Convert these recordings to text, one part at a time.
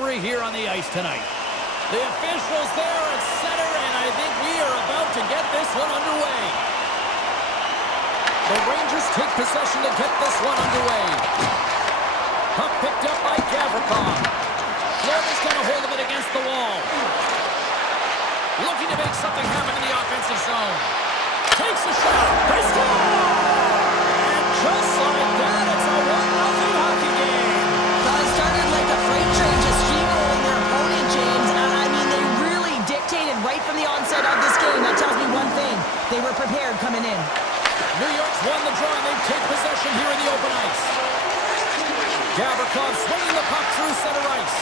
Here on the ice tonight. The officials there at center, and I think we are about to get this one underway. The Rangers take possession to get this one underway. Puck picked up by Gavrikov. Florida's got a hold of it against the wall. Looking to make something happen in the offensive zone. Takes a shot. They score! And just like that, it's a 1-0 hockey game. It started like a freight train just steamrolling their opponent, James. I mean, they really dictated right from the onset of this game. That tells me one thing. They were prepared coming in. New York's won the draw, and they take possession here in the open ice. Gavrikov swinging the puck through center ice.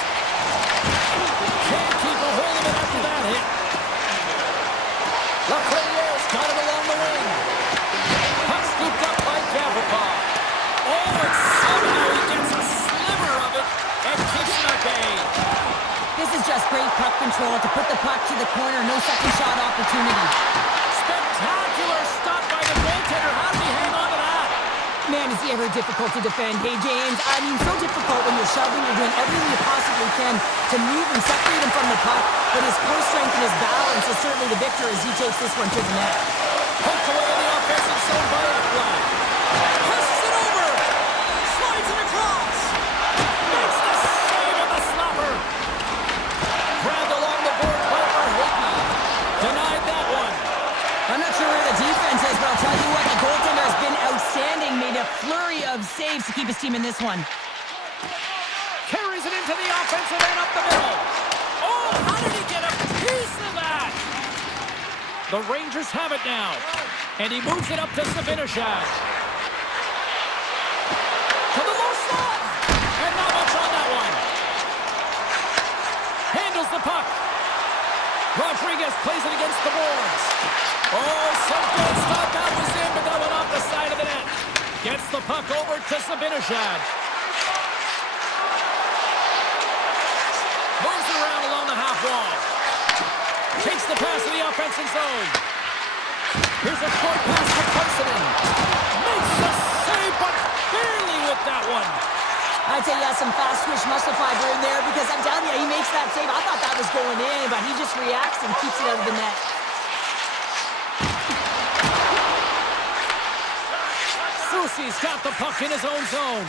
Can't keep a hold of it after that hit. Lafreniere's got it along the wing. Puck scooped up by Gavrikov. Oh, and somehow he gets a sliver of it and keeps it at bay. This is just great puck control to put the puck to the corner. No second shot opportunity. Spectacular stop by the goaltender. How did he hang on to that? Man, is he ever difficult to defend. Hey, James, I mean, so difficult when you're shoving. You're doing everything you possibly can to move and separate him from the puck. But his core strength and his balance is certainly the victor as he takes this one to the net. Poked away in the offensive zone by Ekblad. Presses it over. Slides it across. Makes the save of the slapper. Grabbed along the board by Verhaeghe. Denied that one. I'm not sure where the defense is, but I'll tell you what, the goaltender has been outstanding. Made a flurry of saves to keep his team in this one. Carries it into the offensive end up the middle. Oh, how did he get a piece of that? The Rangers have it now. And he moves it up to Zibanejad. To the low slot. And not much on that one. Handles the puck. Rodriguez plays it against the boards. Oh, some good thought that was in, but that went off the side of the net. Gets the puck over to Zibanejad. Moves it around along the half wall. Takes the pass in the offensive zone. Here's a short pass to Carson. Makes the save, but barely with that one. I'd say he has some fast twitch muscle fiber in there because I'm telling you, he makes that save. I thought that was going in, but he just reacts and keeps it out of the net. Soucy's got the puck in his own zone.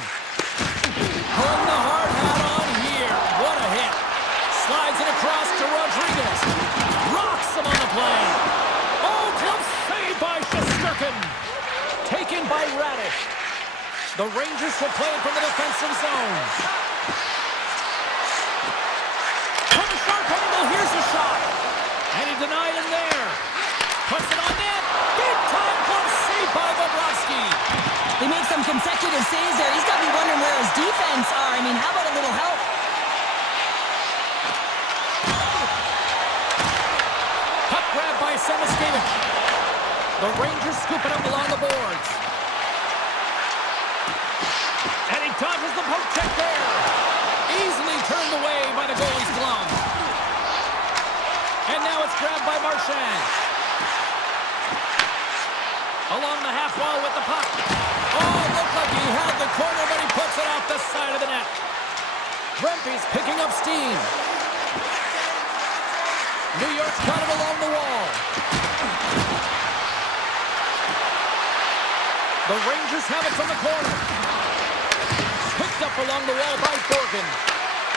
Pulling the hard hat on here. What a hit. Slides it across to Rodriguez. Rocks him on the play. Oh, glove save by Shesterkin. Taken by Radish. The Rangers will play it from the defensive zone. From a sharp angle, here's a shot. And he denied him there. Puts it on net. Big time glove save by Bobrovsky. They make some consecutive saves there. He's got to be wondering where his defense are. I mean, how about a little help? Puck grab by Samaskevich. The Rangers scoop it up along the boards. And he dodges the poke check there. Easily turned away by the goalie's glove. And now it's grabbed by Marchand. Along the half wall with the puck. Oh, looked like he had the corner, but he puts it off the side of the net. Rempe's picking up steam. New York's got it along the wall. The Rangers have it from the corner. Picked up along the wall by Borgen.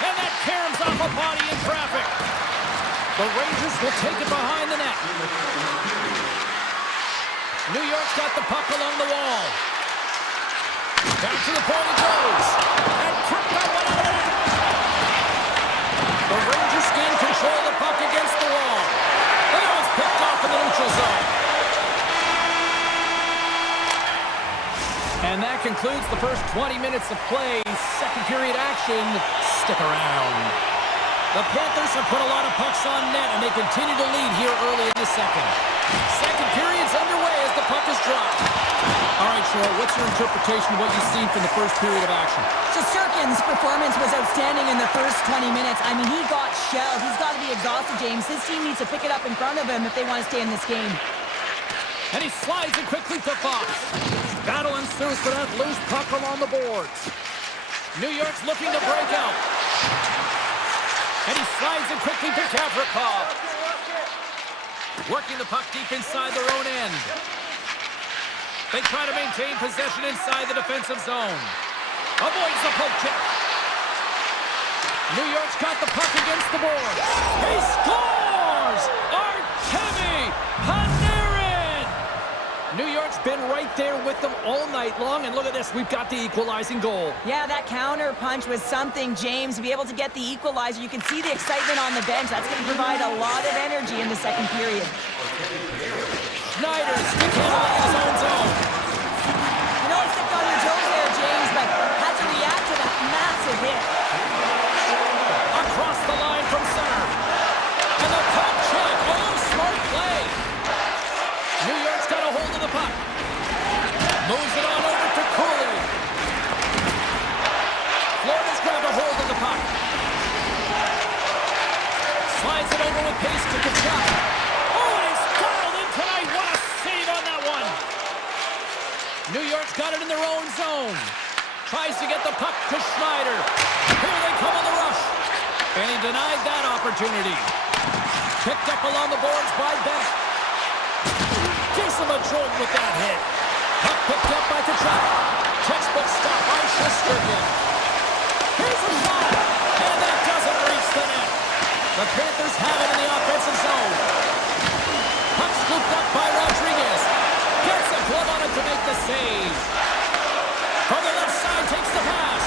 And that caroms off a body in traffic. The Rangers will take it behind the net. New York's got the puck along the wall. Back to the point it goes. And kept that one out of the net. The Rangers gain control of the puck against the wall. And that was picked off in the neutral zone. And that concludes the first 20 minutes of play. Second period action. Stick around. The Panthers have put a lot of pucks on net, and they continue to lead here early in the second. Second period's underway as the puck is dropped. All right, Cheryl, what's your interpretation of what you've seen from the first period of action? Shesterkin's performance was outstanding in the first 20 minutes. I mean, he got shelled. He's got to be exhausted, James. His team needs to pick it up in front of him if they want to stay in this game. And he slides it quickly to Fox. Battle ensues for that loose puck along the boards. New York's looking to break out. And he slides it quickly to Gavrikov. Working the puck deep inside their own end. They try to maintain possession inside the defensive zone. Avoids the poke check. New York's got the puck against the board. He scores! Artemi Panarin! New York's been right there with them all night long, and look at this, we've got the equalizing goal. Yeah, that counter punch was something, James. To be able to get the equalizer, you can see the excitement on the bench. That's going to provide a lot of energy in the second period. Schneider sticking out in his own zone. You know, he stepped on your toes there, James, but had to react to that massive hit. Across the line from center. And the puck check. Oh, smart play. New York's got a hold of the puck. Moves it on over to Cooley. Florida's grabbed a hold of the puck. Slides it over with pace to Kachuk. Oh, and he's dialed in tonight. What a save on that one. New York's got it in their own zone. Tries to get the puck to Schneider. Here they come on the rush. And he denied that opportunity. Picked up along the boards by Bennett. Gives him a jolt with that hit. Puck picked up by Kachuk. Textbook stop by Shesterkin. Here's a shot. And that doesn't reach the net. The Panthers have it in the offensive zone. Puck scooped up by Rodriguez. Gets a glove on it to make the save. From the left side takes the pass.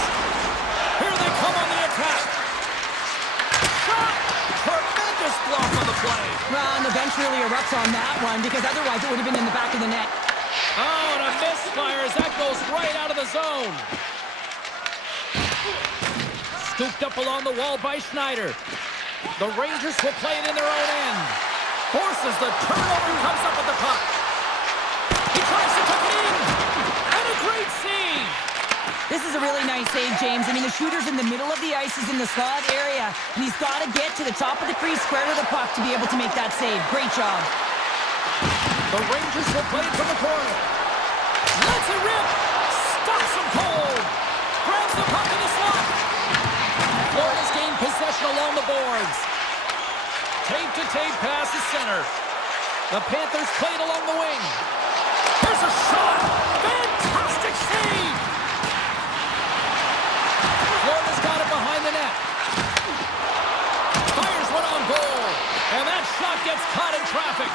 Here they come on the attack. Shot! Tremendous block on the play. Well, and the bench really erupts on that one because otherwise it would have been in the back of the net. Oh, and a misfire as that goes right out of the zone. Scooped up along the wall by Schneider. The Rangers will play it in their own end. Forces the turnover and comes up with the puck. He tries to tuck it in. And a great save. This is a really nice save, James. I mean, the shooter's in the middle of the ice. He's in the slot area. And he's got to get to the top of the crease, square to the puck to be able to make that save. Great job. The Rangers will play it from the corner. Lets it rip. Stops him cold. Grabs the puck in the slot. Florida's gained possession along the boards. Tape-to-tape pass is center. The Panthers play it along the wing. There's a shot. Fantastic save. Florida's got it behind the net. Fires one on goal. And that shot gets caught in traffic.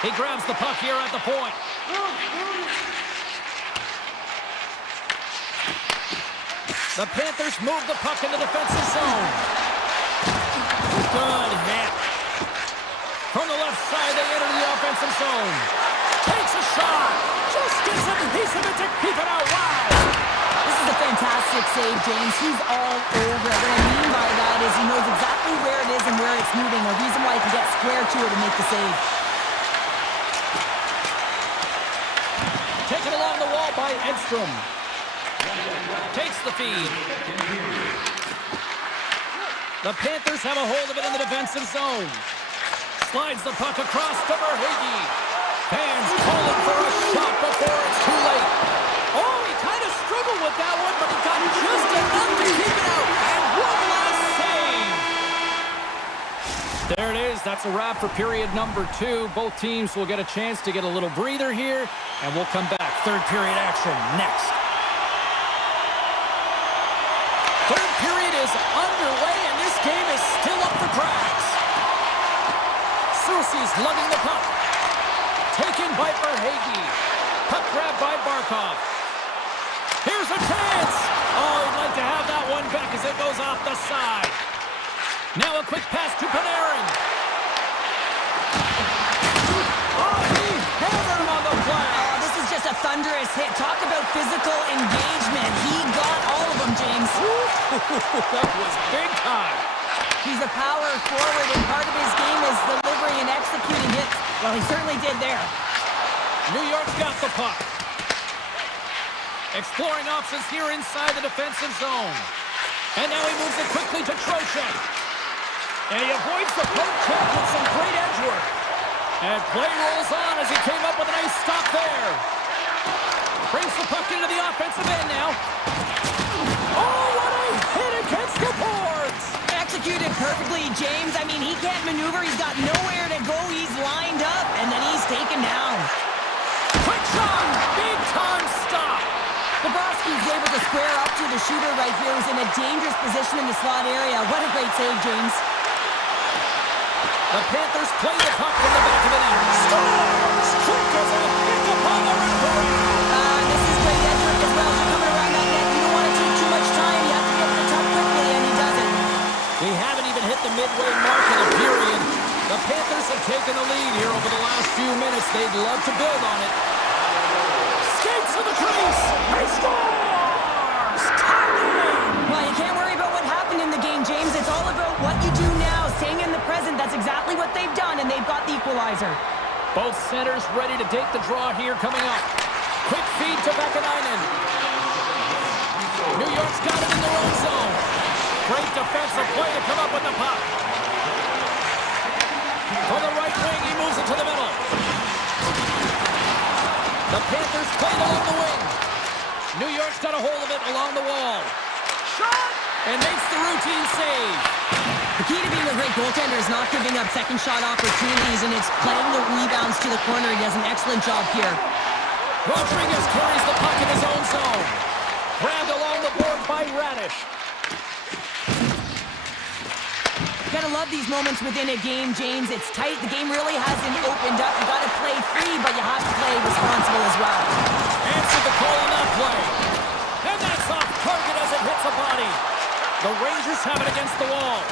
He grabs the puck here at the point. The Panthers move the puck in the defensive zone. Good hit. From the left side, they enter the offensive zone. Takes a shot. Just gets a piece of it to keep it out. Wow. This is a fantastic save, James. He's all over it. What I mean by that is he knows exactly where it is and where it's moving. A reason why he can get square to it and make the save. Taken along the wall by Edstrom. Takes the feed. The Panthers have a hold of it in the defensive zone. Slides the puck across to Verhaeghe. Fans calling for a shot before it's too late. Oh, he kind of struggled with that one, but he got just enough to keep it out. And one last save. There it is. That's a wrap for period number 2. Both teams will get a chance to get a little breather here, and we'll come back. Third period action next. Third period is underway, and this game is still up for grabs. Soucy's lugging the puck. Taken by Verhaeghe. Puck grabbed by Barkov. Here's a chance. Oh, he'd like to have that one back as it goes off the side. Now a quick pass to Panarin. Oh, he hammered him on the play. Oh, this is just a thunderous hit. Talk about physical engagement. He got all of them, James. That was big time. He's a power forward, and part of his game is delivering and executing hits. Well, he certainly did there. New York's got the puck. Exploring options here inside the defensive zone. And now he moves it quickly to Trocheck. And he avoids the poke check with some great edge work. And play rolls on as he came up with a nice stop there. Brings the puck into the offensive end now. Oh, what a hit! hit against the boards. Executed perfectly, James. I mean, he can't maneuver. He's got nowhere to go. He's lined up, and then he's taken down. Quick shot. Big time stop. Bobrovsky's able to square up to the shooter right here, who's in a dangerous position in the slot area. What a great save, James. The Panthers play the puck from the back of the net. Scores! Quick as a hiccup on the wraparound. This is great effort as well. You're coming around that net. You don't want to take too much time. You have to be able to top quickly, and he does it. We haven't even hit the midway mark of the period. The Panthers have taken the lead here over the last few minutes. They'd love to build on it. Skates to the crease. He scores! Tie game! Well, you can't worry about what happened in the game, James. It's all about what you do now, staying in the present. That's exactly what they've done, and they've got the equalizer. Both centers ready to take the draw here coming up. Quick feed to Vakanainen. New York's got it in their own zone. Great defensive play to come up with the puck. For the right wing, he moves it to the middle. The Panthers play it along the wing. New York's got a hold of it along the wall. Shot! And makes the routine save. The key to being a great goaltender is not giving up second shot opportunities, and it's playing the rebounds to the corner. He does an excellent job here. Rodriguez carries the puck in his own zone. Grabbed along the board by Radish. You gotta love these moments within a game, James. It's tight. The game really hasn't opened up. You gotta play free, but you have to play responsible as well. Answered the call on that play. And that's off target as it hits a body. The Rangers have it against the wall.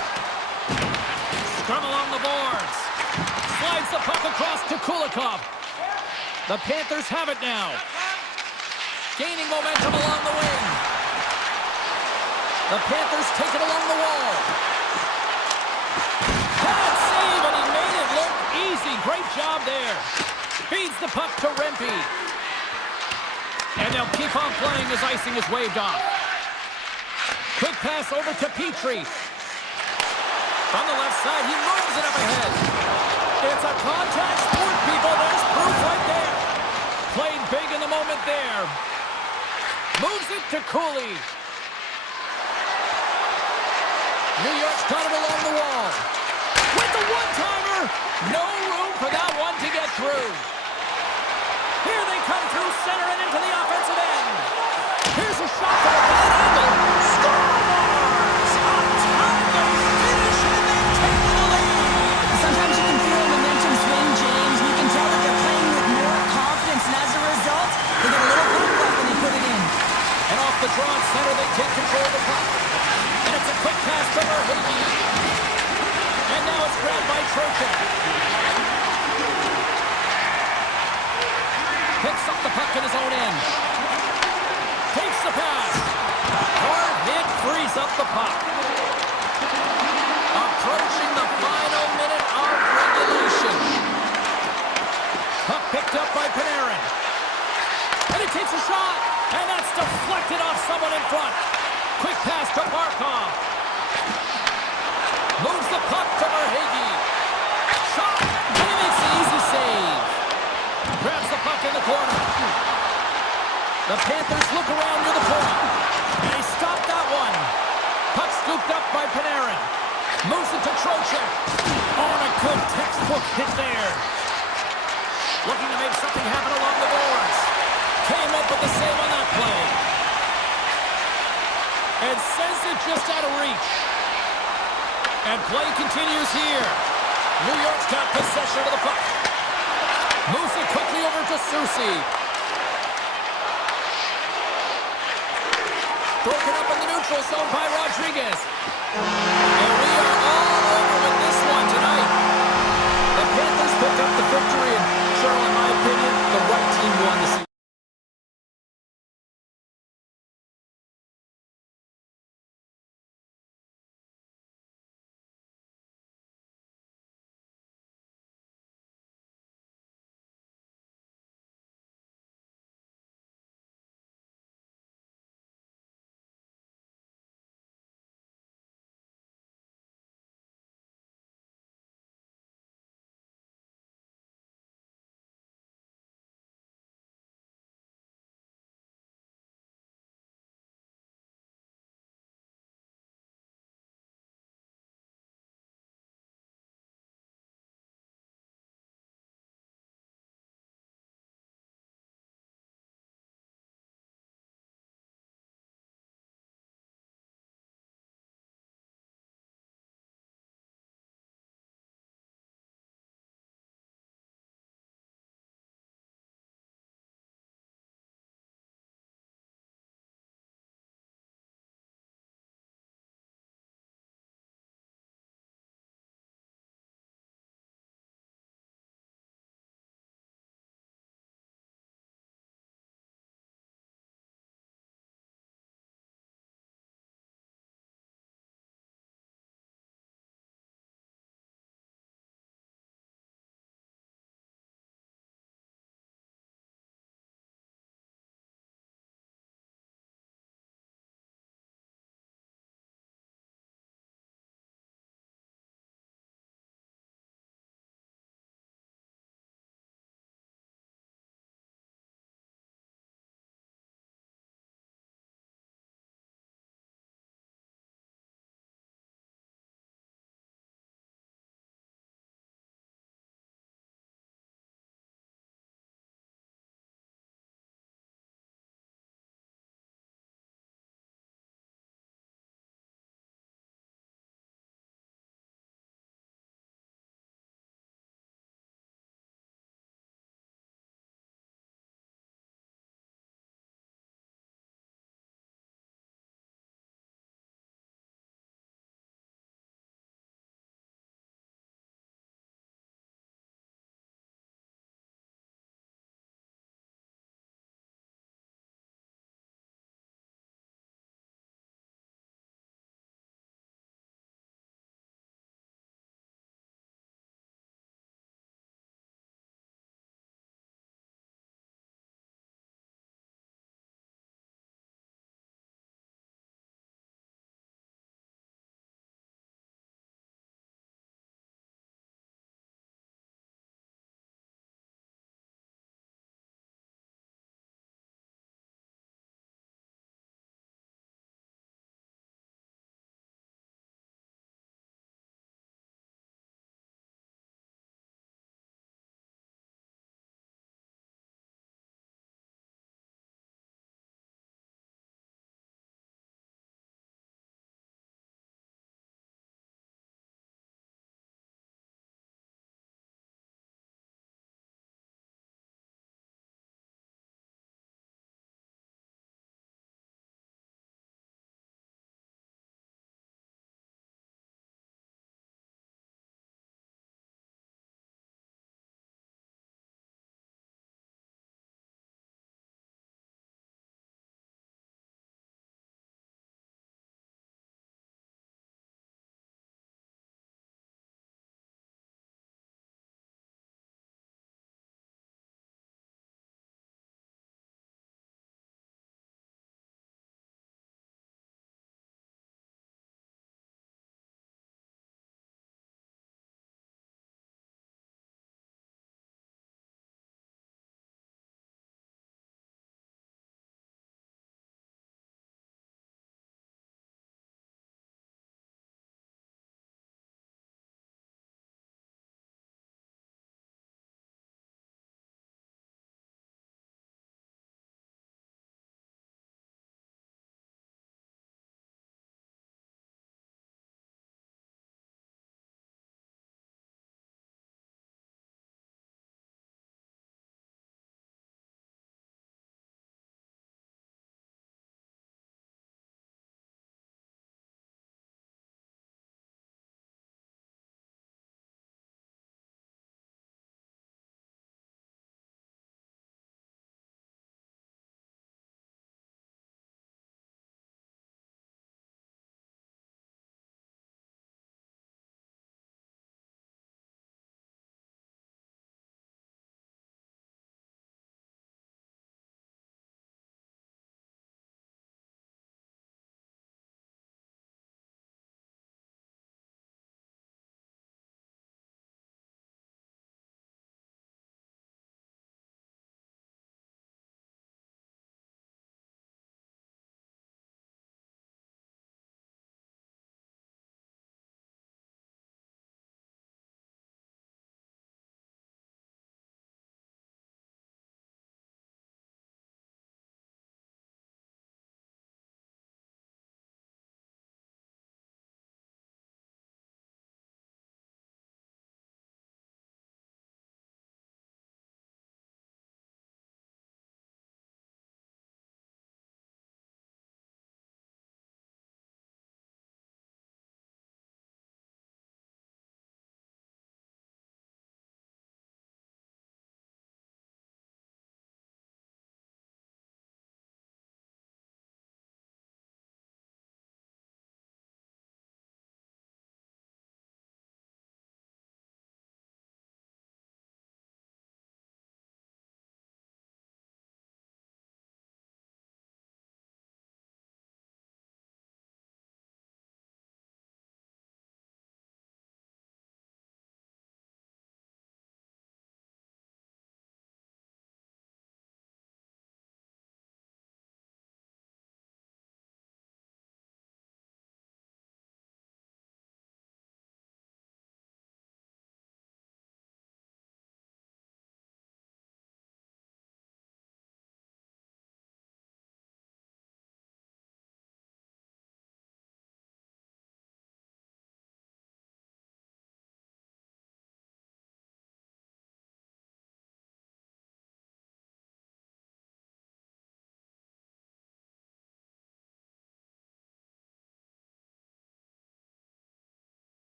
Scrum along the boards. Slides the puck across to Kulikov. The Panthers have it now. Gaining momentum along the wing. The Panthers take it along the wall. Bad save, and he made it look easy. Great job there. Feeds the puck to Rempe. And they'll keep on playing as icing is waved off. Quick pass over to Petrie. From the left side, he moves it up ahead. It's a contact sport, people. There's proof right there. Played big in the moment there. Moves it to Cooley. New York's got it along the wall. With the one-timer. No room for that one to get through. Here they come through center and into the offensive end. Here's a shot from a bad angle. Scores! A timely finish, and they take the lead. Sometimes you can feel a momentum swing, James. You can tell that they're playing with more confidence, and as a result, they get a little pop-up when they put it in. And off the draw at center, they take control of the puck. And it's a quick pass to Verhaeghe. And now it's grabbed by Trocheck. Picks up the puck in his own end. Takes the pass. Hard hit, frees up the puck. Approaching the final minute of regulation. Puck picked up by Panarin. And he takes a shot. And that's deflected off someone in front. Quick pass to Barkov. Moves the puck to Verhaeghe. Shot. And he makes the easy save. Grabs the puck in the corner. The Panthers look around near the point. And he stopped that one. Puck scooped up by Panarin. Moves it to Trocheck. Oh, and a good textbook hit there. Looking to make something happen along the boards. Came up with the save on that play. And sends it just out of reach. And play continues here. New York's got possession of the puck. Moves it quickly over to Susi. Broken up in the neutral zone by Rodriguez. And we are all over with this one tonight. The Panthers picked up the victory, and Cheryl, in my opinion, the right team won the season.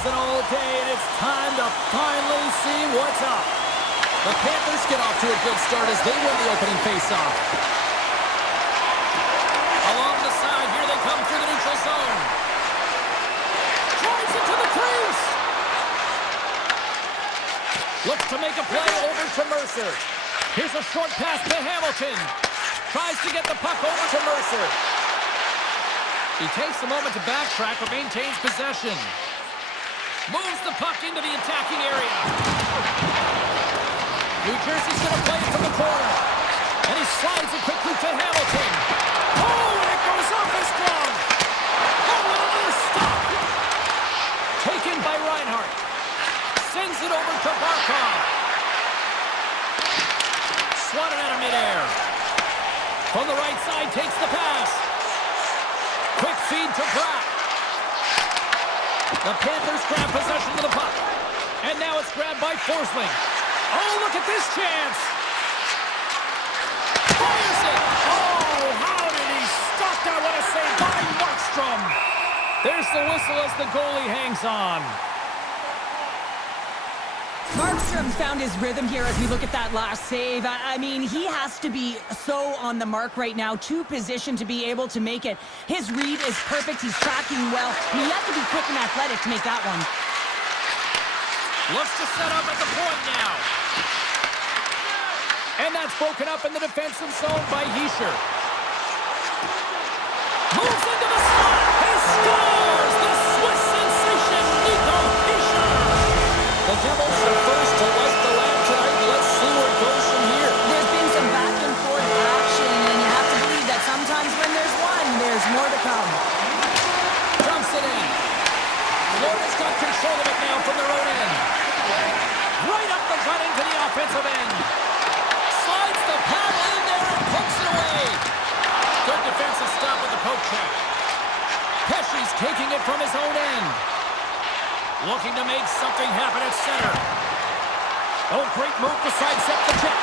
buzzing all day, and it's time to finally see what's up. The Panthers get off to a good start as they win the opening faceoff. Along the side, here they come through the neutral zone. Drives into the crease. Looks to make a play over to Mercer. Here's a short pass to Hamilton. Tries to get the puck over to Mercer. He takes a moment to backtrack but maintains possession. Moves the puck into the attacking area. New Jersey's going to play it from the corner. And he slides it quickly to Hamilton. Oh, and it goes off his glove. Oh, and another stop. Taken by Reinhart. Sends it over to Barkov. Swatted out of midair. From the right side, takes the pass. Quick feed to Pratt. The Panthers grab possession of the puck. And now it's grabbed by Forsling. Oh, look at this chance. Fires it. Oh, how did he stop that? What a save by Markstrom. There's the whistle as the goalie hangs on. Markstrom's found his rhythm here as we look at that last save. I mean, he has to be so on the mark right now, to position to be able to make it. His read is perfect. He's tracking well. I mean, you have to be quick and athletic to make that one. Looks to set up at the point now. And that's broken up in the defensive zone by Hischier. Moves into the slot. He scores! The Swiss sensation, Nico Hischier. The Devils are first to light the lamp tonight. Let's see where it goes from here. There's been some back and forth action, and you have to believe that sometimes when there's one, there's more to come. Dumps it in. Florida's got control of it now from their own end. Right up the gut into the offensive end. Slides the paddle in there and pokes it away. Good defensive stop with the poke check. Pesci's taking it from his own end. Looking to make something happen at center. Oh, great move to sidestep the check.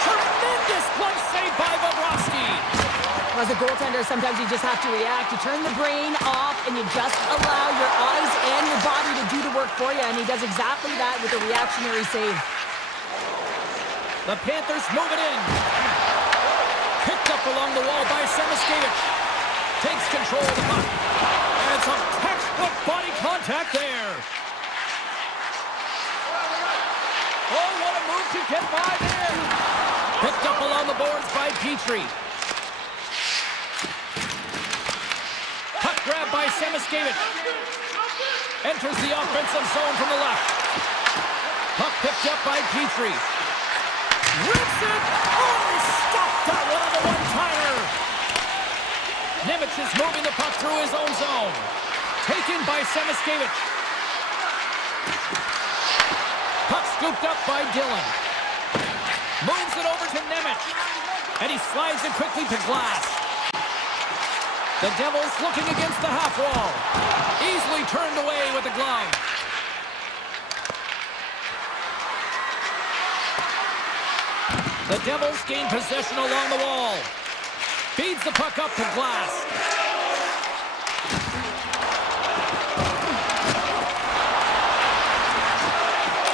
Tremendous glove save by Bobrovsky. As a goaltender, sometimes you just have to react. You turn the brain off, and you just allow your eyes and your body to do the work for you, and he does exactly that with a reactionary save. The Panthers move it in. Picked up along the wall by Semiskevich. Takes control of the puck. And some textbook body contact there. Oh, what a move to get by there. Picked up along the boards by Petrie. Puck grab by Semiskevich. Enters the offensive zone from the left. Puck picked up by Petrie. Rips it! Oh, he stopped that one on the one-timer! Nemec is moving the puck through his own zone. Taken by Semiskevich. Puck scooped up by Dillon. Moves it over to Nemec. And he slides it quickly to Glass. The Devils looking against the half wall. Easily turned away with the glove. The Devils gain possession along the wall. Feeds the puck up to Glass.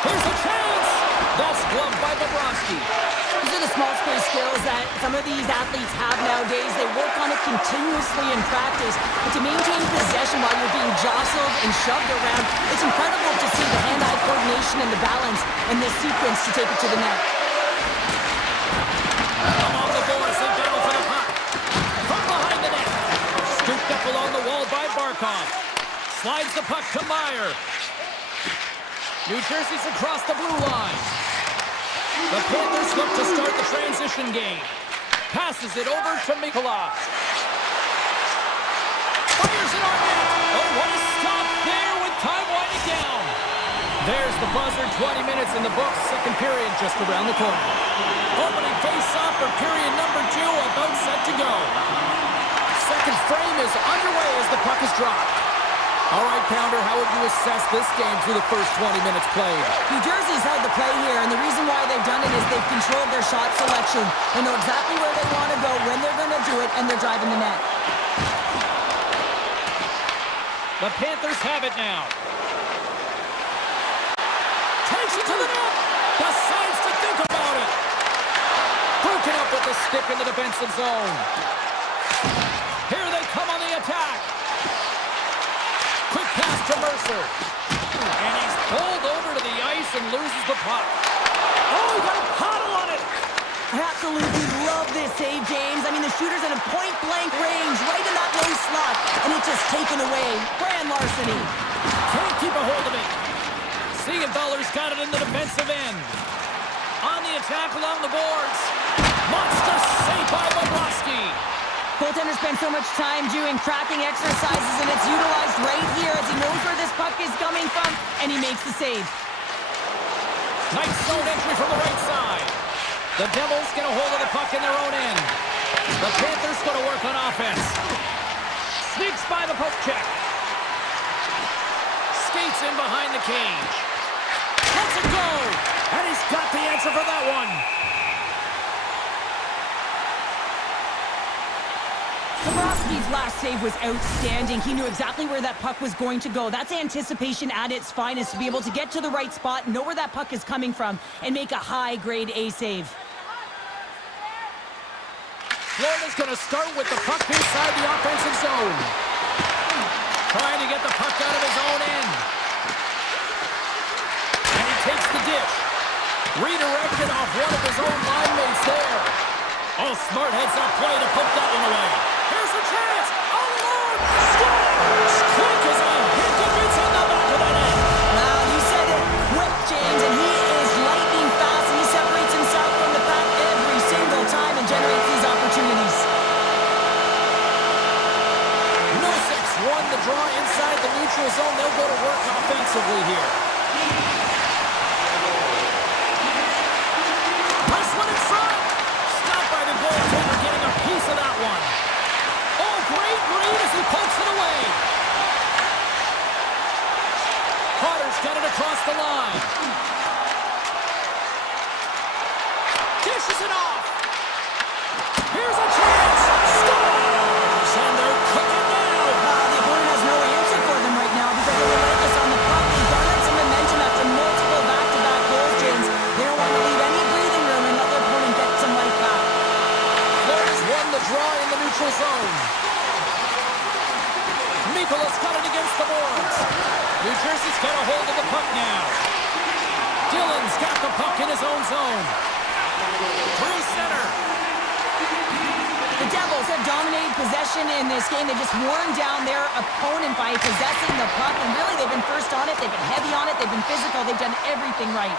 Here's a chance! That's gloved by Bobrovsky. These are the small space skills that some of these athletes have nowadays. They work on it continuously in practice. But to maintain possession while you're being jostled and shoved around, it's incredible to see the hand-eye coordination and the balance in this sequence to take it to the net. Along the boards, they battle for the puck. From behind the net. Scooped up along the wall by Barkov. Slides the puck to Meyer. New Jersey's across the blue line. The Panthers look to start the transition game. Passes it over to Mikula. Fires it on net. Oh, what a stop there with time winding down. There's the buzzer. 20 minutes in the books. Second period just around the corner. Opening face-off for period number 2, about set to go. Second frame is underway as the puck is dropped. All right, Pounder, how would you assess this game through the first 20 minutes played? New Jersey's held the play here, and the reason why they've done it is they've controlled their shot selection. They know exactly where they want to go, when they're going to do it, and they're driving the net. The Panthers have it now. Pushing to the net. Decides to think about it. Broken up with the stick in the defensive zone. Here they come on the attack. Quick pass to Mercer. And he's pulled over to the ice and loses the puck. Oh, he got a paddle on it. I absolutely love this save, James. I mean, the shooter's at a point-blank range, right in that low slot, and it's just taken away. Grand larceny. Can't keep a hold of it. Siegenthaler's got it in the defensive end. On the attack along the boards. Monster save by Bobrovsky. Goaltender spends so much time doing tracking exercises, and it's utilized right here as he knows where this puck is coming from, and he makes the save. Nice zone entry from the right side. The Devils get a hold of the puck in their own end. The Panthers go to work on offense. Sneaks by the poke check. Skates in behind the cage. Lets it go. And he's got the answer for that one. Bobrovsky's last save was outstanding. He knew exactly where that puck was going to go. That's anticipation at its finest, to be able to get to the right spot, know where that puck is coming from, and make a high-grade A save. Florida's going to start with the puck inside the offensive zone. Trying to get the puck out of his own end. And he takes the dish. Redirected off one of his own line mates there. Oh, smart heads-up play to poke that one away. Here's a chance. Alone. Scores. Quick as a hit to beats on the back of the net. Wow, you said it quick, James, and he is lightning fast, and he separates himself from the pack every single time and generates these opportunities. Noseks won the draw inside the neutral zone. They'll go to work offensively here. Nice one in front. Stopped by the goaltender, getting a piece of that one. Oh, great read as he pokes it away. Carter's got it across the line. Dishes it off. Here's a chance. Scores! And they're cooking now. The opponent has no answer for them right now because they're relentless on the puck. They've garnered some momentum after multiple back-to-back goals, James. They don't want to leave any breathing room and let their opponent get some life back. Florida's won the draw in the neutral zone. Mikola's got it against the boards. New Jersey's got a hold of the puck now. Dillon's got the puck in his own zone. Through center. The Devils have dominated possession in this game. They've just worn down their opponent by possessing the puck, and really they've been first on it, they've been heavy on it, they've been physical, they've done everything right.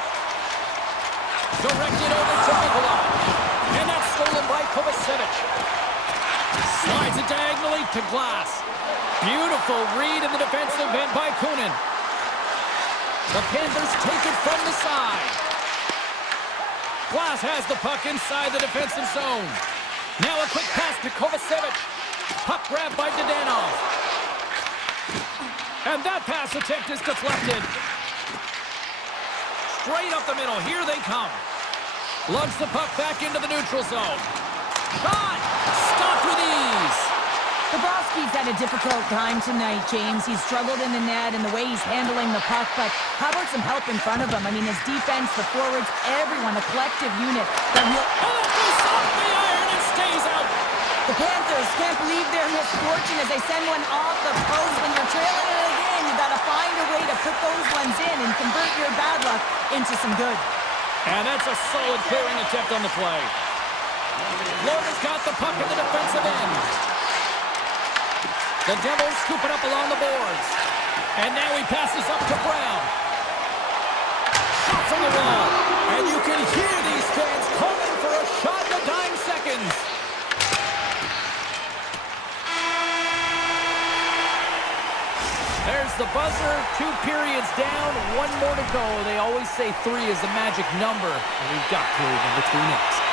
Directed over to Mikola. And that's stolen by Kovacevic. Slides it diagonally to Glass. Beautiful read in the defensive end by Kunin. The Panthers take it from the side. Glass has the puck inside the defensive zone. Now a quick pass to Kovacevic. Puck grabbed by Zhdanov. And that pass attempt is deflected. Straight up the middle. Here they come. Lugs the puck back into the neutral zone. Shot! Stopped with ease. Bobrovsky's had a difficult time tonight, James. He's struggled in the net and the way he's handling the puck, but how about some help in front of him? I mean, his defense, the forwards, everyone, a collective unit. Oh, it goes off the iron and stays out. The Panthers can't believe their misfortune as they send one off the post. When you're trailing in a game, you got to find a way to put those ones in and convert your bad luck into some good. And that's a solid clearing attempt on the play. Florida's got the puck in the defensive end. The Devils scoop it up along the boards. And now he passes up to Brown. Shot from the wall. And you can hear these fans calling for a shot in the dying seconds. There's the buzzer. 2 periods down. 1 more to go. They always say 3 is the magic number. And we've got period number 3 next.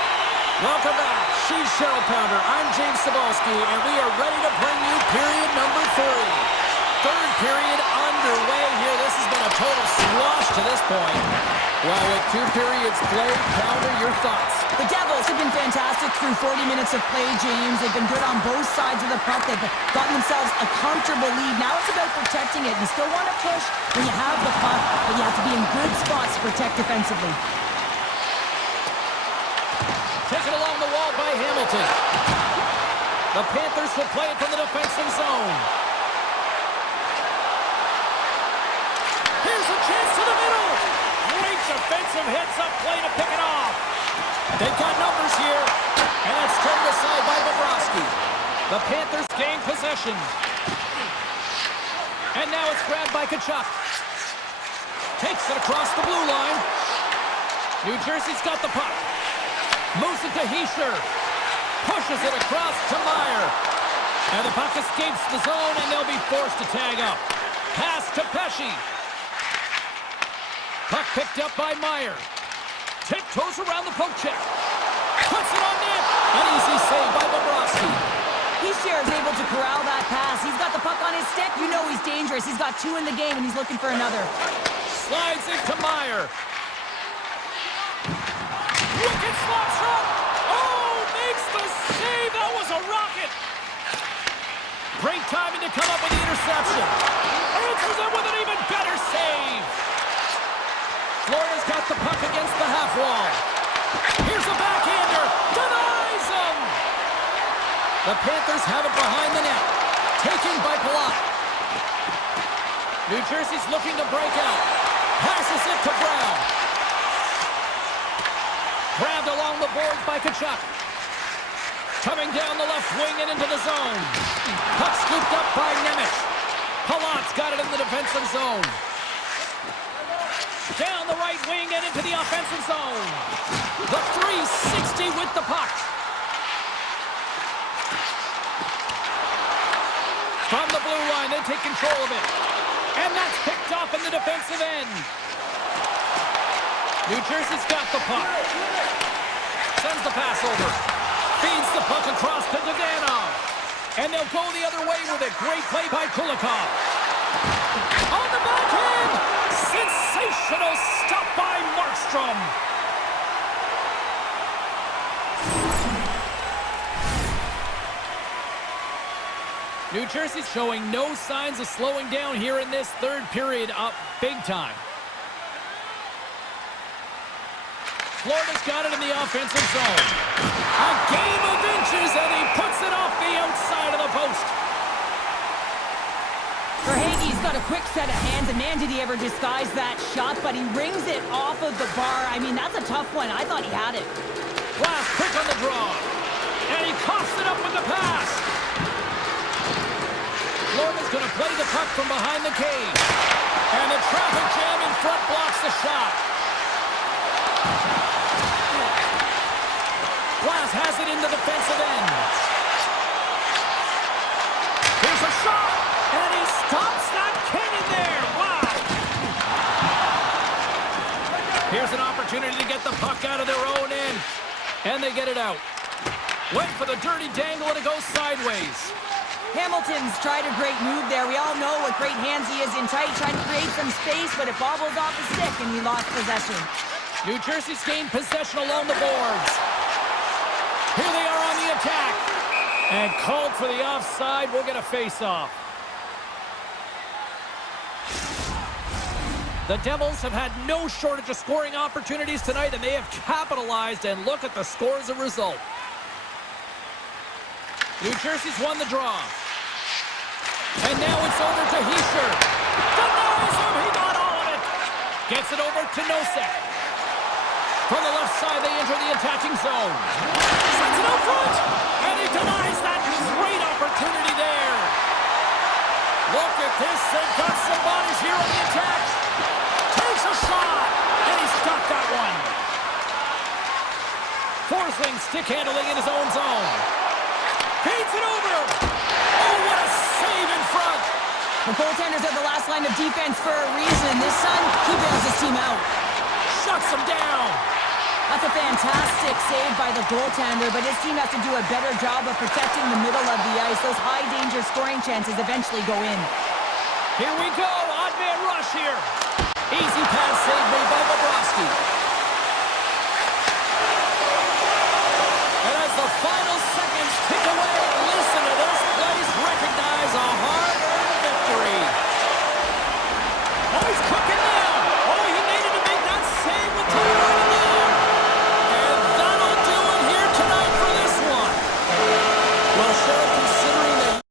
Welcome back. She's Cheryl Pounder. I'm James Cebulski, and we are ready to bring you period number 3. Third period underway here. This has been a total swash to this point. Well, with 2 periods played, Pounder, your thoughts? The Devils have been fantastic through 40 minutes of play, James. They've been good on both sides of the puck. They've gotten themselves a comfortable lead. Now it's about protecting it. You still want to push when you have the puck, but you have to be in good spots to protect defensively. Taken along the wall by Hamilton. The Panthers will play it from the defensive zone. Here's a chance to the middle. Great defensive heads-up play to pick it off. They've got numbers here, and it's turned aside by Bobrovsky. The Panthers gain possession. And now it's grabbed by Tkachuk. Takes it across the blue line. New Jersey's got the puck. Moves it to Hischier. Pushes it across to Meyer. And the puck escapes the zone, and they'll be forced to tag up. Pass to Pesce. Puck picked up by Meyer. Tiptoes around the poke check. Puts it on net. An easy save by Bobrovsky. Hischier is able to corral that pass. He's got the puck on his stick. You know he's dangerous. He's got 2 in the game, and he's looking for another. Slides into Meyer. Wicked slap shot. Oh, makes the save. That was a rocket. Great timing to come up with the interception. Answers it with an even better save. Florida's got the puck against the half wall. Here's a backhander. Denies him. The Panthers have it behind the net. Taken by Palat. New Jersey's looking to break out. Passes it to Brown. Grabbed along the boards by Tkachuk. Coming down the left wing and into the zone. Puck scooped up by Nemec. Palat's got it in the defensive zone. Down the right wing and into the offensive zone. The 360 with the puck. From the blue line, they take control of it. And that's picked off in the defensive end. New Jersey's got the puck. Sends the pass over. Feeds the puck across to Dadonov. And they'll go the other way with a great play by Kulikov. On the backhand! Sensational stop by Markstrom. New Jersey's showing no signs of slowing down here in this third period, up big time. Florida's got it in the offensive zone. A game of inches, and he puts it off the outside of the post. Verhaeghe's got a quick set of hands, and man, did he ever disguise that shot, but he rings it off of the bar. I mean, that's a tough one. I thought he had it. Glass quick on the draw. And he coughs it up with the pass. Florida's going to play the puck from behind the cage. And the traffic jam in front blocks the shot. Glass has it in the defensive end. Here's a shot, and he stops that cannon there. Wow. Here's an opportunity to get the puck out of their own end, and they get it out. Went for the dirty dangle, and it goes sideways. Hamilton's tried a great move there. We all know what great hands he is in tight, trying to create some space, but it bobbles off the stick, and he lost possession. New Jersey's gained possession along the boards. Here they are on the attack. And called for the offside. We'll get a face-off. The Devils have had no shortage of scoring opportunities tonight, and they have capitalized, and look at the score as a result. New Jersey's won the draw. And now it's over to Hischier. Denies him. He got all of it. Gets it over to Nosek. From the left side, they enter the attacking zone. Sends it out front. And he denies that great opportunity there. Look at this. They've got some bodies here on the attack. Takes a shot. And he's got that one. Forsling stick handling in his own zone. Feeds it over. Oh, what a save in front. The goaltenders are the last line of defense for a reason. This son, he bails his team out. Shuts him down. That's a fantastic save by the goaltender, but his team has to do a better job of protecting the middle of the ice. Those high-danger scoring chances eventually go in. Here we go. Odd man rush here. Easy pass save made by Bobrovsky. And as the final seconds tick away, listen to this place recognize a hard-earned victory. Oh, he's cooking now. Oh, he made it to make that save with time running down. And that'll do it here tonight for this one. Well, Sheriff, considering that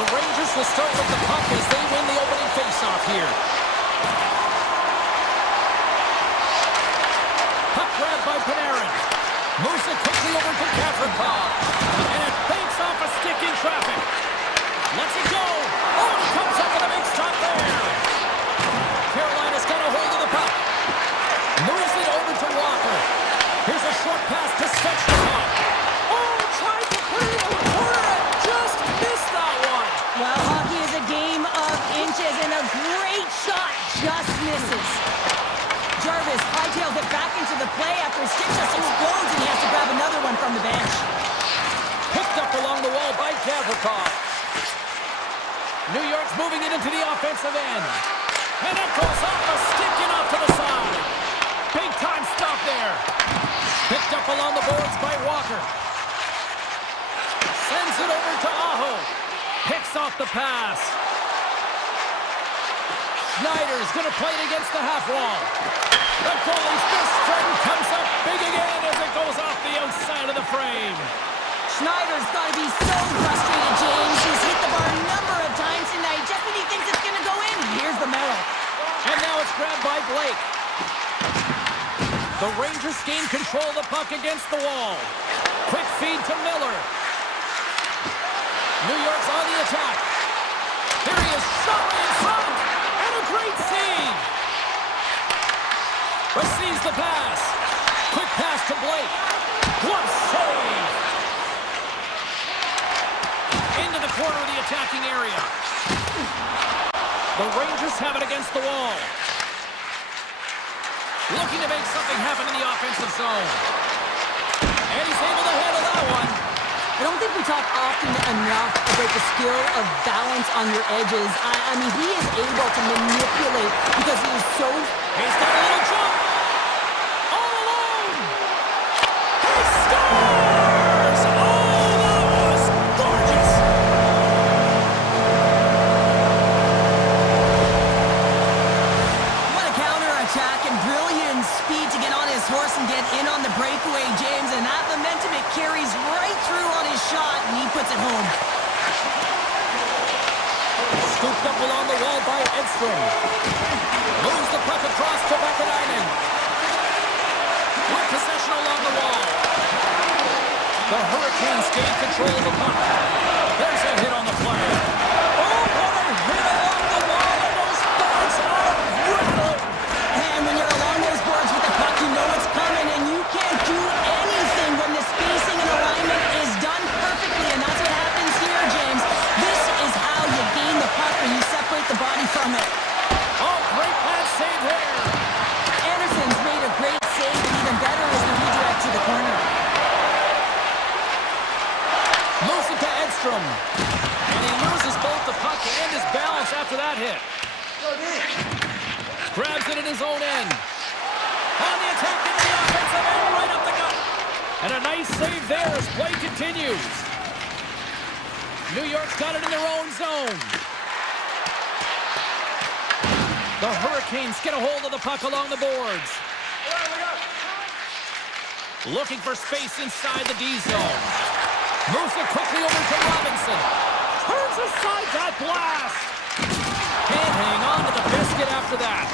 The Rangers will start with the puck as they win the opening faceoff here. Puck grabbed by Panarin. Moves it quickly over to Gavrikov. And it banks off a stick in traffic. Lets it go. Oh, and he comes up with a big stop there. Carolina's got a hold of the puck. Moves it over to Walker. Here's a short pass to Svechnikov. Oh, tried to put it in the corner and just missed that one. Well, hockey is a game of inches, and a great shot just misses. Jarvis hightails it back into the play after his stick just explodes, and he has to grab another one from the bench. Picked up along the wall by Gavrikov. New York's moving it into the offensive end. And it goes off a stick and off to the side. Big time stop there. Picked up along the boards by Walker. Sends it over to Aho. Picks off the pass. Schneider's going to play it against the half wall. The goalie's best friend comes up big again as it goes off the outside of the frame. Schneider's got to be so frustrated, James. He's hit the bar a number of times tonight just when he thinks it's going to go in. Here's the medal. And now it's grabbed by Blake. The Rangers gain control of the puck against the wall. Quick feed to Miller. New York's on the attack. Here he is, shot in front. And a great save. Receives the pass. Quick pass to Blake. What save. Into the corner of the attacking area. The Rangers have it against the wall. Looking to make something happen in the offensive zone. And he's able to handle that one. I don't think we talk often enough about the skill of balance on your edges. I mean, he is able to manipulate because he is so... He's got a little jump. All alone. He scores! Oh, that was gorgeous. What a counterattack and brilliant speed to get on his horse and get in on the breakaway, James. And that momentum, it carries right through on his shot, and he puts it home. Scooped up along the wall by Edstrom. Moves the puck across to Vakanainen. With possession along the wall. The Hurricanes gain control of the puck. There's a hit on the play. Oh, what a hit along the wall, and those boards are rippling. And when you're along those boards with the puck, you know it's coming, and you can't do anything when the spacing and alignment is done perfectly, and that's what happens here, James. This is how you gain the puck when you separate the body from it. Oh, great pass save there. Anderson's made a great save, and even better is the redirect to the corner. Moves it to Edstrom. And he loses both the puck and his balance after that hit. Grabs it in his own end. On the attack into the offensive end, right up the gut. And a nice save there as play continues. New York's got it in their own zone. The Hurricanes get a hold of the puck along the boards. Looking for space inside the D zone. Moves it quickly over to Robinson. Turns aside that blast. Can't hang on to the biscuit after that.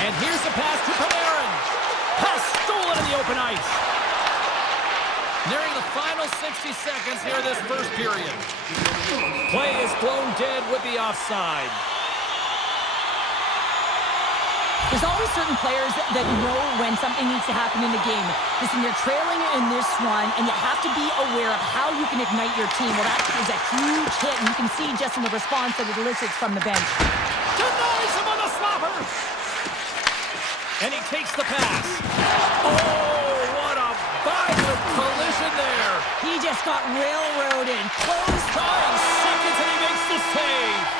And here's the pass to Panarin. Pass stolen in the open ice. Nearing the final 60 seconds here this first period. Play is blown dead with the offside. There's always certain players that know when something needs to happen in the game. Listen, you're trailing in this one, and you have to be aware of how you can ignite your team. Well, that is a huge hit, and you can see just in the response that it elicits from the bench. Denies him on the slapper! And he takes the pass. Oh, what a violent collision there! He just got railroaded. Close time, seconds, and he makes the save.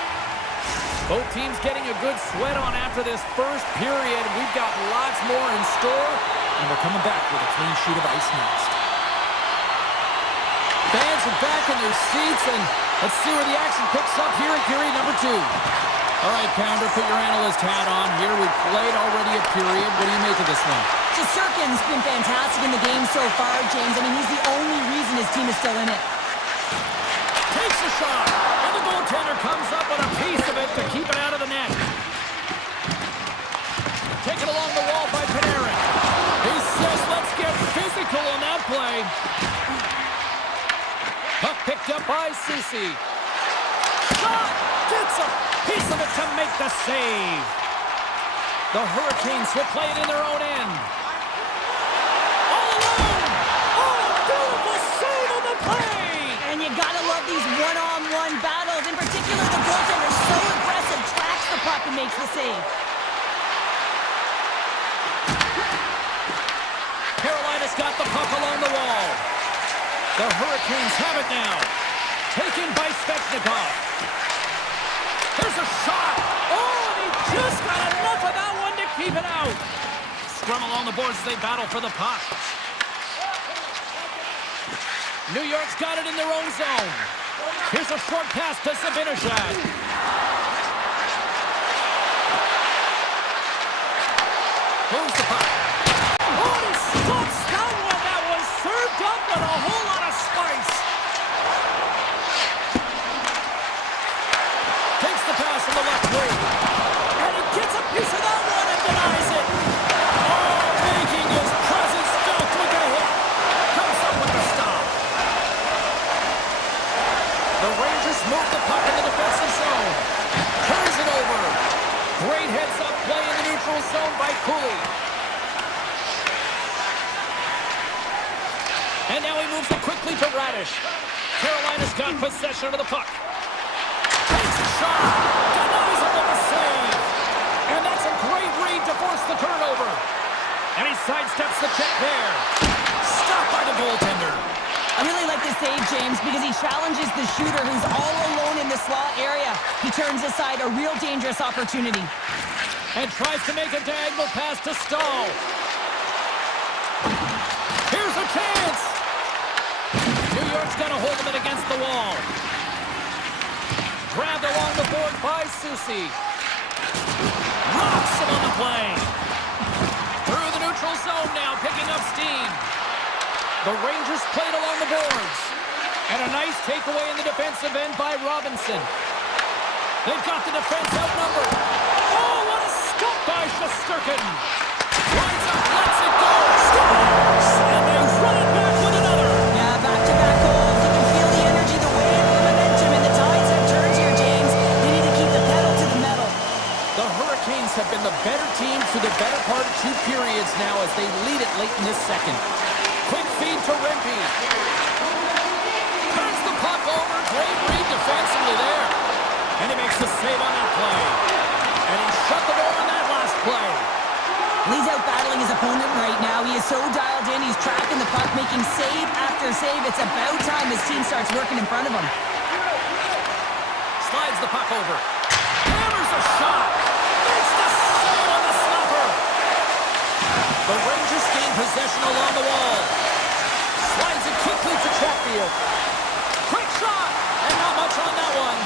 Both teams getting a good sweat on after this first period. We've got lots more in store, and we're coming back with a clean sheet of ice next. Fans are back in their seats, and let's see where the action picks up here in period number 2. All right, Pounder, put your analyst hat on here. We've played already a period. What do you make of this one? Shesterkin's been fantastic in the game so far, James. I mean, he's the only reason his team is still in it. Takes a shot, and the goaltender comes up with a piece of it to keep it out of the net. Taken along the wall by Panarin. He says, let's get physical on that play. Puck picked up by Susi. Shot! Gets a piece of it to make the save. The Hurricanes will play it in their own end. All alone! Oh, beautiful save on the play! And you gotta love these one-on-one battles. In particular, the goaltender so aggressive, tracks the puck and makes the save. Carolina's got the puck along the wall. The Hurricanes have it now. Taken by Svechnikov. There's a shot. Oh, and he just got enough of that one to keep it out. Scrum along the boards as they battle for the puck. New York's got it in their own zone. Here's a short pass to Zibanejad. Moves the puck. Oh, he stops that one. That was served up with a whole lot of spice. Takes the pass on the left wing. And he gets a piece of that one and denies it. Oh, making his presence felt with a hit. Comes up with the stop. The Rangers move the puck in the defensive zone. Turns it over. Great heads-up play in the neutral zone by Cooley. And now he moves it quickly to Radish. Carolina's got possession of the puck. Takes a shot. Denies it with a save. And that's a great read to force the turnover. And he sidesteps the check there. Stopped by the goaltender. I really like the save, James, because he challenges the shooter who's all alone in the slot area. He turns aside a real dangerous opportunity. And tries to make a diagonal pass to Stahl. Here's a chance. New York's got a hold of it against the wall. Grabbed along the board by Susi. Rocks him on the play. Through the neutral zone now, picking up steam. The Rangers played along the boards. And a nice takeaway in the defensive end by Robinson. They've got the defense outnumbered. Oh, what a scoop by Shesterkin. Lines up, lets it go. Scores! And they run it back with another. Yeah, back-to-back goals. You can feel the energy, the wave, the momentum, and the tides have turned here, James. They need to keep the pedal to the metal. The Hurricanes have been the better team for the better part of 2 periods now as they lead it late in this second. Quick feed to Rempe. Turns the puck over. Great read defensively there. And he makes the save on that play. And he shut the door on that last play. He's out battling his opponent right now. He is so dialed in. He's tracking the puck, making save after save. It's about time his team starts working in front of him. Slides the puck over. Hammers a shot. Makes the save on the slapper. The Rangers gain possession along the wall. Slides it quickly to Chatfield. Quick shot. And not much on that one.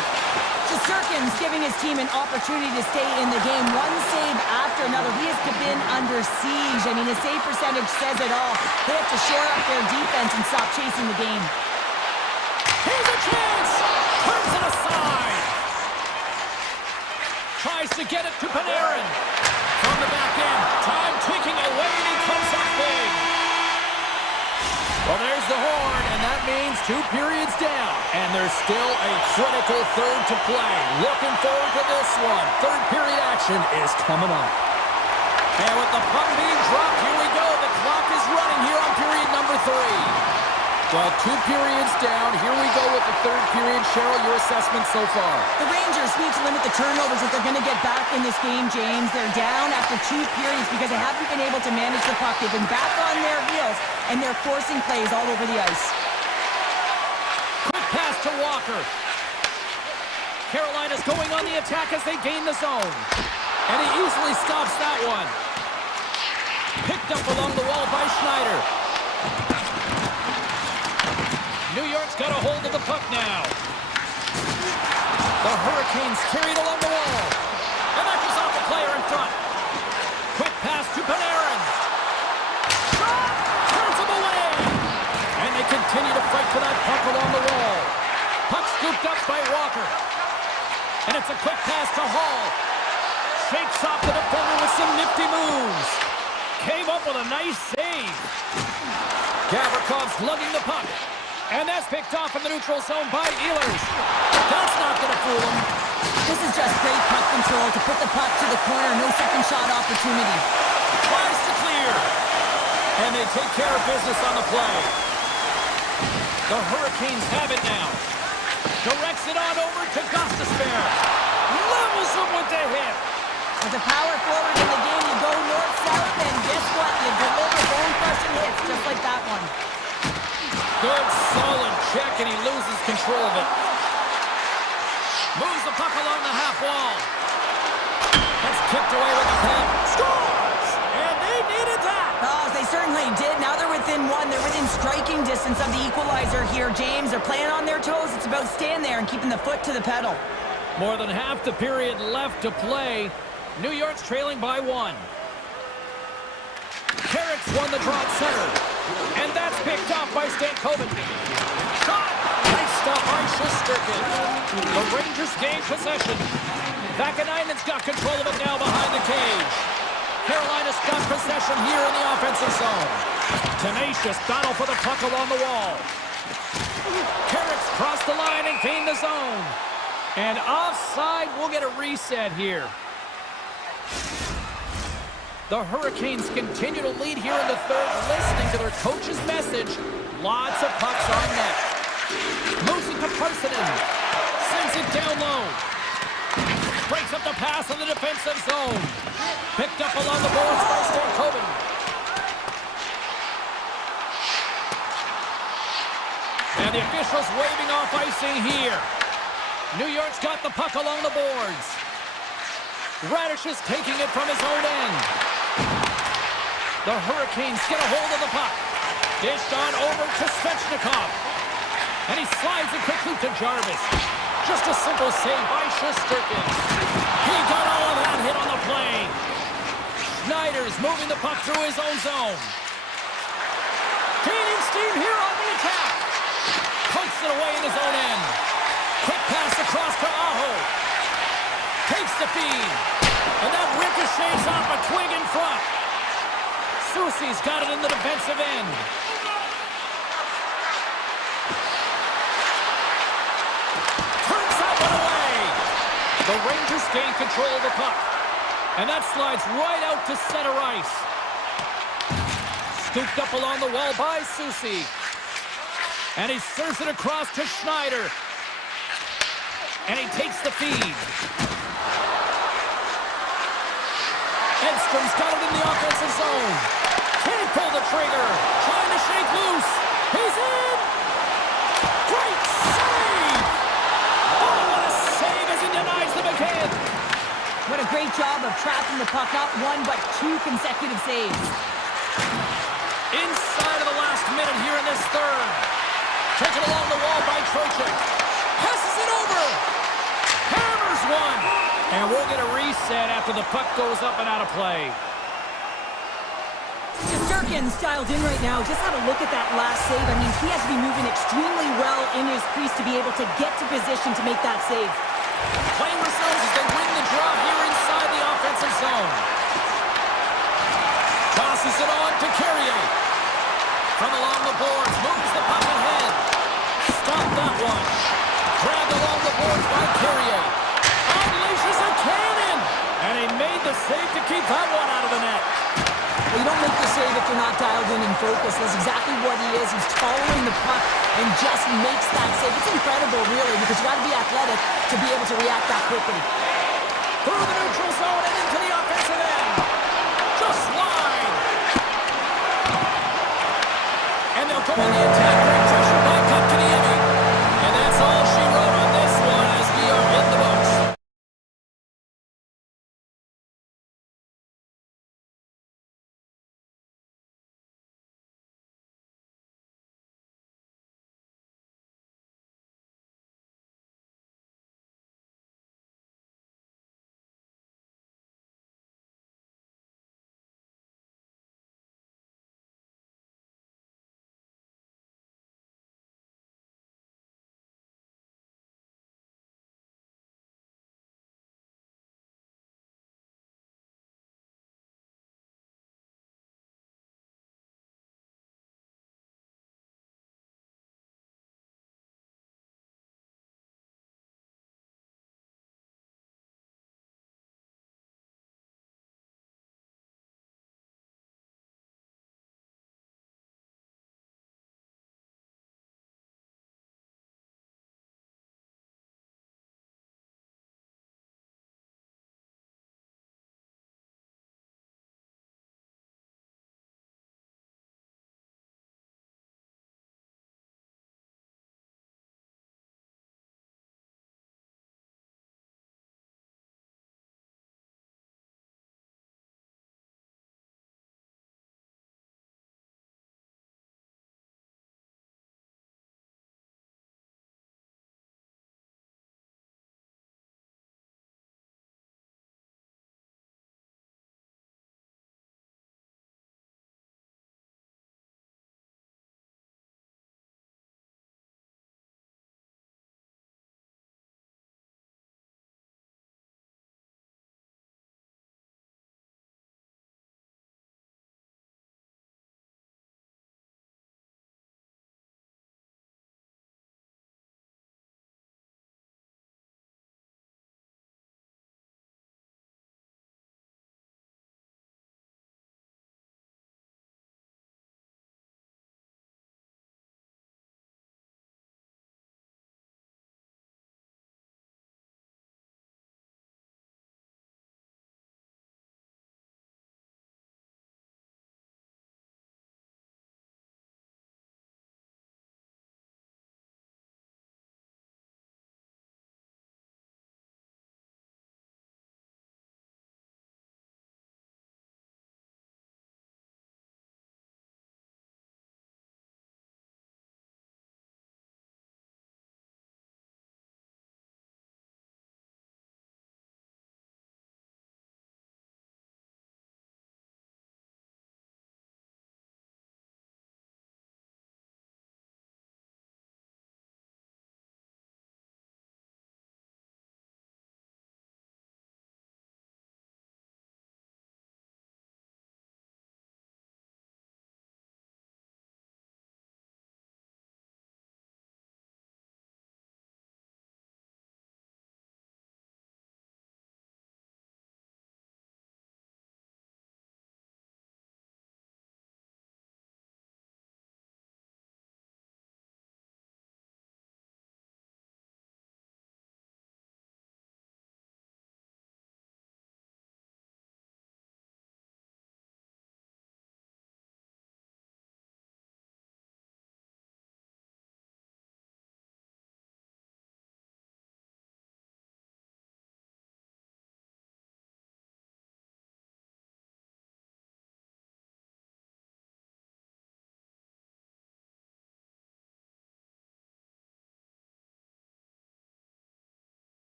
Shesterkin's giving his team an opportunity to stay in the game. One save after another. He has been under siege. I mean, his save percentage says it all. They have to shore up their defense and stop chasing the game. Here's a chance. Turns it aside. Tries to get it to Panarin. From the back end. Time ticking away, and he comes up big. Well, there's the horn, and that means 2 periods down. And there's still a critical third to play. Looking forward to this one. Third period action is coming up. And with the puck being dropped, here we go. The clock is running here on period number 3. Well, 2 periods down. Here we go with the third period. Cheryl, your assessment so far? The Rangers need to limit the turnovers if they're going to get back in this game, James. They're down after 2 periods because they haven't been able to manage the puck. They've been back on their heels, and they're forcing plays all over the ice. Quick pass to Walker. Carolina's going on the attack as they gain the zone. And he easily stops that one. Picked up along the wall by Schneider. New York's got a hold of the puck now. The Hurricanes carried along the wall. And that goes off the player in front. Quick pass to Panarin. Shot! Turns him away. And they continue to fight for that puck along the wall. Puck scooped up by Walker. Gets a quick pass to Hall. Shakes off the defender with some nifty moves. Came up with a nice save. Gavrikov's lugging the puck. And that's picked off in the neutral zone by Ehlers. That's not going to fool him. This is just great puck control to put the puck to the corner. No second shot opportunity. Tries to clear. And they take care of business on the play. The Hurricanes have it now. Directs it on over to Gostisbehere. Levels him with the hit. As a power forward in the game, you go north-south, and guess what? You deliver bone-crushing hits just like that one. Good, solid check, and he loses control of it. Moves the puck along the half wall. That's kicked away with the pen. Scores! And they needed that! Oh, they certainly did. Now they're within one. They're within striking distance of the equalizer here, James. They're playing on their toes. It's about staying there and keeping the foot to the pedal. More than half the period left to play. New York's trailing by 1. Carrick's won the draw at center. And that's picked off by Stankoven. Shot! Nice stuff by Shesterkin. The Rangers gain possession. Vakanainen's got control of it now behind the cage. Carolina's got possession here in the offensive zone. Tenacious battle for the puck along the wall. Carrick's crossed the line and gained the zone. And offside, we'll get a reset here. The Hurricanes continue to lead here in the third, listening to their coach's message. Lots of pucks on net. Moves it to Parssinen. Sends it down low. Breaks up the pass in the defensive zone. Picked up along the boards by Stankoven. And the officials waving off icing here. New York's got the puck along the boards. Radish is taking it from his own end. The Hurricanes get a hold of the puck. Dished on over to Svechnikov. And he slides it quickly to Jarvis. Just a simple save by Shesterkin. He got all of that hit on the play. Schneider's moving the puck through his own zone. Gaining steam here on the attack. Pokes it away in his own end. Quick pass across to Aho. Takes the feed. And that ricochets off a twig in front. Soucy's got it in the defensive end. Turns that one away. The Rangers gain control of the puck. And that slides right out to center ice. Scooped up along the wall by Soucy. And he serves it across to Schneider. And he takes the feed. Edstrom's got it in the offensive zone. Can't pull the trigger. Trying to shake loose. He's in. Great save. Oh, what a save as he denies the backhand. What a great job of trapping the puck. Not one, but two consecutive saves. Inside of the last minute here in this third. Taken along the wall by Trocheck. Passes it over. Hammers one. And we'll get a reset after the puck goes up and out of play. Shesterkin's dialed in right now. Just have a look at that last save. I mean, he has to be moving extremely well in his crease to be able to get to position to make that save. Playing resumes as they win the draw here inside the offensive zone. Tosses it on to Carrier. From along the boards, moves the puck ahead. Stop that one. Grabbed along the boards by Carrier. Unleashes a cannon! And he made the save to keep that one out of the net. Well, you don't make the save if you're not dialed in and focused. That's exactly what he is. He's following the puck and just makes that save. It's incredible, really, because you got to be athletic to be able to react that quickly. Through the neutral zone and into the offensive end. Just wide. And they'll go on the attack. Great pressure by Kotkaniemi. And that's all she wrote on this one as we are in the books.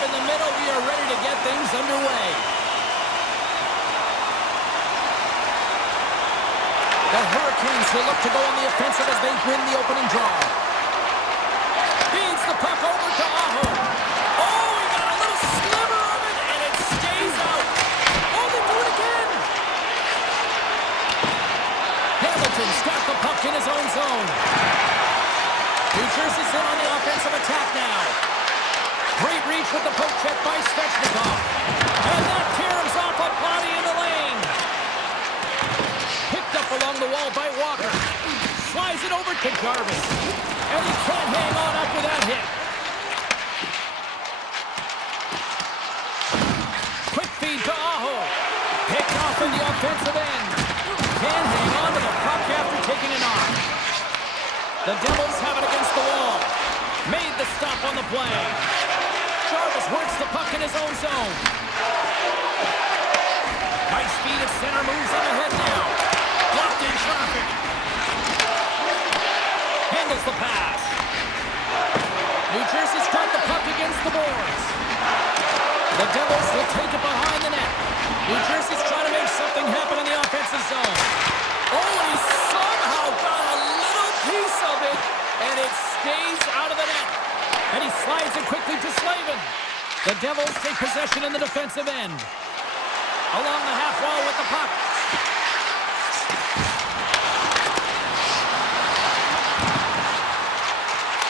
up in the middle. We are ready to get things underway. The Hurricanes will look to go on the offensive as they win the opening draw. Feeds the puck over to Aho. Oh, he got a little sliver of it, and it stays out. Oh, they do it again. Hamilton's got the puck in his own zone. New Jersey's in on the offensive attack now. Great reach with the poke check by Svechnikov. And that caroms off a body in the lane. Picked up along the wall by Walker. Slides it over to Jarvis. And he can't hang on after that hit. Quick feed to Aho. Picked off in the offensive end. Can't hang on to the puck after taking a knock. The Devils have it against the wall. Made the stop on the play. Jarvis works the puck in his own zone. Nice speed at center, moves up ahead now. Blocked in traffic. Handles the pass. New Jersey's got the puck against the boards. The Devils will take it behind the net. New Jersey's trying to make something happen in the offensive zone. Oh, and he somehow got a little piece of it, and it stays out of the net. And he slides it quickly to Slavin. The Devils take possession in the defensive end. Along the half wall with the puck.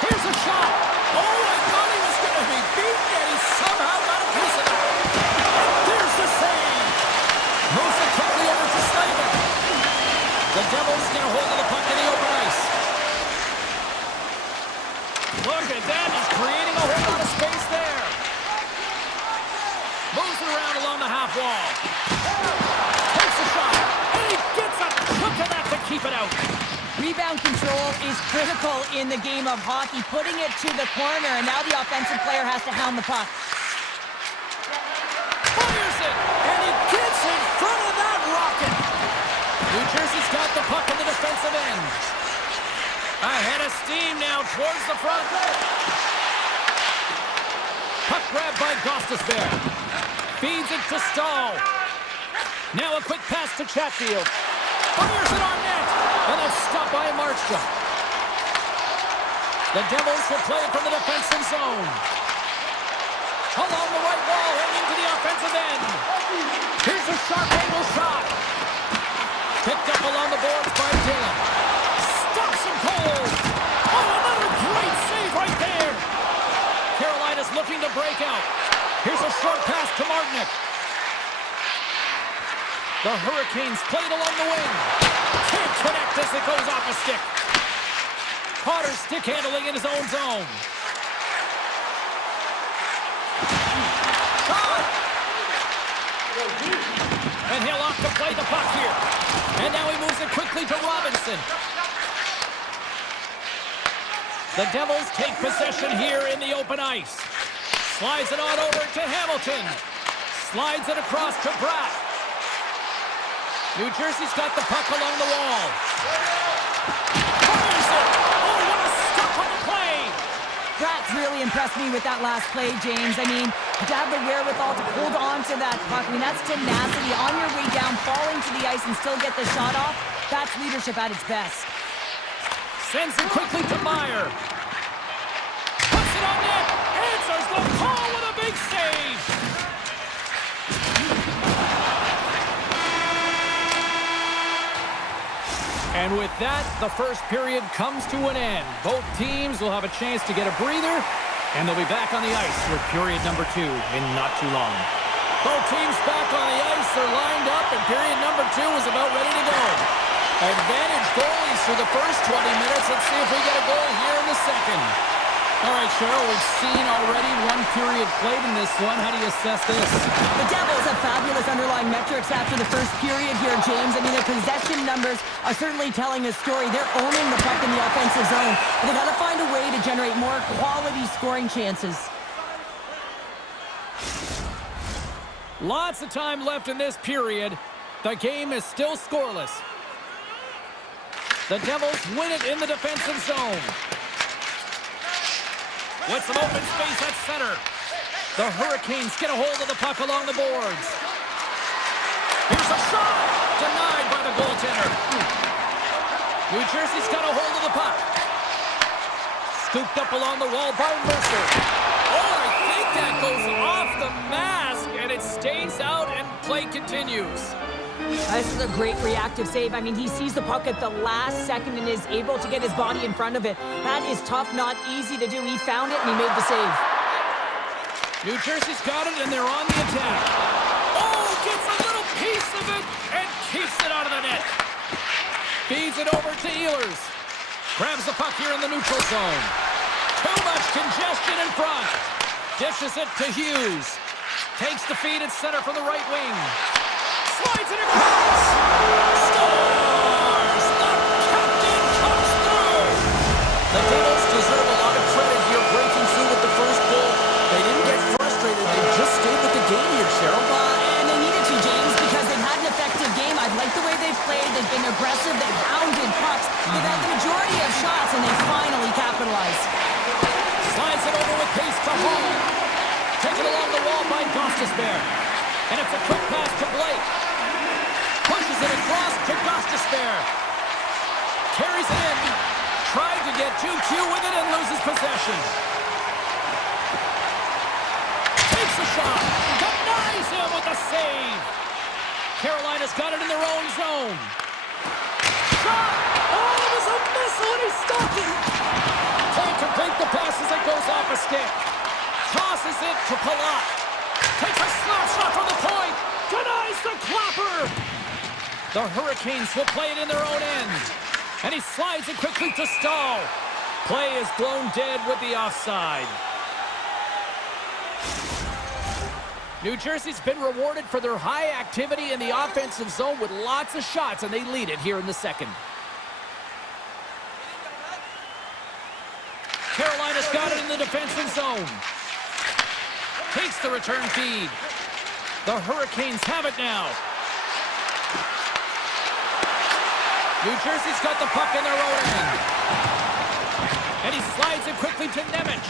Here's a shot. Oh, I thought he was going to be beaten, and he somehow got a piece of it. And there's the save. Moves it quickly over to Slavin. The Devils get a hold of the puck in the open ice. Look at that. He's creating a whole lot of space there. Moves it around along the half wall. Takes a shot. And he gets a hook of that to keep it out. Rebound control is critical in the game of hockey, putting it to the corner, and now the offensive player has to hound the puck. Fires it, and he gets in front of that rocket. New Jersey's got the puck in the defensive end. Ahead of steam now towards the front. Puck grab by Gostisbehere. Feeds it to Stahl. Now a quick pass to Chatfield. Fires it on net. And it's stopped by Markstrom. The Devils will play it from the defensive zone. Along the right wall, heading to the offensive end. Here's a sharp angle shot. Picked up along the boards by Dillon. Stops him cold. Oh, another great save right there. Carolina's looking to break out. Here's a short pass to Martinick. The Hurricanes play it along the wing. Can't connect as it goes off a stick. Carter stick handling in his own zone. Shot! And he'll opt to play the puck here. And now he moves it quickly to Robinson. The Devils take possession here in the open ice. Slides it on over to Hamilton. Slides it across to Bratt. New Jersey's got the puck along the wall. Fires it! Oh, what a stop on the play! Bratt's really impressed me with that last play, James. I mean, to have the wherewithal to hold on to that puck, I mean, that's tenacity. On your way down, falling to the ice and still get the shot off, that's leadership at its best. Sends it quickly to Meyer. Puts it on net. Answers the call with a big save. And with that, the first period comes to an end. Both teams will have a chance to get a breather, and they'll be back on the ice for period number 2 in not too long. Both teams back on the ice. They're lined up, and period number 2 is about ready to go. Advantage goalies for the first 20 minutes. Let's see if we get a goal here in the second. All right, Cheryl, we've seen already one period played in this one. How do you assess this? The Devils have fabulous underlying metrics after the first period here, James. I mean, their possession numbers are certainly telling a story. They're owning the puck in the offensive zone. But they've got to find a way to generate more quality scoring chances. Lots of time left in this period. The game is still scoreless. The Devils win it in the defensive zone. With some open space at center. The Hurricanes get a hold of the puck along the boards. Here's a shot! Denied by the goaltender. New Jersey's got a hold of the puck. Scooped up along the wall by Mercer. Oh, I think that goes off the mask, and it stays out, and play continues. This is a great reactive save. I mean, he sees the puck at the last second and is able to get his body in front of it. That is tough, not easy to do. He found it, and he made the save. New Jersey's got it, and they're on the attack. Oh, gets a little piece of it, and keeps it out of the net. Feeds it over to Ehlers. Grabs the puck here in the neutral zone. Too much congestion in front. Dishes it to Hughes. Takes the feed at center from the right wing. Slides it across. Scores! The captain comes through. The Devils deserve a lot of credit here breaking through with the first goal. They didn't get frustrated. They just stayed with the game here, Cheryl. And they needed to, James, because they've had an effective game. I've liked the way they've played. They've been aggressive. They've hounded pucks. They've had the majority of shots, and they finally capitalized. Slides it over with pace to Hall. Taken along the wall by Gostisbehere. And it's a quick pass to Blake. Pushes it across to Gostisbehere. Carries it in. Tried to get 2Q with it and loses possession. Takes a shot. Denies him with a save. Carolina's got it in their own zone. Shot! Oh, it was a missile and he stopped it. Can't complete the pass as it goes off a stick. Tosses it to Palat. Takes a slap shot from the point. Denies the clapper. The Hurricanes will play it in their own end. And he slides it quickly to Stahl. Play is blown dead with the offside. New Jersey's been rewarded for their high activity in the offensive zone with lots of shots, and they lead it here in the second. Carolina's got it in the defensive zone. Takes the return feed. The Hurricanes have it now. New Jersey's got the puck in their own end. And he slides it quickly to Nemec.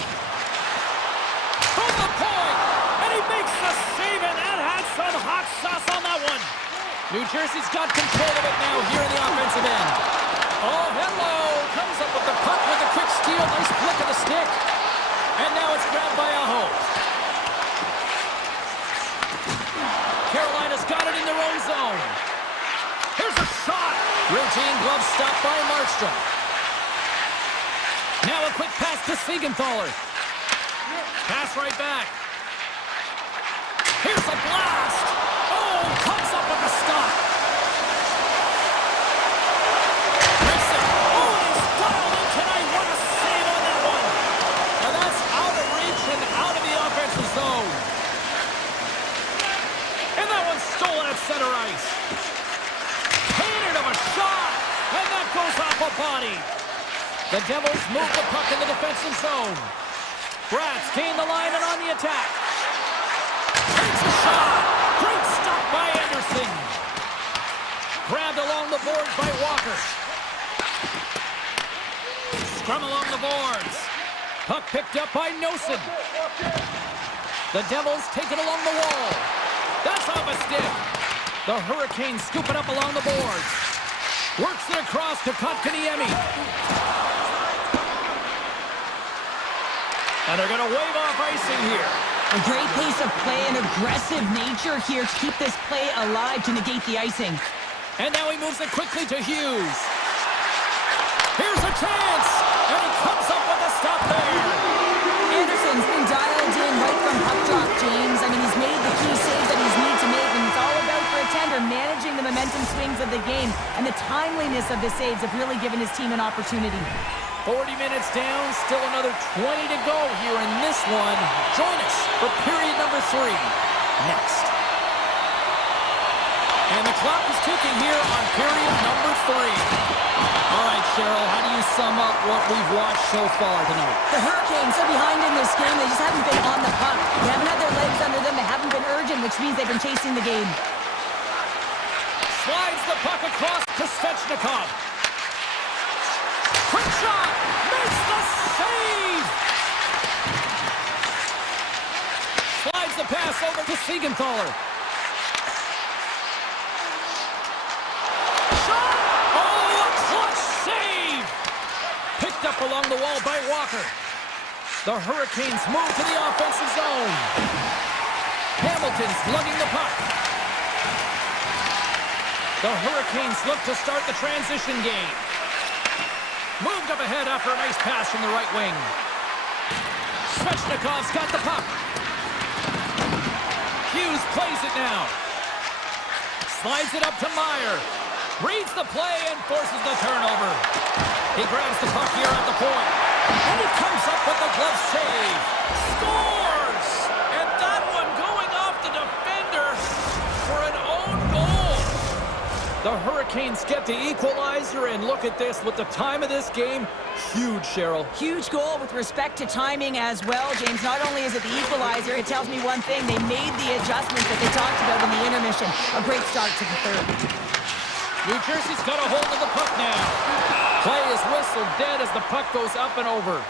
From the point! And he makes the save, and that had some hot sauce on that one. New Jersey's got control of it now here in the offensive end. Oh, hello! Comes up with the puck with a quick steal. Nice flick of the stick. And now it's grabbed by Aho. Carolina's got it in their own zone. Here's a shot. Routine glove stop by Markstrom. Now a quick pass to Siegenthaler. Pass right back. Here's a blast. Oh, comes up with a stop. Rips it. Oh, he's dialed in tonight. What a save on that one. Now that's out of reach and out of the offensive zone. And that one's stolen at center ice. Cannon of a shot. And that goes off a body. The Devils move the puck in the defensive zone. Bratz gain the line and on the attack. Takes a shot. Great stop by Anderson. Grabbed along the boards by Walker. Scrum along the boards. Puck picked up by Nosen. The Devils take it along the wall. That's off a stick. The Hurricanes scoop it up along the boards. Works it across to Kotkaniemi. And they're going to wave off icing here. A great pace of play and aggressive nature here to keep this play alive to negate the icing. And now he moves it quickly to Hughes. Here's a chance. And he comes up with a stop there. Anderson's been dialed in right from puck drop, James. I mean, he's made the key saves that he's needed to make, and it's all about for a tender managing the momentum swings of the game, and the timeliness of the saves have really given his team an opportunity. 40 minutes down, still another 20 to go here in this one. Join us for period number 3 next. And the clock is ticking here on period number 3. All right, Cheryl, how do you sum up what we've watched so far tonight? The Hurricanes are behind in this game. They just haven't been on the puck. They haven't had their legs under them. They haven't been urgent, which means they've been chasing the game. Slides the puck across to Svechnikov. Quick shot! Makes the save! the pass over to Siegenthaler. Shot! Oh, a clutch save! Picked up along the wall by Walker. The Hurricanes move to the offensive zone. Hamilton's lugging the puck. The Hurricanes look to start the transition game. Moved up ahead after a nice pass from the right wing. Svechnikov's got the puck. Hughes plays it now. Slides it up to Meyer. Reads the play and forces the turnover. He grabs the puck here at the point. And he comes up with the glove save. Scores! And that one going off the defender for an own goal. The Hurricanes get the equalizer, and look at this. With the time of this game, huge, Cheryl. Huge goal with respect to timing as well, James. Not only is it the equalizer, it tells me one thing. They made the adjustments that they talked about in the intermission. A great start to the third. New Jersey's got a hold of the puck now. Play is whistled dead as the puck goes up and over.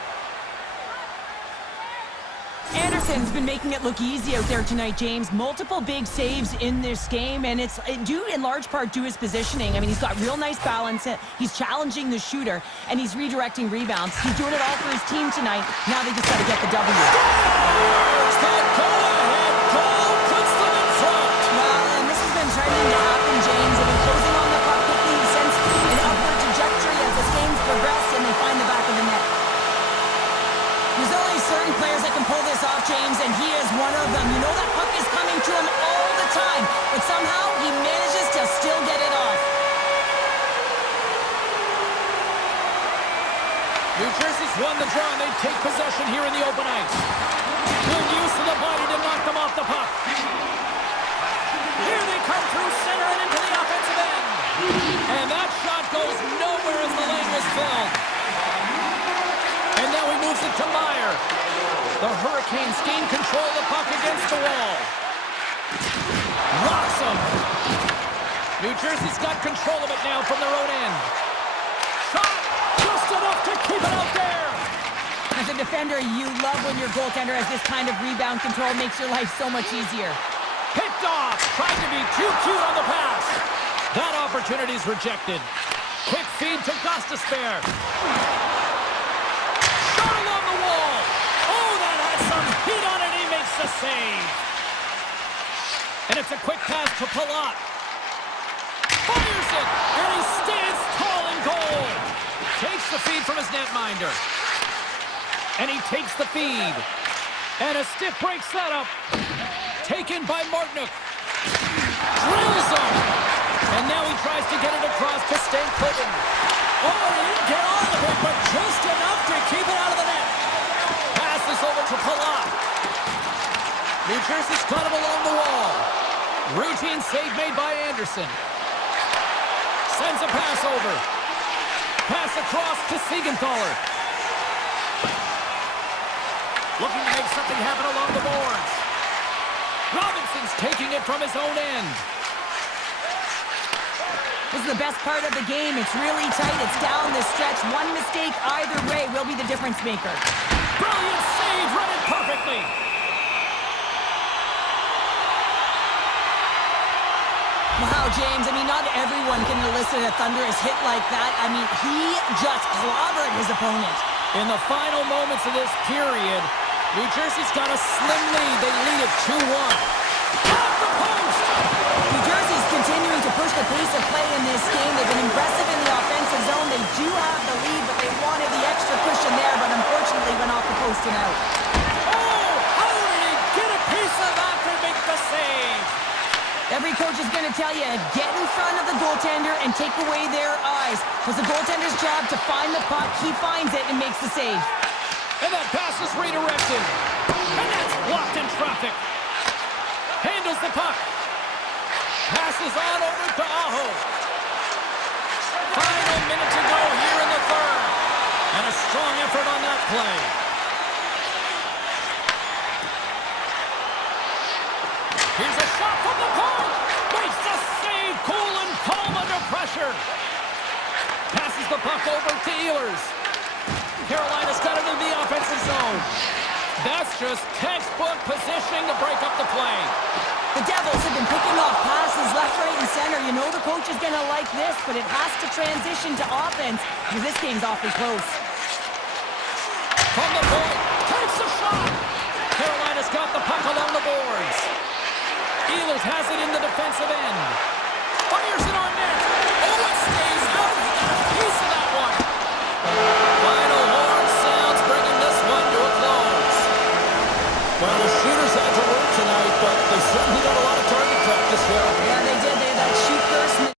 Anderson's been making it look easy out there tonight, James. Multiple big saves in this game, and it's due in large part to his positioning. I mean, he's got real nice balance. He's challenging the shooter, and he's redirecting rebounds. He's doing it all for his team tonight. Now they just got to get the W. Scores! The go-ahead goal puts them in front. Well, and this has been trending to happen, James. They've been closing on the puck quickly since an upward trajectory as the games progress, and they find the back of the net. There's only certain players that can pull this off, James, and he is one of them. You know that puck is coming to him all the time, but somehow he manages to still get it off. New Jersey's won the draw, and they take possession here in the open ice. Good use of the body to knock them off the puck. Here they come through center and into the offensive end. And that shot goes nowhere as the lane was filled. And now he moves it to Meyer. The Hurricanes gain control of the puck against the wall. Rocks him. New Jersey's got control of it now from their own end. Shot! Just enough to keep it out there. As a defender, you love when your goaltender has this kind of rebound control. Makes your life so much easier. Picked off. Tried to be too cute on the pass. That opportunity's rejected. Quick feed to Gostisbehere. Shot along the wall. Oh, that had some heat on it. He makes the save. And it's a quick pass to Palat. Fires it. And he stands tall in goal. Takes the feed from his netminder. And he takes the feed. And a stiff break setup. Taken by Martinook. Drills him. And now he tries to get it across to Stankoven. Oh, he didn't get all of it, but just enough to keep it out of the net. Passes over to Palat. New Jersey's got him along the wall. Routine save made by Anderson. Sends a pass over. Pass across to Siegenthaler. Looking to make something happen along the boards. Robinson's taking it from his own end. This is the best part of the game. It's really tight. It's down the stretch. One mistake either way will be the difference maker. Brilliant save, run it perfectly. Wow, James, I mean, not everyone can elicit a thunderous hit like that. I mean, he just clobbered his opponent. In the final moments of this period, New Jersey's got a slim lead. They lead it 2-1. Off the post! New Jersey's continuing to push the pace of play in this game. They've been impressive in the offensive zone. They do have the lead, but they wanted the extra cushion there, but unfortunately went off the post and out. Oh, how did he get a piece of that to make the save? Every coach is going to tell you, get in front of the goaltender and take away their eyes. It's the goaltender's job to find the puck. He finds it and makes the save. And that pass is redirected. And that's blocked in traffic. Handles the puck. Passes on over to Aho. Final minute to go here in the third. And a strong effort on that play. Here's a shot from the point. Makes the save. Cool and calm under pressure. Passes the puck over to Ehlers. Carolina's got it in the offensive zone. That's just textbook positioning to break up the play. The Devils have been picking off passes left, right, and center. You know the coach is going to like this, but it has to transition to offense because this game's awfully close. From the point, takes a shot. Carolina's got the puck along the boards. Ehlers has it in the defensive end. Fires it on net. Oh, it stays out. He got a piece of that one. Final horn sounds, bringing this one to a close. Well, the shooters had to work tonight, but they certainly got a lot of target practice here. Yeah, they did. They had that shoot first.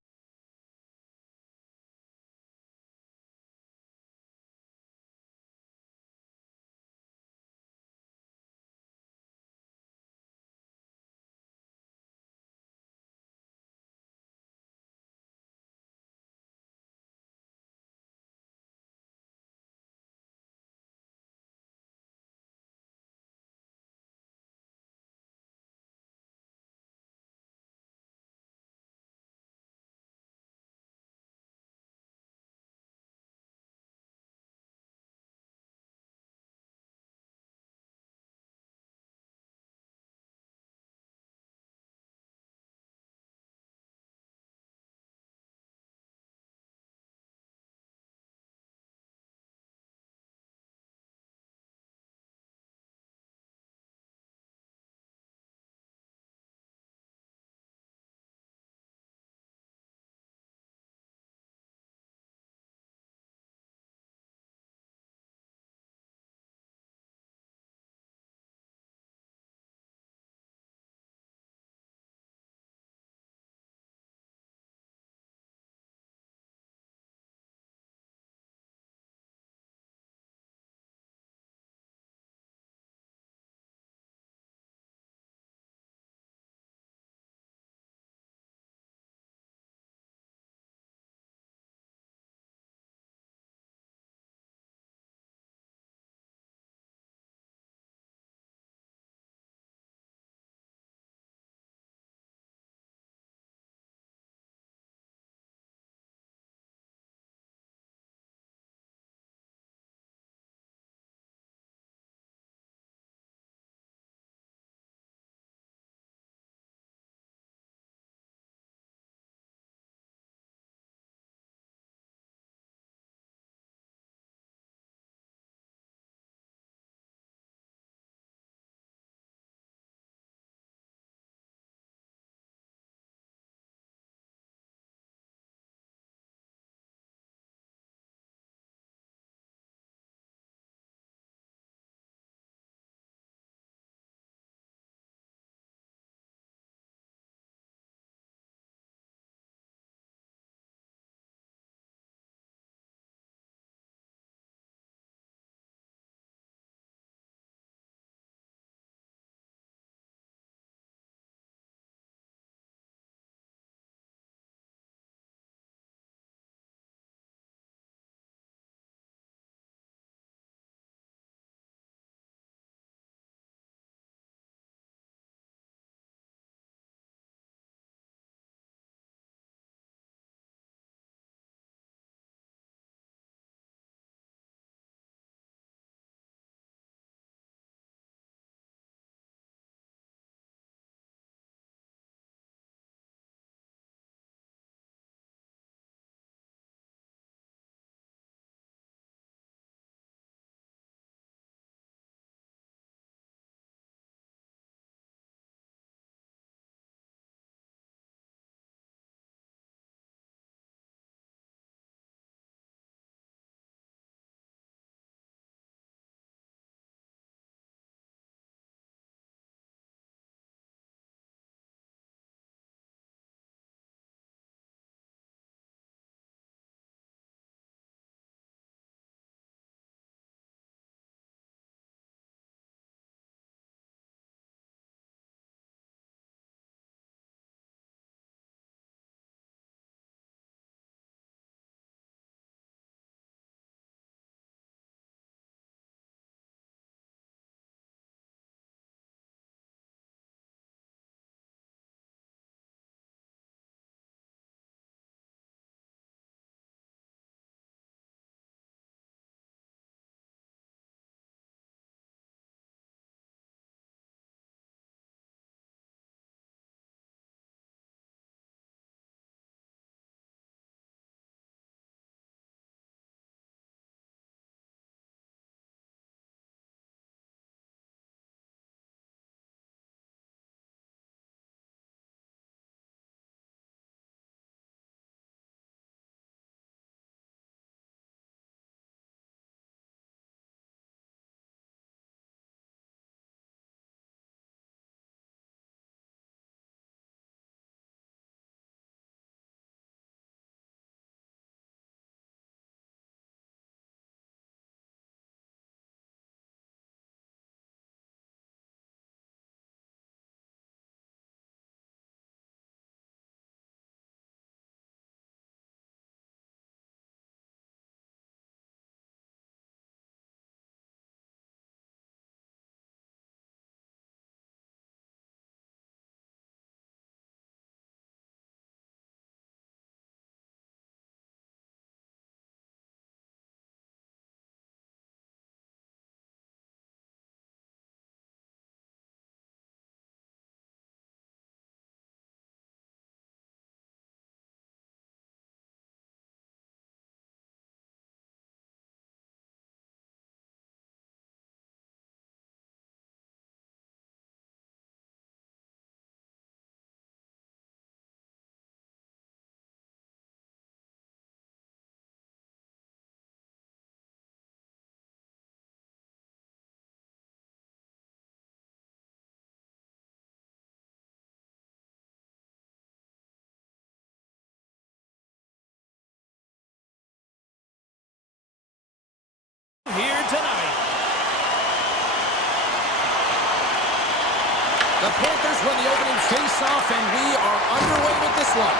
The Panthers win the opening face-off, and we are underway with this one.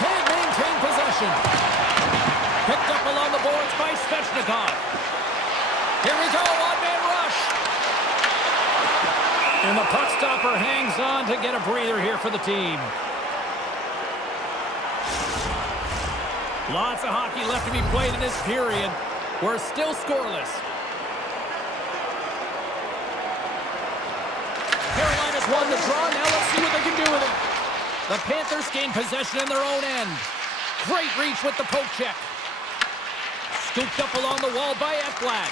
Can't maintain possession. Picked up along the boards by Svechnikov. Here we go, one-man rush. And the puck stopper hangs on to get a breather here for the team. Lots of hockey left to be played in this period. We're still scoreless. Carolina's won the draw. Now let's see what they can do with it. The Panthers gain possession in their own end. Great reach with the poke check. Scooped up along the wall by Ekblad.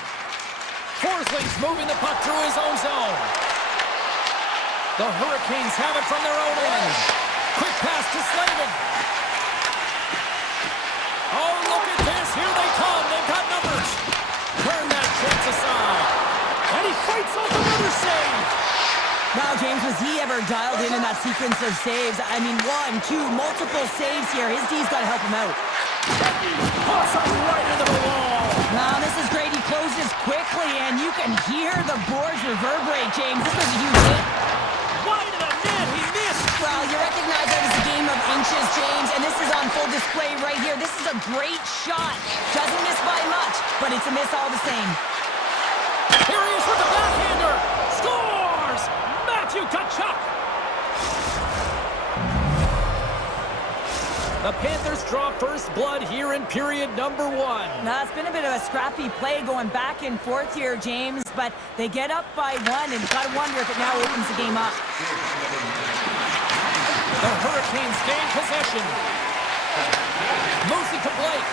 Forsling's moving the puck through his own zone. The Hurricanes have it from their own end. Quick pass to Slavin. Oh, look at this. Here they come. They've got numbers. Turn that chance aside. And he fights off another save. Wow, James, was he ever dialed in that sequence of saves? I mean, one, two, multiple saves here. His D's got to help him out. Toss up right into the wall. Now, this is great. He closes quickly, and you can hear the boards reverberate, James. This was a huge hit. Wide of the net. He missed. Well, you recognize that it's a game of inches, James, and this is on full display right here. This is a great shot. Doesn't miss by much, but it's a miss all the same. Here he is with the backhander. Scores! Matthew Tkachuk. The Panthers draw first blood here in period number one. Now, it's been a bit of a scrappy play going back and forth here, James, but they get up by one, and got to wonder if it now opens the game up. The Hurricanes gain possession. Moves it to Blake.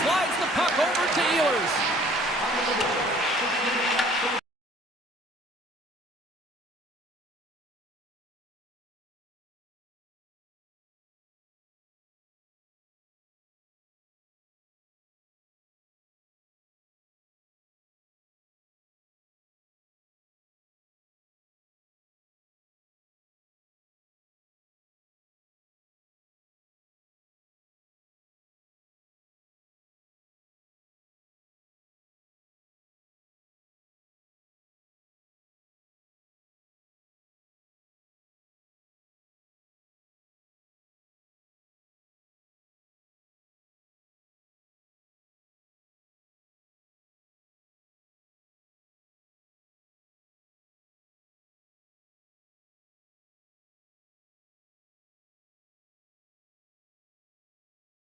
Slides the puck over to Ehlers.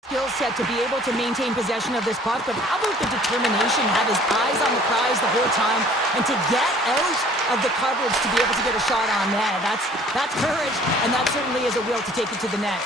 Skill set to be able to maintain possession of this puck, but how about the determination, have his eyes on the prize the whole time, and to get out of the coverage to be able to get a shot on net. That's courage, and that certainly is a will to take it to the net.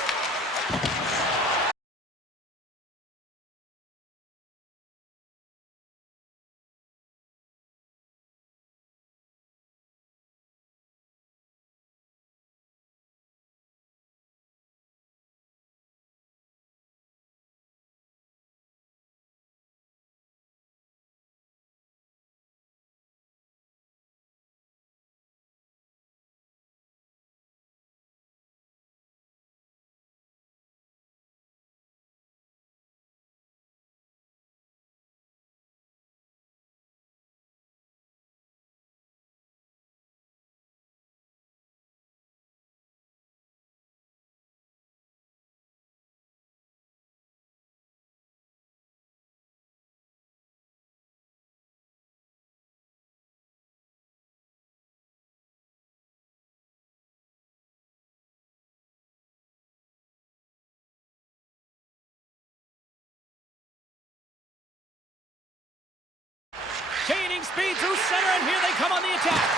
Gaining speed through center, and here they come on the attack.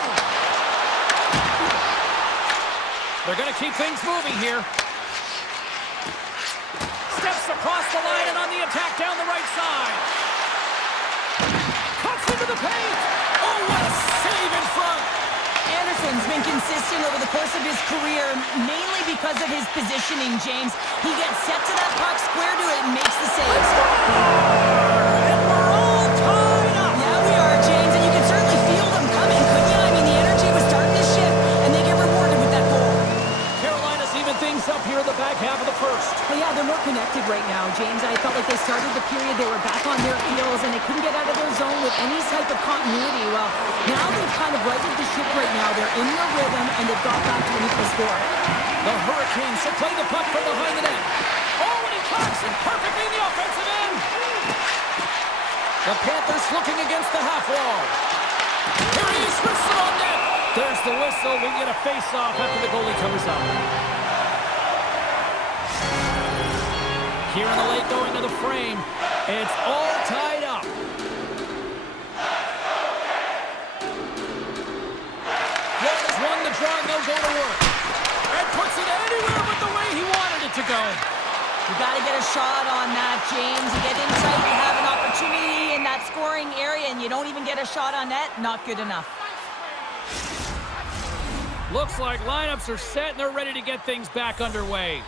They're going to keep things moving here. Steps across the line and on the attack down the right side. Cuts into the paint. Oh, what a save in front. Anderson's been consistent over the course of his career, mainly because of his positioning, James. He gets set to that puck, square to it, and makes the save. Let's go! And we're all tied up. Yeah, we are, James, and you can certainly feel them coming, couldn't you? I mean, the energy was starting to shift, and they get rewarded with that goal. Carolina's even things up here in the back half of the first. Well, yeah, they're more connected right now, James. I felt like they started the period, they were back on their heels, and they couldn't get out of their zone with any type of continuity. Well, now they've kind of righted the ship right now. They're in their rhythm, and they've got back to an equal score. The Hurricanes should play the puck from behind the net. Oh, and he clocks it perfectly in the offensive end. The Panthers looking against the half wall. Here he is, whistle on net. There's the whistle. We get a face-off after the goalie covers up. Here in the late going to the frame. It's all tied up. Florida's won the draw, and they'll go to work. And puts it anywhere but the way he wanted it to go. You got to get a shot on that, James. You get inside, you have an opportunity in that scoring area, and you don't even get a shot on net. Not good enough. Looks like lineups are set, and they're ready to get things back underway.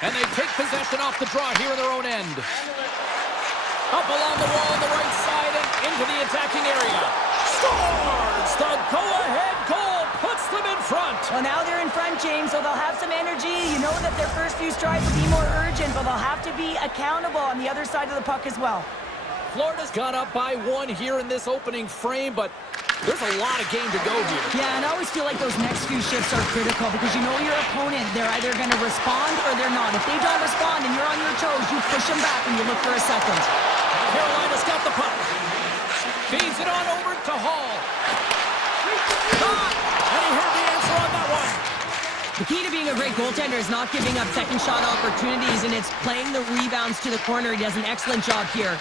And they take possession off the draw here in their own end. Up along the wall on the right side and into the attacking area. Scores! The go-ahead goal puts them in front. Well, now they're in front, James, so they'll have some energy. You know that their first few strides will be more urgent, but they'll have to be accountable on the other side of the puck as well. Florida's got up by one here in this opening frame, but there's a lot of game to go here. Yeah, and I always feel like those next few shifts are critical because you know your opponent, they're either going to respond or they're not. If they don't respond and you're on your toes, you push them back and you look for a second. Carolina's got the puck. Feeds it on over to Hall. Shot! And he heard the answer on that one. The key to being a great goaltender is not giving up second shot opportunities, and it's playing the rebounds to the corner. He does an excellent job here.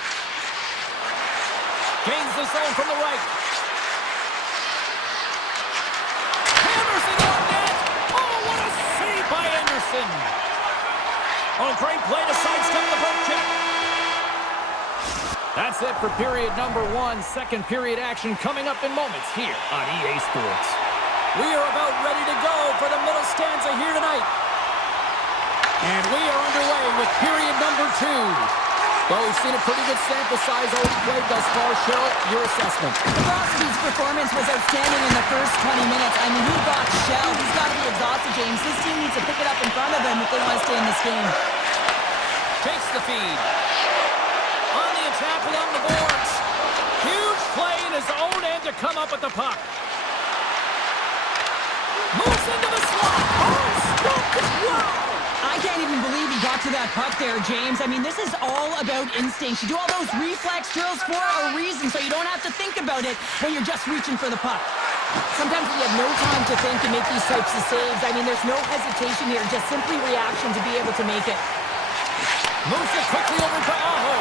Gains the zone from the right. Hammers it on net. Oh, what a save by Anderson. Oh, great play to sidestep the poke check. That's it for period number one. Second period action coming up in moments here on EA Sports. We are about ready to go for the middle stanza here tonight. And we are underway with period number two. Well, we've seen a pretty good sample size already played thus far. Cheryl, your assessment. Crosby's performance was outstanding in the first 20 minutes. I mean, he got shelled. He's got to be exhausted, James. This team needs to pick it up in front of him if they want to stay in this game. Takes the feed. On the attack along the boards. Huge play in his own end to come up with the puck. Moves into the slot. Oh, scooped it. Wow. I can't even believe he got to that puck there, James. I mean, this is all about instinct. You do all those reflex drills for a reason, so you don't have to think about it when you're just reaching for the puck. Sometimes you have no time to think and make these types of saves. I mean, there's no hesitation here, just simply reaction to be able to make it. Moves it quickly over to Aho.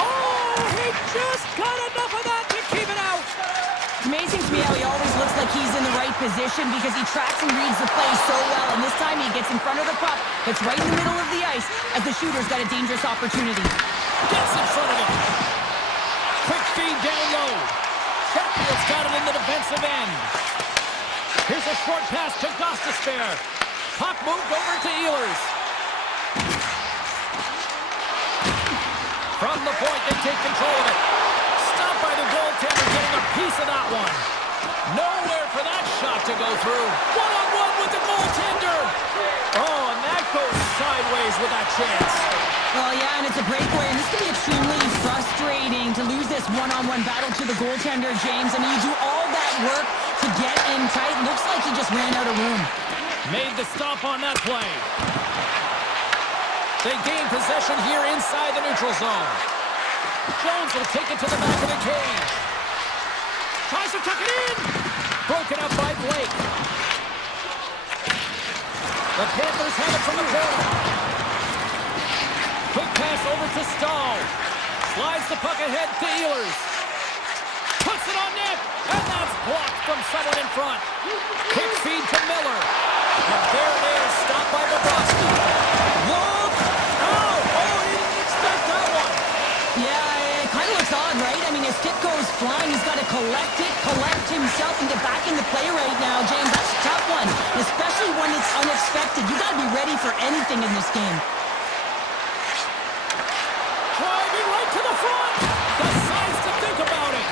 Oh, he just got enough of that to keep it out. It's amazing to me how he always looks like he's in the right position because he tracks and reads the play so well. And this time he gets in front of the puck. It's right in the middle of the ice as the shooter's got a dangerous opportunity. Gets in front of him. Quick feed down low. Chatfield's got it in the defensive end. Here's a short pass to Gostisbehere. Puck moved over to Ehlers. From the point, they take control of it. Stopped by the goaltender, getting a piece of that one. Nowhere for that shot to go through. One-on-one with the goaltender. Oh, and that goes sideways with that chance. Well, yeah, and it's a breakaway, and this can be extremely frustrating to lose this one-on-one battle to the goaltender, James. I mean, you do all that work to get in tight. Looks like he just ran out of room. Made the stop on that play. They gain possession here inside the neutral zone. Jones will take it to the back of the cage. Tries to tuck it in. Broken up by Blake. The Panthers have it from the corner. Quick pass over to Stahl. Slides the puck ahead to Ehlers. Puts it on net. And that's blocked from someone in front. Quick feed to Miller. And there it is. Stopped by Bobrovsky. Look out. Oh, he didn't expect that one. Yeah, it kind of looks odd, right? I mean, his stick goes flying. He's got to collect it, collect himself, and get back in the play right now. James, that's a tough one, especially when it's unexpected. You got to be ready for anything in this game. Driving right to the front. Decides to think about it.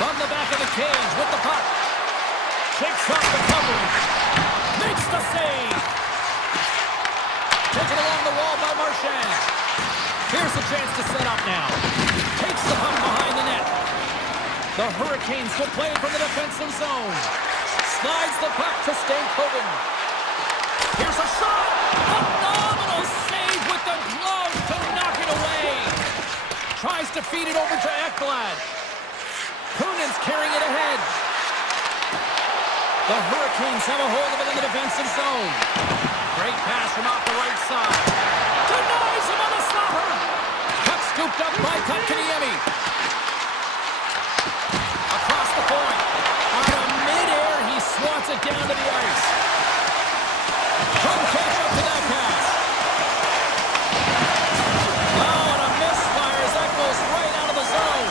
From the back of the cage with the puck. Shakes off the coverage. Here's a chance to set up now. Takes the puck behind the net. The Hurricanes will play it from the defensive zone. Slides the puck to Stankoven. Here's a shot. Phenomenal save with the glove to knock it away. Tries to feed it over to Ekblad. Kunin's carrying it ahead. The Hurricanes have a hold of it in the defensive zone. Great pass from off the right side. Denies him on the stopper. Puck scooped up by Kotkaniemi. Across the point. Out of midair, he swats it down to the ice. Come catch up to that pass. Oh, and a misfire as that goes right out of the zone.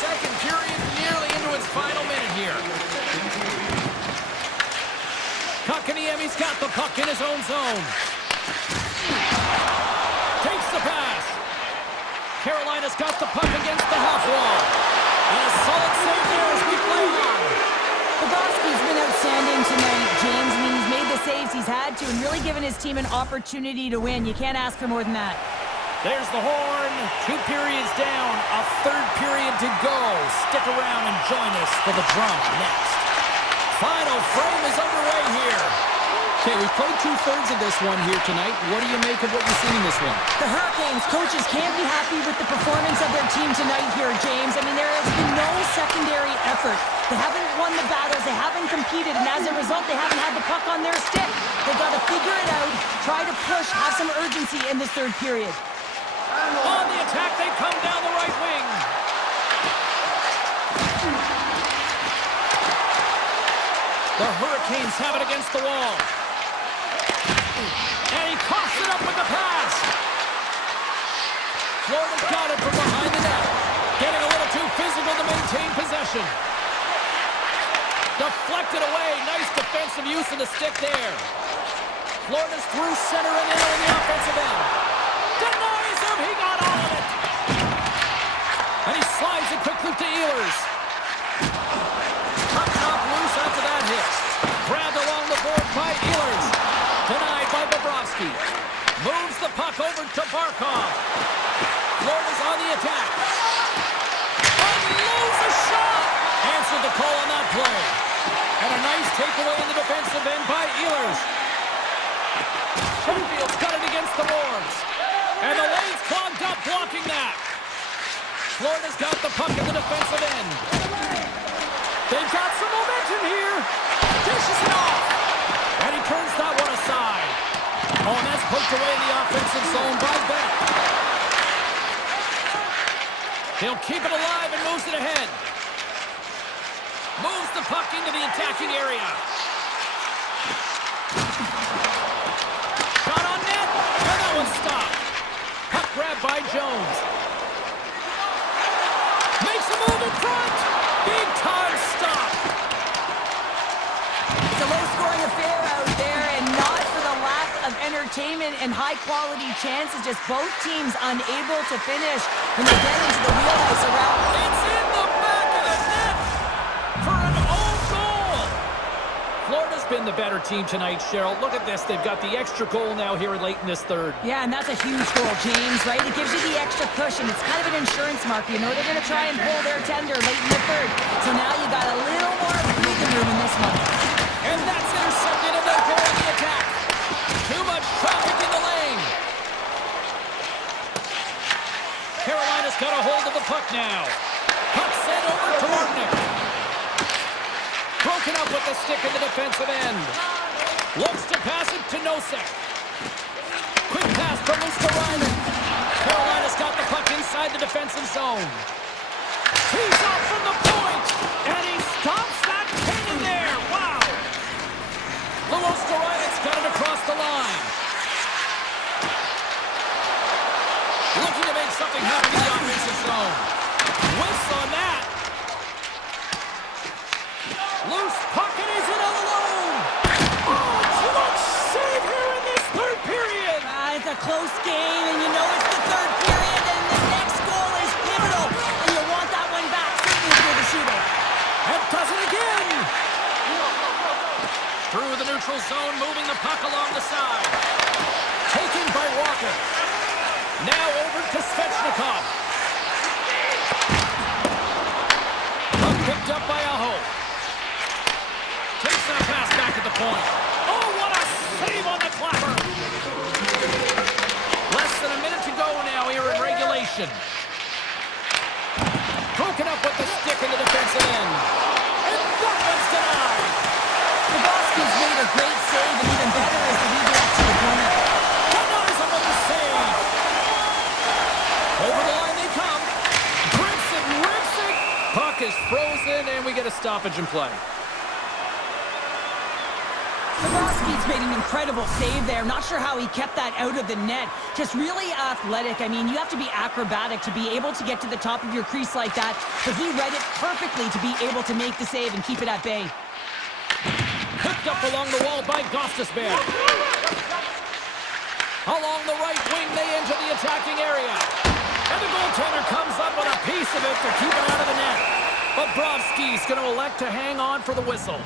Second period nearly into its final minute here. Kotkaniemi's got the puck in his own zone. Takes the pass. Carolina's got the puck against the half wall. And a solid save there as we play on. Bobrovsky's been outstanding tonight, James. I mean, he's made the saves he's had to and really given his team an opportunity to win. You can't ask for more than that. There's the horn. 2 periods down. A third period to go. Stick around and join us for the drama next. Final frame is underway here. Okay, we've played 2/3 of this one here tonight. What do you make of what you've seen in this one? The Hurricanes coaches can't be happy with the performance of their team tonight here, James. I mean, there has been no secondary effort. They haven't won the battles, they haven't competed, and as a result, they haven't had the puck on their stick. They've got to figure it out, try to push, have some urgency in this third period. On the attack, they come down the right wing. The Hurricanes have it against the wall. And he coughs it up with the pass. Florida's got it from behind the net. Getting a little too physical to maintain possession. Deflected away. Nice defensive use of the stick there. Florida's through center and in on the offensive end. Denies him. He got all of it. And he slides it quickly to Ehlers. Puck off loose after that hit. Grabbed along the board by Ehlers. Denied by Bobrovsky. Moves the puck over to Barkov. Florida's on the attack. Unloads a shot. Answered the call on that play. And a nice takeaway in the defensive end by Ehlers. Sheffield's got it against the boards. And the lane's clogged up blocking that. Florida's got the puck in the defensive end. They've got some momentum here. Dishes it off. And he turns that one aside. Oh, and that's poked away in the offensive zone by Beck. He'll keep it alive and moves it ahead. Moves the puck into the attacking area. Shot on net. And that one's stopped. Puck grab by Jones. Makes a move in front. Big time stop. It's a low-scoring affair out there, and not for the lack of entertainment and high-quality chances. Just both teams unable to finish when they get into the wheelhouse around. It's in the back of the net for an own goal. Florida's been the better team tonight, Cheryl. Look at this. They've got the extra goal now here late in this third. Yeah, and that's a huge goal, James, right? It gives you the extra cushion. It's kind of an insurance marker. You know they're going to try and pull their tender late in the third. So now you got a little more breathing room in this one. And that's intercepted, and they'll go on the attack. Too much traffic in the lane. Carolina's got a hold of the puck now. Puck sent over to Martinick. Broken up with the stick in the defensive end. Looks to pass it to Nosek. Quick pass from Luskarainen. Carolina's got the puck inside the defensive zone. He's off from the point, and he stops that cannon there. Wow. Luskarainen's got it across the line. Looking to make something happen in the offensive zone. Whiffs on that. Loose puck, and he's in alone. Oh, clutch save here in this third period. It's a close game, and you know it's the third period, and the next goal is pivotal. And you want that one back, certainly if you're the shooter. And does it again. Through the neutral zone, moving the puck along the side. Taken by Walker. Now over to Svechnikov. Puck picked up by Aho. Takes that pass back at the point. Oh, what a save on the clapper! Less than a minute to go now here in regulation. Broken up with the stick in the defensive end. And that one's denied! Bobrovsky's made a great save, and even better is the redirect to the corner. Denies him with the save! Over the line they come. Grips it, rips it! Puck is frozen, and we get a stoppage in play. Bobrovsky's made an incredible save there. Not sure how he kept that out of the net. Just really athletic. I mean, you have to be acrobatic to be able to get to the top of your crease like that, but he read it perfectly to be able to make the save and keep it at bay. Picked up along the wall by Gostisbehere. Along the right wing, they enter the attacking area. And the goaltender comes up with a piece of it to keep it out of the net. Bobrovsky's going to elect to hang on for the whistle.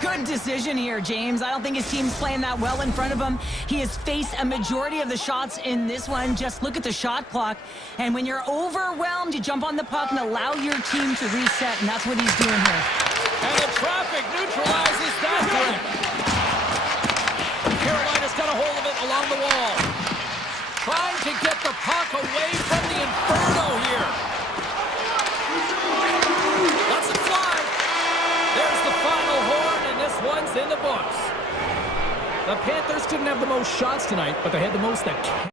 Good decision here, James. I don't think his team's playing that well in front of him. He has faced a majority of the shots in this one. Just look at the shot clock. And when you're overwhelmed, you jump on the puck and allow your team to reset, and that's what he's doing here. And the traffic neutralizes that threat. Carolina's got a hold of it along the wall. Trying to get the puck away from the Inferno here. Lets it fly. There's the final horn, and this one's in the books. The Panthers didn't have the most shots tonight, but they had the most that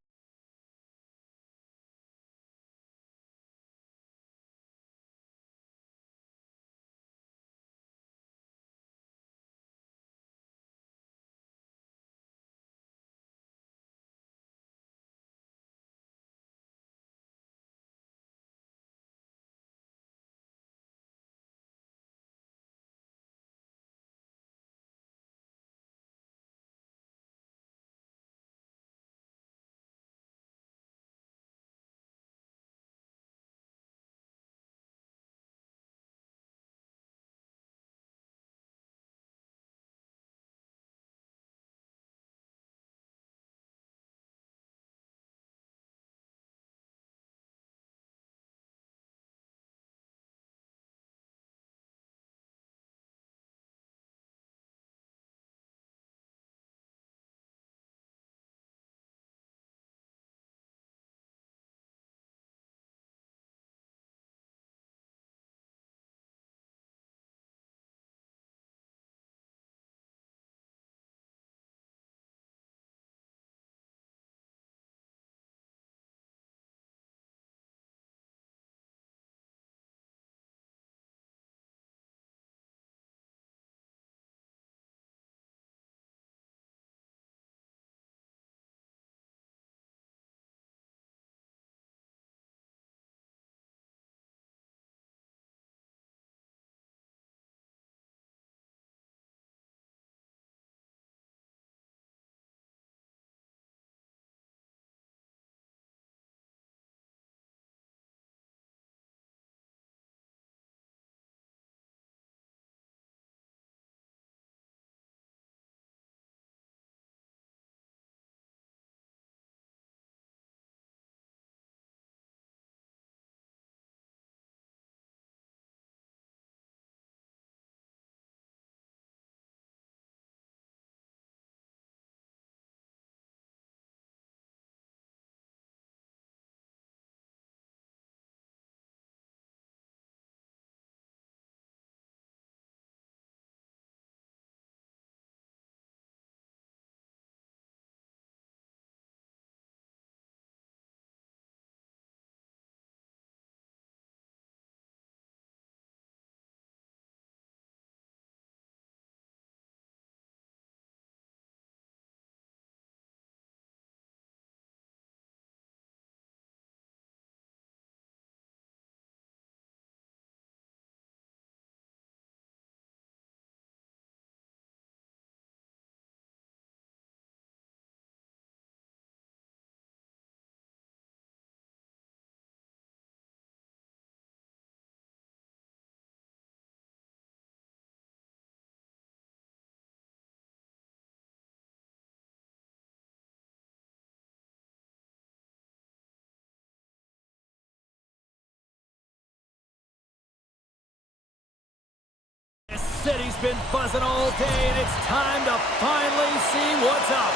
said he's been buzzing all day, and it's time to finally see what's up.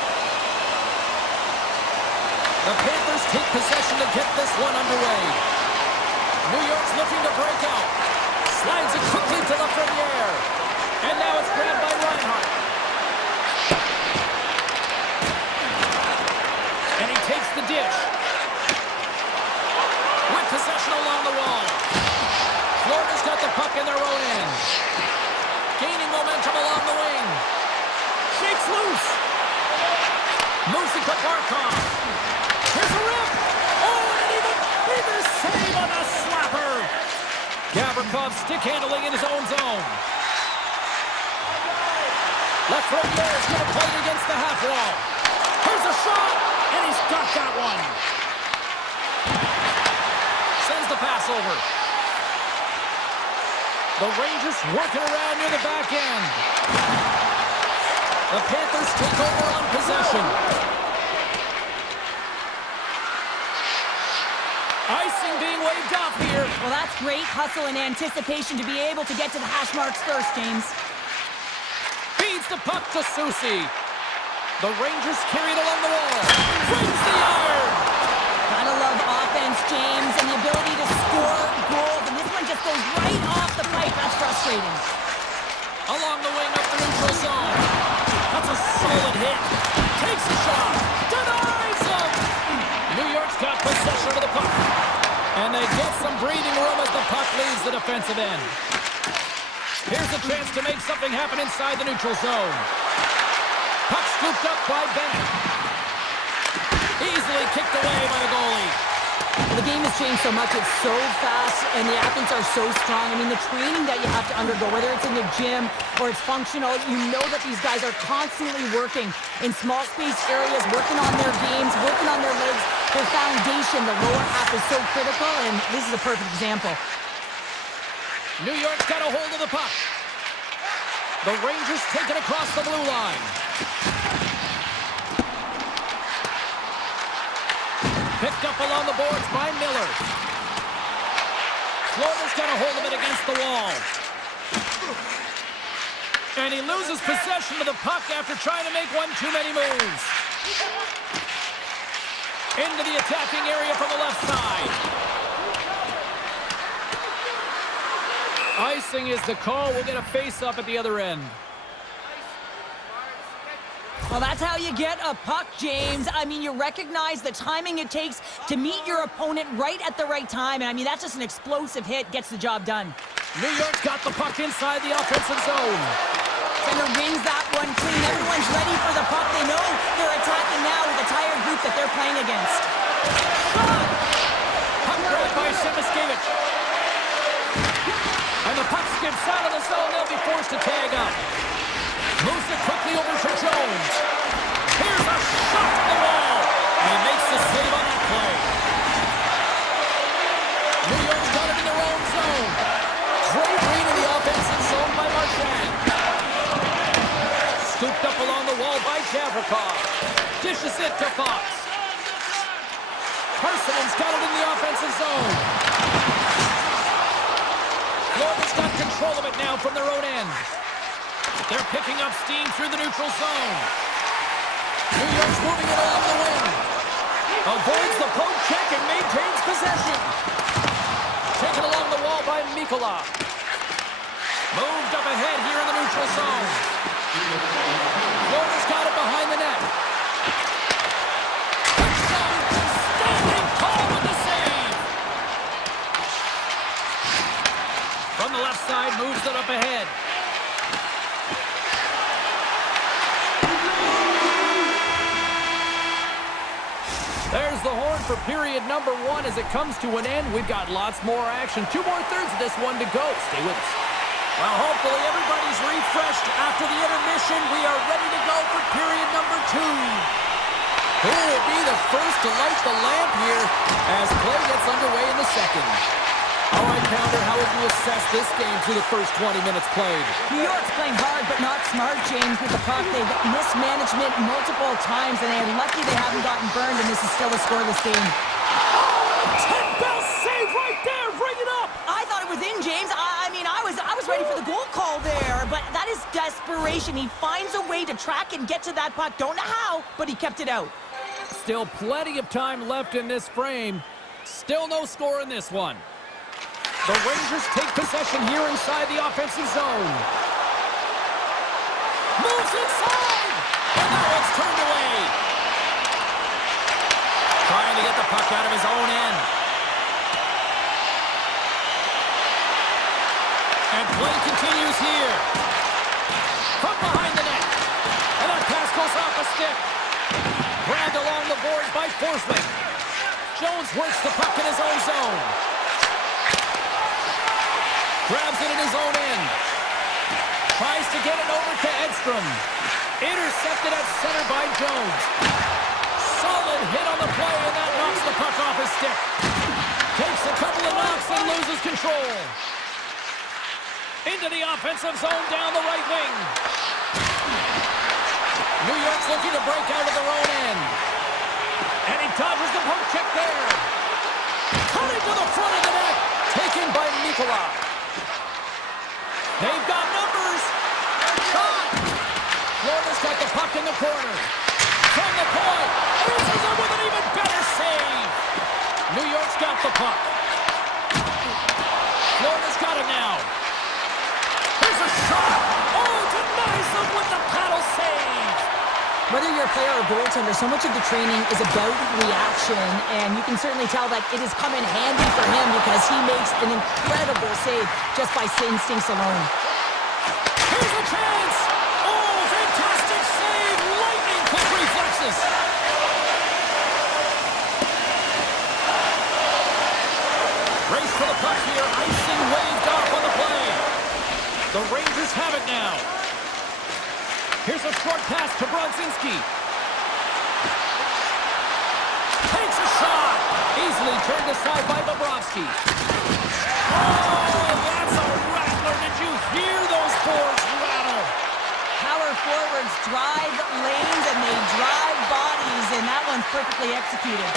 The Panthers take possession to get this one underway. New York's looking to break out. Slides it quickly to the Premier. And now it's grabbed by Reinhardt. And he takes the dish. With possession along the wall. Florida's got the puck in their own end. Gaining momentum along the wing. Shakes loose. Moves it to Barkov. Here's a rip. Oh, and even save on the slapper. Gavrikov stick handling in his own zone. Lafreniere is going to play it against the half wall. Here's a shot, and he's got that one. Sends the pass over. The Rangers working around near the back end. The Panthers take over on possession. Icing being waved off here. Well, that's great hustle and anticipation to be able to get to the hash marks first, James. Feeds the puck to Susi. The Rangers carry it along the wall. Wins the iron. Gotta love offense, James, and the ability to score goals. And this one just goes right off the pipe. That's frustrating. Along the wing up the neutral zone. That's a solid hit. Takes a shot. Denies him. New York's got possession of the puck. And they get some breathing room as the puck leaves the defensive end. Here's a chance to make something happen inside the neutral zone. Puck scooped up by Bennett. Easily kicked away by the goalie. The game has changed so much. It's so fast, and the athletes are so strong. I mean, the training that you have to undergo, whether it's in the gym or it's functional, you know that these guys are constantly working in small space areas, working on their games, working on their legs. Their foundation, the lower half, is so critical, and this is a perfect example. New York's got a hold of the puck. The Rangers take it across the blue line. Picked up along the boards by Miller. Florida's got a hold of it against the wall. And he loses possession of the puck after trying to make one too many moves. Into the attacking area from the left side. Icing is the call. We'll get a face-up at the other end. Well, that's how you get a puck, James. I mean, you recognize the timing it takes to meet your opponent right at the right time. And I mean, that's just an explosive hit. Gets the job done. New York's got the puck inside the offensive zone. Center wins that one clean. Everyone's ready for the puck. They know they're attacking now with the tired group that they're playing against. Shot! Puck grabbed by Semiskevich. And the puck skips out of the zone. They'll be forced to tag up. Moves it quickly over to Jones. Here's a shot to the wall. And he makes the save on that play. New York's got it in their own zone. Great read in the offensive zone by Marchand. Scooped up along the wall by Gavrikov. Dishes it to Fox. Parson's got it in the offensive zone. Florida's got control of it now from their own end. They're picking up steam through the neutral zone. New York's moving it along the wing. Avoids the poke check and maintains possession. Taken along the wall by Mikkola. Moved up ahead here in the neutral zone. Florida's got it behind the net. Quick shot. Standing tall with the save. From the left side, moves it up ahead. There's the horn for period number 1 as it comes to an end. We've got lots more action. 2 more thirds of this one to go. Stay with us. Well, hopefully everybody's refreshed after the intermission. We are ready to go for period number 2. Who will be the first to light the lamp here as play gets underway in the second? All right, Pounder, how would you assess this game through the first 20 minutes played? New York's playing hard, but not smart, James, with the puck. They've mismanagement multiple times, and they're lucky they haven't gotten burned, and this is still a scoreless game. Oh, 10-bell save right there! Bring it up! I thought it was in, James. I mean, I was ready for the goal call there, but desperation. He finds a way to track and get to that puck. Don't know how, but he kept it out. Still plenty of time left in this frame. Still no score in this one. The Rangers take possession here inside the offensive zone. Moves inside! And that one's turned away. Trying to get the puck out of his own end. And play continues here. From behind the net. And that pass goes off a stick. Grabbed along the boards by Forsling. Jones works the puck in his own zone. Grabs it in his own end. Tries to get it over to Edstrom. Intercepted at center by Jones. Solid hit on the play, and that knocks the puck off his stick. Takes a couple of knocks and loses control. Into the offensive zone down the right wing. New York's looking to break out of their own end. And he dodges the poke check there. Cutting to the front of the net. Taken by Nikola. They've got numbers. Shot. Florida's got the puck in the corner. From the point. Answers it with an even better save. New York's got the puck. Florida's got it now. Here's a shot. Oh, denies them with the paddle save. Whether you're a player or goaltender, so much of the training is about reaction, and you can certainly tell that it has come in handy for him because he makes an incredible save just by instincts alone. Here's a chance! Oh, fantastic save! Lightning quick reflexes! Race for the puck here, icing waved off on the play. The Rangers have it now. Here's a short pass to Brodzinski. Takes a shot. Easily turned aside by Bobrovsky. Oh, that's a rattler. Did you hear those boards rattle? Power forwards drive lanes and they drive bodies, and that one's perfectly executed.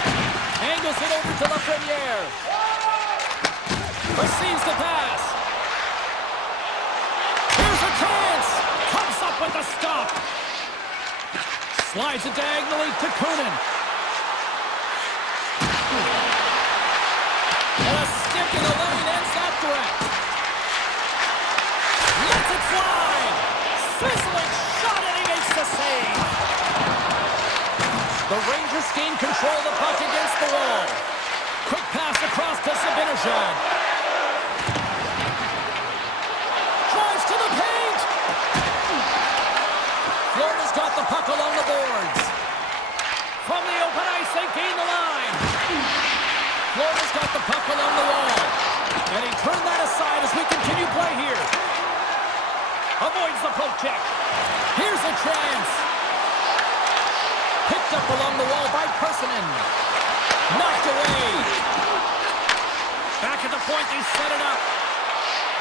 Angles it over to Lafreniere. Receives the pass. Here's a chance. Comes up with the stop. Slides it diagonally to Kunin. And a stick in the lane ends that threat. Lets it fly. Sizzling shot, and he makes the save. The Rangers gain control of the puck against the wall. Quick pass across to Zibanejad. Drives to the paint. Florida's got the puck along the boards. From the open ice, they gain the line. Florida's got the puck along the wall. And he turned that aside as we continue play here. Avoids the poke check. Here's a chance. Picked up along the wall by Persinen. Knocked away. Back at the point, they set it up.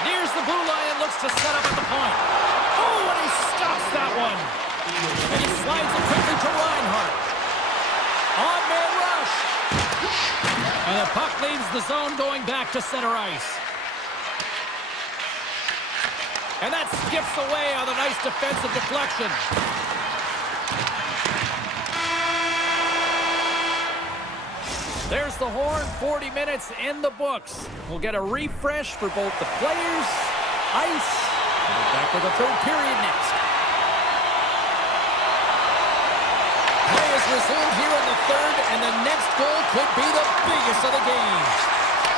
Nears the blue line and looks to set up at the point. Oh, and he stops that one. And he slides it quickly to Reinhart. On-man rush. And the puck leaves the zone going back to center ice. And that skips away on a nice defensive deflection. There's the horn, 40 minutes in the books. We'll get a refresh for both the players, ice, and we're back with the third period next. Play is resumed here in the third, and the next goal could be the biggest of the game.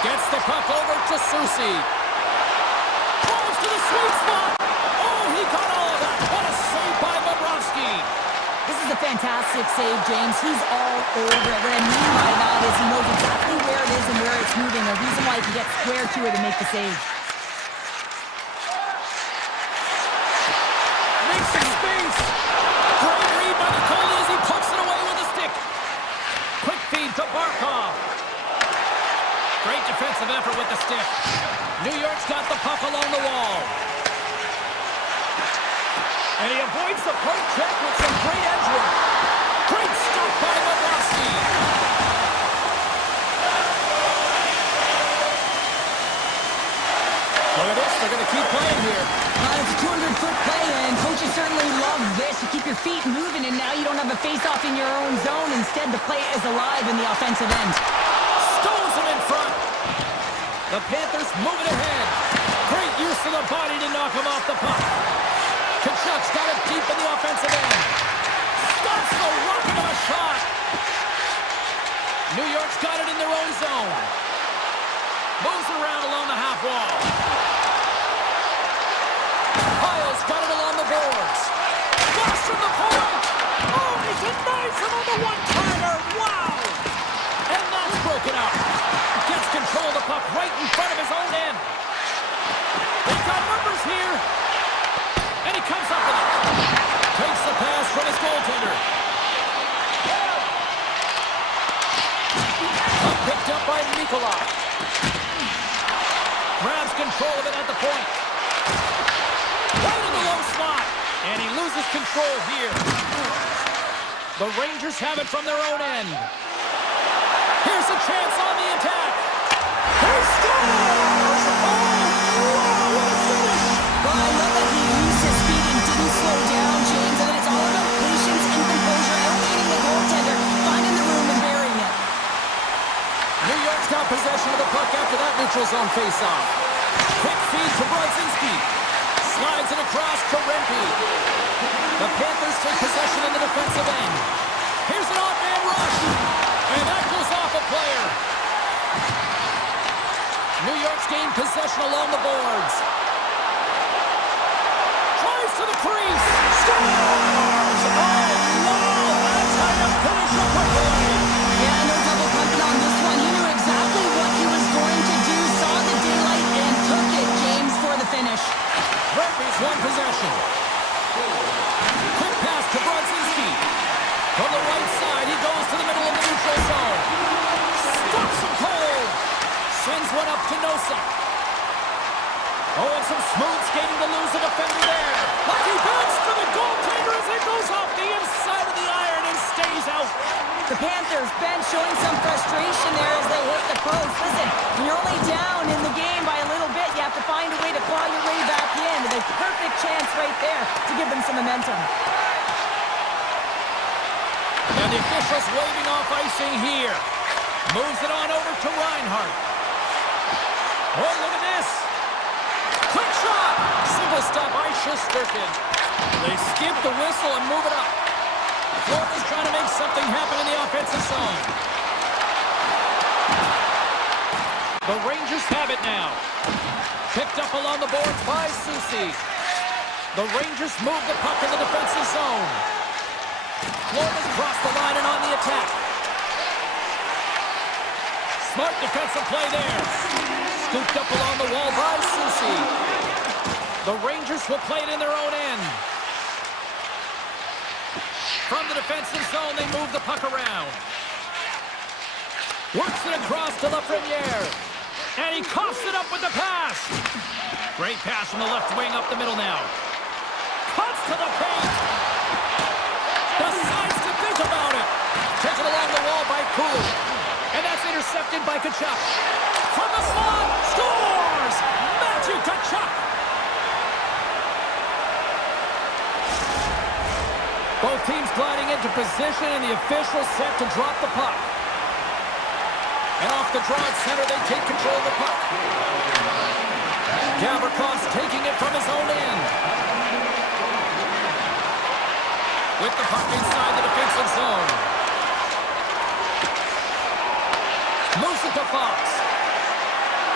Gets the puck over to Susi. Drives to the sweet spot. Oh, he got all of that. What a save by Bobrovsky. This is a fantastic save, James. He's all over it. What I mean by that is he knows exactly where it is and where it's moving. A reason why he can get square to it and make the save. Makes some space. Great read by the goalie as he puts it away with a stick. Quick feed to Barkov. Great defensive effort with the stick. New York's got the puck along the wall. And he avoids the poke check with some great edge work. Great stop by Bobrovsky. Look at this, they're going to keep playing here. It's a 200-foot play, and certainly love this. You keep your feet moving, and now you don't have a face-off in your own zone. Instead, the play is alive in the offensive end. Stones him in front. The Panthers moving ahead. Great use of the body to knock him off the puck. Kachuk's got it deep in the offensive end. Stops the rocket of a shot. New York's got it in their own zone. Moves around along the half wall. Hiles got it along the boards. Lost from the point. Oh, he denies him on the one-timer. Wow! And that's broken up. Gets control of the puck right in front of his own end. They've got numbers here. And he comes up with it. Takes the pass from his goaltender. Puck picked up by Nikolai. Grabs control of it at the point. Right in the low slot. And he loses control here. The Rangers have it from their own end. Here's a chance on the attack. He scores! Oh, wow, what a finish! Well, I love that he used his speed and didn't slow down, James. And it's all about patience and composure, outleading the goaltender, finding the room and burying it. New York's got possession of the puck after that neutral zone faceoff. Quick feed to Brodzinski. Slides it across to Rempe. The Panthers take possession in the defensive end. Here's an odd-man rush. And that goes off a player. New York's gained possession along the boards. Drives to the crease. Scores! Oh, wow! That's how you finish up a play. Yeah, no double pumping on this one. He knew exactly what he was going to do, saw the daylight, and took it, James, for the finish. Rempe's won possession. Quick pass to Brodzinski. From the right side, he goes to the middle of the neutral zone. Stops him cold. Sends one up to Nosa. Oh, and some smooth skating to lose the defender there. Lucky bounce for the goaltender as it goes off the inside of the iron and stays out. The Panthers bench showing some frustration there as they hit the post. Listen, when you're only down in the game by a little bit, you have to find a way to claw your way back in. It's a perfect chance right there to give them some momentum. And the official's waving off icing here. Moves it on over to Reinhart. Oh, look at this. Quick shot. Simple stop by Shesterkin. They skip the whistle and move it up. Florida's trying to make something happen in the offensive zone. The Rangers have it now. Picked up along the boards by Susi. The Rangers move the puck in the defensive zone. Florida's crossed the line and on the attack. Smart defensive play there. Scooped up along the wall by Susi. The Rangers will play it in their own end. From the defensive zone, they move the puck around. Works it across to Lafreniere. And he coughs it up with the pass. Great pass from the left wing up the middle now. Cuts to the paint. Decides to think about it. Taken along the wall by Kulu. And that's intercepted by Kachuk. From the slot, scores! Matthew Kachuk! Both teams gliding into position, and the official set to drop the puck. And off the draw at center, they take control of the puck. Gavrikov taking it from his own end. With the puck inside the defensive zone. Moves it to Fox.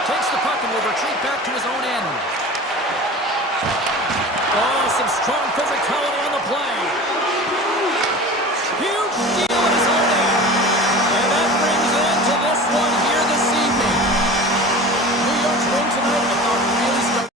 Takes the puck and will retreat back to his own end. Oh, some strong physicality on the play. Huge steal in his own end. And that brings an end to this one here this evening. New York's win tonight without really starting.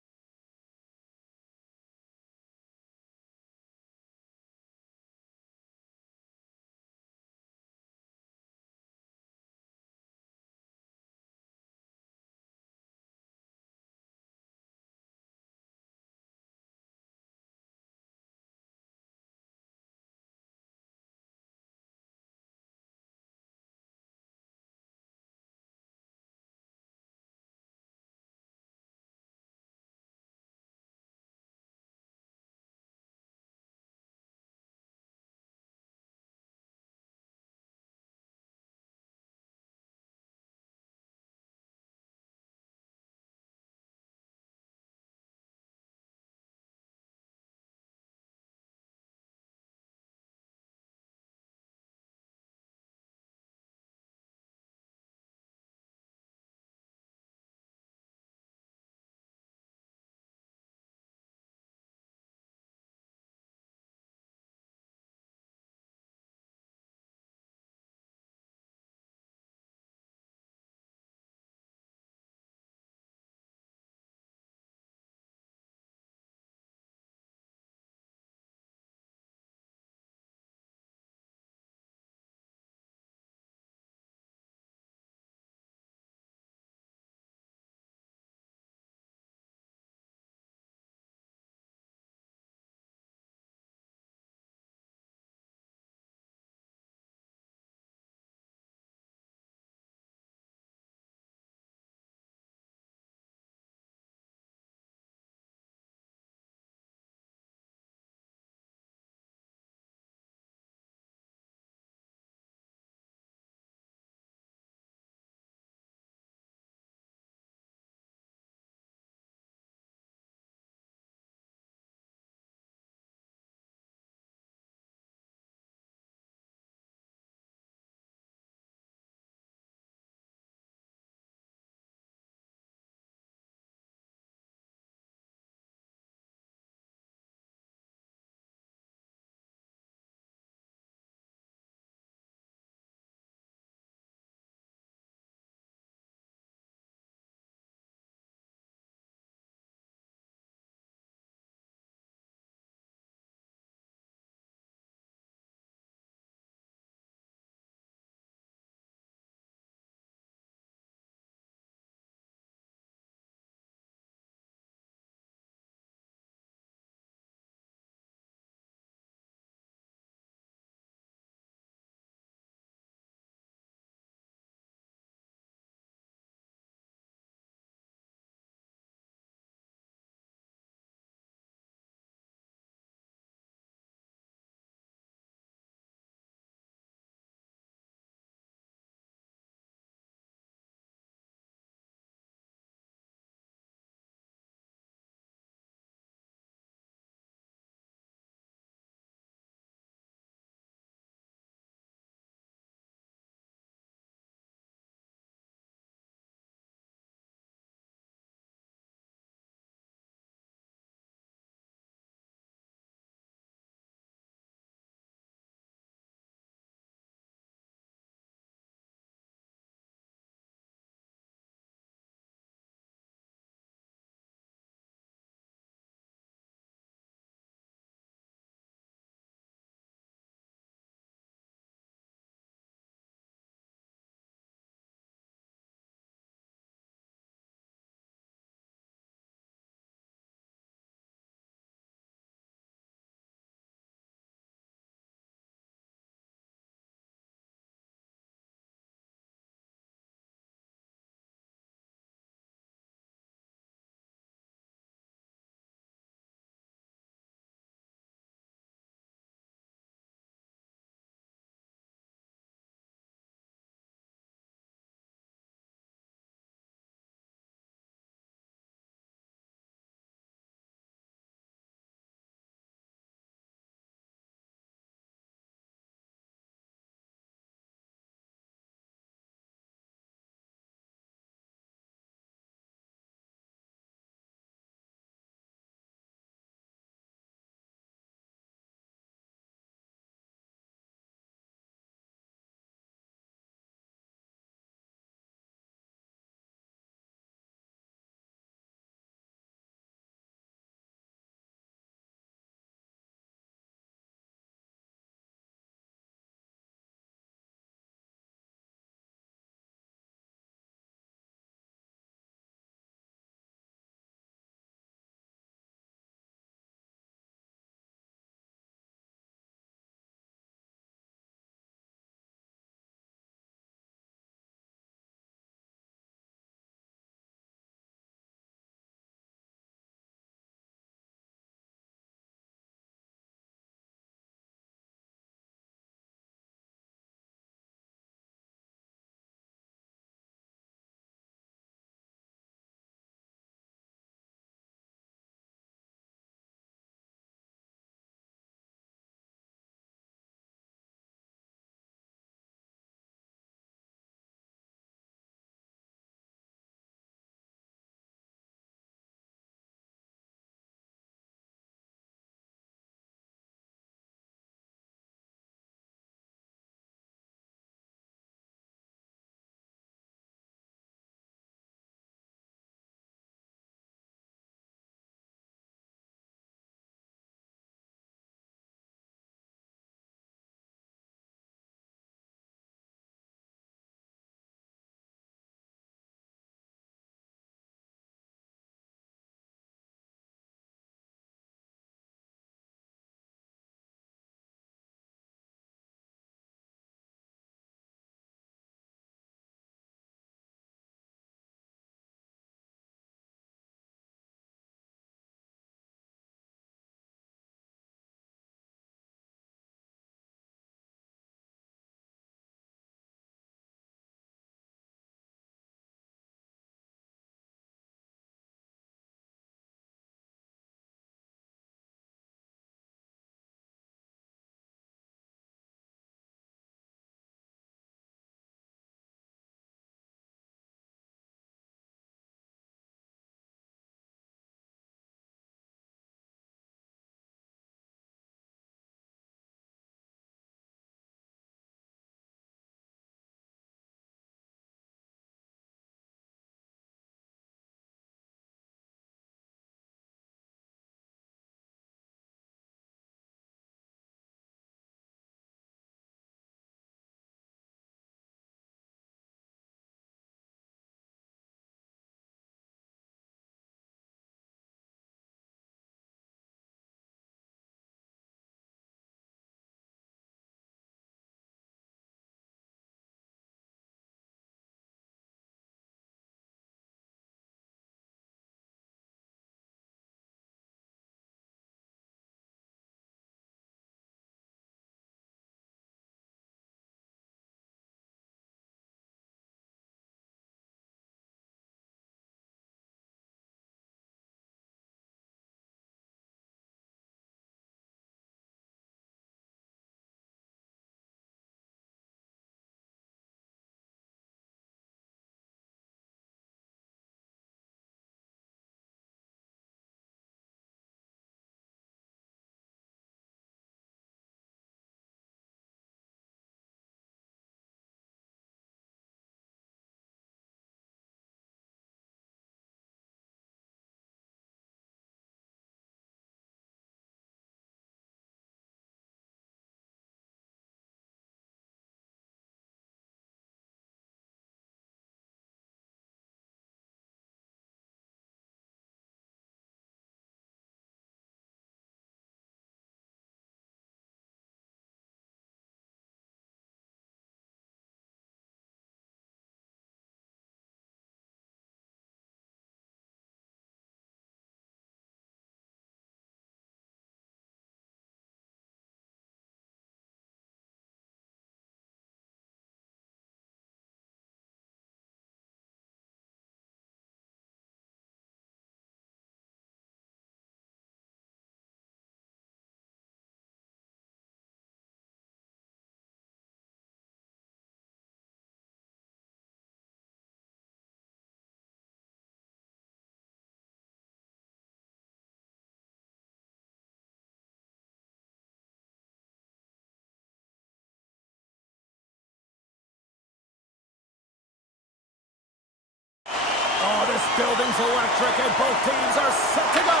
Oh, this building's electric, and both teams are set to go.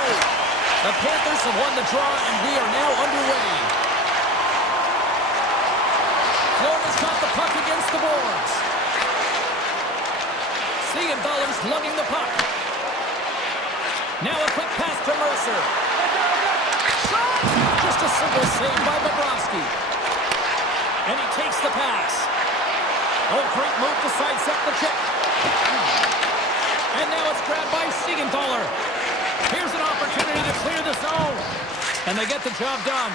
The Panthers have won the draw, and we are now underway. Florida's got the puck against the boards. Siegenthaler's lugging the puck. Now a quick pass to Mercer. Shot! Just a simple save by Bobrovsky. And he takes the pass. Oh, great move to sidestep the check. And now it's grabbed by Siegenthaler. Here's an opportunity to clear the zone. And they get the job done.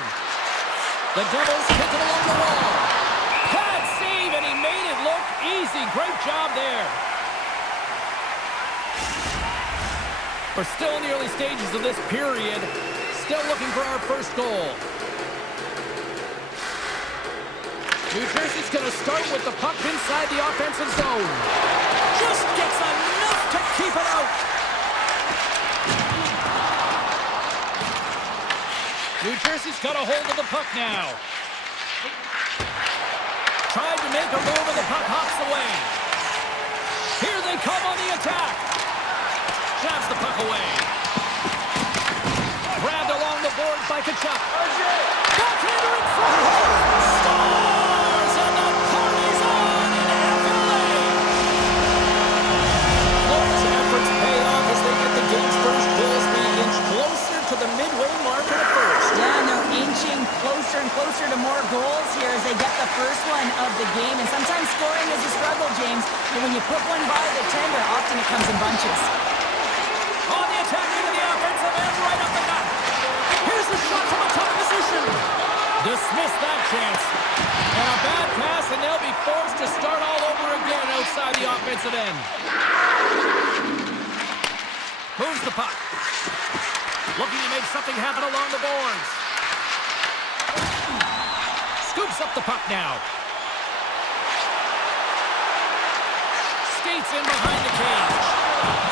The Devils kick it along the wall. Pad save, and he made it look easy. Great job there. We're still in the early stages of this period. Still looking for our first goal. New Jersey's going to start with the puck inside the offensive zone. Just gets enough to keep it out. New Jersey's got a hold of the puck now. Tried to make a move and the puck hops away. Here they come on the attack. Jabs the puck away. Grabbed along the boards by Kachuk. Backhander in front. Scores! And the party's on in FLA. Florida's efforts pay off as they get the game's first goal as we inch closer to the midway mark of the first. Yeah, no, inching closer and closer to more goals here as they get the first one of the game. And sometimes scoring is a struggle, James. But when you put one by the tender, often it comes in bunches. On the attack into the offensive end, right up the gut. Here's the shot from a tough position. Dismiss that chance. And a bad pass, and they'll be forced to start all over again outside the offensive end. Moves the puck. Looking to make something happen along the boards. Scoops up the puck now. Skates in behind the cage.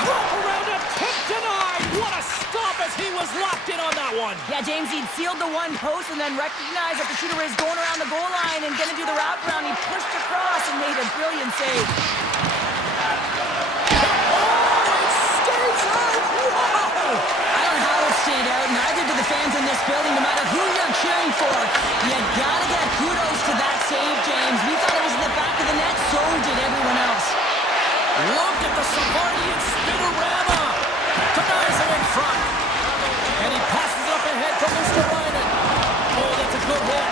Drop around a tip denied. What a stop as he was locked in on that one. Yeah, James, he'd sealed the one post and then recognized that the shooter is going around the goal line and going to do the wraparound. He pushed across and made a brilliant save. Oh, it stays out. Whoa! I don't know how it stayed out. Neither do the fans in this building, no matter who you're cheering for. You gotta get kudos to that save, James. We thought it was in the back of the net, so did everyone else. Look at the Savardian spinorama. Denies him in front. And he passes it up ahead to Mr. Ryman. Oh, that's a good hit.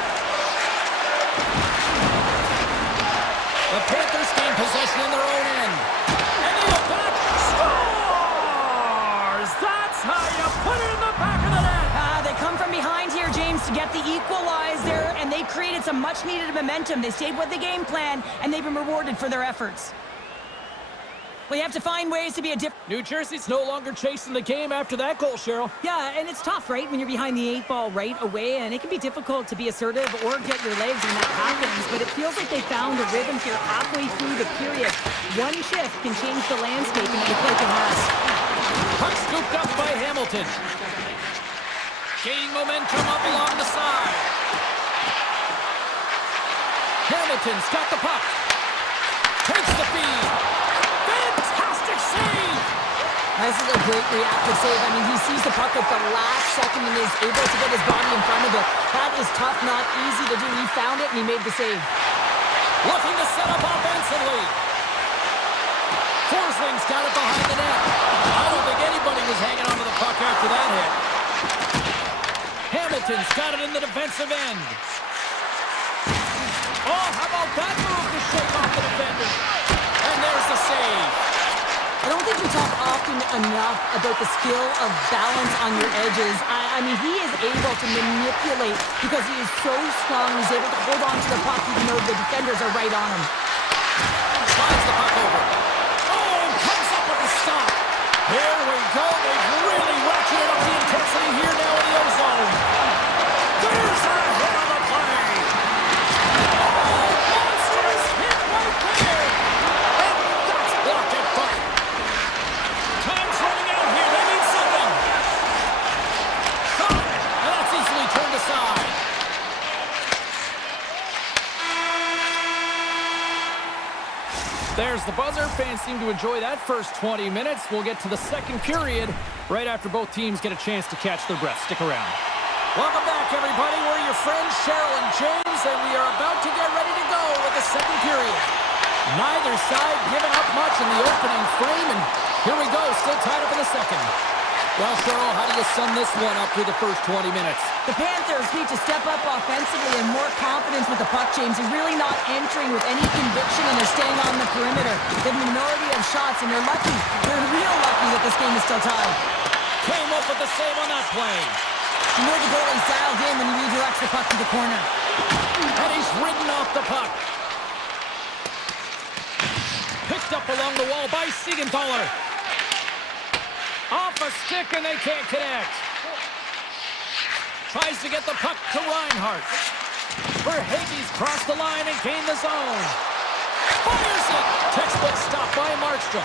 The Panthers gain possession in their own end. And they go back. Scores! That's how you put it in the back of the net. They come from behind here, James, to get the equalizer, and they created some much-needed momentum. They stayed with the game plan, and they've been rewarded for their efforts. We have to find ways to be a different... New Jersey's no longer chasing the game after that goal, Cheryl. Yeah, and it's tough, right, when you're behind the 8 ball right away, and it can be difficult to be assertive or get your legs when that happens, but it feels like they found a rhythm here halfway through the period. One shift can change the landscape, and it like it has. Puck scooped up by Hamilton. Gaining momentum up along the side. Hamilton's got the puck. Takes the feed. Fantastic save! This is a great reactive save. I mean, he sees the puck at the last second and is able to get his body in front of it. That is tough, not easy to do. He found it and he made the save. Looking to set up offensively. Forsling's got it behind the net. I don't think anybody was hanging onto the puck after that hit. Hamilton's got it in the defensive end. Oh, how about that move to shake off the defender? And there's the save. I don't think we talk often enough about the skill of balance on your edges. I mean, he is able to manipulate because he is so strong. He's able to hold on to the puck even though the defenders are right on him. Slides the puck over. Oh, comes up with the stop. Here we go. They've really ratcheted up the intensity here now in the O-zone. There's a hit on the play. Oh, monstrous hit right there. And that's blocked in front. Time's running out here. They need something. Shot. And that's easily turned aside. There's there's the buzzer. Fans seem to enjoy that first 20 minutes. We'll get to the second period right after both teams get a chance to catch their breath. Stick around. Welcome back, everybody. We're your friends, Cheryl and James, and we are about to get ready to go with the second period. Neither side giving up much in the opening frame, and here we go, still tied up in the second. Well, Cheryl, how do you sum this one up through the first 20 minutes? The Panthers need to step up offensively and more confidence with the puck, James. They're really not entering with any conviction, and they're staying on the perimeter. The minority of shots, and they're lucky. They're real lucky that this game is still tied. Came up with the save on that play. You know the goalie's dialed in when he redirects the puck to the corner. And he's ridden off the puck. Picked up along the wall by Siegenthaler. Off a stick, and they can't connect. Tries to get the puck to Reinhardt. Verhaeghe's crossed the line and gained the zone. Fires it! Textbook stop by Markstrom.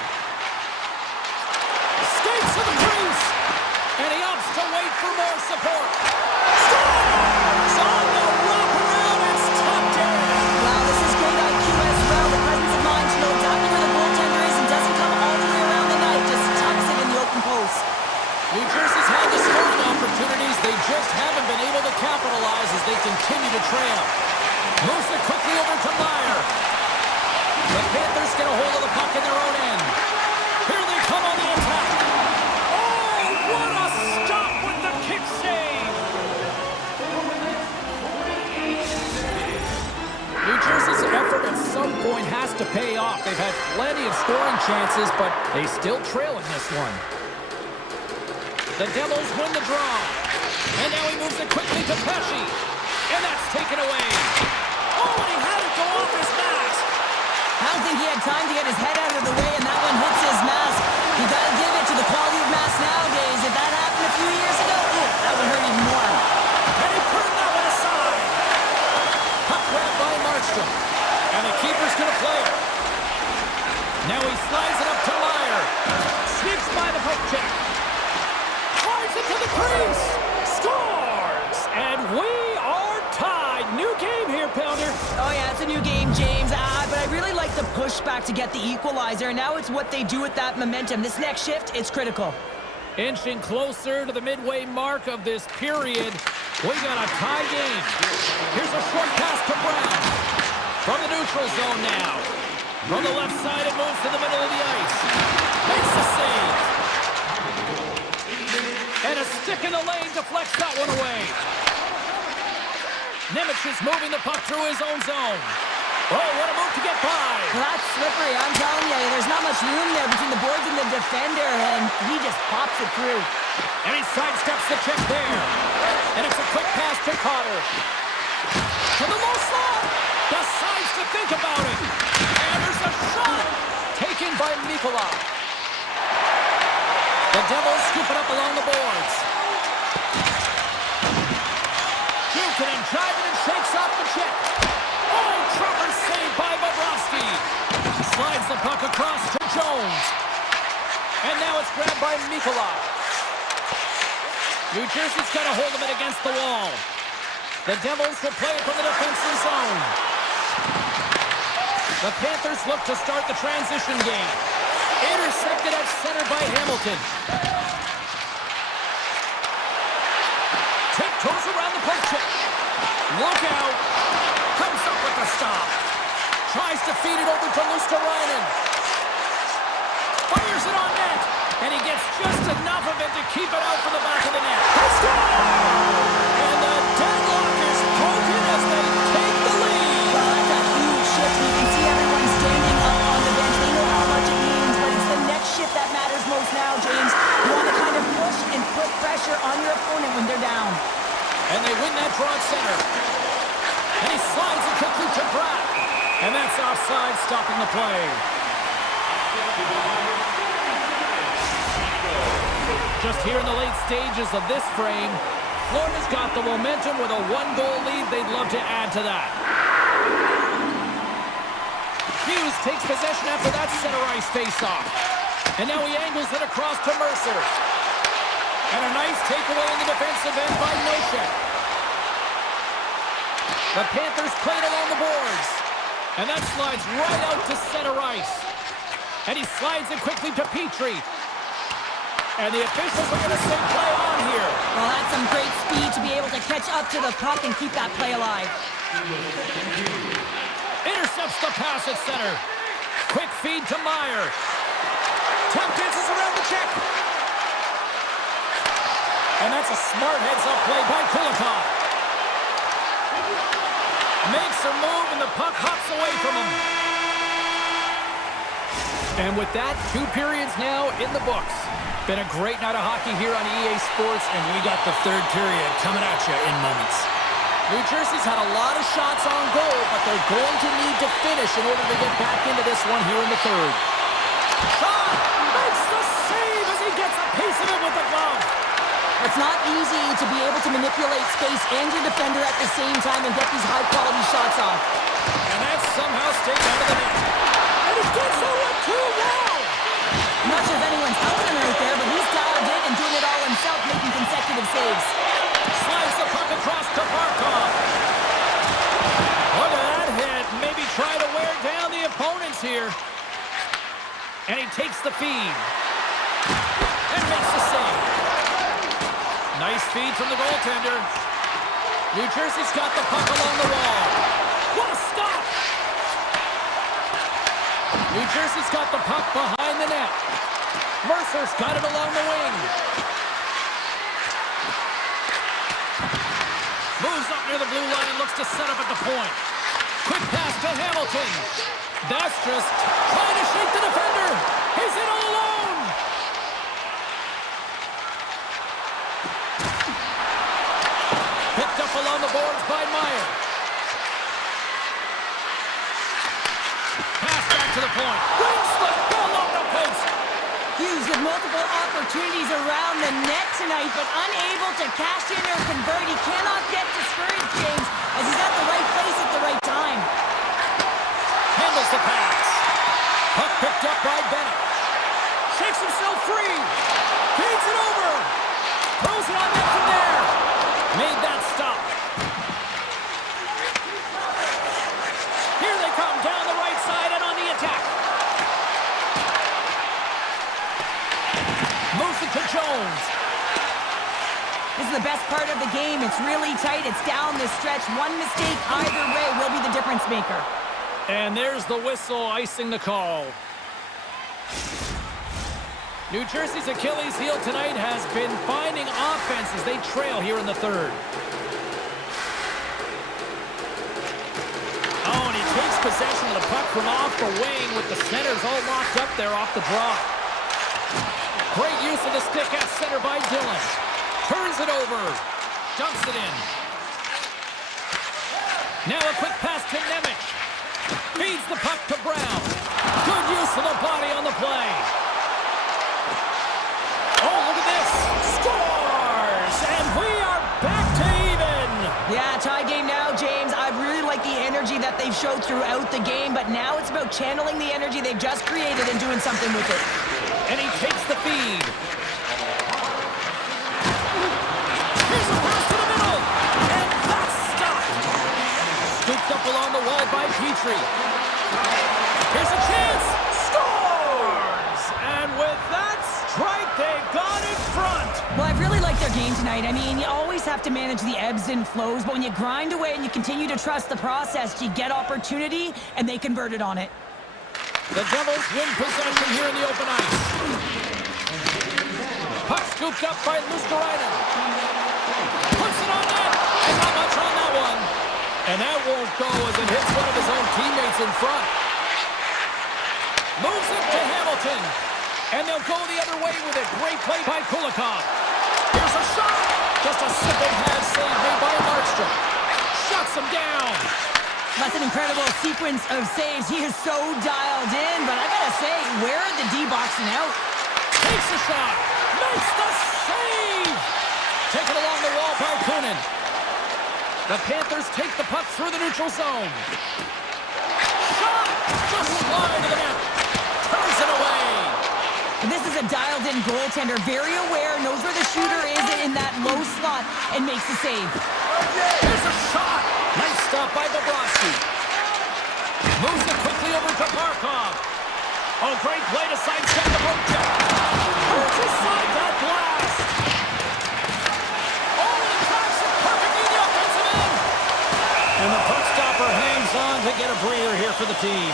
Skates to the crease. And he opts to wait for more support. Scores! On the wraparound, it's tucked in. Wow, this is great IQ as well. The presence of mind to know exactly where the goaltender is and doesn't come all the way around the net. Just tucks it in the open post. New Jersey's had the scoring opportunities. They just haven't been able to capitalize as they continue to trail. Moves it quickly over to Meyer. The Panthers get a hold of the puck in their own end. Here they come on the attack. Oh, what a stop with the kick save! New Jersey's effort at some point has to pay off. They've had plenty of scoring chances, but they still trail in this one. The Devils win the draw. And now he moves it quickly to Pesce. And that's taken away. Oh, and he had it go off his mask. I don't think he had time to get his head out of the way, and that one hits his mask. You gotta give it to the quality of mask nowadays. If that happened a few years ago, that would hurt even more. And he put that one aside. Puck grabbed by Markstrom. And the keeper's gonna play it. Now he slides it up to Meyer. Sweeps by the poke check. To the crease, scores, and we are tied. New game here, Pounder. Oh yeah, it's a new game, James. But I really like the pushback to get the equalizer. Now it's what they do with that momentum. This next shift, it's critical. Inching closer to the midway mark of this period, we got a tie game. Here's a short pass to Brown. From the neutral zone now. From the left side, it moves to the middle of the ice. Makes the save. And a stick in the lane deflects that one away. Nemec is moving the puck through his own zone. Oh, what a move to get by. Well, that's slippery, I'm telling you. There's not much room there between the boards and the defender, and he just pops it through. And he sidesteps the check there. And it's a quick pass to Cotter. To the low slot. Decides to think about it. And there's a shot. Taken by Mikula. The Devils scoop it up along the boards. Jukunin driving and shakes off the check. Oh, Trevor saved by Bobrovsky. Slides the puck across to Jones. And now it's grabbed by Mikula. New Jersey's got a hold of it against the wall. The Devils will play it from the defensive zone. The Panthers look to start the transition game. Intercepted at center by Hamilton. Tiptoes around the poke check. Look out. Comes up with the stop. Tries to feed it over to Luosterainen. Fires it on net. And he gets just enough of it to keep it out from the back of the net. They score! And the deadlock is broken as they take the lead. Well, that's a huge shift. You can see everyone standing up on the bench. They know how much it means, but it's the next shift that matters most now, James. You want to kind of push and put pressure on your opponent when they're down. And they win that draw at center. And he slides it quickly to Pratt. And that's offside, stopping the play. Just here in the late stages of this frame, Florida's got the momentum with a one-goal lead. They'd love to add to that. Hughes takes possession after that center ice face-off. And now he angles it across to Mercer. And a nice takeaway in the defensive end by Nosek. The Panthers played along the boards. And that slides right out to center ice. And he slides it quickly to Petrie. And the officials are going to say play on here. Well, that's some great speed to be able to catch up to the puck and keep that play alive. Intercepts the pass at center. Quick feed to Meyer. Tap dances around the check. And that's a smart heads-up play by Kulikov. Makes a move and the puck hops away from him. And with that, 2 periods now in the books. Been a great night of hockey here on EA Sports, and we got the 3rd period coming at you in moments. New Jersey's had a lot of shots on goal, but they're going to need to finish in order to get back into this one here in the 3rd. Shot! Makes the save as he gets a piece of it with the glove. It's not easy to be able to manipulate space and your defender at the same time and get these high-quality shots off. And that somehow stays out of the net. And he gets it with 2 now! I'm not sure if anyone's helping him right there, but he's dialed in and doing it all himself, making consecutive saves. Slides the puck across to Barkov. Look at that hit. Maybe try to wear down the opponents here. And he takes the feed. And makes the save. Nice feed from the goaltender. New Jersey's got the puck along the wall. What a stop! New Jersey's got the puck behind the net. Mercer's got it along the wing. Moves up near the blue line and looks to set up at the point. Quick pass to Hamilton. That's just trying to shake the defender. He's in all alone. Picked up along the boards by Meyer. Pass back to the point. Rings the ball off the post. Hughes with multiple opportunities around the net tonight, but unable to cash in or convert. He cannot get discouraged, James, as he's at the right place at the right time. Handles the pass. Puck picked up by Bennett. Shakes himself free. Feeds it over. Throws it on net from there. Made that stop. Here they come down the right side and on the attack. Moves it to Jones. This is the best part of the game. It's really tight. It's down this stretch. One mistake either way will be the difference maker. And there's the whistle icing the call. New Jersey's Achilles heel tonight has been finding offense as they trail here in the 3rd. Oh, and he takes possession of the puck from off the wing with the centers all locked up there off the draw. Great use of the stick at center by Dillon. Turns it over. Dumps it in. Now a quick pass to Nemec. Feeds the puck to Brown. Good use of the body on the play. Oh, look at this. Scores! And we are back to even. Yeah, tie game now, James. I really like the energy that they've showed throughout the game, but now it's about channeling the energy they've just created and doing something with it. And he takes the feed. Here's a pass to the middle. And that's stopped. Scooped up along the wall by Petrie. Here's a chance. Scores! And with that strike, they got in front. Well, I've really liked their game tonight. I mean, you always have to manage the ebbs and flows, but when you grind away and you continue to trust the process, you get opportunity, and they converted on it. The Devils win possession here in the open ice. Puck scooped up by Luskarainen. Puts it on net, and not much on that one. And that won't go as it hits one of his own teammates in front. Moves it to Hamilton. And they'll go the other way with it. Great play by Kulikov. Here's a shot. Just a simple pad save made by Markstrom. Shuts him down. That's an incredible sequence of saves. He is so dialed in, but I gotta say, where are the D-boxing out? Takes a shot. Makes the save. Taken along the wall by Kunin. The Panthers take the puck through the neutral zone. Shot. Just slide to the net. Turns it away. This is a dialed-in goaltender, very aware, knows where the shooter is in that low slot, and makes the save. Here's a shot. Nice stop by Bobrovsky. Moves it quickly over to Barkov. Oh, great play to sidestep the poke check. Hurts aside that blast. Oh, and cracks it perfectly in the offensive end. And the puck stopper hangs on to get a breather here for the team.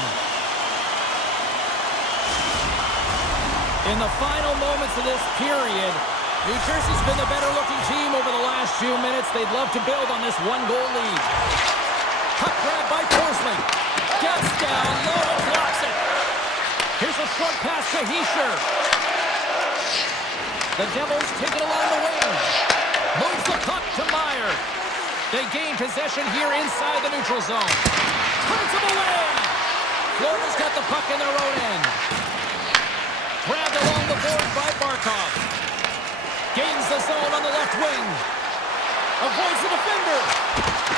In the final moments of this period, New Jersey's been the better-looking team over the last few minutes. They'd love to build on this one-goal lead. Puck grab by Forsling. Gets down low and blocks it. Here's a short pass to Heischer. The Devils take it along the wing. Moves the puck to Meyer. They gain possession here inside the neutral zone. Turns them away. Florida's got the puck in their own end. Grabbed along the board by Barkov. Gains the zone on the left wing. Avoids the defender.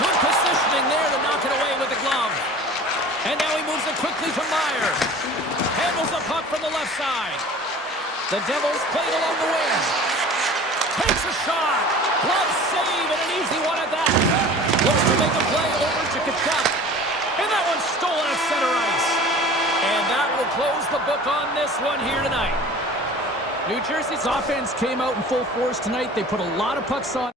Good positioning there to knock it away with the glove. And now he moves it quickly to Meyer. Handles the puck from the left side. The Devils play it along the wing. Takes a shot. Glove save and an easy one at that. Looks to make a play over to Kachuk. And that one's stolen at center ice. And that will close the book on this one here tonight. New Jersey's offense came out in full force tonight. They put a lot of pucks on.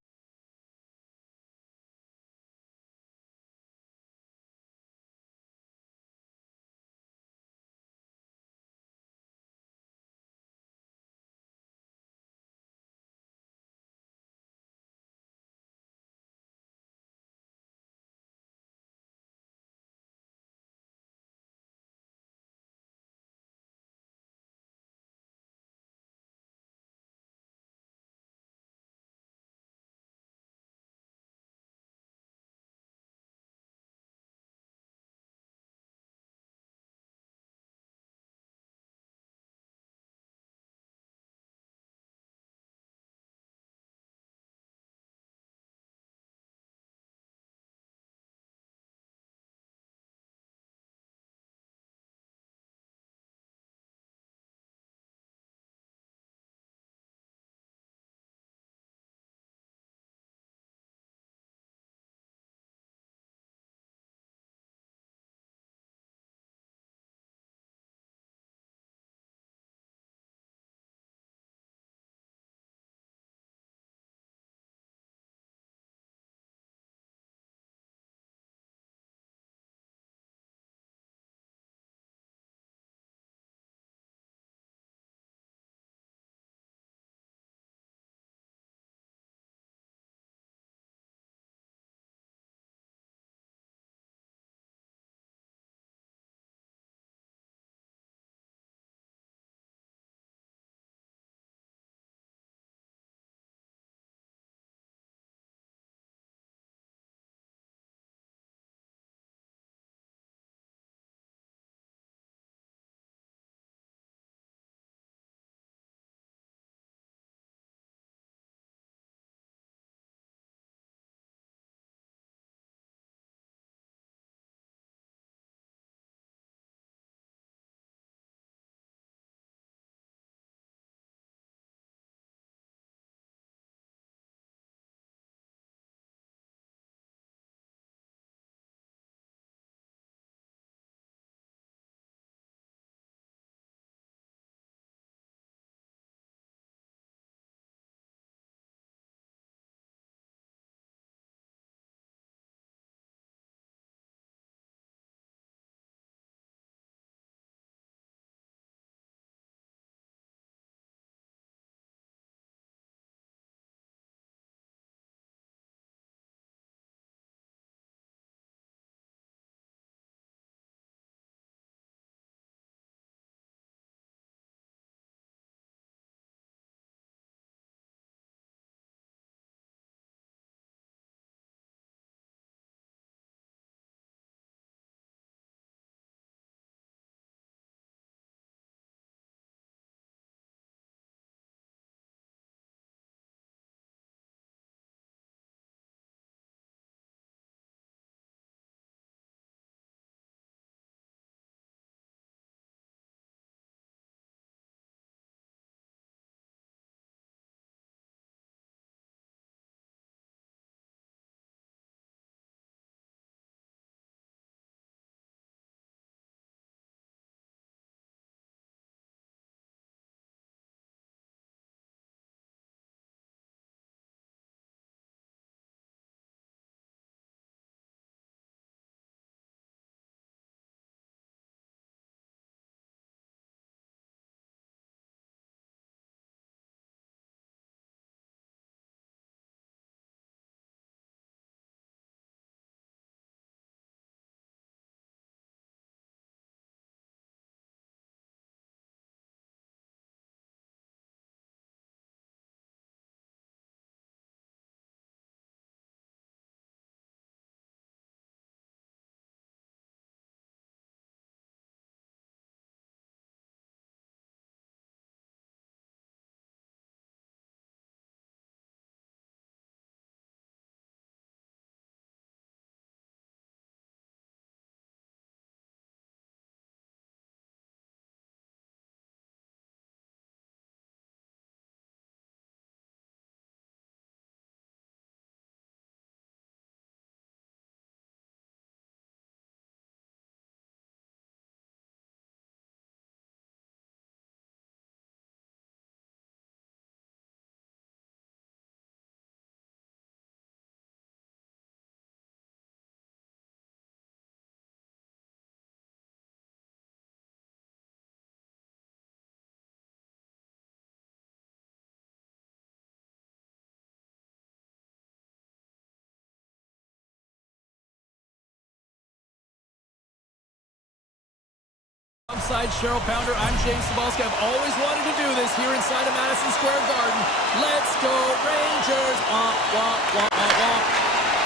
Alongside Cheryl Pounder, I'm James Cebulski. I've always wanted to do this here inside of Madison Square Garden. Let's go Rangers! Womp, womp, womp, womp, womp.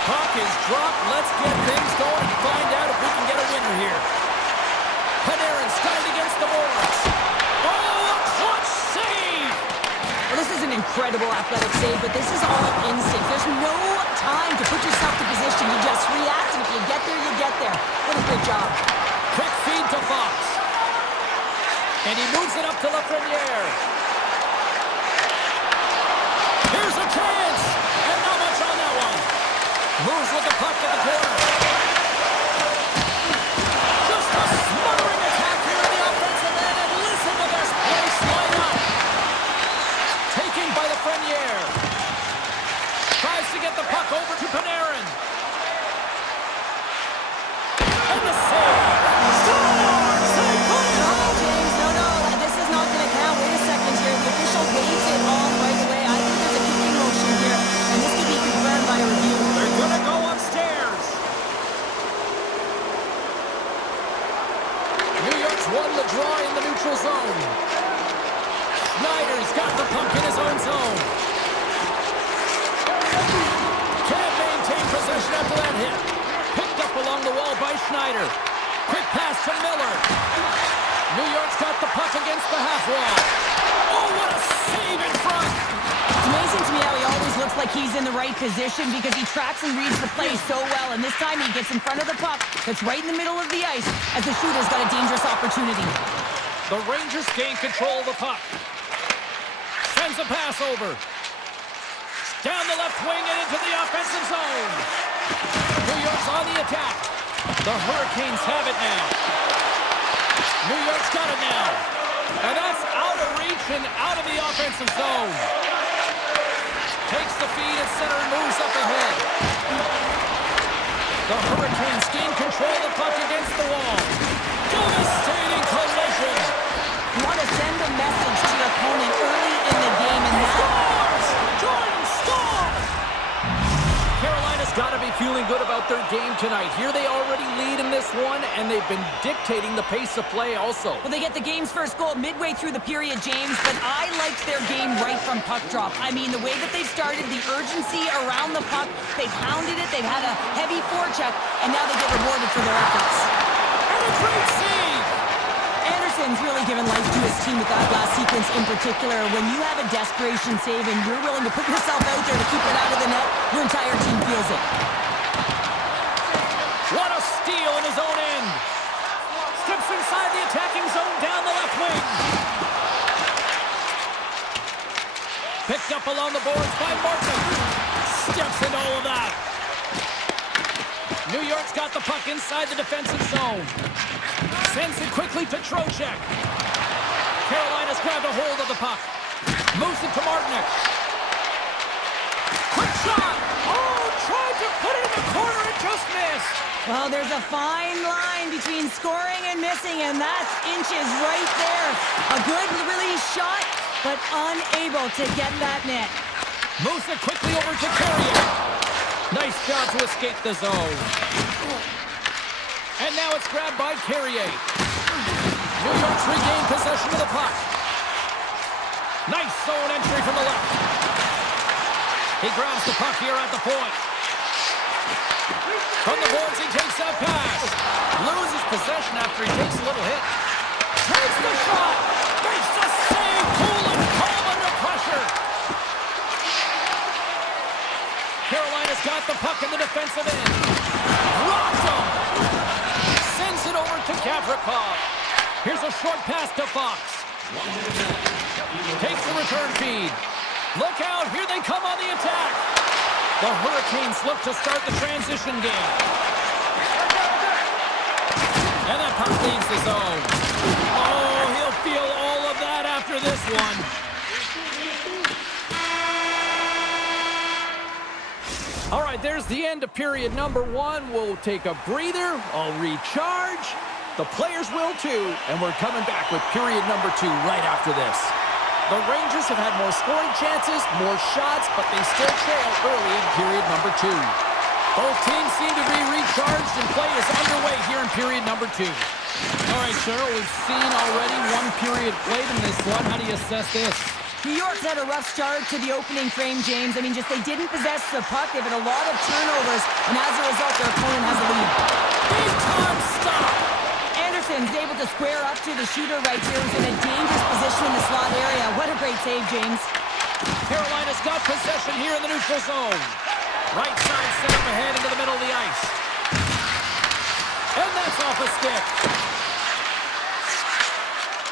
Puck is dropped. Let's get things going and find out if we can get a winner here. Panarin's got it against the boards. Oh, a clutch save! Well, this is an incredible athletic save, but this is all instinct. There's no time to put yourself to position. You just react, and if you get there, you get there. What a good job. Quick feed to Fox. And he moves it up to Lafreniere. Here's a chance! And not much on that one. Moves with the puck to the corner. Just a smothering attack here in the offensive end, and listen to this place light up. Taken by Lafreniere. Tries to get the puck over to Panarin. And the save. Scores! They put it home! James, no, this is not going to count. Wait a second here. The official waves it off right away. I think there's a kicking motion here, and this can be confirmed by a review. They're going to go upstairs. New York's won the draw in the neutral zone. Schneider's got the puck in his own zone. Can't maintain possession after that hit. Picked up along the wall by Schneider. Quick pass to Miller. New York's got the puck against the half wall. Oh, what a save in front. It's amazing to me how he always looks like he's in the right position because he tracks and reads the play so well. And this time he gets in front of the puck that's right in the middle of the ice as the shooter's got a dangerous opportunity. The Rangers gain control of the puck. Sends a pass over. Down the left wing and into the offensive zone. New York's on the attack. The Hurricanes have it now. New York's got it now. And that's out of reach and out of the offensive zone. Takes the feed at center and moves up ahead. The Hurricanes gain control of the puck against the wall. Devastating collision. You want to send a message to your opponent early in the game, and that... Scores! Jordan scores! Carolina's got to be feeling good about their game tonight. Here they already lead in this one, and they've been dictating the pace of play also. Well, they get the game's first goal midway through the period, James, but I liked their game right from puck drop. I mean, the way that they've started, the urgency around the puck, they've hounded it, they've had a heavy forecheck, and now they get rewarded for their efforts. And a great save! Anderson's really given life to his team with that last sequence in particular. When you have a desperation save and you're willing to put yourself out there to keep it out of the net, your entire team feels it. What a steal in his own end! Steps inside the attacking zone down the left wing. Picked up along the boards by Martin. Steps into all of that. New York's got the puck inside the defensive zone. Sends it quickly to Trocheck. Carolina's grabbed a hold of the puck. Moves it to Martinic. Quick shot! Oh, tried to put it in the corner and just missed. Well, there's a fine line between scoring and missing, and that's inches right there. A good release shot, but unable to get that net. Moves it quickly over to Carrier. Nice job to escape the zone. And now it's grabbed by Carrier. New York's regained possession of the puck. Nice zone entry from the left. He grabs the puck here at the point. From the boards, he takes that pass. Loses possession after he takes a little hit. Takes the shot. Makes the save. Cool and calm under pressure. Carolina's got the puck in the defensive end. Rocks him. Sends it over to Gavrikov. Here's a short pass to Fox. Takes the return feed. Look out, here they come on the attack. The Hurricanes look to start the transition game. And that puck leaves the zone. Oh, he'll feel all of that after this one. All right, there's the end of period number one. We'll take a breather. I'll recharge. The players will too. And we're coming back with period number two right after this. The Rangers have had more scoring chances, more shots, but they still trail early in period number two. Both teams seem to be recharged, and play is underway here in period number 2. All right, Cheryl, we've seen already one period played in this one. How do you assess this? New York's had a rough start to the opening frame, James. I mean, just they didn't possess the puck. They've had a lot of turnovers, and as a result, their opponent has a lead. Big time stop! Anderson's able to square up to the shooter right here, who's in a dangerous position in the slot area. What a great save, James. Carolina's got possession here in the neutral zone. Right side set up ahead into the middle of the ice. And that's off a stick.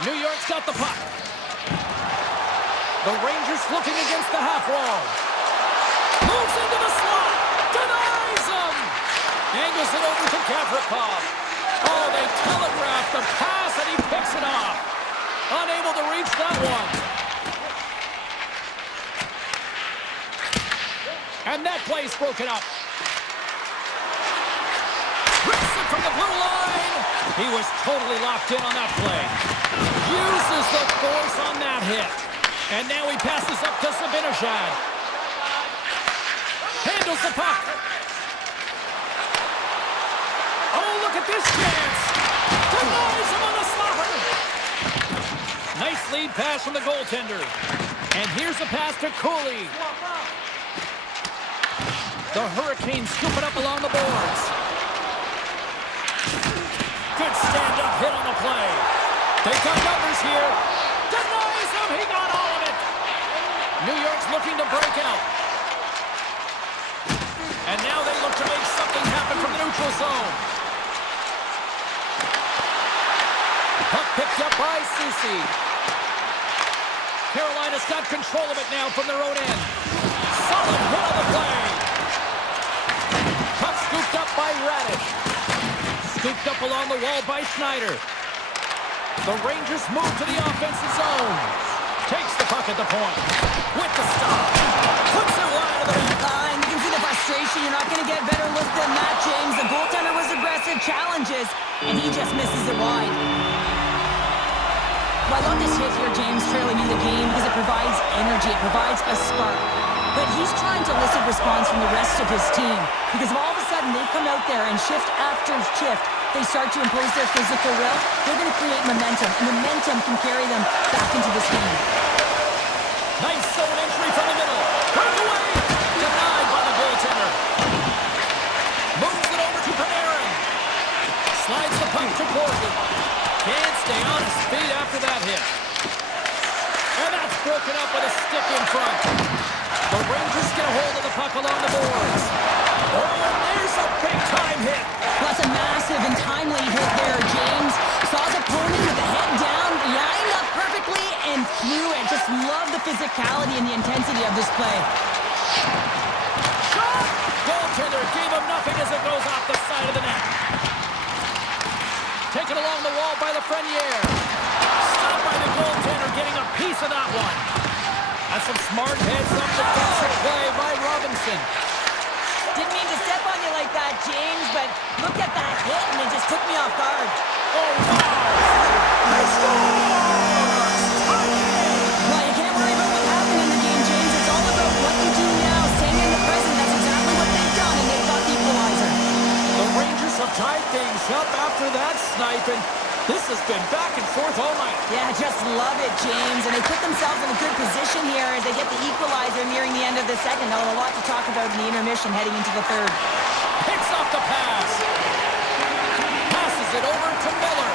New York's got the puck. The Rangers looking against the half wall. Moves into the slot. Denies him. Angles it over to Gavrikov. Oh, they telegraph the pass, and he picks it off. Unable to reach that one. And that play's broken up. Rips it from the blue line. He was totally locked in on that play. Uses the force on that hit. And now he passes up to Sabinishad. Handles the puck. Oh, look at this chance. Denies him on the slapper. Nice lead pass from the goaltender. And here's a pass to Cooley. The Hurricanes scoop it up along the boards. Good stand-up hit on the play. They've got numbers here. Denies him. He got all of it. New York's looking to break out. And now they look to make something happen from the neutral zone. Puck picked up by Soucy. Carolina's got control of it now from their own end. Solid hit on the play. Puck scooped up by Radish. Scooped up along the wall by Schneider. The Rangers move to the offensive zone. Takes the puck at the point. With the stop. Puts it wide of the net. And you can see the frustration. You're not going to get better look than that, James. The goaltender was aggressive, challenges, and he just misses it wide. Well, I love this hit here, James, trailing in the game because it provides energy. It provides a spark. But he's trying to elicit response from the rest of his team because if all of a sudden they come out there and shift after shift, they start to impose their physical will, they're going to create momentum, and momentum can carry them back into this game. Nice zone entry from the middle. Breakaway! Denied by the goaltender. Moves it over to Panarin. Slides the puck to Borgen. Can't stay on his feet after that hit. And that's broken up with a stick in front. The Rangers get a hold of the puck along the boards. Oh, and there's a big-time hit. That's a massive and timely hit there, James. Saw his opponent with the head down, lined up perfectly, and threw it. Just love the physicality and the intensity of this play. Shot! Goaltender gave him nothing as it goes off the side of the net. Taken along the wall by Lafreniere. Stopped by the goaltender, getting a piece of that one. That's some smart heads-up defensive play by Robinson. Didn't mean to step on you like that, James, but look at that hit, and it just took me off guard. Oh, wow! They score! Well, you can't worry about what happened in the game, James. It's all about what you do now, staying in the present. That's exactly what they've done, and they've got the equalizer. The Rangers have tied things up after that snipe, and this has been back and forth all night. Yeah, just love it, James. And they put themselves in a good position here as they get the equalizer nearing the end of the second. Now, a lot to talk about in the intermission heading into the third. Picks off the pass. Passes it over to Miller.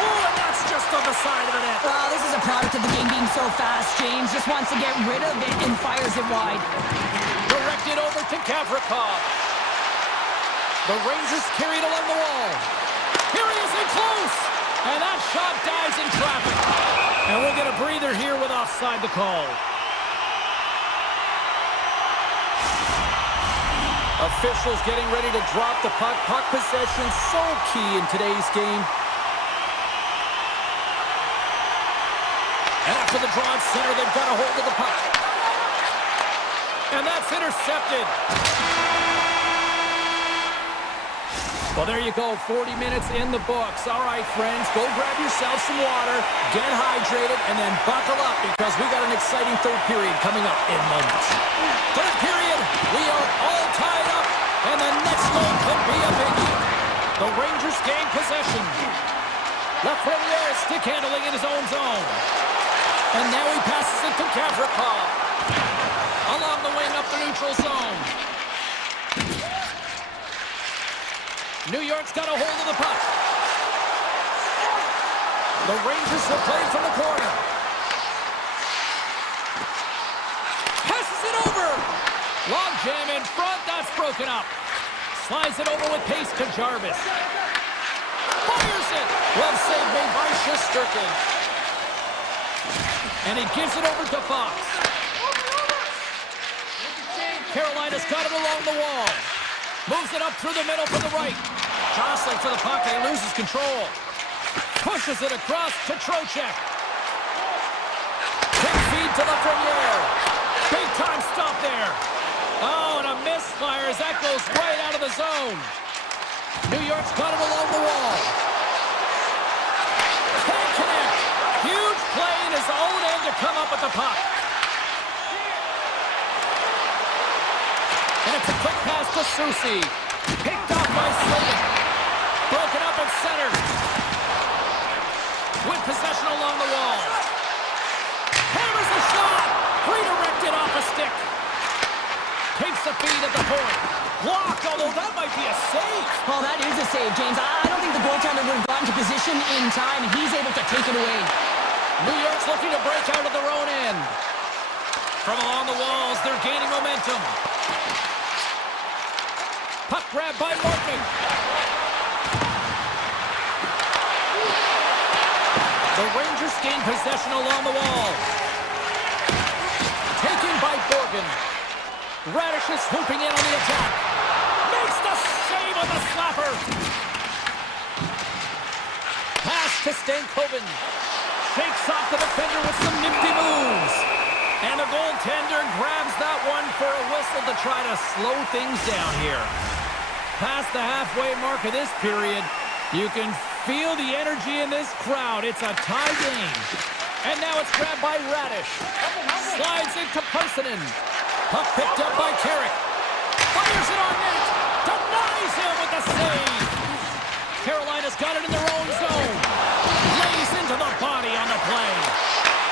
Oh, and that's just on the side of the net. Well, this is a product of the game being so fast. James just wants to get rid of it and fires it wide. Directed over to Gavrikov. The Rangers carried along the wall. Here he is in close. And that shot dies in traffic. And we'll get a breather here with offside the call. Officials getting ready to drop the puck. Puck possession so key in today's game. And after the draw at center, they've got a hold of the puck. And that's intercepted. Well, there you go. 40 minutes in the books. All right, friends, go grab yourself some water, get hydrated, and then buckle up because we got an exciting third period coming up in moments. Third period We are all tied up, and the next goal could be a biggie. The Rangers gain possession. Lafreniere stick handling in his own zone. And now he passes it to Gavrikov. Along the wing up the neutral zone. New York's got a hold of the puck. The Rangers will play from the corner. Passes it over. Long jam in front. That's broken up. Slides it over with pace to Jarvis. Fires it. Glove save made by Shesterkin. And he gives it over to Fox. Carolina's got it along the wall. Moves it up through the middle for the right. Jostling for the puck, and he loses control. Pushes it across to Trocheck. Quick feed to Lafreniere. Big time stop there. Oh, and a misfire as that goes right out of the zone. New York's got it along the wall. Can't connect. Huge play in his own end to come up with the puck. And it's a quick pass to Soucy. Picked off by Sladen. Broken up at center. With possession along the wall. Hammers the shot. Redirected off a stick. Takes the feed at the point. Blocked, although that might be a save. Well, that is a save, James. I don't think the goaltender would have gotten to position in time, and he's able to take it away. New York's looking to break out of their own end. From along the walls, they're gaining momentum. Puck grab by Morgan. The Rangers gain possession along the wall. Taken by Borgen. Radish is swooping in on the attack. Makes the save on the slapper. Pass to Stankoven. Shakes off the defender with some nifty moves. And the goaltender grabs that one for a whistle to try to slow things down here. Past the halfway mark of this period, you can feel the energy in this crowd. It's a tie game. And now it's grabbed by Radish. Slides into Parsonen. Puck picked up by Carrick. Fires it on net. Denies him with the save. Carolina's got it in their own zone. Lays into the body on the play.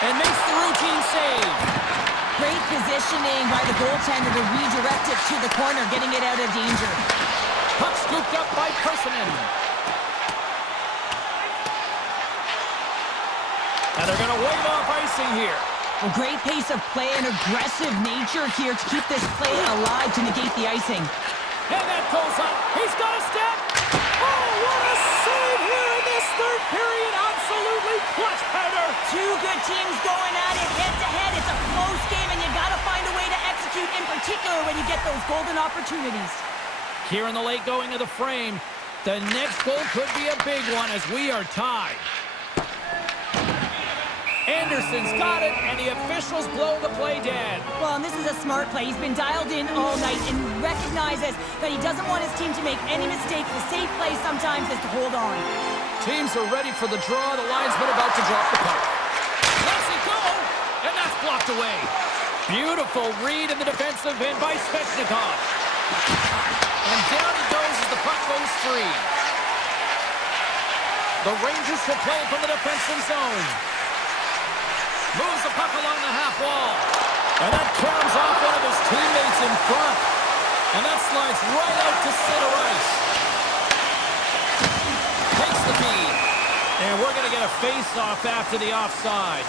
And makes the routine save. Great positioning by the goaltender to redirect it to the corner, getting it out of danger. Puck scooped up by Parsonen. And they're going to wave off icing here. A great pace of play and aggressive nature here to keep this play alive to negate the icing. And that goes up. He's got a step. Oh, what a save here in this third period. Absolutely clutch powder. Two good teams going at it head-to-head. It's a close game, and you got to find a way to execute, in particular when you get those golden opportunities. Here in the late going of the frame, the next goal could be a big one as we are tied. Anderson's got it, and the officials blow the play dead. Well, and this is a smart play. He's been dialed in all night and recognizes that he doesn't want his team to make any mistakes. The safe play sometimes is to hold on. Teams are ready for the draw. The linesman about to drop the puck. Lets it go, and that's blocked away. Beautiful read in the defensive end by Svechnikov. And down he goes as the puck goes free. The Rangers will play from the defensive zone. Moves the puck along the half wall. And that caroms off one of his teammates in front. And that slides right out to center ice. Takes the feed. And we're going to get a face-off after the offside.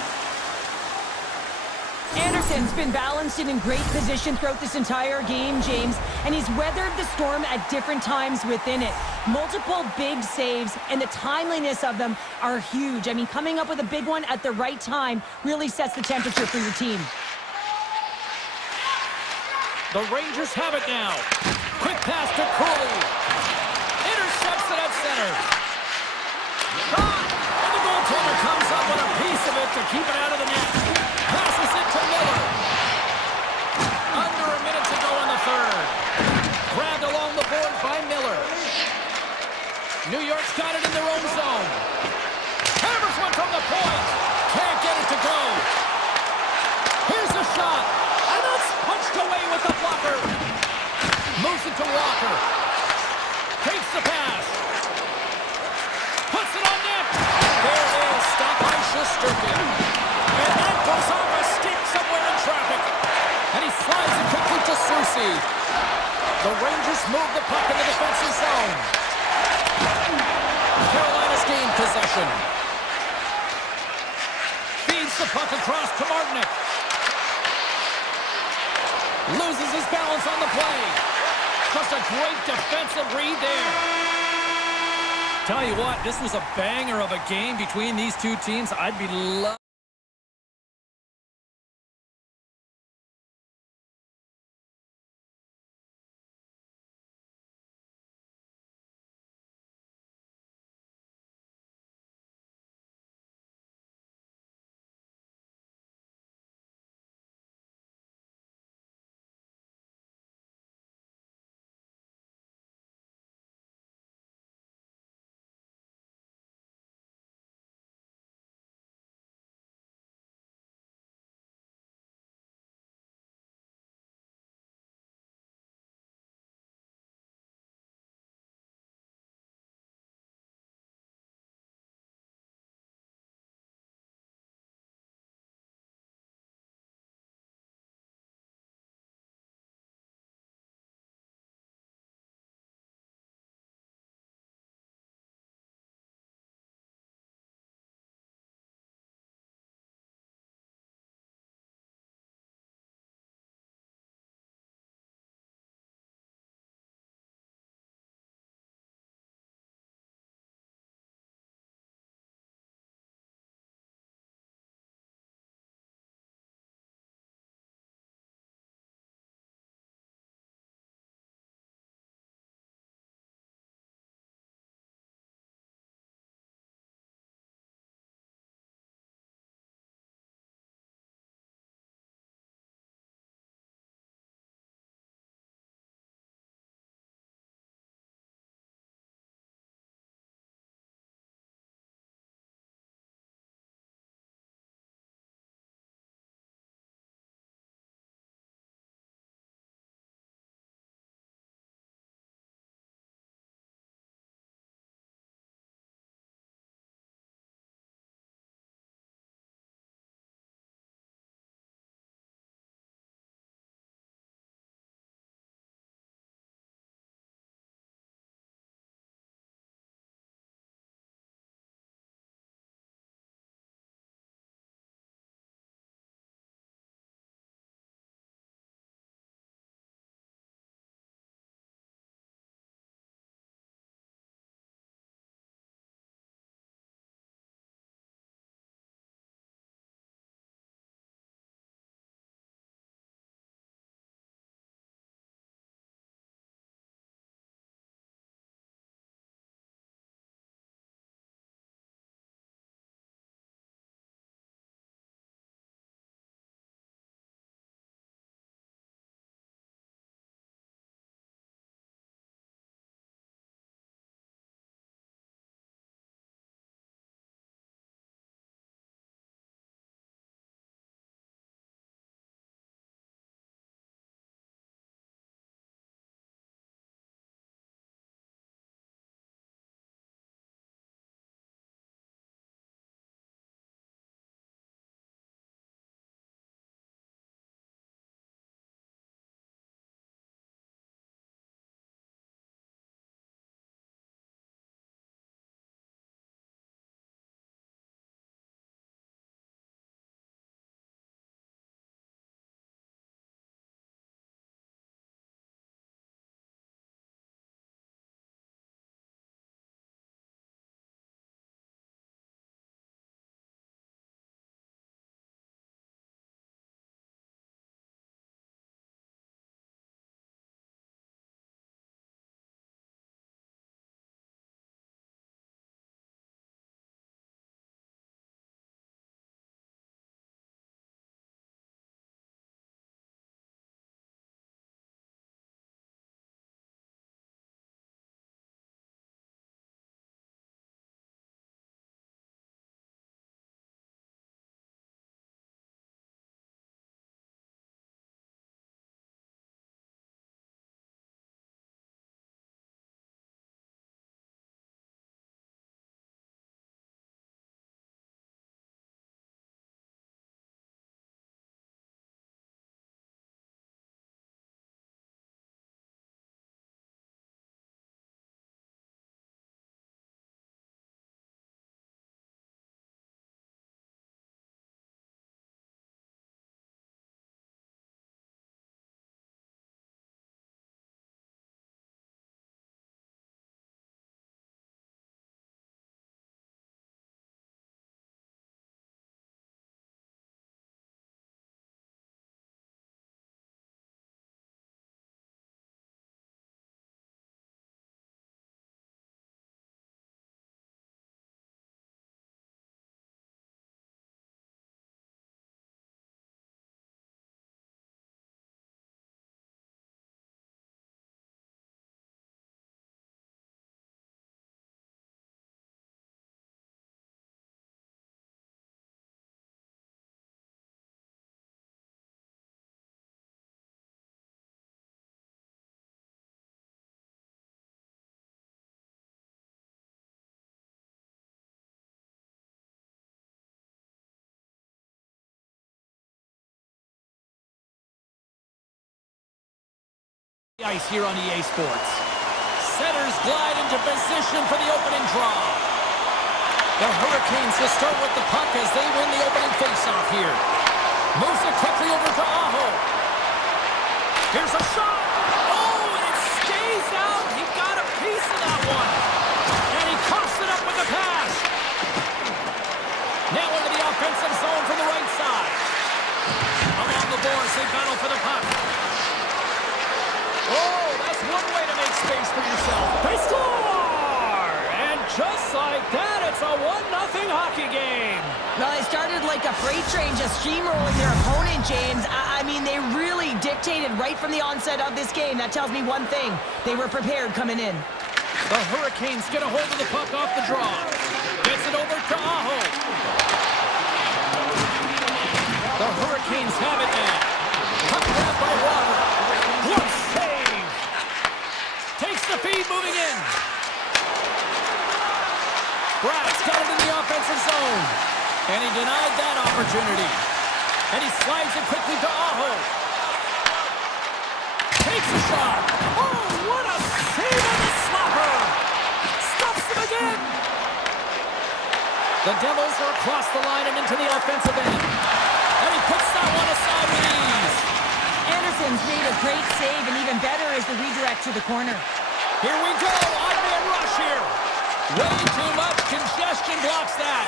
Anderson's been balanced and in great position throughout this entire game, James, and he's weathered the storm at different times within it. Multiple big saves, and the timeliness of them are huge. I mean, coming up with a big one at the right time really sets the temperature for your team. The Rangers have it now. Quick pass to Cooley. Intercepts it at center. Shot! And the goaltender comes up with a piece of it to keep it out of the net. Passes it to Miller. Under a minute to go in the third. Grabbed along the board by Miller. New York's got it in their own zone. Hammers one from the point. Can't get it to go. Here's the shot. And that's punched away with the blocker. possession. Feeds the puck across to Martinic. Loses his balance on the play. Just a great defensive read there. Tell you what, this was a banger of a game between these two teams. I'd be Ice here on EA Sports. Setters glide into position for the opening draw. The Hurricanes will start with the puck as they win the opening faceoff here. Moves it quickly over to Aho. Here's a shot. Oh, and it stays out. He got a piece of that one. And he coughs it up with a pass. Now into the offensive zone from the right side. Along the boards, they battle for the puck. Oh, that's one way to make space for yourself. They score! And just like that, it's a 1-0 hockey game. Well, they started like a freight train just steamrolling their opponent, James. I mean, they really dictated right from the onset of this game. That tells me one thing. They were prepared coming in. The Hurricanes get a hold of the puck off the draw. Gets it over to Aho. The Hurricanes have it now. Puck grab by Walker. Glove save. Takes the feed, moving in. Brad's got it in the offensive zone. And he denied that opportunity. And he slides it quickly to Aho. Takes a shot. Oh, what a save on the slapper. Stops him again. The Devils are across the line and into the offensive end. And he puts that one aside with ease. Anderson's made a great save, and even better is the redirect to the corner. Here we go. Odd-man rush here. Way too much congestion blocks that.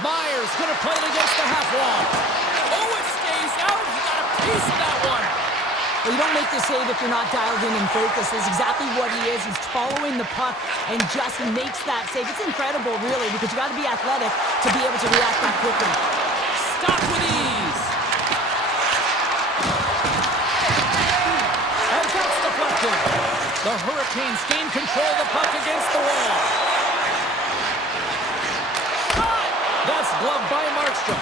Myers going to play it against the half wall. Oh, it stays out. He got a piece of that one. Well, you don't make the save if you're not dialed in and focused. That's exactly what he is. He's following the puck and just makes that save. It's incredible, really, because you got to be athletic to be able to react that quickly. Stop with ease. And that's deflected. The Hurricanes gain control of the puck against the wall. Shot! That's gloved by Markstrom.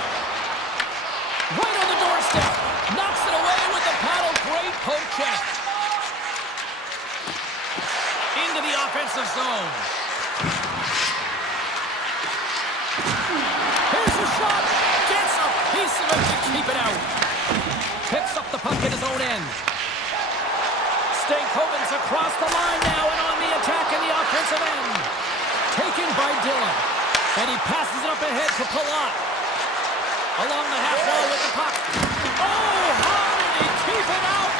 Right on the doorstep. Knocks it away with the paddle. Great poke check. Into the offensive zone. Here's a shot. Gets a piece of it to keep it out. Picks up the puck at his own end. Stankoven's across the line now and on the attack in the offensive end. Taken by Dillon. And he passes it up ahead to Palat. Along the half wall with the puck. Oh, how did he keep it out?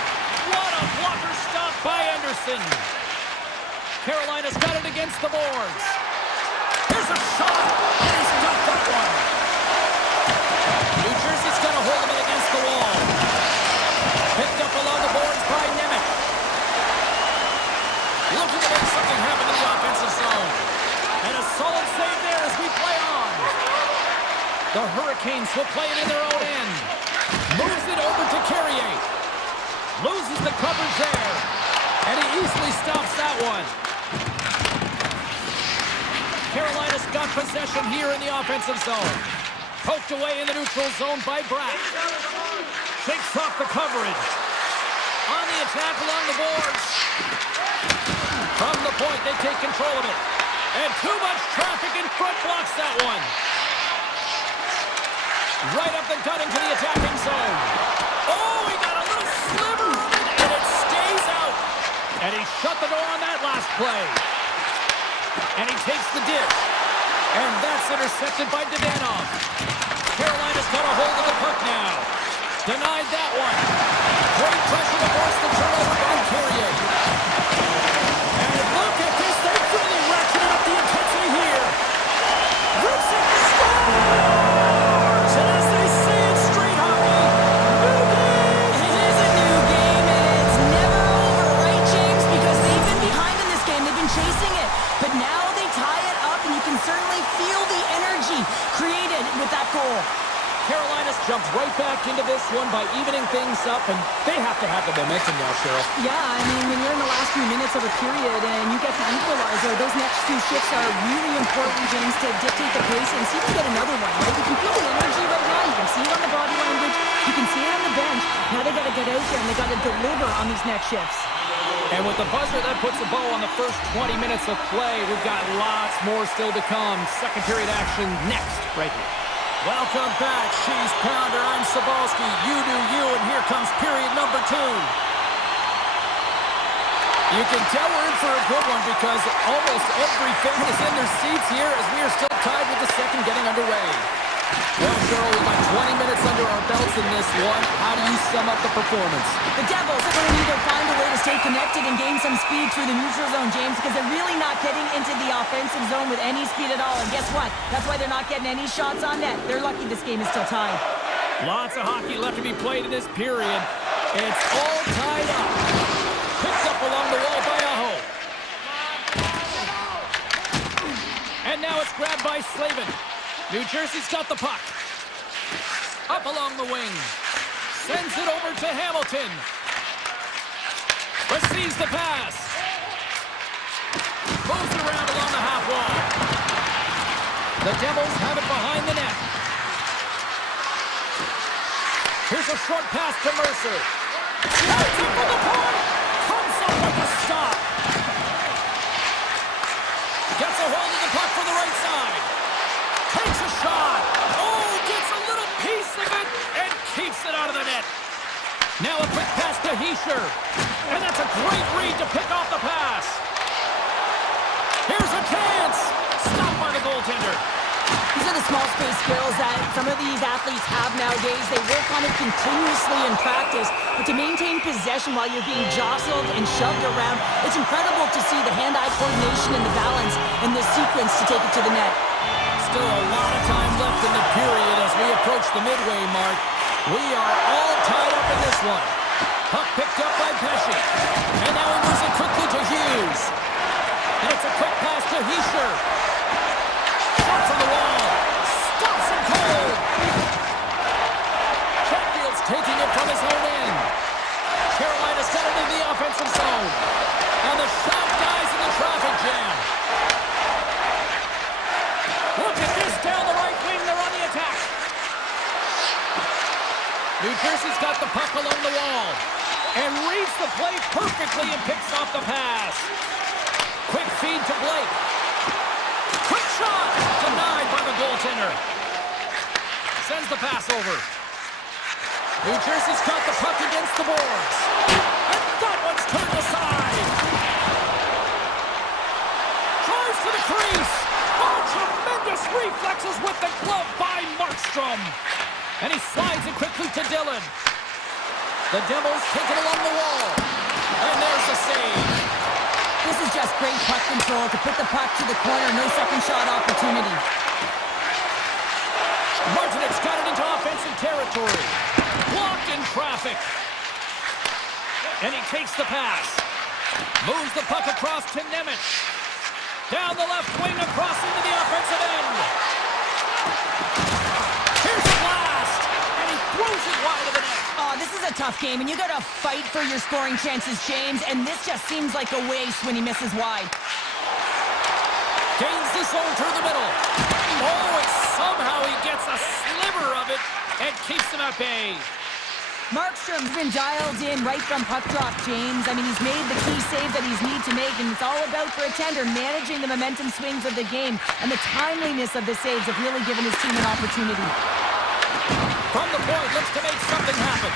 What a blocker stop by Anderson. Carolina's got it against the boards. Here's a shot. And he's got that one. New Jersey's got to hold him against the wall. Picked up along the boards by Nemec. Looking to make something happen in the offensive zone. And a solid save there as we play on. The Hurricanes will play it in their own end. Moves it over to Carrier. Loses the coverage there. And he easily stops that one. Carolina's got possession here in the offensive zone. Poked away in the neutral zone by Bratt. Shakes off the coverage. On the attack along the boards. From the point, they take control of it. And too much traffic in front blocks that one. Right up the gut into the attacking zone. Oh, he got a little sliver of it, and it stays out. And he shut the door on that last play. And he takes the dish. And that's intercepted by Dedanov. Carolina's got a hold of the puck now. Denied that one. Great pressure to force the turnover by Carrier. And look at this. They've really ratcheted up the intensity here. Rips it. Scores! And as they say in street hockey, new game. It is a new game, and it's never over, right, James? Because they've been behind in this game. They've been chasing it. But now they tie it up, and you can certainly feel the energy created with that goal. Carolina's jumped right back into this one by evening things up, and they have to have the momentum now, Cheryl. Yeah, I mean, when you're in the last few minutes of a period and you get the equalizer, those next two shifts are really important, James, to dictate the pace and see if you get another one, right? You can feel the energy right now. You can see it on the body language. You can see it on the bench. Now they got to get out there, and they got to deliver on these next shifts. And with the buzzer, that puts a bow on the first 20 minutes of play. We've got lots more still to come. Second period action next, right here. Welcome back, Cheese Pounder. I'm Sabalski. You do you, and here comes period number 2. You can tell we're in for a good one because almost every fan is in their seats here as we are still tied with the second getting underway. Well, Cheryl, we've got 20 minutes under our belts in this one. How do you sum up the performance? The Devils are going to need to find a way to stay connected and gain some speed through the neutral zone, James, because they're really not getting into the offensive zone with any speed at all. And guess what? That's why they're not getting any shots on net. They're lucky this game is still tied. Lots of hockey left to be played in this period. It's all tied up. Picked up along the wall by Aho. And now it's grabbed by Slavin. New Jersey's got the puck. Up along the wing. Sends it over to Hamilton. Receives the pass. Moves it around along the half wall. The Devils have it behind the net. Here's a short pass to Mercer. Slides up for the point. Comes up with a stop. Gets a hold of the puck from the right side. Takes a shot. Oh, gets a little piece of it and keeps it out of the net. Now a quick pass to Heischer. And that's a great read to pick off the pass. Here's a chance. Stopped by the goaltender. These are the small space skills that some of these athletes have nowadays. They work on it continuously in practice, but to maintain possession while you're being jostled and shoved around, it's incredible to see the hand-eye coordination and the balance in this sequence to take it to the net. Still a lot of time left in the period as we approach the midway mark. We are all tied up in this one. Puck picked up by Pesci. And now he moves it quickly to Hughes. And it's a quick pass to Heischer. Shot from the wall. Stops him cold. Chatfield's taking it from his own end. Carolina's got it in the offensive zone. And the shot dies in the traffic jam. Look at this down the right wing. They're on the attack. New Jersey's got the puck along the wall. And reads the play perfectly and picks off the pass. Quick feed to Blake. Quick shot! Denied by the goaltender. Sends the pass over. New Jersey's got the puck against the boards. And that one's turned aside. Drives to the crease. Oh, tremendous reflexes with the glove by Markstrom. And he slides it quickly to Dillon. The Devils take it along the wall. And there's the save. This is just great puck control to put the puck to the corner. No second shot opportunity. Martinek's got it into offensive territory. Blocked in traffic. And he takes the pass. Moves the puck across to Nemec. Down the left wing across into the offensive end. Here's a blast. And he throws it wide of the net. Oh, this is a tough game, and you got to fight for your scoring chances, James, and this just seems like a waste when he misses wide. Gains the zone through the middle. Oh, and somehow he gets a sliver of it and keeps him at bay. Markstrom's been dialed in right from puck drop, James. I mean, he's made the key save that he's need to make, and it's all about for a tender managing the momentum swings of the game, and the timeliness of the saves have really given his team an opportunity. From the point, looks to make something happen.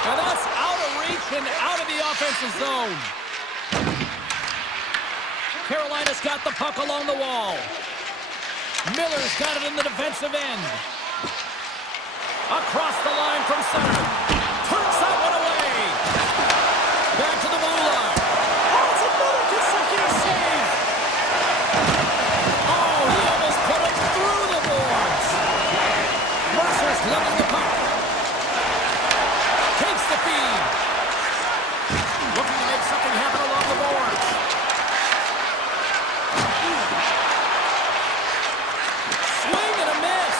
And that's out of reach and out of the offensive zone. Carolina's got the puck along the wall. Miller's got it in the defensive end. Across the line from center. Turns that one away. Back to the blue line. Oh, it's another consecutive save. Oh, he almost put it through the boards. Mercer's leveling the puck. Takes the feed. Looking to make something happen along the boards. Swing and a miss.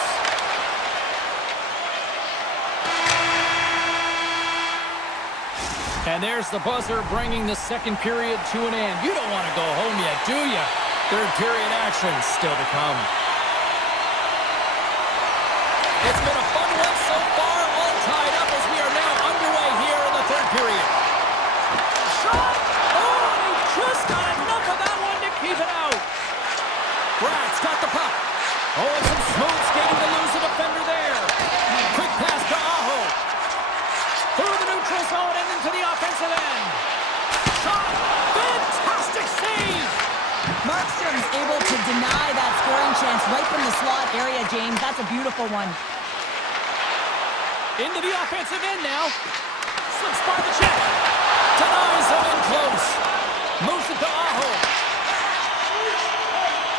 And there's the buzzer bringing the second period to an end. You don't want to go home yet, do you? Third period action still to come. It's been a fun one so far, all tied up as we are now underway here in the third period. Shot! Oh, and he just got enough of that one to keep it out. Brad's got the puck. Oh, and some smooth skating to lose the defender there. Quick pass to Aho. Through the neutral zone and into the offensive end. Shot! beautiful one. Into the offensive end now. Slips by the check. Denies him in close. Moves it to Aho.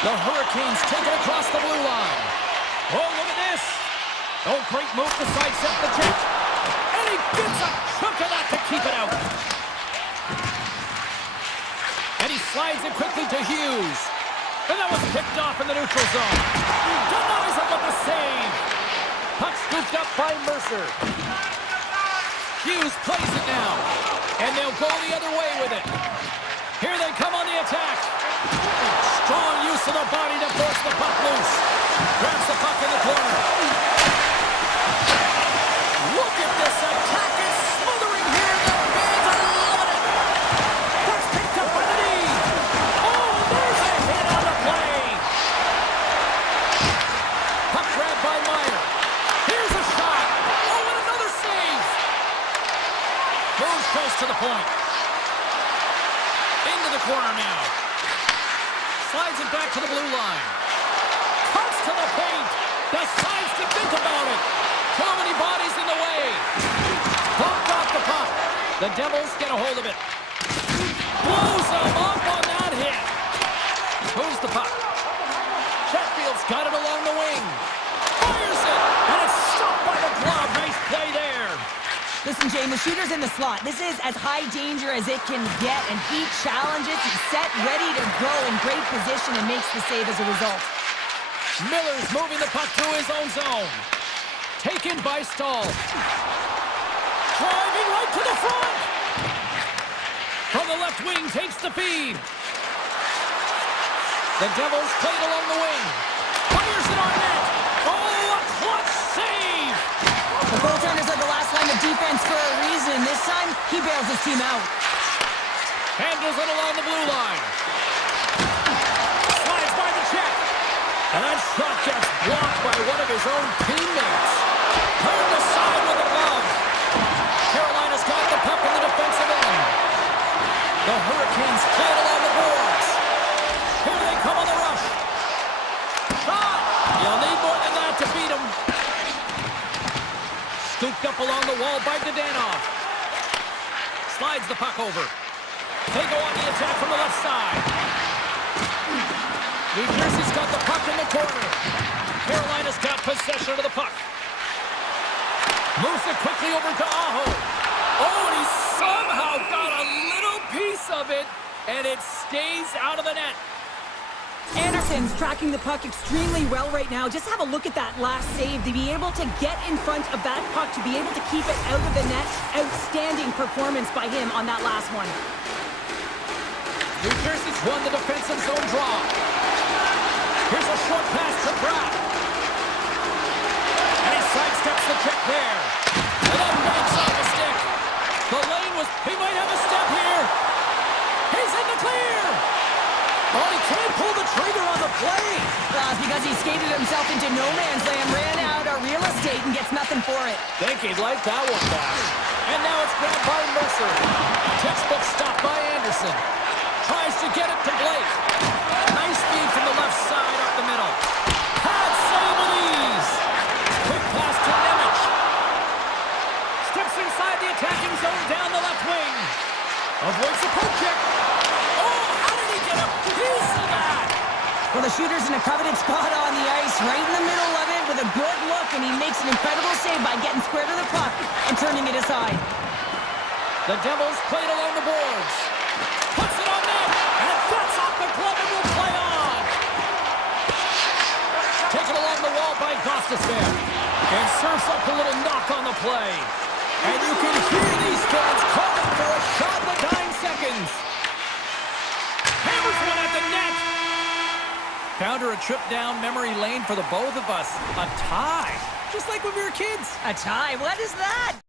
The Hurricanes take it across the blue line. Oh, look at this. Oh, great move to sidestep the check. And he gets a chunk of that to keep it out. And he slides it quickly to Hughes. And that was picked off in the neutral zone. Denies him with the save. Puck scooped up by Mercer. Hughes plays it now. And they'll go the other way with it. Here they come on the attack. Strong use of the body to force the puck loose. Grabs the puck in the corner. Look at this attack. It's smothering here. The fans are loving it. That's picked up by the knee. Oh, there's a hit on the play. Puck grabbed by Meyer. Here's a shot. Oh, and another save. Moves close to the point. Into the corner now. Slides it back to the blue line. Cuts to the paint. Decides to think about it. Too many bodies in the way. Bumped off the puck. The Devils get a hold of it. Blows them up on that hit. Moves the puck. Chatfield's got it along the wing. Fires it. And it's stopped by the glove. Nice play there. Listen, Jane, the shooter's in the slot. This is as high danger as it can get, and he challenges. He's set, ready to go in great position, and makes the save as a result. Miller's moving the puck through his own zone. Taken by Stahl. Driving right to the front. From the left wing, takes the feed. The Devils play it along the wing. Fires it on net. Oh, a clutch save. The goaltenders are the last line of defense for a reason. This time, he bails his team out. Handles it along the blue line. Slides by the check. And that shot gets blocked by one of his own teammates. Turned aside with the glove. Carolina's got the puck in the defensive end. The Hurricanes play it along the boards. Here they come on the rush. Shot! You'll need more than that to beat him. Scooped up along the wall by Dadanoff. Slides the puck over. They go on the attack from the left side. New Jersey's got the puck in the corner. Carolina's got possession of the puck. Moves it quickly over to Aho. Oh, and he somehow got a little piece of it, and it stays out of the net. Anderson's tracking the puck extremely well right now. Just have a look at that last save. To be able to get in front of that puck, to be able to keep it out of the net. Outstanding performance by him on that last one. New Jersey's won the defensive zone draw. Here's a short pass to Brown. And he sidesteps the check there. And then banks off the stick. The lane was... He might have a step here. He's in the clear. Oh, he can't pull the trigger on the play. It's because he skated himself into no man's land, ran out of real estate, and gets nothing for it. Think he'd like that one back. And now it's grabbed by Mercer. Textbook stop by Anderson. Tries to get it to Blake. Nice feed from the left side up the middle. Pad save with ease. Quick pass to Nemec. Steps inside the attacking zone down the left wing. Avoids the poke check. Oh, how did he get a piece of that? Well, the shooter's in a coveted spot on the ice, right in the middle of it with a good look, and he makes an incredible save by getting square to the puck and turning it aside. The Devils played along the boards. Puts it on net, and that's off the glove and will play on. Taken along the wall by Gostisbehere. And serves up a little knock on the play. And you can hear these fans calling for a shot in the dying seconds. Hammers one at the net. Found her a trip down memory lane for the both of us. A tie. Just like when we were kids. A tie? What is that?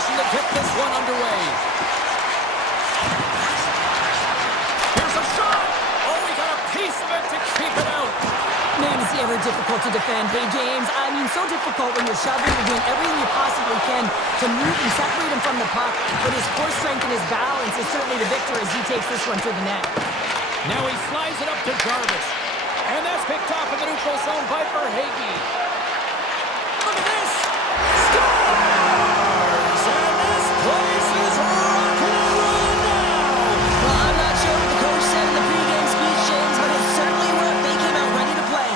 possession to get this one underway. Here's a shot. Oh, he got a piece of it to keep it out. Man, is he ever difficult to defend. Hey, James, I mean, so difficult when you're shoving, you're doing everything you possibly can to move and separate him from the puck, but his core strength and his balance is certainly the victor as he takes this one to the net. Now he slides it up to Jarvis. And that's picked off in the neutral zone by Verhage. Look at this! Scores! And this place is rocking and rolling now! Well, I'm not sure what the coach said in the pregame speech, James, but it certainly worked. They came out ready to play.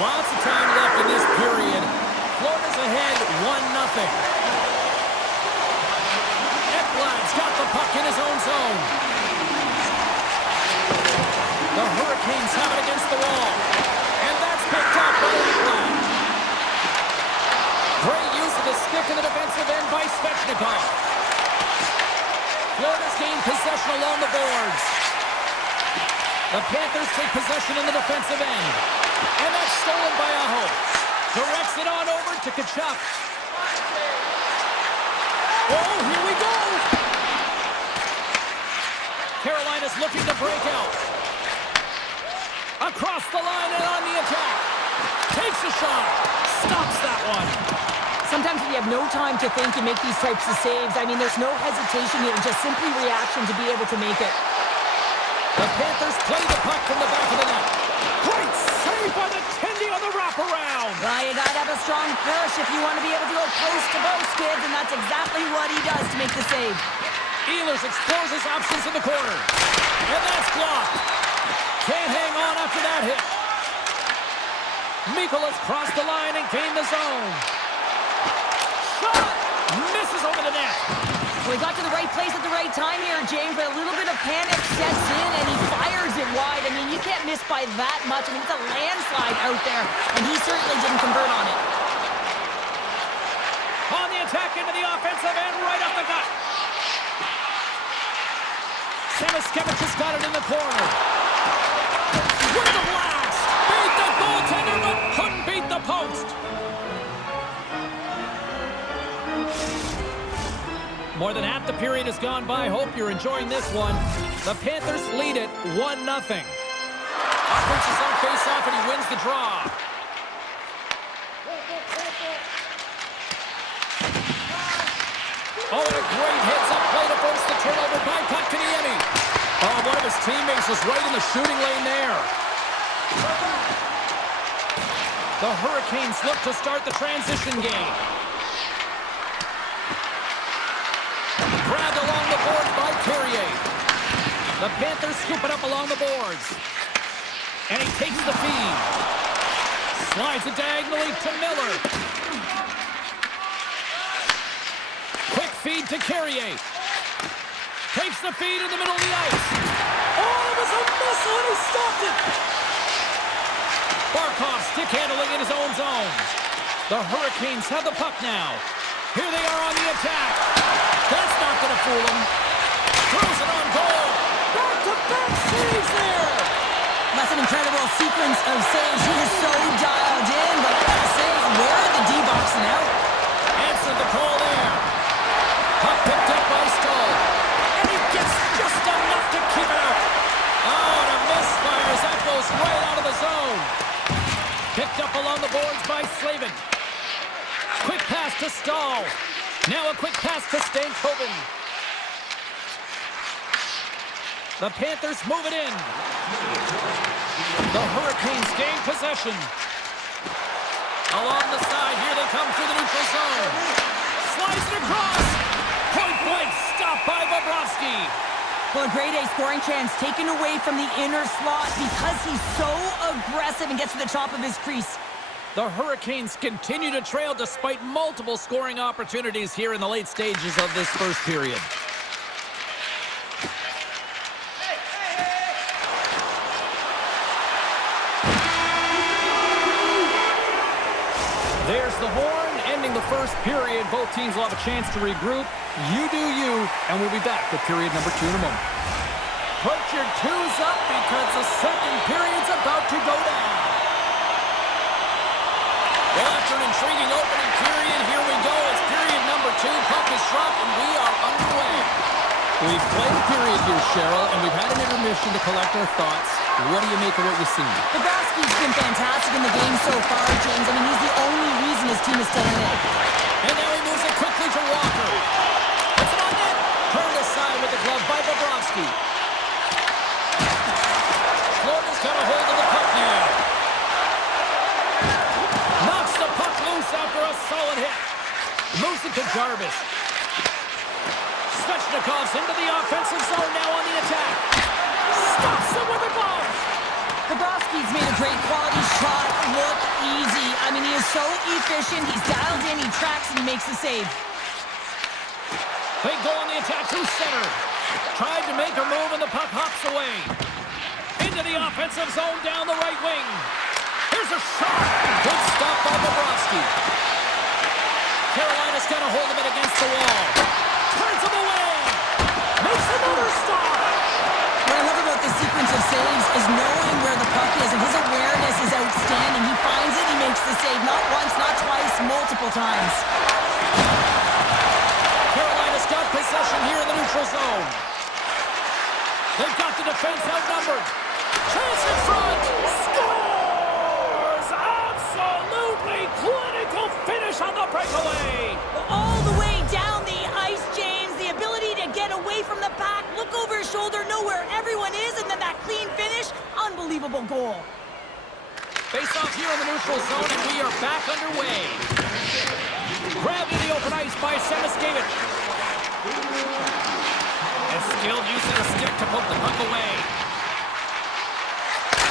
Lots of time left in this period. Florida's ahead 1-0. Ekblad's got the puck in his own zone. The Hurricanes have it against the wall. And that's picked up by Ekblad. Great use of the stick in the defensive end by Svechnikov. Florida's gained possession along the boards. The Panthers take possession in the defensive end. And that's stolen by Aho. Directs it on over to Tkachuk. Oh, here we go! Carolina's looking to break out. Across the line and on the attack. Takes a shot. Stops that one. Sometimes when you have no time to think, you make these types of saves. I mean, there's no hesitation here, just simply reaction to be able to make it. The Panthers play the puck from the back of the net. Great save by the Tendy on the wraparound. Well, you gotta have a strong push if you want to be able to go post to post, kids, and that's exactly what he does to make the save. Ehlers explores his options in the corner. And that's blocked. Can't hang on after that hit. Mikolas crossed the line and gained the zone. Shot! Misses over the net. Well, he got to the right place at the right time here, James, but a little bit of panic sets in, and he fires it wide. I mean, you can't miss by that much. I mean, it's a landslide out there, and he certainly didn't convert on it. On the attack into the offensive end, right up the gut. Samiskevich has got it in the corner. With the blast! Beat the goaltender, but couldn't beat the post. More than half the period has gone by. Hope you're enjoying this one. The Panthers lead it 1-0. Offense is on face-off, and he wins the draw. Oh, and a great hits-up play to force the turnover by Kotkaniemi. Oh, one of his teammates was right in the shooting lane there. The Hurricanes look to start the transition game. Grabbed along the boards by Carrier. The Panthers scoop it up along the boards. And he takes the feed. Slides it diagonally to Miller. Quick feed to Carrier. Takes the feed in the middle of the ice. Oh, it was a missile and he stopped it. Barkov stick handling in his own zone. The Hurricanes have the puck now. Here they are on the attack. That's not going to fool him. Throws it on goal. Back-to-back saves there. That's an incredible sequence of saves. He is so dialed in, but I gotta say, where are the D-boxing out? Answered the call there. Puck picked up by Stahl. And he gets just enough to keep it out. Oh, and a misfire as that goes right out of the zone. Picked up along the boards by Slavin. Quick pass to Stahl. Now a quick pass to Stankoven. The Panthers move it in. The Hurricanes gain possession. Along the side, here they come through the neutral zone. Slides it across. Point blank, stopped by Bobrovsky. Well, a grade A scoring chance taken away from the inner slot because he's so aggressive and gets to the top of his crease. The Hurricanes continue to trail despite multiple scoring opportunities here in the late stages of this first period. There's the horn, ending the first period. Both teams will have a chance to regroup. You do you, and we'll be back with period number 2 in a moment. Put your twos up because the second period's about to go down. Well, after an intriguing opening period, here we go. It's period number number 2. Puck is dropped, and we are underway. We've played a period here, Cheryl, and we've had an intermission to collect our thoughts. What do you make of what you've seen? Bobrovsky's been fantastic in the game so far, James. I mean, he's the only reason his team is still in it. And now he moves it quickly to Walker. Puts it on net. Turned aside with the glove by Bobrovsky. Florida's got a hold of the puck now. Knocks the puck loose after a solid hit. Moves it to Jarvis. Svechnikov's into the offensive zone now on the attack. Stops him with a glove. Bobrovsky's made a great quality shot look easy. I mean, he is so efficient. He's dialed in, he tracks, and he makes the save. They go on the attack through center. Tried to make a move, and the puck hops away. Into the offensive zone down the right wing. Here's a shot. Good stop by Bobrovsky. Carolina's got a hold of it against the wall. Turns him away. Makes another stop. What I love about this sequence of saves is knowing where the puck is, and his awareness is outstanding. He finds it, he makes the save not once, not twice, multiple times. Carolina's got possession here in the neutral zone. They've got the defense outnumbered. Chance in front. Scores! Absolutely clinical finish on the breakaway. All the way down the ice, James. The ability to get away from the pack, look over his shoulder, know where everyone is, and then that clean finish. Unbelievable goal. Face off here in the neutral zone, and we are back underway. Grabbed in the open ice by Semiskevich. And skilled use of the stick to poke the puck away.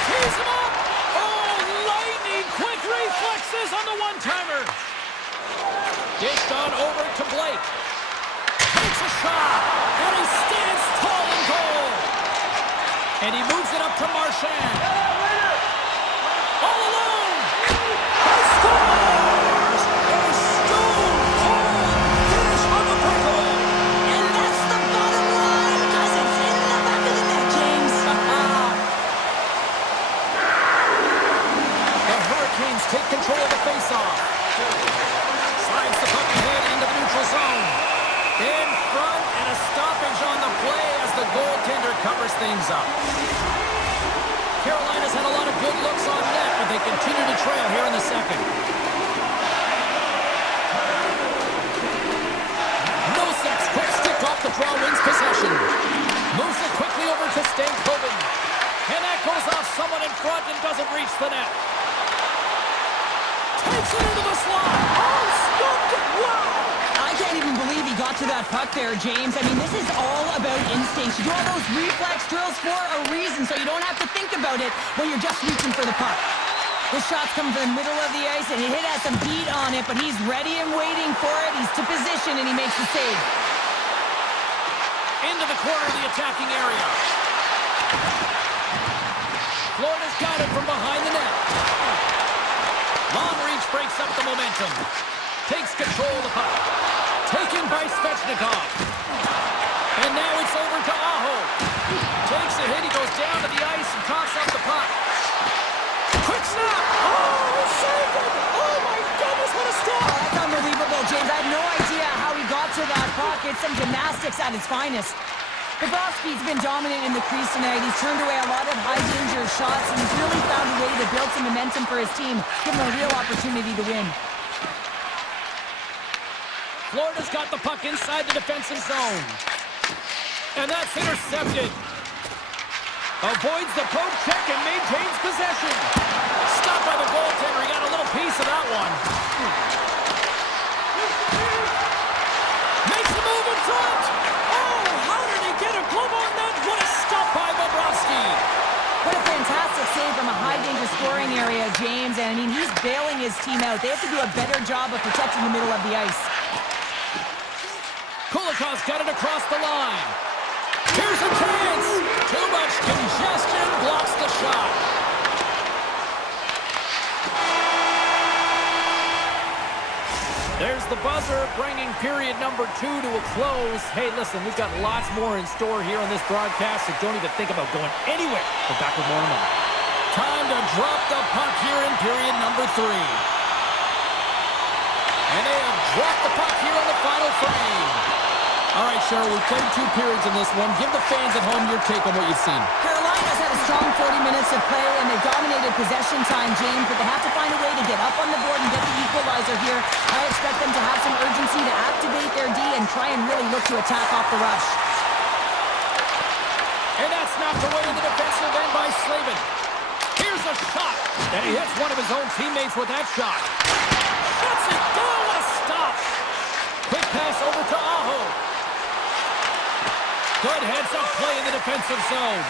Tees him up! Oh, lightning quick reflexes on the one-timer. Dished on over to Blake. Takes a shot, and he stands tall in goal. And he moves it up to Marchand. All alone! He scores! A stone-cold finish on the breakaway. And that's the bottom line, because it's in the back of the net, James. The Hurricanes take control of the faceoff. Slides the puck ahead into the neutral zone. In front, and a stoppage on the play as the goaltender covers things up. Carolina's had a lot of good looks on net, but they continue to trail here in the second. Nosak's quick stick off the draw wins possession. Moves it quickly over to Stankoven. And that goes off someone in front and doesn't reach the net. Takes it into the slot. Oh, stopped it. Wow. I can't even believe he got to that puck there, James. I mean, this is all about instinct. You do all those reflex drills for a reason, so you don't have to think about it when you're just reaching for the puck. This shot's coming from the middle of the ice, and he has some beat on it, but he's ready and waiting for it. He's to position, and he makes the save. Into the corner of the attacking area. Florida's got it from behind the net. Long reach breaks up the momentum. Takes control of the puck. Taken by Svechnikov. And now it's over to Aho. Takes a hit, he goes down to the ice and coughs up the puck. Quick snap! Oh, saved it! Oh my goodness, what a stop! Oh, that's unbelievable, James. I have no idea how he got to that puck. It's some gymnastics at its finest. Bobrovsky's been dominant in the crease tonight. He's turned away a lot of high-danger shots, and he's really found a way to build some momentum for his team, give him a real opportunity to win. Florida's got the puck inside the defensive zone. And that's intercepted. Avoids the poke check and maintains possession. Stopped by the goaltender. He got a little piece of that one. Makes a move in front. Oh, how did he get a glove on that? What a stop by Bobrovsky. What a fantastic save from a high-danger scoring area, James. And, I mean, he's bailing his team out. They have to do a better job of protecting the middle of the ice. Kulikov's got it across the line. Here's a chance. Too much congestion blocks the shot. There's the buzzer, bringing period number 2 to a close. Hey, listen, we've got lots more in store here on this broadcast, so don't even think about going anywhere. We're back with more in a moment. Time to drop the puck here in period number 3. And they have Drop the puck here on the final frame. All right, Cheryl, we've played 2 periods in this one. Give the fans at home your take on what you've seen. Carolina's had a strong 40 minutes of play, and they've dominated possession time, James, but they have to find a way to get up on the board and get the equalizer here. I expect them to have some urgency to activate their D and try and really look to attack off the rush. And that's knocked away in the defensive end by Slavin. Here's a shot. And he hits one of his own teammates with that shot. Shuts it down. What a stop. Quick pass over to Aho. Good heads-up play in the defensive zone.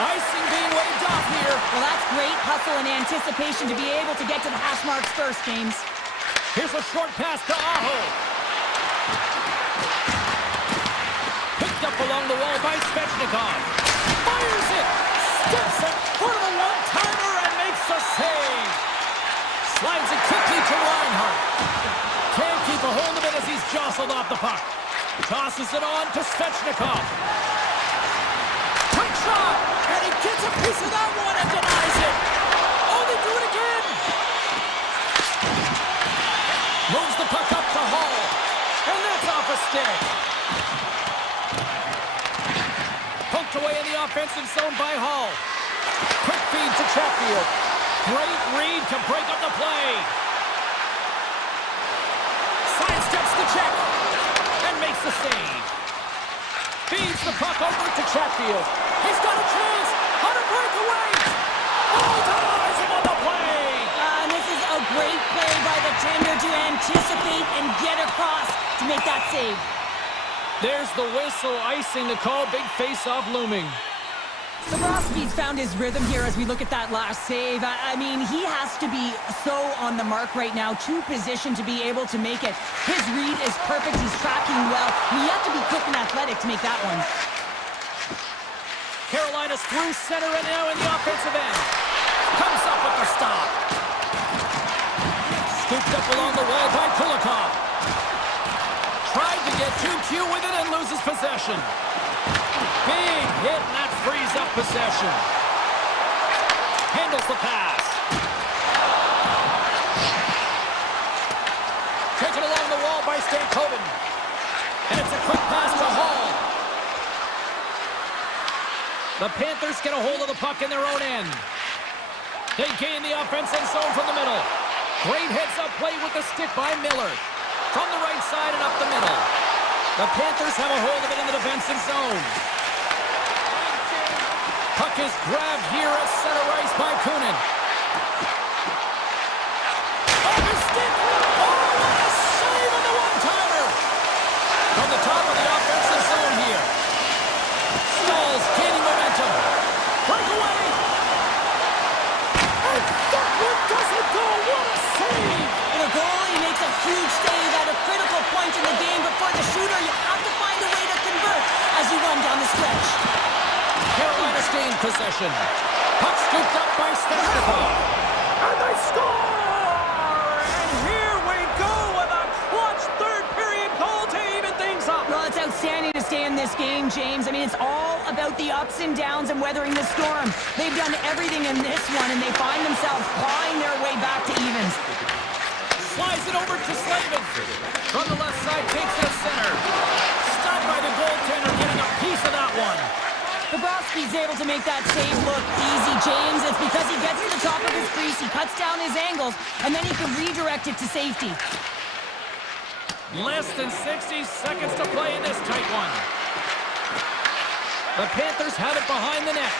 Icing being waved off here. Well, that's great hustle and anticipation to be able to get to the hash marks first, James. Here's a short pass to Aho. Picked up along the wall by Svechnikov. Fires it. Steps it for the one-timer and makes the save. Slides it quickly to Reinhardt. Can't keep a hold of it as he's jostled off the puck. Tosses it on to Svechnikov. Quick shot! And he gets a piece of that one and denies it. Oh, they do it again! Moves the puck up to Hall. And that's off a stick. Poked away in the offensive zone by Hall. Quick feed to Chatfield. Great read to break up the play. Sidesteps the check and makes the save. Feeds the puck over to Chatfield. He's got a chance. How to break away. Oh, denies him on the play. And this is a great play by the tender to anticipate and get across to make that save. There's the whistle, icing the call. Big face-off looming. Bobrovsky's found his rhythm here as we look at that last save. I mean, he has to be so on the mark right now, to position to be able to make it. His read is perfect. He's tracking well. You have to be quick and athletic to make that one. Carolina's through center and now in the offensive end. Comes up with the stop. Scooped up along the wall by Kulikov. Tried to get too cute with it and loses possession. Big hit, and that frees up possession. Handles the pass. Taken along the wall by Stankoven. And it's a quick pass to Hall. The Panthers get a hold of the puck in their own end. They gain the offensive zone from the middle. Great heads-up play with the stick by Miller. From the right side and up the middle. The Panthers have a hold of it in the defensive zone. Puck is grabbed here at center ice by Kunin. Off his stick! Oh, what a save on the one-timer! From the top of the offensive zone here. Stalls gaining momentum. Breakaway! And that one doesn't go! What a save! The goalie makes a huge save at a critical point in the game, but for the shooter, you have to find a way to convert as you run down the stretch. Carolina's gained possession. Puck scooped up by Svechnikov. And they score! And here we go with a clutch third-period goal to even things up. Well, it's outstanding to stay in this game, James. I mean, it's all about the ups and downs and weathering the storm. They've done everything in this one, and they find themselves clawing their way back to evens. Slides it over to Slavin. From the left side, takes it to center. Stopped by the goaltender, getting a piece of that one. Bobrovsky's able to make that save look easy, James. It's because he gets to the top of his crease, he cuts down his angles, and then he can redirect it to safety. Less than 60 seconds to play in this tight one. The Panthers have it behind the net.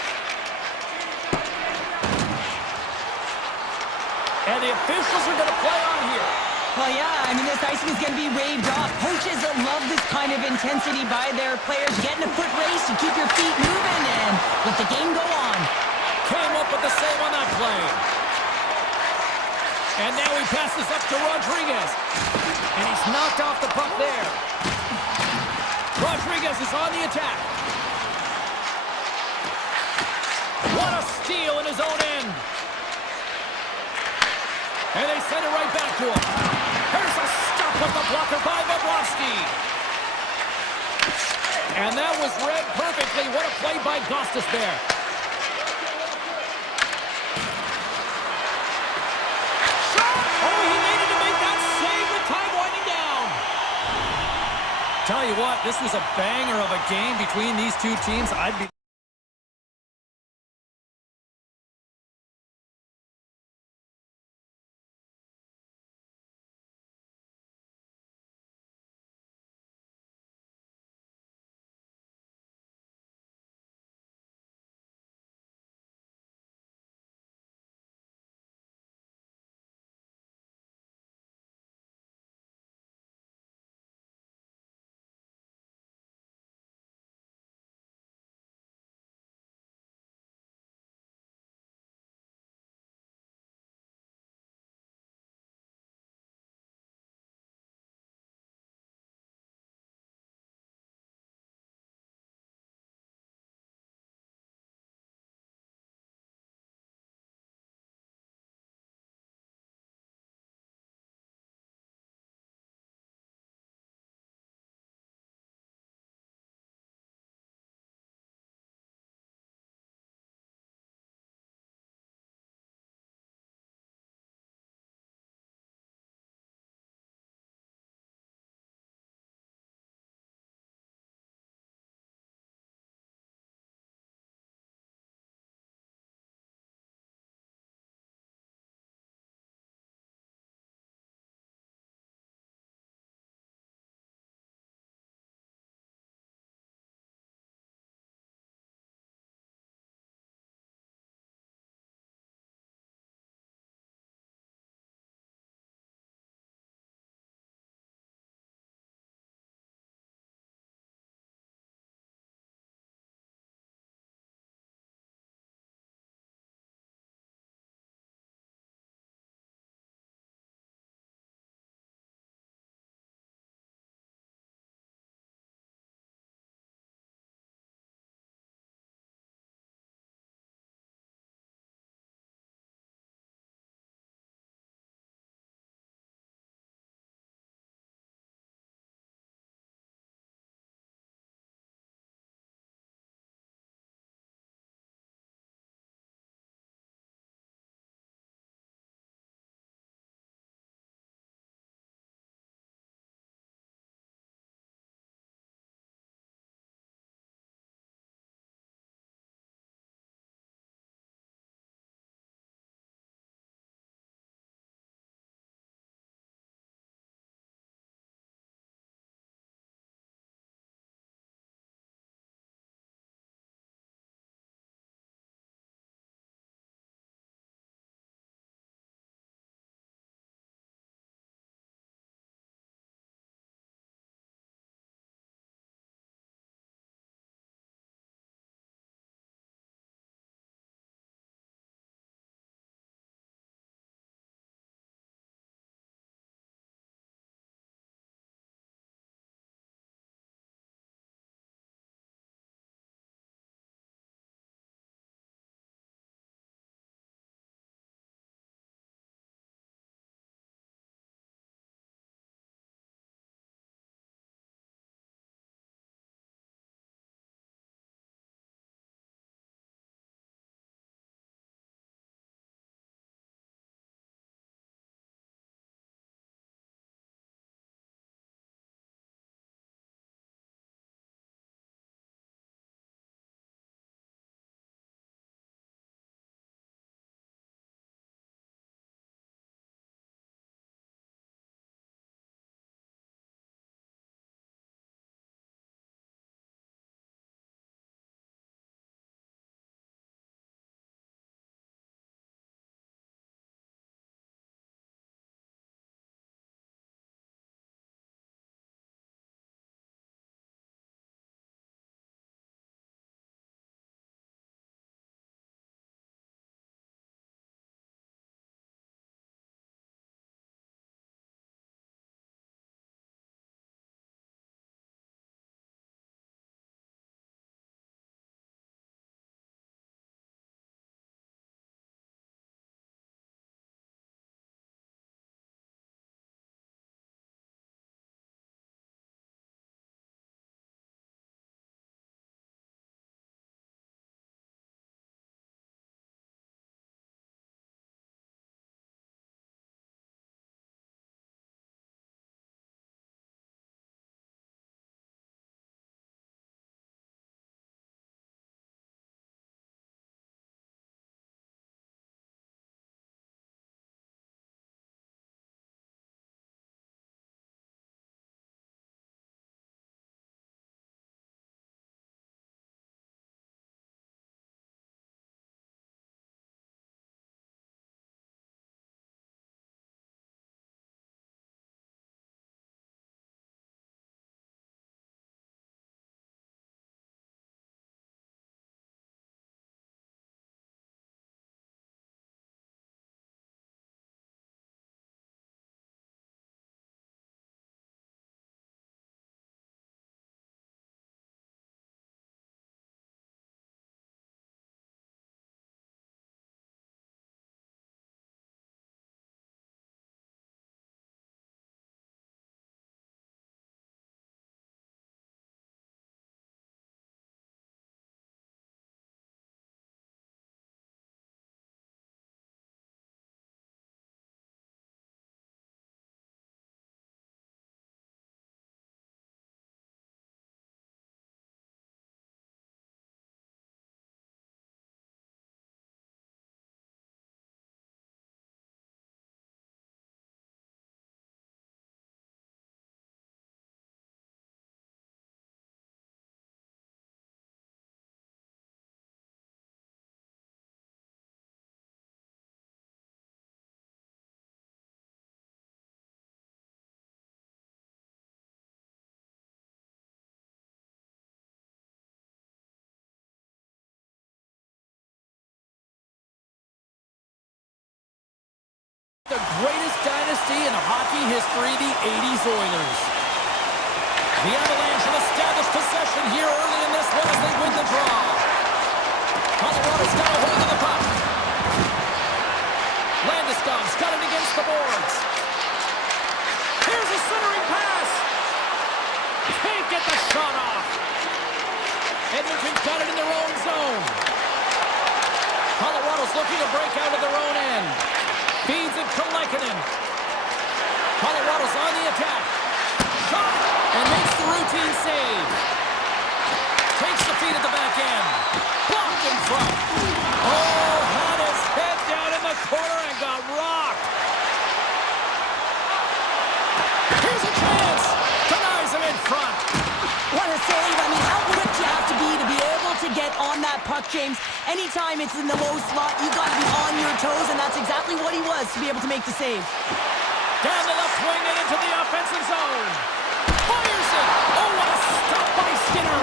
And the officials are going to play on here. Well, yeah, I mean, this icing is going to be waved off. Coaches love this kind of intensity by their players. Getting a foot race to keep your feet moving and let the game go on. Came up with the save on that play. And now he passes up to Rodriguez. And he's knocked off the puck there. Rodriguez is on the attack. What a steal in his own end. And they send it right back to him. Here's a stop with the blocker by Bobrovsky. And that was read perfectly. What a play by Gostisbehere. Tell you what, this was a banger of a game between these two teams. I'd be The greatest dynasty in hockey history, the 80s Oilers. The Avalanche have established possession here early in this one as they win the draw. Colorado's got a hold of the puck. Landeskog's got it against the boards. Here's a centering pass. Can't get the shot off. Edmonton's got it in their own zone. Colorado's looking to break out of their own end. Feeds it to Lehkonen. Colorado's on the attack. Shot and makes the routine save. Takes the feed at the back end. Blocked in front. Oh, had his head down in the corner and got rocked. Here's a chance. Denies him in front. What a save. I mean, how quick do you have to be able to get on that puck, James? Anytime it's in the low slot, you got to be on your toes, and that's exactly what he was to be able to make the save. Down the left wing and into the offensive zone. Fires it. Oh, what a stop by Skinner.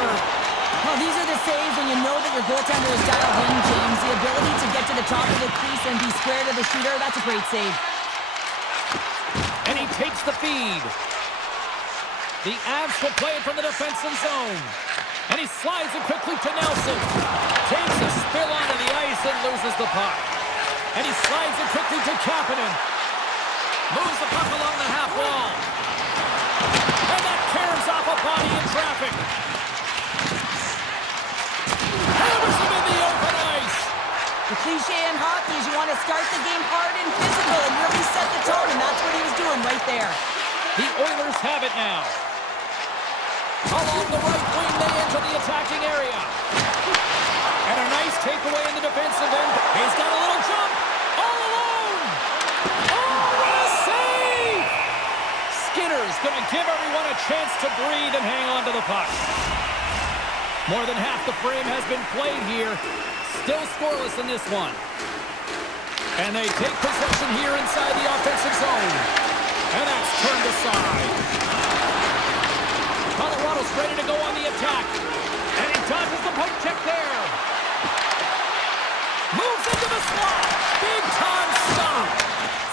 Well, these are the saves when you know that your goaltender is dialed in, James. The ability to get to the top of the crease and be square to the shooter, that's a great save. And he takes the feed. The Avs will play it from the defensive zone. And he slides it quickly to Nelson. Takes a spill onto the ice and loses the puck. And he slides it quickly to Kapanen. Moves the puck along the half wall. And that caroms off a body in traffic. Hammers him in the open ice. The cliche in hockey is you want to start the game hard and physical and really set the tone, and that's what he was doing right there. The Oilers have it now. Along the right wing, they enter the attacking area. And a nice takeaway in the defensive end. He's got a little jump. All alone. Oh, what a save! Skinner's going to give everyone a chance to breathe and hang on to the puck. More than half the frame has been played here. Still scoreless in this one. And they take possession here inside the offensive zone. And that's turned aside. Colorado's ready to go on the attack. And he dodges the poke check there. Moves into the slot. Big time stop.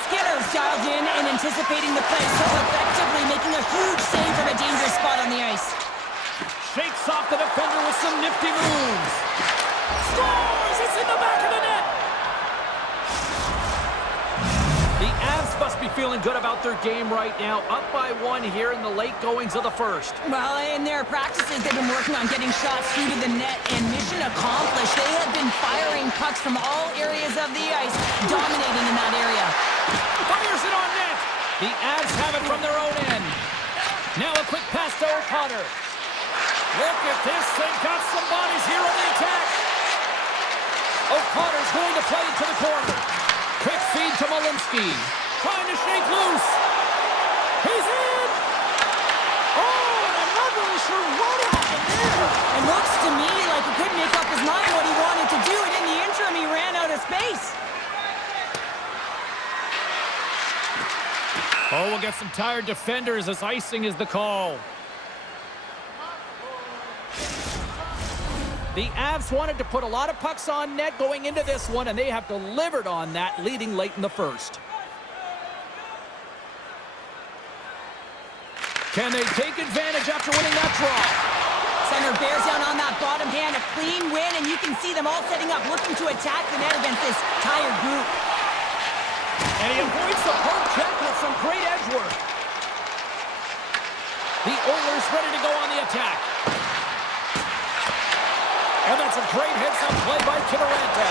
Skinner's dialed in and anticipating the play so effectively, making a huge save from a dangerous spot on the ice. Shakes off the defender with some nifty moves. Scores! It's in the back of the net. The Avs must be feeling good about their game right now. Up by one here in the late goings of the first. Well, in their practices, they've been working on getting shots through to the net, and mission accomplished. They have been firing pucks from all areas of the ice, dominating in that area. Fires it on net. The Avs have it from their own end. Now a quick pass to O'Connor. Look at this. They've got some bodies here on the attack. O'Connor's going to play it to the corner. Quick feed to Malinsky. Trying to shake loose. He's in! Oh, and I'm not really sure what happened there. It looks to me like he couldn't make up his mind what he wanted to do, and in the interim, he ran out of space. Oh, we'll get some tired defenders as icing is the call. The Avs wanted to put a lot of pucks on net going into this one, and they have delivered on that, leading late in the first. Can they take advantage after winning that draw? Center bears down on that bottom hand, a clean win, and you can see them all setting up, looking to attack the net against this tired group. And he avoids the poke check with some great edge work. The Oilers ready to go on the attack. And that's a great heads-up play by Kivaranta.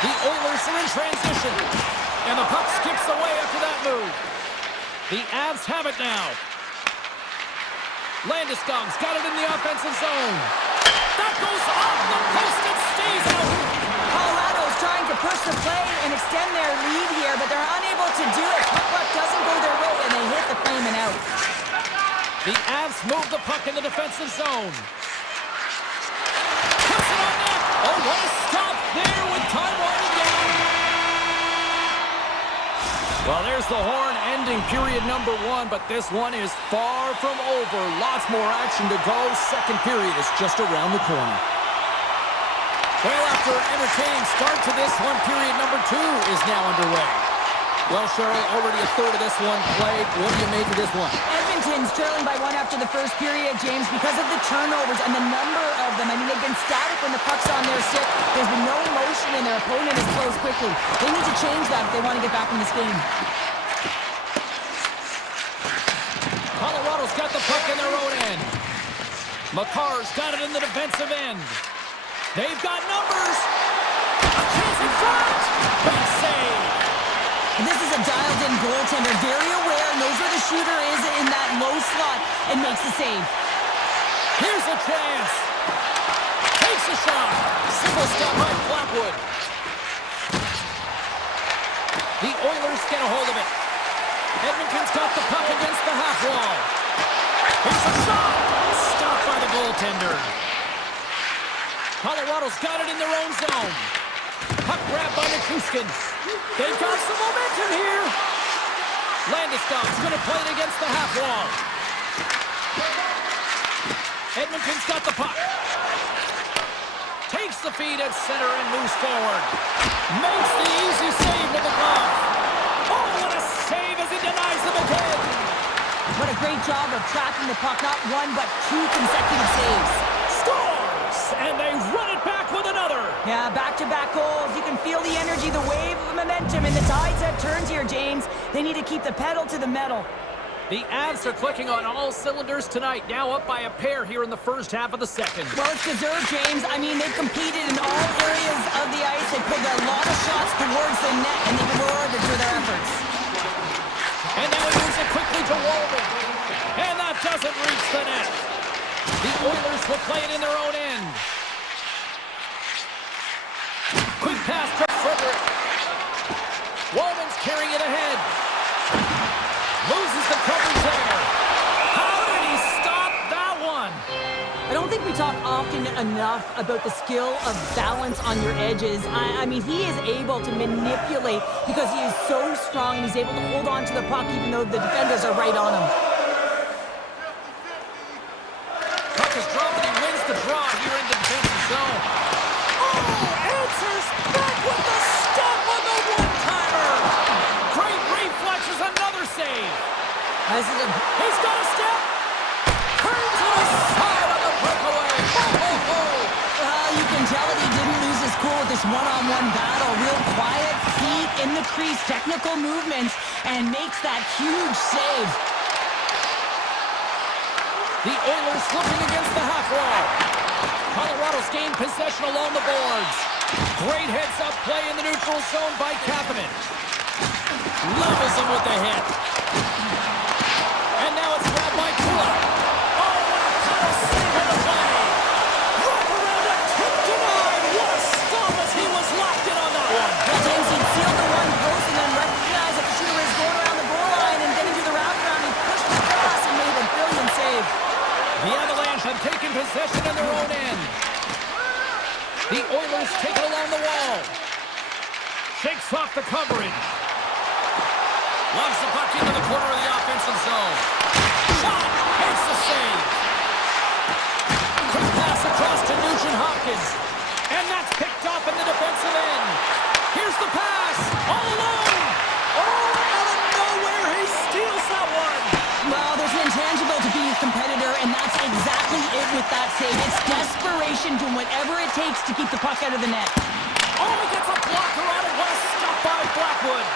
The Oilers are in transition. And the puck skips away after that move. The Avs have it now. Landeskog's got it in the offensive zone. That goes off the post and stays out. Colorado's trying to push the play and extend their lead here, but they're unable to do it. Puck doesn't go their way, and they hit the frame and out. The Avs move the puck in the defensive zone. Puts it on net. Oh, what a stop there with time winding down. Well, there's the horn ending period number one, but this one is far from over. Lots more action to go. Second period is just around the corner. Well, after an entertaining start to this one, period number 2 is now underway. Well, Cheryl, already a third of this one played. What do you make of this one? Edmonton's trailing by 1 after the first period, James, because of the turnovers and the number of them. I mean, they've been static when the puck's on their stick. There's been no motion, and their opponent is closed quickly. They need to change that if they want to get back in this game. Colorado's got the puck in their own end. McCarr's got it in the defensive end. They've got numbers. A chance in front. Big save. And this is a dialed-in goaltender, very aware, knows where the shooter is in that low slot, and makes the save. Here's a chance. Takes a shot. Single stop by Blackwood. The Oilers get a hold of it. Edmonton's got the puck against the half wall. Here's a shot. Stopped by the goaltender. Colorado's got it in their own zone. Puck grab by Nichushkin. They've got some momentum here. Landeskog's going to play it against the half wall. Edmonton's got the puck. Takes the feed at center and moves forward. Makes the easy save to the glove. Oh, what a save as he denies them again. What a great job of tracking the puck, not 1 but 2 consecutive saves. Scores! And they run it back with another. Yeah, back-to-back goals. You can feel the energy, the wave of momentum, and the tides have turned here, James. They need to keep the pedal to the metal. The Avs are clicking on all cylinders tonight, now up by a pair here in the first half of the second. Well, it's deserved, James. I mean, they've competed in all areas of the ice. They pulled a lot of shots towards the net, and they've been rewarded for their efforts. And now he moves it quickly to Walden. And that doesn't reach the net. The Oilers will play it in their own end. Quick pass to Frederick. Walden's carrying it ahead. Loses the coverage there. How did he stop that one? I don't think we talk often enough about the skill of balance on your edges. I mean, he is able to manipulate because he is so strong and he's able to hold on to the puck even though the defenders are right on him. Puck is dropped and he wins the draw here in the defensive zone. Oh, answers back with the step on the one-timer. Great reflexes, another save. He's got a step. Turns to the side on the breakaway. You can tell that he didn't lose his cool with this one-on-one battle. Real quiet, feet in the crease, technical movements, and makes that huge save. The Oilers looking against the half wall. Colorado's gained possession along the boards. Great heads-up play in the neutral zone by Kapanen. Levels him with the hit. And now it's grabbed by Kula. Oh, what a save on the play. Wrap around a tip denied. What a stop as he was locked in on that one. Well, James, he'd sealed the one post and then recognized that the shooter was going around the goal line and then into the wraparound. He pushed the cross and made a brilliant save. The Avalanche have taken possession in their own end. The Oilers take it along the wall. Shakes off the coverage. Loves the puck into the corner of the offensive zone. Shot! Makes the save. Quick pass across to Nugent-Hopkins. And that's picked off in the defensive end. Here's the pass. All alone. Oh, out of nowhere, he steals that one. Well, there's an intangible to being a competitor, and that's exactly it with that save. It's desperation, doing whatever it takes to keep the puck out of the net. Oh, he gets a blocker on it. What a stop by Blackwood.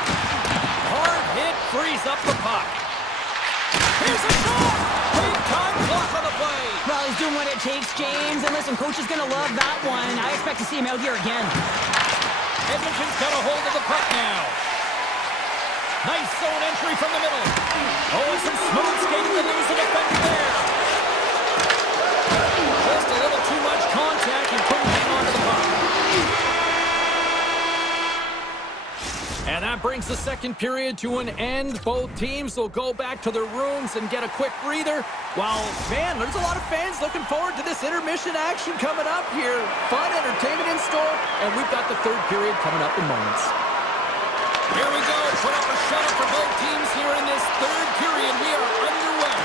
Hard hit, frees up the puck. Here's a shot. Big time block on the play. Well, he's doing what it takes, James. And listen, coach is going to love that one. I expect to see him out here again. Edmonton's got a hold of the puck now. Nice zone entry from the middle. Oh, some smooth skating to lose the defender there. Just a little too much contact and couldn't hang on to the puck. And that brings the second period to an end. Both teams will go back to their rooms and get a quick breather. While, man, there's a lot of fans looking forward to this intermission action coming up here. Fun entertainment in store, and we've got the third period coming up in moments. Here we go. Put up a shot for both teams here in this third period. We are underway.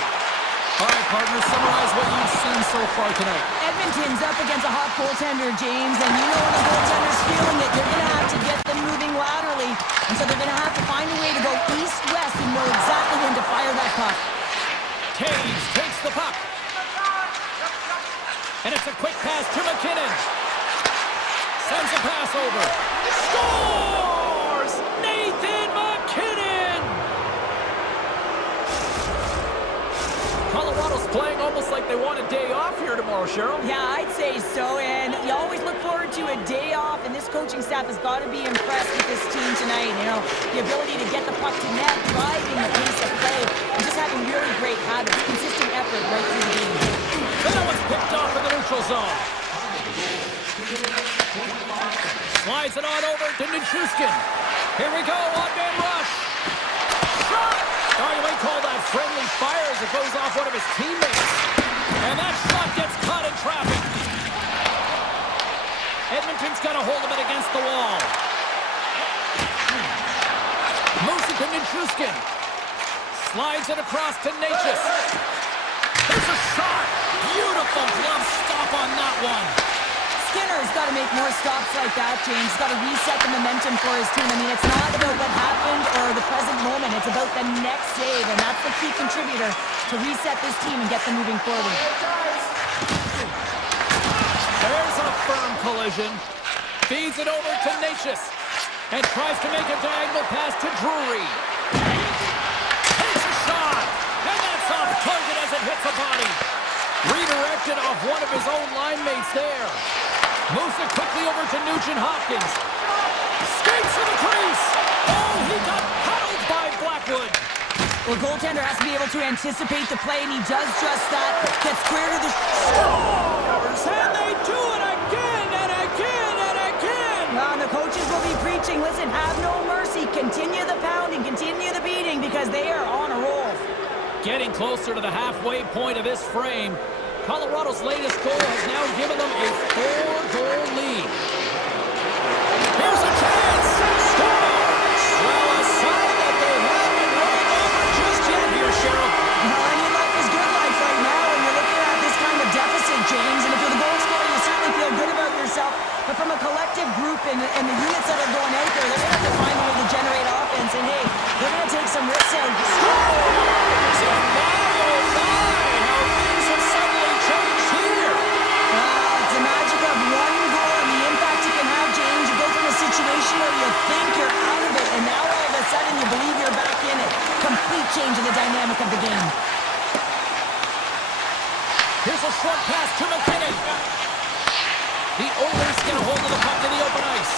All right, partner. Summarize what you've seen so far tonight. Edmonton's up against a hot goaltender, James, and you know when the goaltender's feeling it, you're going to have to get them moving laterally. And so they're going to have to find a way to go east-west and know exactly when to fire that puck. Taves takes the puck. And it's a quick pass to McKinnon. Sends a pass over. Scores! Nathan McKinnon! Colorado's playing almost like they want a day off here tomorrow, Cheryl. Yeah, I'd say so, and you always look forward to a day off, and this coaching staff has got to be impressed with this team tonight. You know, the ability to get the puck to net, driving the pace of play, and just having really great habits, consistent effort right through the game. Then that one's picked off in the neutral zone. Slides it on over to Nichushkin. Here we go, on-man rush. Shot! Oh, you might call that friendly fire as it goes off one of his teammates. And that shot gets caught in traffic. Edmonton's got a hold of it against the wall. Moves it to Nichushkin. Slides it across to Natchez. There's a shot! Beautiful glove stop on that one. Skinner's got to make more stops like that, James. He's got to reset the momentum for his team. I mean, it's not about what happened or the present moment. It's about the next save, and that's the key contributor to reset this team and get them moving forward. There's a firm collision. Feeds it over to Natchez and tries to make a diagonal pass to Drury. Takes a shot, and that's off target as it hits a body. Redirected off one of his own line mates there. Moves it quickly over to Nugent-Hopkins. Skates to the crease. Oh, he got huddled by Blackwood. Well, goaltender has to be able to anticipate the play, and he does just that. Gets square to the... Scores! And they do it again and again and again! Well, the coaches will be preaching, listen, have no mercy. Continue the pounding, continue the beating, because they are on a roll. Getting closer to the halfway point of this frame, Colorado's latest goal has now given them a 4-goal lead. Here's a chance! Scores! Well, a sign that they haven't rolled over just yet here, Cheryl. Well, I mean, life is good life right now when you're looking at this kind of deficit, James. And if you're the goal scorer, you certainly feel good about yourself. But from a collective group and the units that are going out there, they're going to have to find a way to generate offense. And, hey, they're going to take some risks out. Scores! And my, oh my, how things have suddenly changed here. It's the magic of one goal and the impact you can have, James. You go from a situation where you think you're out of it, and now all of a sudden you believe you're back in it. Complete change in the dynamic of the game. Here's a short pass to McKinnon. The Oilers get a hold of the puck in the open ice.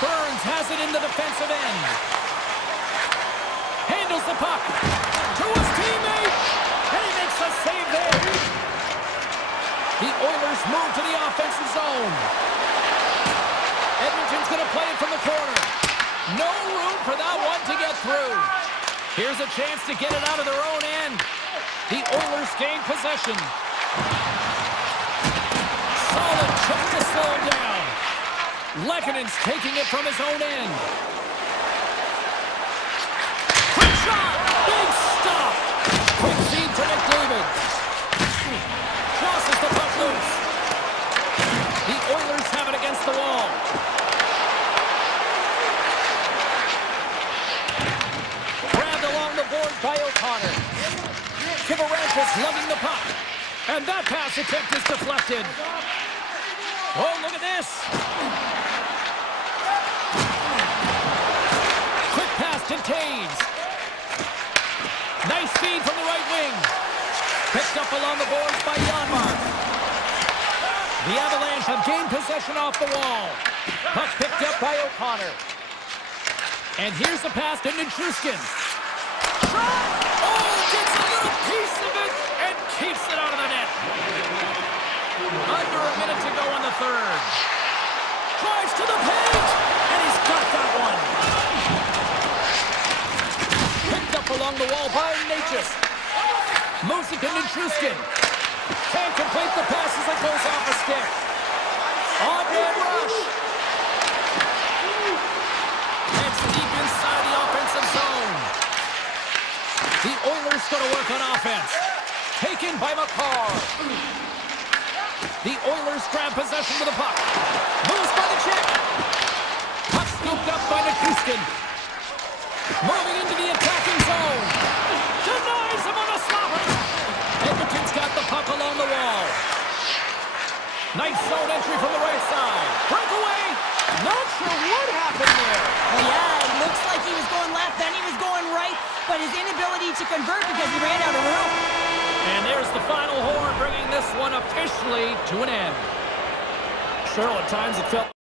Burns has it in the defensive end. Handles the puck to his teammate, and he makes a save there. The Oilers move to the offensive zone. Edmonton's going to play it from the corner. No room for that one to get through. Here's a chance to get it out of their own end. The Oilers gain possession. Solid check to slow him down. Lekkonen's taking it from his own end. Quick shot! Big stop! Quick feed to McDavid. Crosses the puck loose. The Oilers have it against the wall. Grabbed along the board by O'Connor. Kiberankis lugging the puck. And that pass attempt is deflected. Oh, look at this. Quick pass to Taves. Nice feed from the right wing. Picked up along the boards by Janmark. The Avalanche have gained possession off the wall. Puck picked up by O'Connor. And here's the pass to Nichushkin. Shot! Oh, gets a little piece of it and keeps it out of the net. Under a minute to go in the third. Drives to the paint, and he's got that one. Picked up along the wall by Natchez. Moves it to Nichushkin. Can't complete the pass as it goes off a stick. On-man rush. It's deep inside the offensive zone. The Oilers going to work on offense. taken by McCarr. The Oilers grab possession with the puck. Moves by the check. Puck scooped up by Nichushkin. Moving into the attacking zone. Denies him on a slapper. Edmonton's got the puck along the wall. Nice zone entry from the right side. Breakaway. Not sure what happened there. Well, yeah, it looks like he was going left, then he was going right, but his inability to convert because he ran out of room. And there's the final horn, bringing this one officially to an end. Cheryl, at times it felt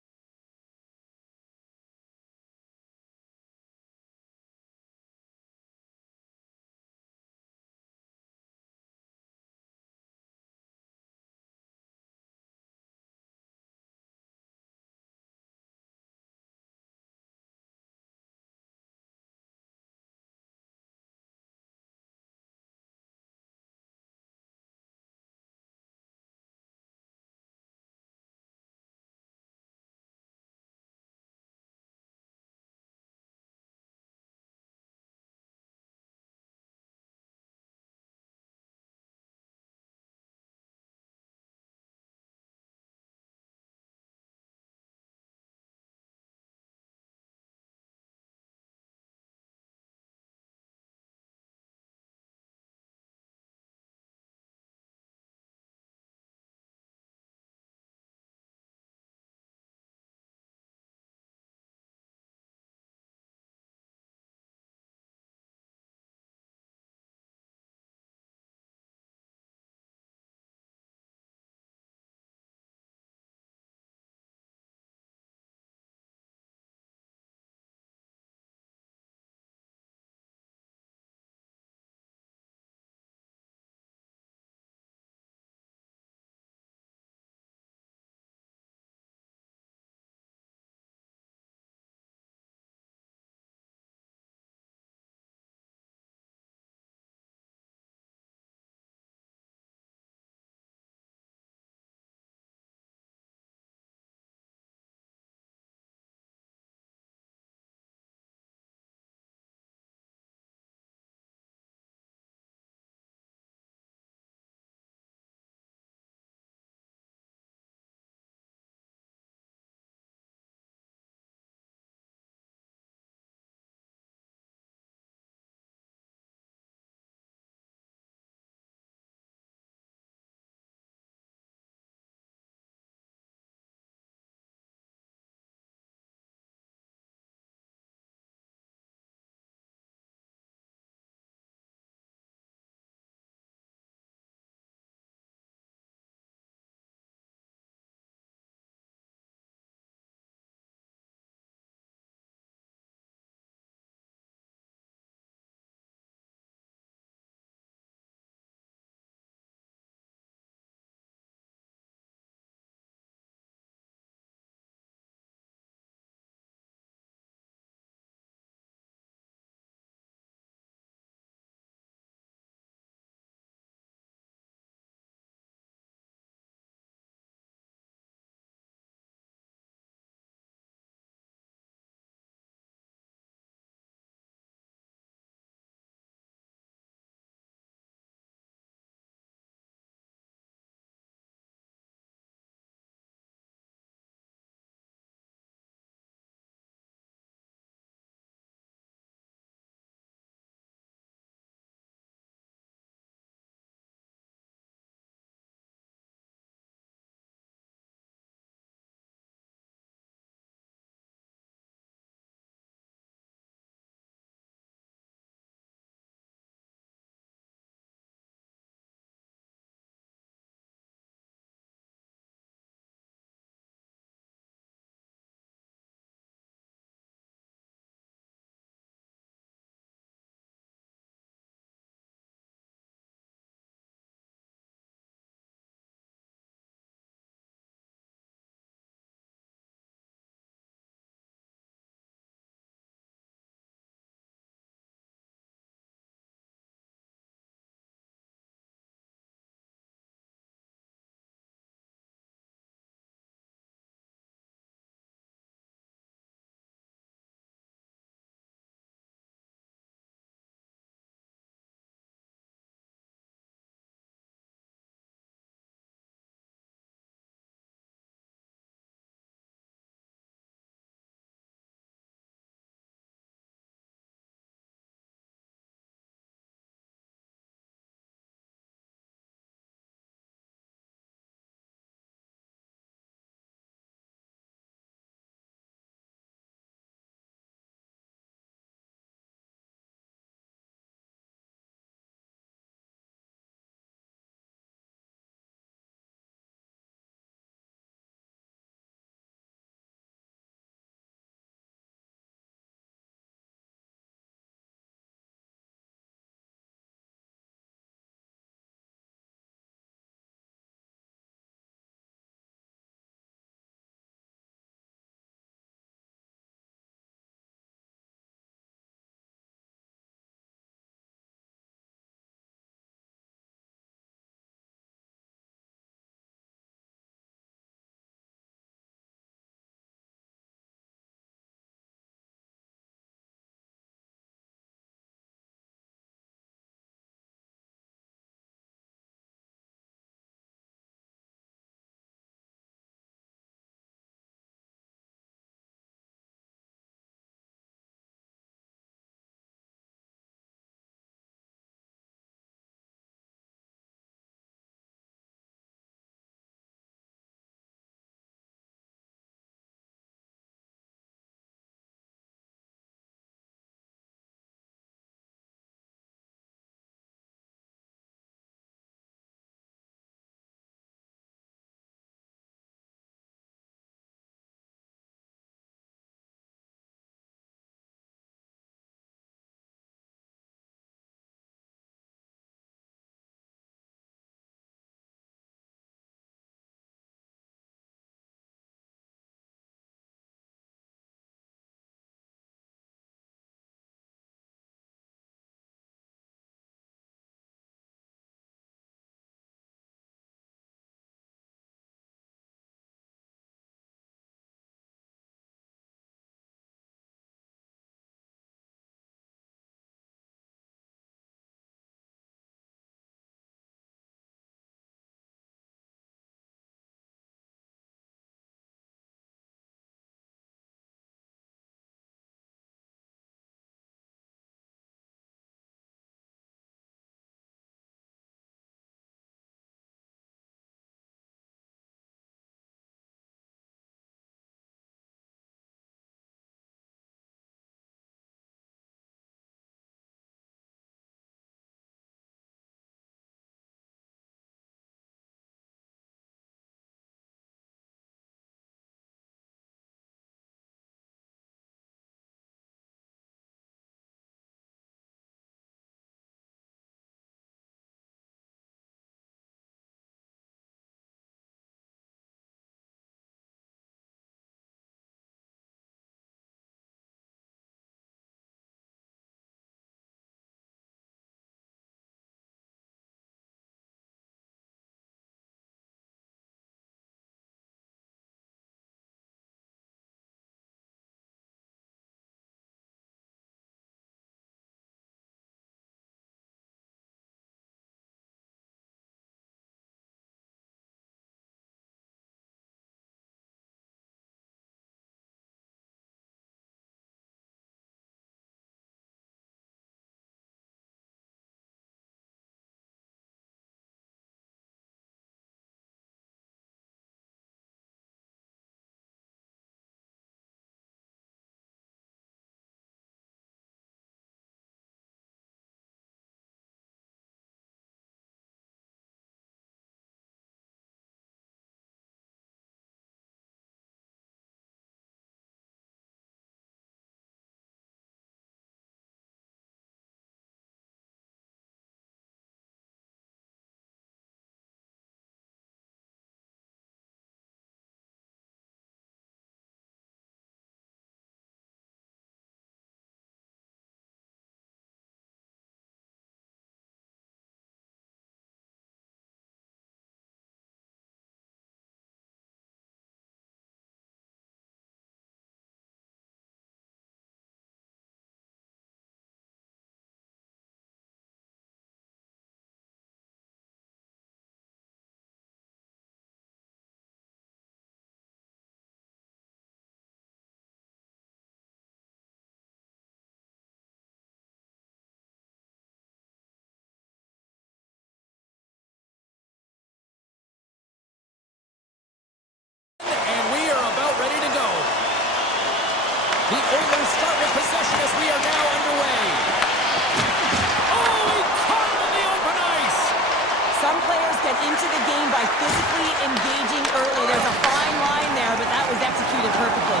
engaging early. There's a fine line there, but that was executed perfectly.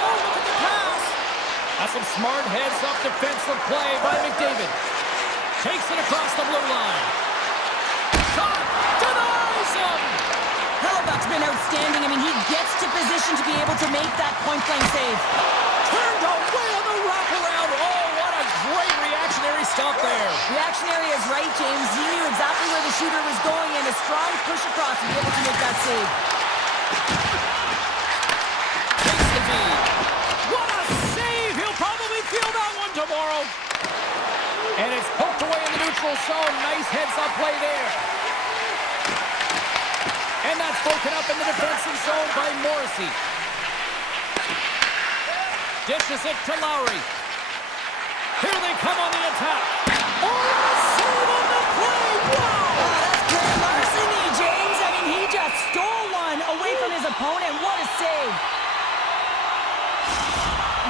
Oh, look at the pass! That's some smart heads-up defensive play by McDavid. Takes it across the blue line. Shot! Denies him! Hellebuck's been outstanding. I mean, he gets to position to be able to make that point-blank save. Turned away on the wraparound. Oh, what a great reactionary stop there. Reactionary is right, James. He knew exactly where the shooter was going, and a strong push across to be able to make that save. Takes the feed. What a save! He'll probably feel that one tomorrow. And it's poked away in the neutral zone. Nice heads-up play there. And that's broken up in the defensive zone by Morrissey. Dishes it to Lowry. Here they come on the attack. Oh, save on the play! Wow! Oh, that's great larceny, James. I mean, he just stole one away from his opponent. What a save.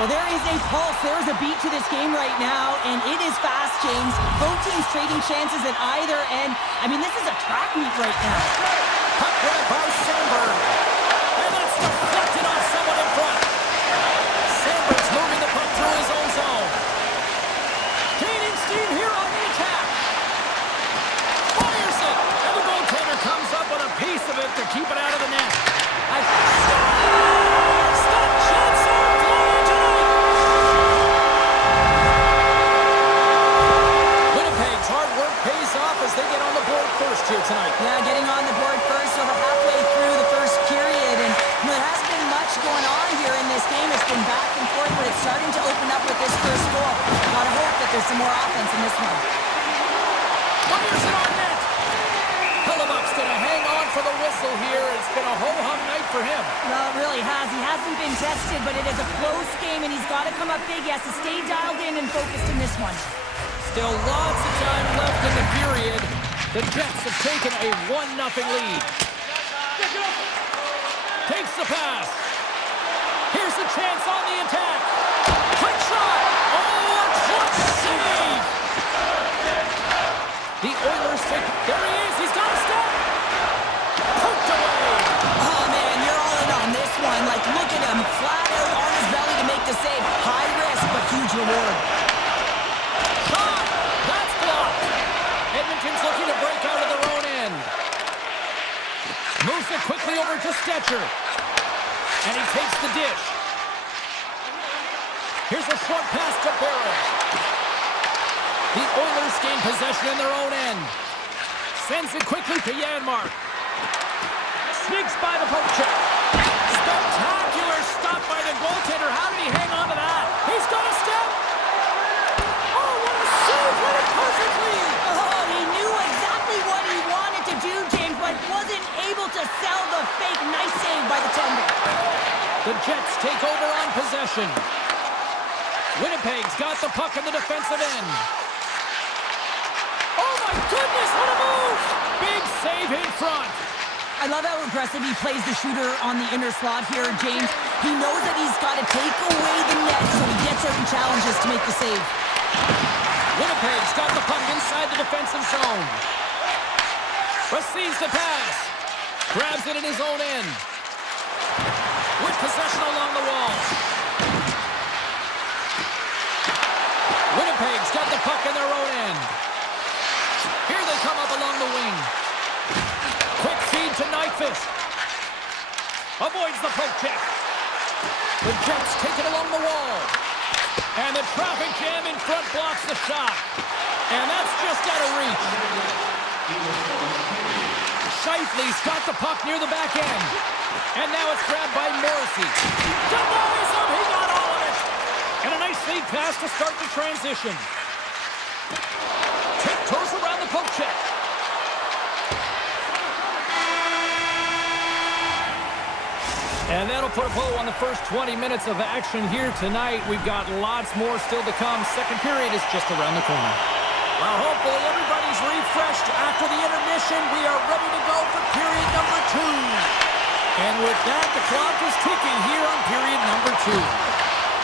Well, there is a pulse. There is a beat to this game right now, and it is fast, James. Both teams trading chances at either end. I mean, this is a track meet right now. Puck grab by Sandberg. And that's deflected off someone in front. Sandberg's moving the puck through his own zone. Gaining steam here on the attack. Fires it. And the goaltender comes up with a piece of it to keep it out of the net. Scores! The Jets are flying tonight! Winnipeg's hard work pays off as they get on the board first here tonight. Yeah, getting on the board first over halfway through the first period. And there hasn't been much going on here in this game. It's been back and forth, but it's starting to open up with this first goal. Gotta hope that there's some more offense in this one. Fires it on net. Hellebuck's gonna hang on for the whistle here. It's been a ho-hum night for him. Well, it really has. He hasn't been tested, but it is a close game, and he's got to come up big. He has to stay dialed in and focused in this one. Still lots of time left in the period. The Jets have taken a 1-0 lead. Takes the pass. Here's a chance on the attack. Quick shot. Oh, a clutch save. The Oilers take... There he is. He's got a step. Poked away. Oh, man, you're all in on this one. Like, look at him. Flat out on his belly to make the save. High risk, but huge reward. Shot. That's blocked. Edmonton's looking to break out of their own end. Moves it quickly over to Stetcher. And he takes the dish. Here's a short pass to Barron. The Oilers gain possession in their own end. Sends it quickly to Janmark. Sneaks by the poke check. Spectacular stop by the goaltender. How did he hang on to that? He's got a step. Oh, what a save. What a perfectly. Oh, he knew exactly what he wanted to do, James, but wasn't able to sell the fake. Nice save by the tender. The Jets take over on possession. Winnipeg's got the puck in the defensive end. Oh my goodness, what a move! Big save in front. I love how aggressive he plays the shooter on the inner slot here, James. He knows that he's got to take away the net, so he gets out and challenges to make the save. Winnipeg's got the puck inside the defensive zone. Receives the pass. Grabs it in his own end. With possession along the wall. Winnipeg's got the puck in their own end. Here they come up along the wing. Quick feed to Nyquist. Avoids the poke check. The Jets take it along the wall. And the traffic jam in front blocks the shot. And that's just out of reach. Shifley's got the puck near the back end. And now it's grabbed by Morrissey. Denies him. He got all of it. And a nice lead pass to start the transition. Tiptoes around the poke check. And that'll put a bow on the first 20 minutes of action here tonight. We've got lots more still to come. Second period is just around the corner. Well, hopefully everybody's refreshed after the intermission. We are ready to go for period number 2. And with that, the clock is ticking here on period number 2.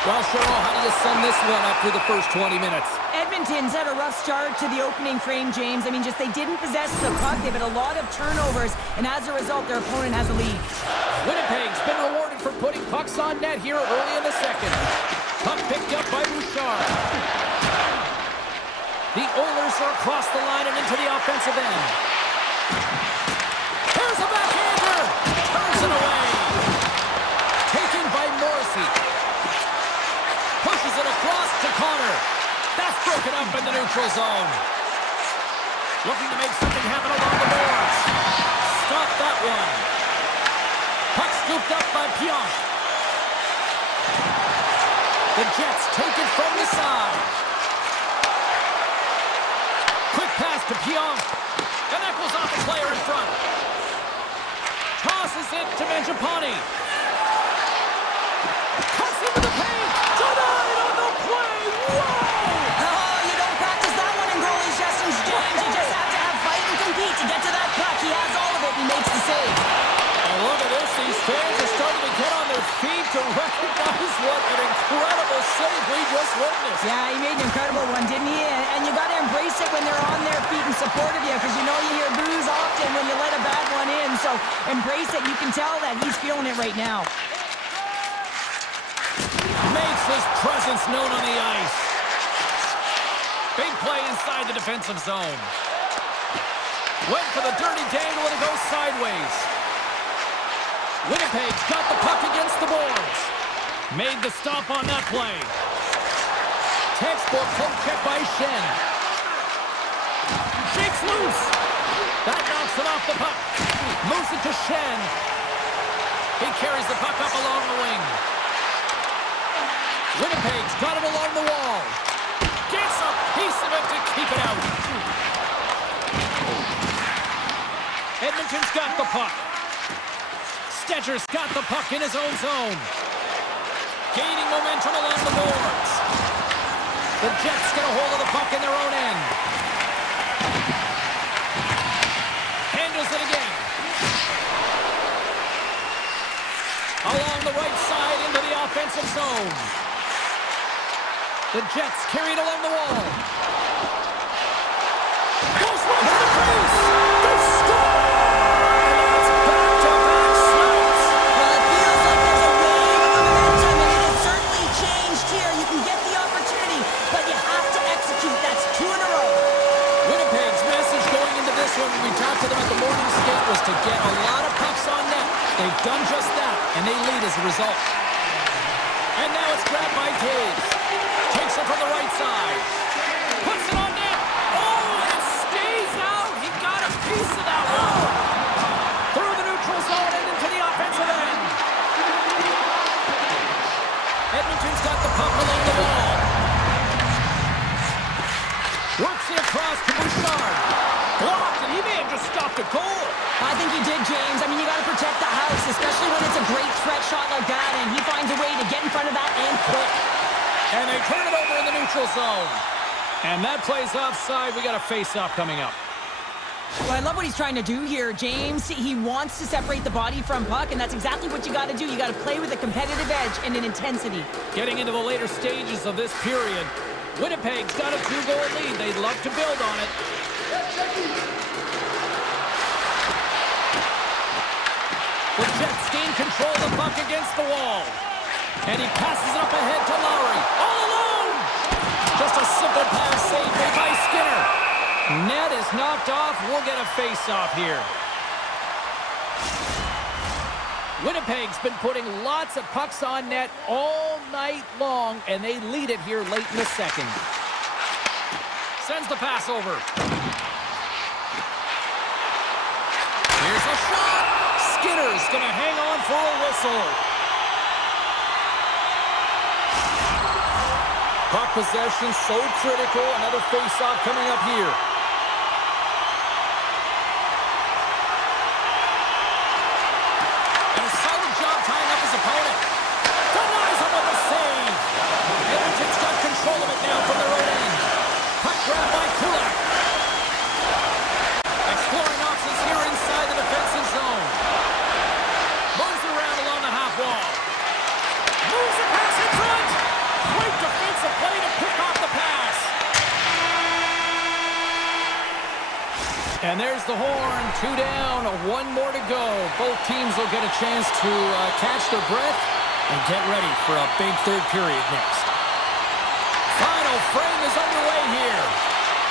Well, Cheryl, how do you sum this one up through the first 20 minutes? Edmonton Edmonton's had a rough start to the opening frame, James. I mean, just they didn't possess the puck. They've had a lot of turnovers, and as a result, their opponent has a lead. Winnipeg's been rewarded for putting pucks on net here early in the second. Puck picked up by Bouchard. The Oilers are across the line and into the offensive end. Here's a backhander! Turns it away. Taken by Morrissey. Pushes it across to Connor. That's broken up in the neutral zone. Looking to make something happen along the boards. Stop that one. Puck scooped up by Pionk. The Jets take it from the side. Quick pass to Pionk. And that goes off the player in front. Tosses it to Mangiapane. Cuts into the paint. Denied on the play. Whoa! Oh, you don't practice that one in goalie sessions, James. You just have to have fight and compete to get to that puck. He has all of it. He makes the save. And look at this. These fans are starting to get on their feet to recognize what an incredible save we just witnessed. Yeah, he made an incredible one, didn't he? And you got to embrace it when they're on their feet in support of you, because you know you hear boos often when you let a bad one in. So embrace it. You can tell that he's feeling it right now. Makes his presence known on the ice. Big play inside the defensive zone. Went for the dirty dangle and it goes sideways. Winnipeg's got the puck against the boards. Made the stop on that play. Textbook poke check by Shen. Shakes loose. That knocks it off the puck. Moves it to Shen. He carries the puck up along the wing. Winnipeg's got it along the wall. Gets a piece of it to keep it out. Edmonton's got the puck. Stetcher's got the puck in his own zone. Gaining momentum along the boards. The Jets get a hold of the puck in their own end. Handles it again. Along the right side into the offensive zone. The Jets carry it along the wall. Goes right to the crease. They score! That's back-to-back snaps. Well, it feels like there's a wave of momentum, and it has certainly changed here. You can get the opportunity, but you have to execute. That's 2 in a row. Winnipeg's message going into this one when we talked to them at the morning skate was to get a lot of pucks on net. They've done just that, and they lead as a result. And now it's grabbed by Taves. Takes it from the right side. Puts it on net. Oh, and it stays out. He got a piece of that one. Through the neutral zone and into the offensive end. Edmonton's got the puck along the wall. Works it across to Bouchard. Blocked, and he may have just stopped a goal. I think he did, James. I mean, you got to protect the house, especially when it's a great threat shot like that, and he finds a way to get in front of that and quick. And they turn it over in the neutral zone. And that plays offside. We got a face-off coming up. Well, I love what he's trying to do here, James. He wants to separate the body from puck, and that's exactly what you got to do. You got to play with a competitive edge and an intensity. Getting into the later stages of this period, Winnipeg's got a 2-goal lead. They'd love to build on it. The Jets gain control of the puck against the wall. And he passes it up ahead to Lowry. All alone! Just a simple pass save made by Skinner. Net is knocked off. We'll get a face-off here. Winnipeg's been putting lots of pucks on net all night long, and they lead it here late in the second. Sends the pass over. Here's a shot. Skinner's going to hang on for a whistle. Puck possession so critical. Another face-off coming up here. And a solid job tying up his opponent. Denies him with a save. Edmonton's got control of it now from their own end. Puck grab by Kulak. Exploring options here inside the defensive zone. Moves around along the half wall. Moves a pass in front. Great defensive play to pick off the pass. the horn. 2 down, 1 more to go. Both teams will get a chance to catch their breath and get ready for a big third period next. Final frame is underway here.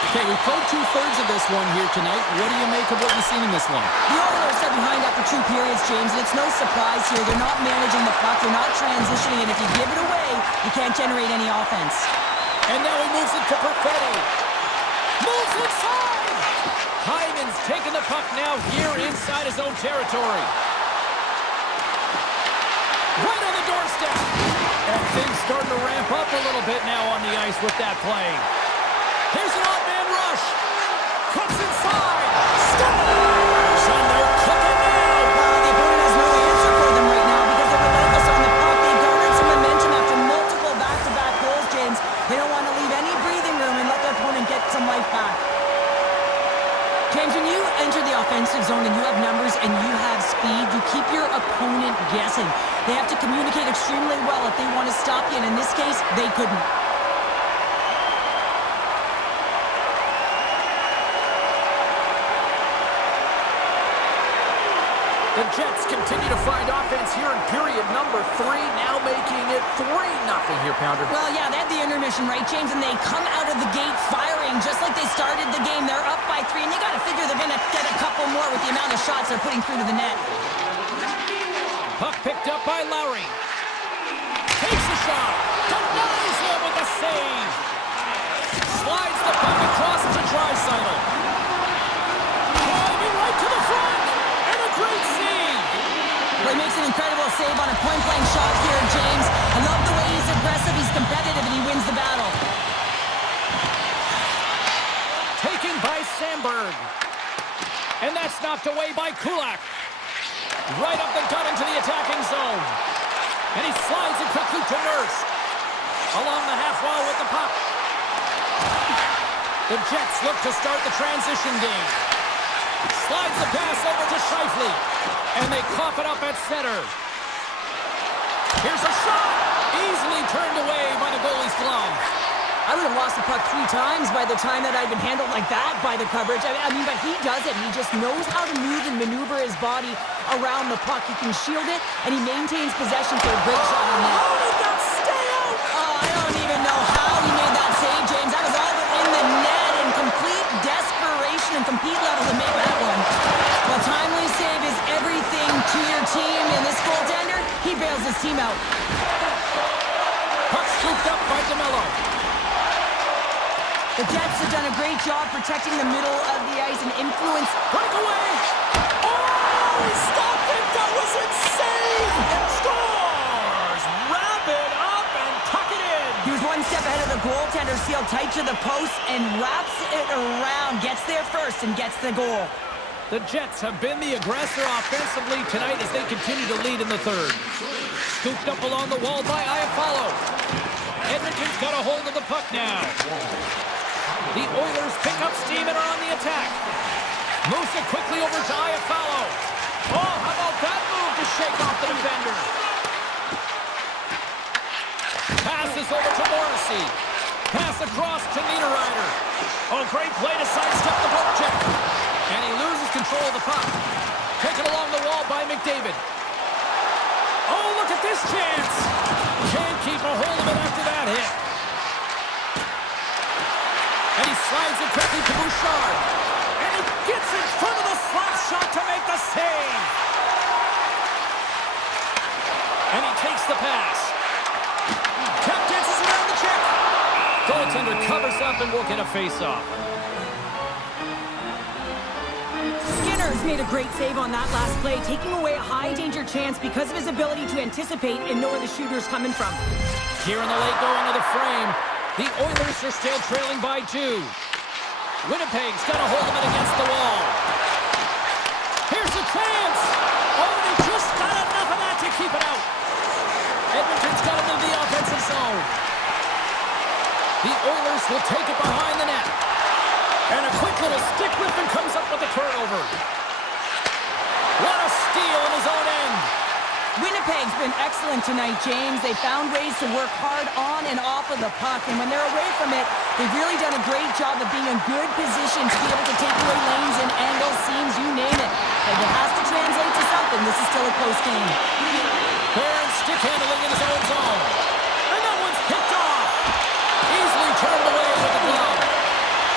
Okay, we've played 2/3 of this one here tonight. What do you make of what you've seen in this one? The Oilers are behind after 2 periods, James, and it's no surprise here. They're not managing the puck. They're not transitioning, and if you give it away, you can't generate any offense. And now he moves it to Perfetti. Moves inside! Hyman's taking the puck now here inside his own territory. Right on the doorstep. And things starting to ramp up a little bit now on the ice with that play. Here's an odd-man rush. Cuts inside. Scores! And they're cooking now. The opponent has no answer for them right now because they're relentless on the puck. They garnered some momentum after multiple back-to-back goals, James. They don't want to leave any breathing room and let their opponent get some life back. James, when you enter the offensive zone and you have numbers and you have speed, you keep your opponent guessing. They have to communicate extremely well if they want to stop you, and in this case, they couldn't. The Jets continue to find offense here in period number 3, now making it 3-0 here, Pounder. Well, yeah, they had the intermission, right, James? And they come out of the gate firing just like they started the game. They're up by 3, and they got to figure they're going to get a couple more with the amount of shots they're putting through to the net. Puck picked up by Lowry. Takes a shot. Denies him with a save. Slides the puck across to Draisaitl. Driving right to the front. And a great save. Well, he makes an incredible save on a point-blank shot here, James. I love the way he's aggressive, he's competitive, and he wins the battle. Taken by Sandberg. And that's knocked away by Kulak. Right up the gut into the attacking zone. And he slides it quickly to Nurse. Along the half wall with the puck. The Jets look to start the transition game. Slides the pass over to Scheifele. And they cough it up at center. Here's a shot. Easily turned away by the goalie's glove. I would have lost the puck 3 times by the time that I'd been handled like that by the coverage. I mean, but he does it. He just knows how to move and maneuver his body around the puck. He can shield it, and he maintains possession for a great shot on net. How did that stay out? Oh, I don't even know how he made that save, James. That was all in the net in complete desperation and compete level to make that one. Well, timely save is everything to your team, and this goaltender, he bails his team out. Puck scooped up by DeMello. The Jets have done a great job protecting the middle of the ice and influence. Breakaway! Oh, he stopped it! That was insane! Scores! Wrap it up and tuck it in! He was one step ahead of the goaltender, sealed tight to the post, and wraps it around, gets there first, and gets the goal. The Jets have been the aggressor offensively tonight as they continue to lead in the third. Scooped up along the wall by Iafallo. Edmonton's got a hold of the puck now. The Oilers pick up steam and are on the attack. Moves it quickly over to Iafallo. Oh, how about that move to shake off the defender? Passes over to Morrissey. Pass across to Niederreiter. Oh, great play to sidestep the poke check. And he loses control of the puck. Taken along the wall by McDavid. Oh, look at this chance. Can't keep a hold of it after that hit. And he slides it quickly to Bouchard. And he gets in front of the slap shot to make the save. And he takes the pass. Tap dances around the check. Goaltender covers up and will get a face-off. Skinner's made a great save on that last play, taking away a high-danger chance because of his ability to anticipate and know where the shooter's coming from. Here in the late going of the frame, the Oilers are still trailing by 2. Winnipeg's got a hold of it against the wall. Here's a chance. Oh, they just got enough of that to keep it out. Edmonton's got it into the offensive zone. The Oilers will take it behind the net. And a quick little stick lift and comes up with a turnover. What a steal in his own end. Winnipeg's been excellent tonight, James. They found ways to work hard on and off of the puck, and when they're away from it, they've really done a great job of being in good position to be able to take away lanes and angles, seams, you name it. But it has to translate to something. This is still a close game. Barron stick handling in his own zone. And that one's picked off. Easily turned away with the glove.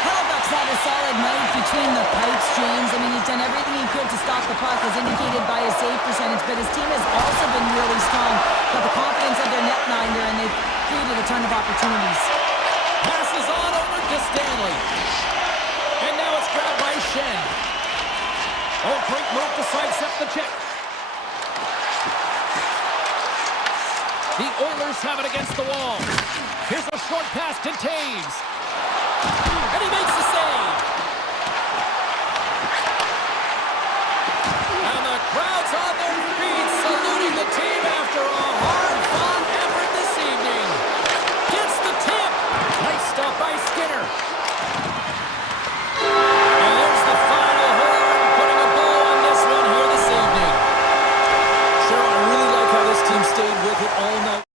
Hellebuyck's had a solid night between the pipes, James. I mean, he's done everything he could to stop the puck, as indicated by his save percentage, but his team has also been really strong. Got the confidence of their netminder, and they've created a ton of opportunities. Passes on over to Stanley. And now it's grabbed by Shen. Oh, great move to sidestep the check. The Oilers have it against the wall. Here's a short pass to Taves. And he makes the save. And the crowd's on their feet, saluting the team after a hard-fought effort this evening. Gets the tip. Nice stop by Skinner. And there's the final horn, putting a bow on this one here this evening. Sure, I really like how this team stayed with it all night.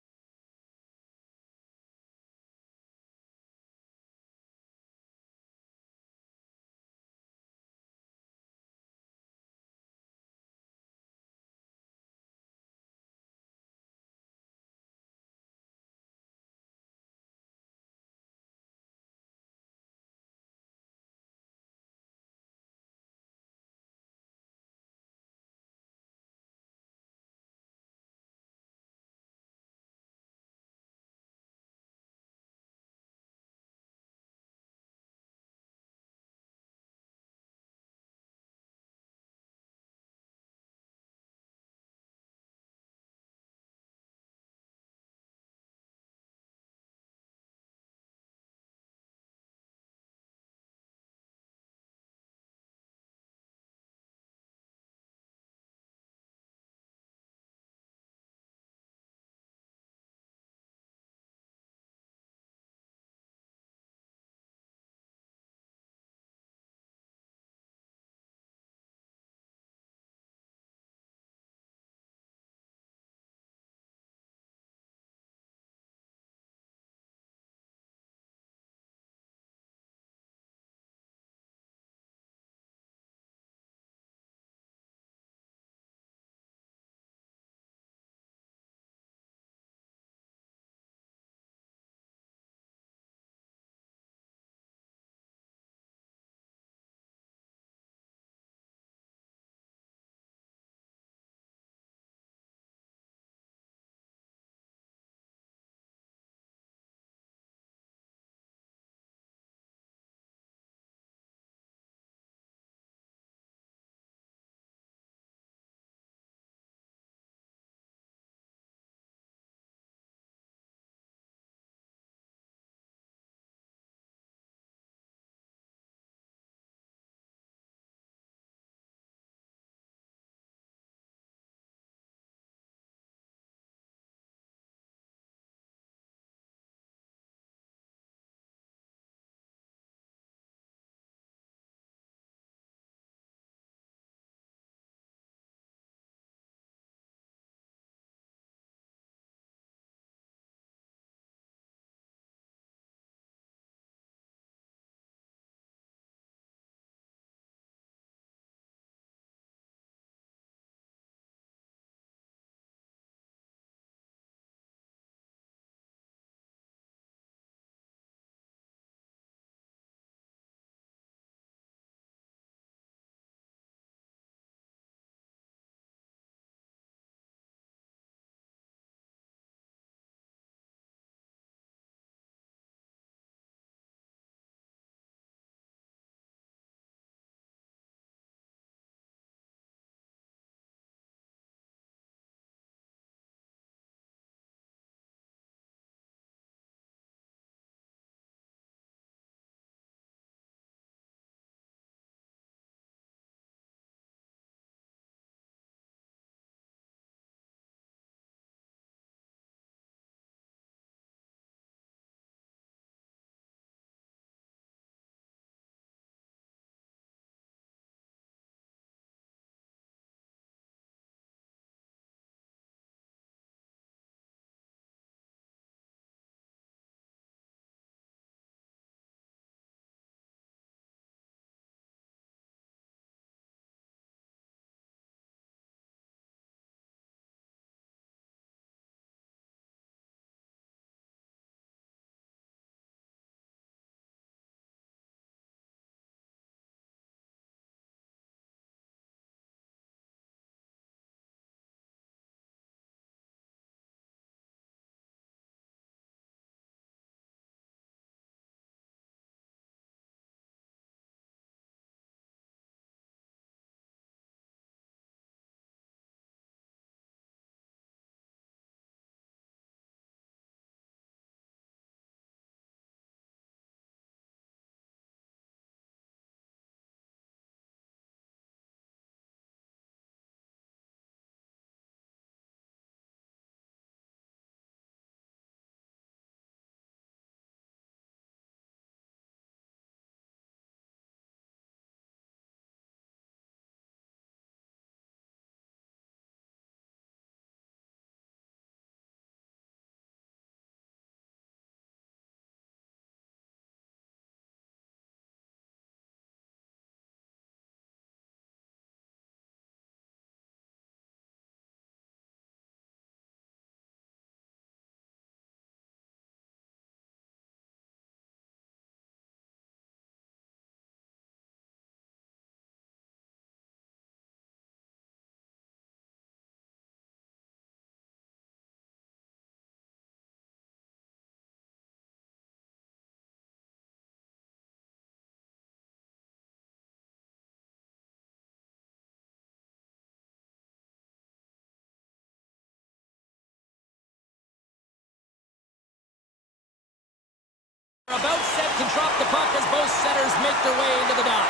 About set to drop the puck as both centers make their way into the dot.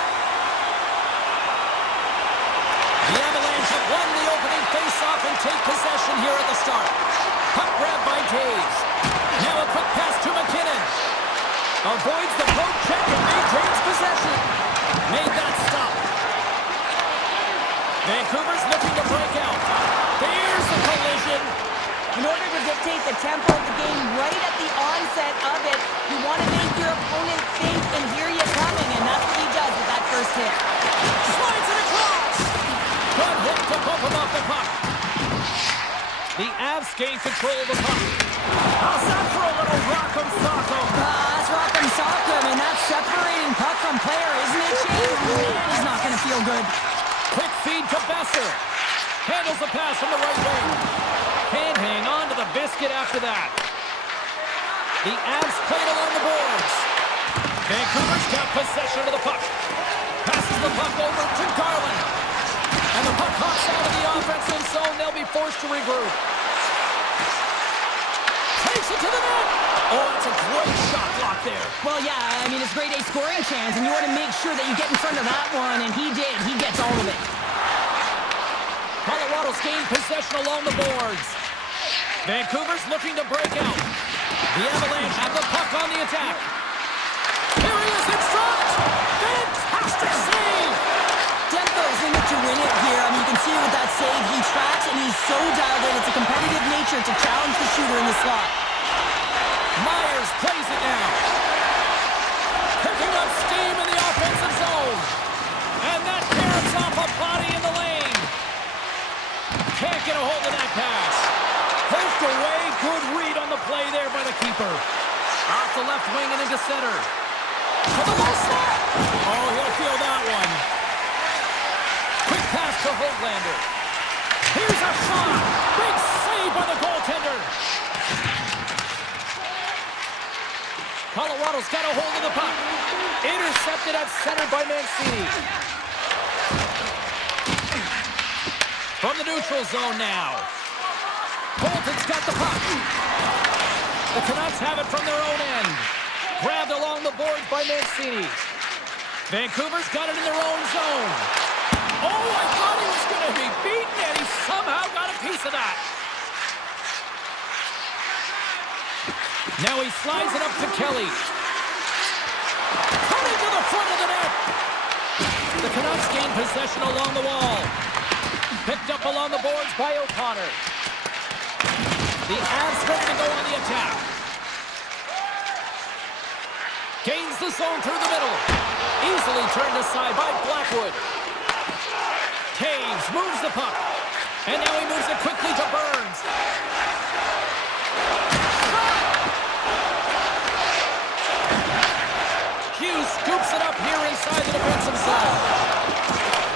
The Avalanche have won the opening face-off and take possession here at the start. Puck grab by Taves. Now a quick pass to McKinnon. Avoids the poke check and maintains possession. Made that stop. Vancouver's looking to break out. There's the collision. In order to dictate the tempo of the game right at the onset of it, you want to make your opponent think and hear you coming, and that's what he does with that first hit. Slides it across. Good hit to bump him off the puck. The Avs gain control of the puck. How's that for a little rock'em sock'em? That's rock'em sock'em, and that's separating puck from player, isn't it, Shane? Man, he's not going to feel good. Quick feed to Besser. Handles the pass from the right wing. Can't hang on to the biscuit after that. The Avs played along the boards. Vancouver's got possession of the puck. Passes the puck over to Garland. And the puck hops out of the offensive zone. They'll be forced to regroup. Takes it to the net. Oh, that's a great shot block there. Well, yeah, I mean, it's a grade A scoring chance, and you want to make sure that you get in front of that one, and he did. He gets all of it. Colorado's gained possession along the boards. Vancouver's looking to break out. The Avalanche have the puck on the attack. Here he is in front. Fantastic save. Denver's in it to win it here. I mean, you can see with that save, he tracks, and he's so dialed in. It's a competitive nature to challenge the shooter in the slot. Myers plays it now. Picking up steam in the offensive zone. And that carrots off a body in the lane. Can't get a hold of that pass. Poked away. Good read on the play there by the keeper. Off the left wing and into center. To the low slot. Oh, he'll feel that one. Quick pass to Höglander. Here's a shot. Big save by the goaltender. Colorado's got a hold of the puck. Intercepted at center by Mancini. From the neutral zone now. Bolton's got the puck. The Canucks have it from their own end. Grabbed along the boards by Mancini. Vancouver's got it in their own zone. Oh, I thought he was going to be beaten, and he somehow got a piece of that. Now he slides it up to Kelly. Coming to the front of the net. The Canucks gain possession along the wall. Picked up along the boards by O'Connor. The Avs ready to go on the attack. Gains the zone through the middle. Easily turned aside by Blackwood. Taves moves the puck. And now he moves it quickly to Burns. Hughes scoops it up here inside the defensive zone.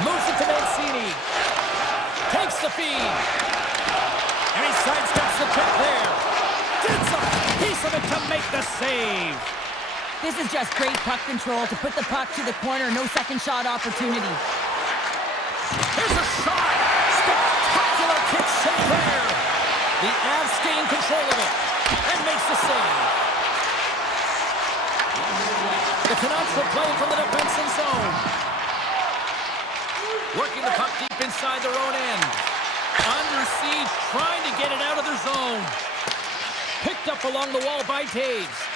Moves it to Mancini. Takes the feed. And he sidesteps the check there. Gets a piece of it to make the save. This is just great puck control to put the puck to the corner. No second shot opportunity. Here's a shot. Spectacular kick save there. The Avs gain control of it and makes the save. The Canucks will play from the defensive zone. Working the puck deep inside their own end. Under siege, trying to get it out of their zone. Picked up along the wall by Taves.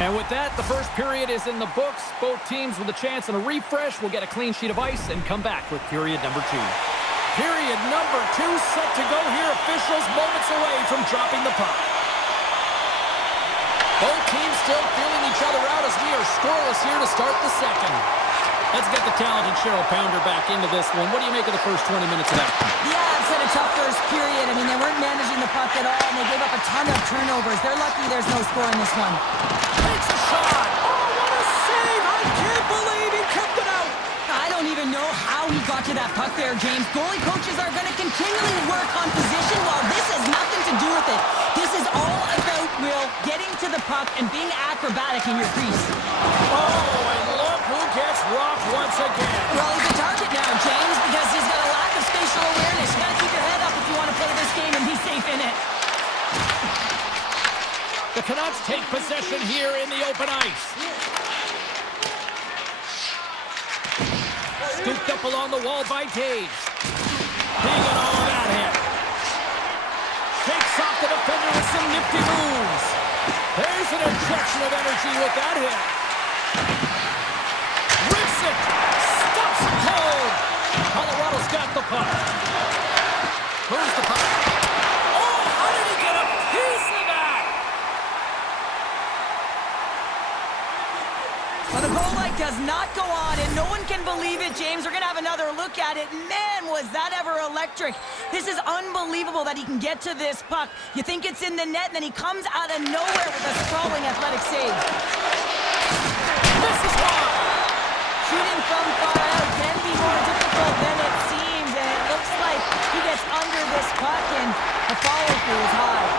And with that, the first period is in the books. Both teams with a chance and a refresh will get a clean sheet of ice and come back with period number 2. Period number 2 set to go here. Officials moments away from dropping the puck. Both teams still feeling each other out as we are scoreless here to start the second. Let's get the talented Cheryl Pounder back into this one. What do you make of the first 20 minutes of that? Yeah, it's had a tough first period. I mean, they weren't managing the puck at all, and they gave up a ton of turnovers. They're lucky there's no score in this one. Takes a shot. Oh, what a save. I can't believe he kept it out. I don't even know how he got to that puck there, James. Goalie coaches are going to continually work on position while this has nothing to do with it. This is all about, Will, getting to the puck and being acrobatic in your crease. Oh, and look who gets rocked once again. Well, he's a target now, James, because he's got a lack of spatial awareness. You got to keep your The Canucks take possession here in the open ice. Scooped up along the wall by Taves. He got all of that hit. Shakes off the defender with some nifty moves. There's an injection of energy with that hit. Rips it. Stops it cold. Colorado's got the puck. Who's the puck? Oh, how did he get a piece of that? Well, the goal light does not go on, and no one can believe it, James. We're going to have another look at it. Man, was that ever electric. This is unbelievable that he can get to this puck. You think it's in the net, and then he comes out of nowhere with a sprawling athletic save. This is why. Shooting from far out can be more difficult than it seems, and it looks like he gets under this puck, and the follow-through is high.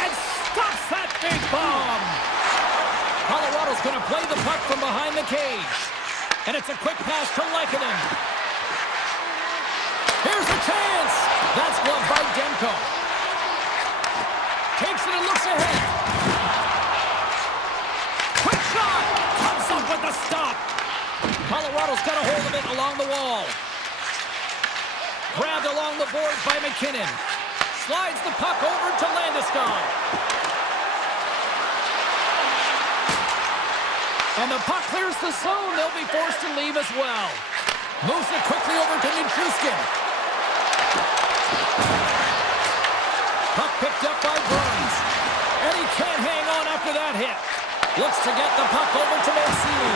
And stops that big bomb. Colorado's going to play the puck from behind the cage. And it's a quick pass to Lehkonen. Here's a chance. That's gloved by Demko. Takes it and looks ahead. Quick shot. Comes up with the stop. Colorado's got a hold of it along the wall. Grabbed along the boards by McKinnon. Slides the puck over to Landeskog. And the puck clears the zone. They'll be forced to leave as well. Moves it quickly over to Nichushkin. Puck picked up by Burns. And he can't hang on after that hit. Looks to get the puck over to Mancini.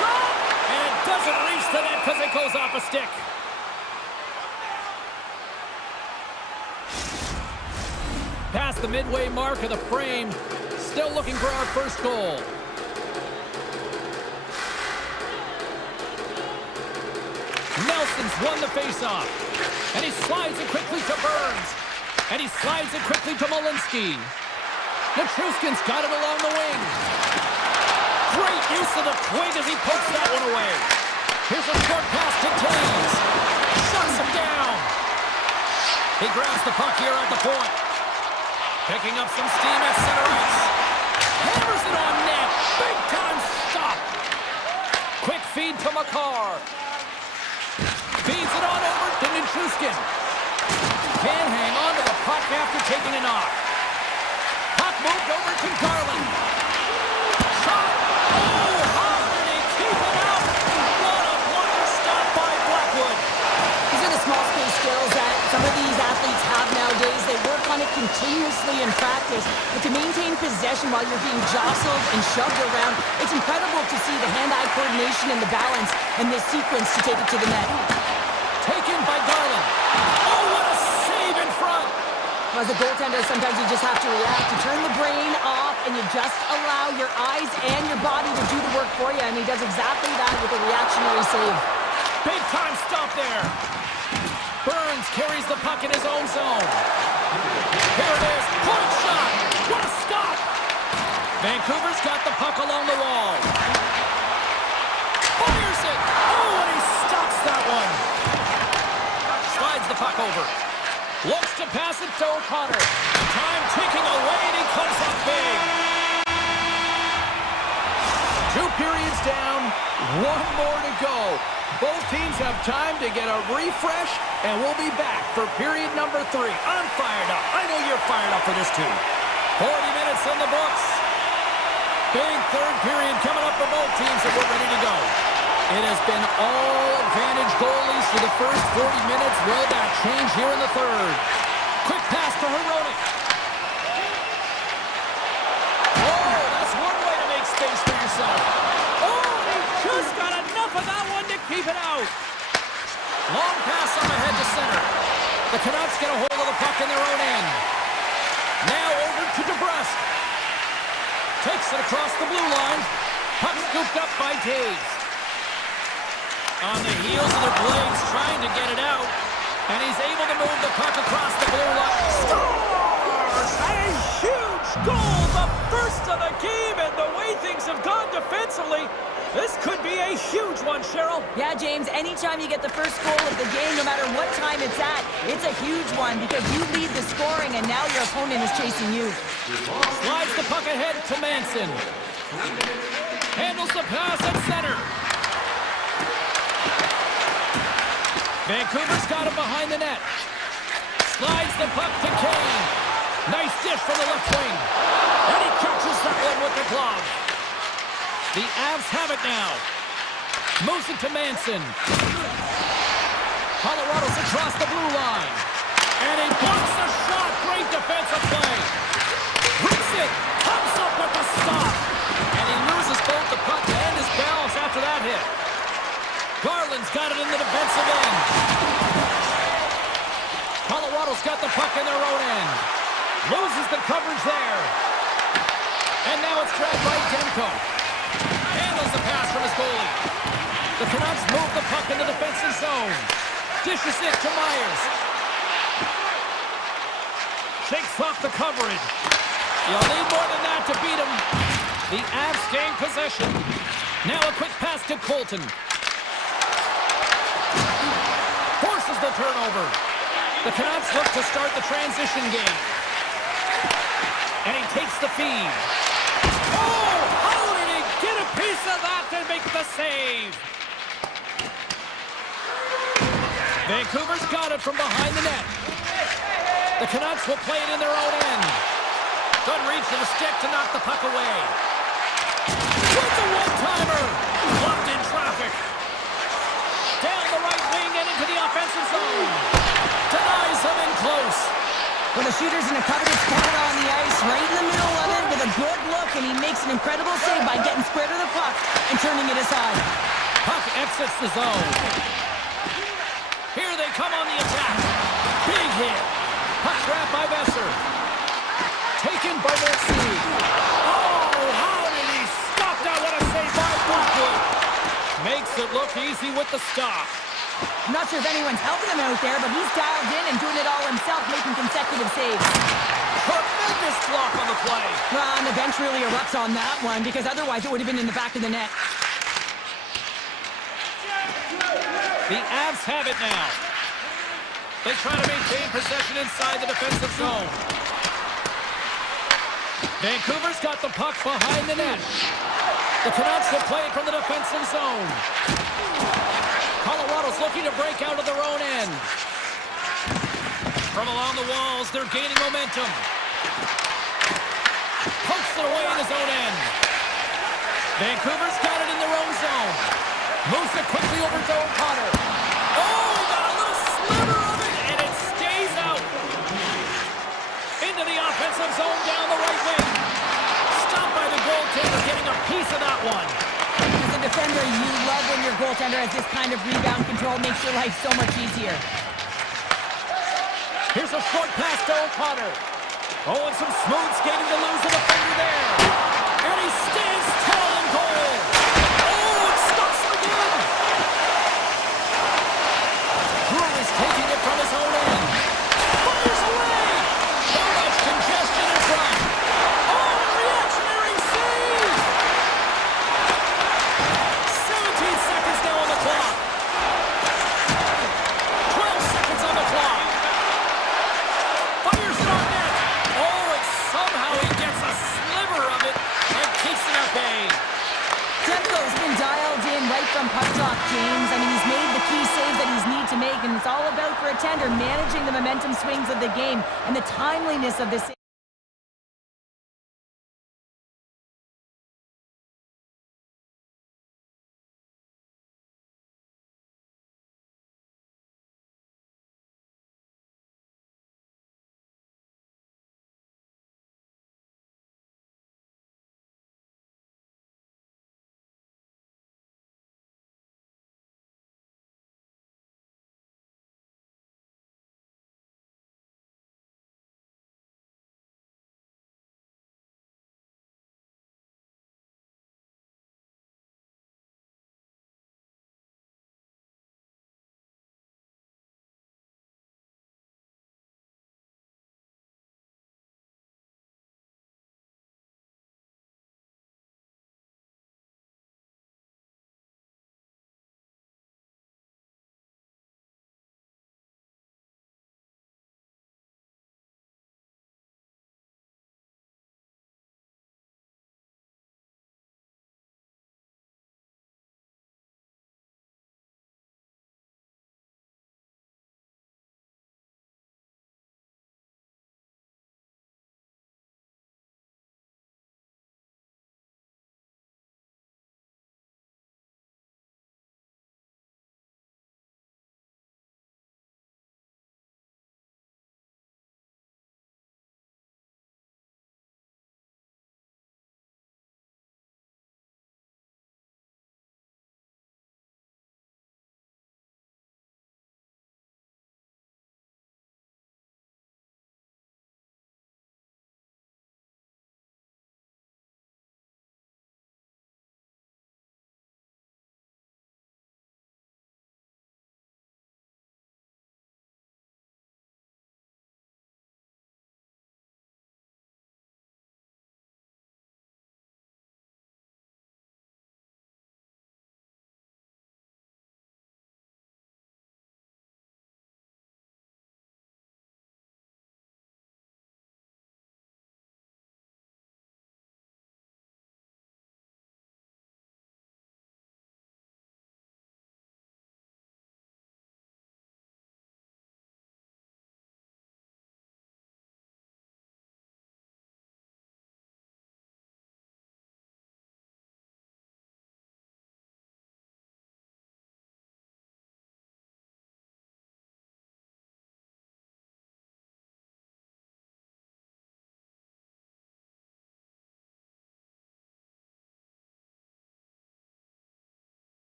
Shot! And it doesn't reach the net because it goes off a stick. Past the midway mark of the frame. Still looking for our first goal. Nelson's won the faceoff. And he slides it quickly to Burns. And he slides it quickly to Malinsky. Nichushkin's got it along the wing. Great use of the twig as he pokes that one away. Here's a short pass to Taves. Shuts him down. He grabs the puck here at the point. Picking up some steam at center ice. Hammers it on net. Big time stop. Quick feed to Makar. Feeds it on over to Nichushkin. Can't hang on to the puck after taking a knock. Puck moved over to Garland. Shot. Oh, how did he keep it out? What a blunder stop by Blackwood. These are the small space skills that some of these athletes have nowadays. They work on it continuously in practice, but to maintain possession while you're being jostled and shoved around, it's incredible to see the hand-eye coordination and the balance in this sequence to take it to the net. Taken by Garland. Oh, what a save in front. As a goaltender, sometimes you just have to react. You turn the brain off and you just allow your eyes and your body to do the work for you, and he does exactly that with a reactionary save. Big time stop there. Burns carries the puck in his own zone. Here it is. Point shot. What a stop. Vancouver's got the puck along the wall. Fires it. Oh, and he stops that one. Slides the puck over. Looks to pass it to O'Connor. Time ticking away, and he comes up big. 2 periods down. 1 more to go. Both teams have time to get a refresh, and we'll be back for period number 3. I'm fired up. I know you're fired up for this too. 40 minutes in the books. Big third period coming up for both teams, and we're ready to go. It has been all advantage goalies for the first 40 minutes. Will that change here in the third? Quick pass to Hronek. Oh, that's one way to make space for yourself. Oh, he just got enough of that one to keep it out. Long pass on ahead to center. The Canucks get a hold of the puck in their own end. Now over to DeBrusque. Takes it across the blue line. Puck scooped up by Taves. On the heels of the Blades, trying to get it out. And he's able to move the puck across the blue line. Scores! A huge goal! The first of the game, and the way things have gone defensively, This could be a huge one, Cheryl. Yeah, James, anytime you get the first goal of the game, no matter what time it's at, it's a huge one because you lead the scoring and now your opponent is chasing you. Slides the puck ahead to Manson. Handles the pass at center. Vancouver's got him behind the net. Slides the puck to Kane. Nice dish from the left wing. And he catches that one with the glove. The Avs have it now. Moves it to Manson. Colorado's across the blue line. And he blocks the shot. Great defensive play. Hits it. Comes up with the stop. And he loses both the puck and his balance after that hit. Garland's got it in the defensive end. Colorado's got the puck in their own end. Loses the coverage there. And now it's grabbed by Demko. Handles the pass from his goalie. The Canucks move the puck in the defensive zone. Dishes it to Myers. Shakes off the coverage. You'll need more than that to beat him. The Avs gain possession. Now a quick pass to Colton. Forces the turnover. The Canucks look to start the transition game. And he takes the feed. Oh! How did he get a piece of that to make the save? Vancouver's got it from behind the net. The Canucks will play it in their own end. Good reach to the stick to knock the puck away. With the one-timer! Blocked in traffic. Down the right wing and into the offensive zone. Denies him in close. Well, the shooter's in a coveted spot on the ice, right in the middle of it with a good look, and he makes an incredible save by getting square to the puck and turning it aside. Puck exits the zone. Here they come on the attack. Big hit. Puck grab by Besser. Taken by Mancini. Oh, how did he stop that? What a save by Woodwood. Makes it look easy with the stop. I'm not sure if anyone's helping him out there, but he's dialed in and doing it all himself, making consecutive saves. Tremendous block on the play. Well, and the bench really erupts on that one, because otherwise it would have been in the back of the net. The Avs have it now. They try to maintain possession inside the defensive zone. Vancouver's got the puck behind the net. The Canucks will play it from the defensive zone. Colorado's looking to break out of their own end. From along the walls, they're gaining momentum. Pokes it away in his own end. Vancouver's got it in their own zone. Moves it quickly over to O'Connor. Oh, got a little sliver of it, and it stays out. Into the offensive zone down the right wing. Stopped by the goaltender, getting a piece of that one. As a defender, you love when your goaltender has this kind of rebound control. Makes your life so much easier. Here's a short pass to O'Connor. Oh, and some smooth skating to lose the defender there. And he stands tall in goal. Oh, it stops him again. Drew is taking it from his own end. Fires away. So much congestion in front. Oh, a reactionary save. 17 seconds now on the clock. 12 seconds on the clock. Fires it on net. Oh, and somehow he gets a sliver of it and keeps it at bay. Demko's been dialed in right from puck drop, James. I mean, he's made the key saves that he's need to make, and it's all about for a tender managing the momentum swings of the game and the timeliness of this.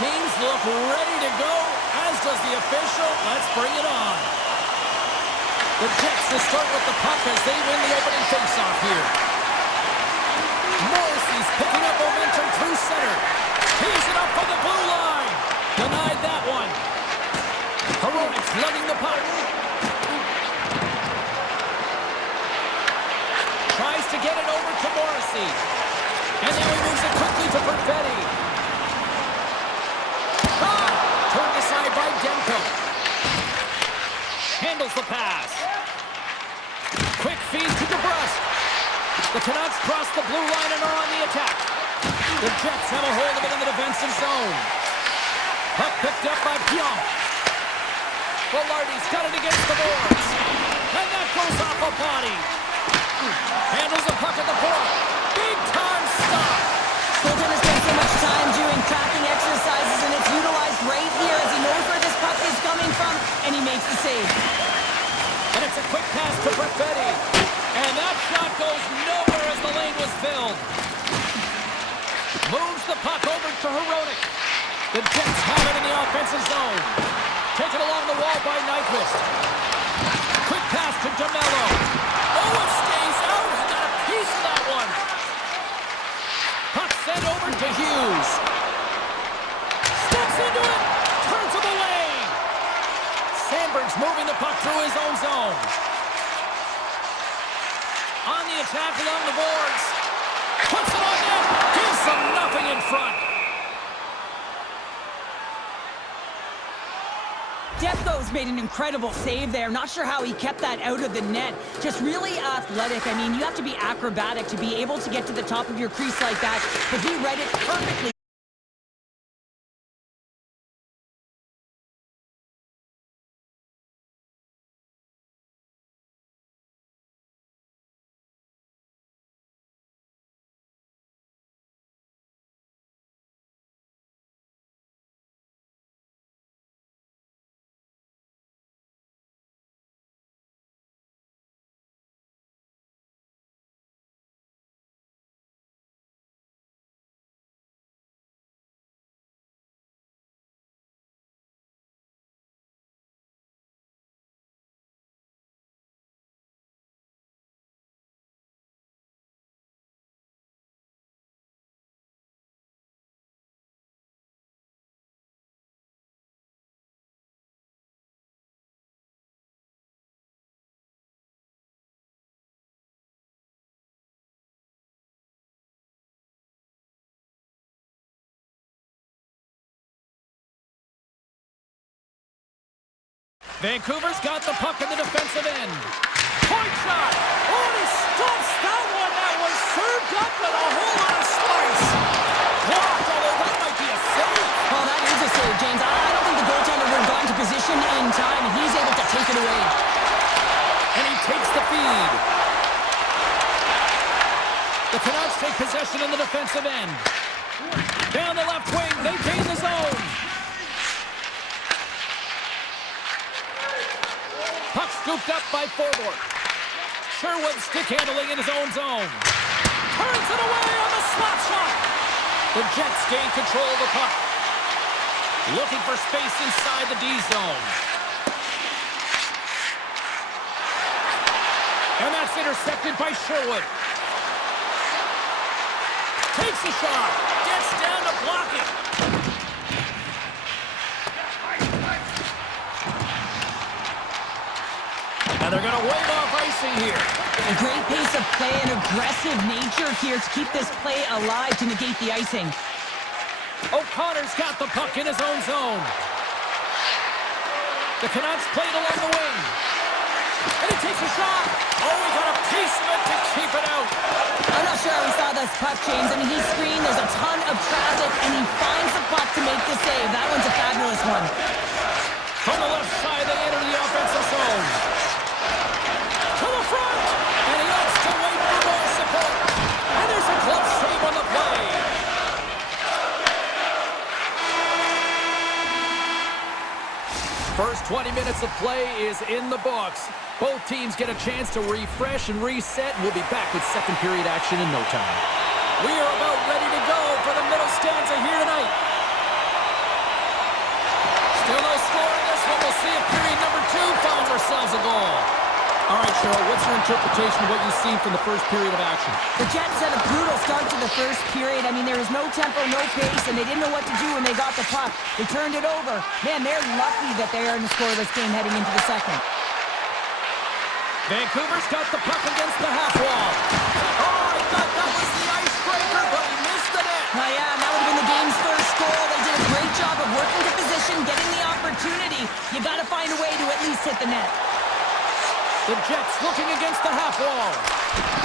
teams look ready to go, as does the official. Let's bring it on. The Jets to start with the puck as they win the opening faceoff here. Morrissey's picking up momentum through center. Tees it up for the blue line. Denied that one. Hronik's lugging the puck. Tries to get it over to Morrissey. And now he moves it quickly to Perfetti. Shot! Turned aside by Demko. Handles the pass. Quick feed to DeBrusque. The Canucks cross the blue line and are on the attack. The Jets have a hold of it in the defensive zone. Puck picked up by Pion. Velarde's got it against the boards. And that goes off a body. Handles the puck at the point. Big time stop. Goaltender spends so much time doing tracking exercises, and it's utilized right here as he knows where this puck is coming from, and he makes the save. And it's a quick pass to Perfetti. And that shot goes nowhere as the lane was filled. Moves the puck over to Hronik. The Jets have it in the offensive zone. Taken along the wall by Nyquist. Quick pass to DeMello. Oh, it stays out. He got a piece of that one. Puck sent over to Hughes. Steps into it. Turns him away. Sandberg's moving the puck through his own zone. On the attack along the boards. Puts it on net. Gives them nothing in front. Defco's made an incredible save there. Not sure how he kept that out of the net. Just really athletic. I mean, you have to be acrobatic to be able to get to the top of your crease like that. But he read it perfectly. Vancouver's got the puck in the defensive end. Point shot! Oh, he stuffs that one! That was served up with a whole lot of spice. Blocked, although that might be a save. Oh, that is a save, James. I don't think the goaltender would have gotten to position in time, and he's able to take it away. And he takes the feed. The Canucks take possession in the defensive end. Down the left wing, they gain the zone. Puck scooped up by Forbort. Sherwood stick handling in his own zone. Turns it away on the slap shot. The Jets gain control of the puck. Looking for space inside the D zone. And that's intercepted by Sherwood. Takes the shot. Gets down to block it. And they're going to wave off icing here. A great pace of play and aggressive nature here to keep this play alive to negate the icing. O'Connor's got the puck in his own zone. The Canucks played along the wing. And he takes a shot. Oh, he got a piece of it to keep it out. I'm not sure how he saw this puck, James. I mean, he screened, there's a ton of traffic, and he finds the puck to make the save. That one's a fabulous one. From the left side, they enter the offensive zone. To the front! And he opts to wait for more support. And there's a close save on the play. First 20 minutes of play is in the books. Both teams get a chance to refresh and reset, and we'll be back with second period action in no time. We are about ready to go for the middle stanza here tonight. one, we'll see if period number 2 finds ourselves a goal. All right, Cheryl, what's your interpretation of what you've seen from the first period of action? The Jets had a brutal start to the first period. I mean, there was no tempo, no pace, and they didn't know what to do when they got the puck. They turned it over. Man, they're lucky that they are in a scoreless game heading into the second. Vancouver's got the puck against the half wall. Oh, I thought that was the icebreaker, but he missed the net. Oh, yeah, and that would have been the game's first goal. They did a great job of working to position, getting the opportunity. You got to find a way to at least hit the net. The Jets looking against the half wall.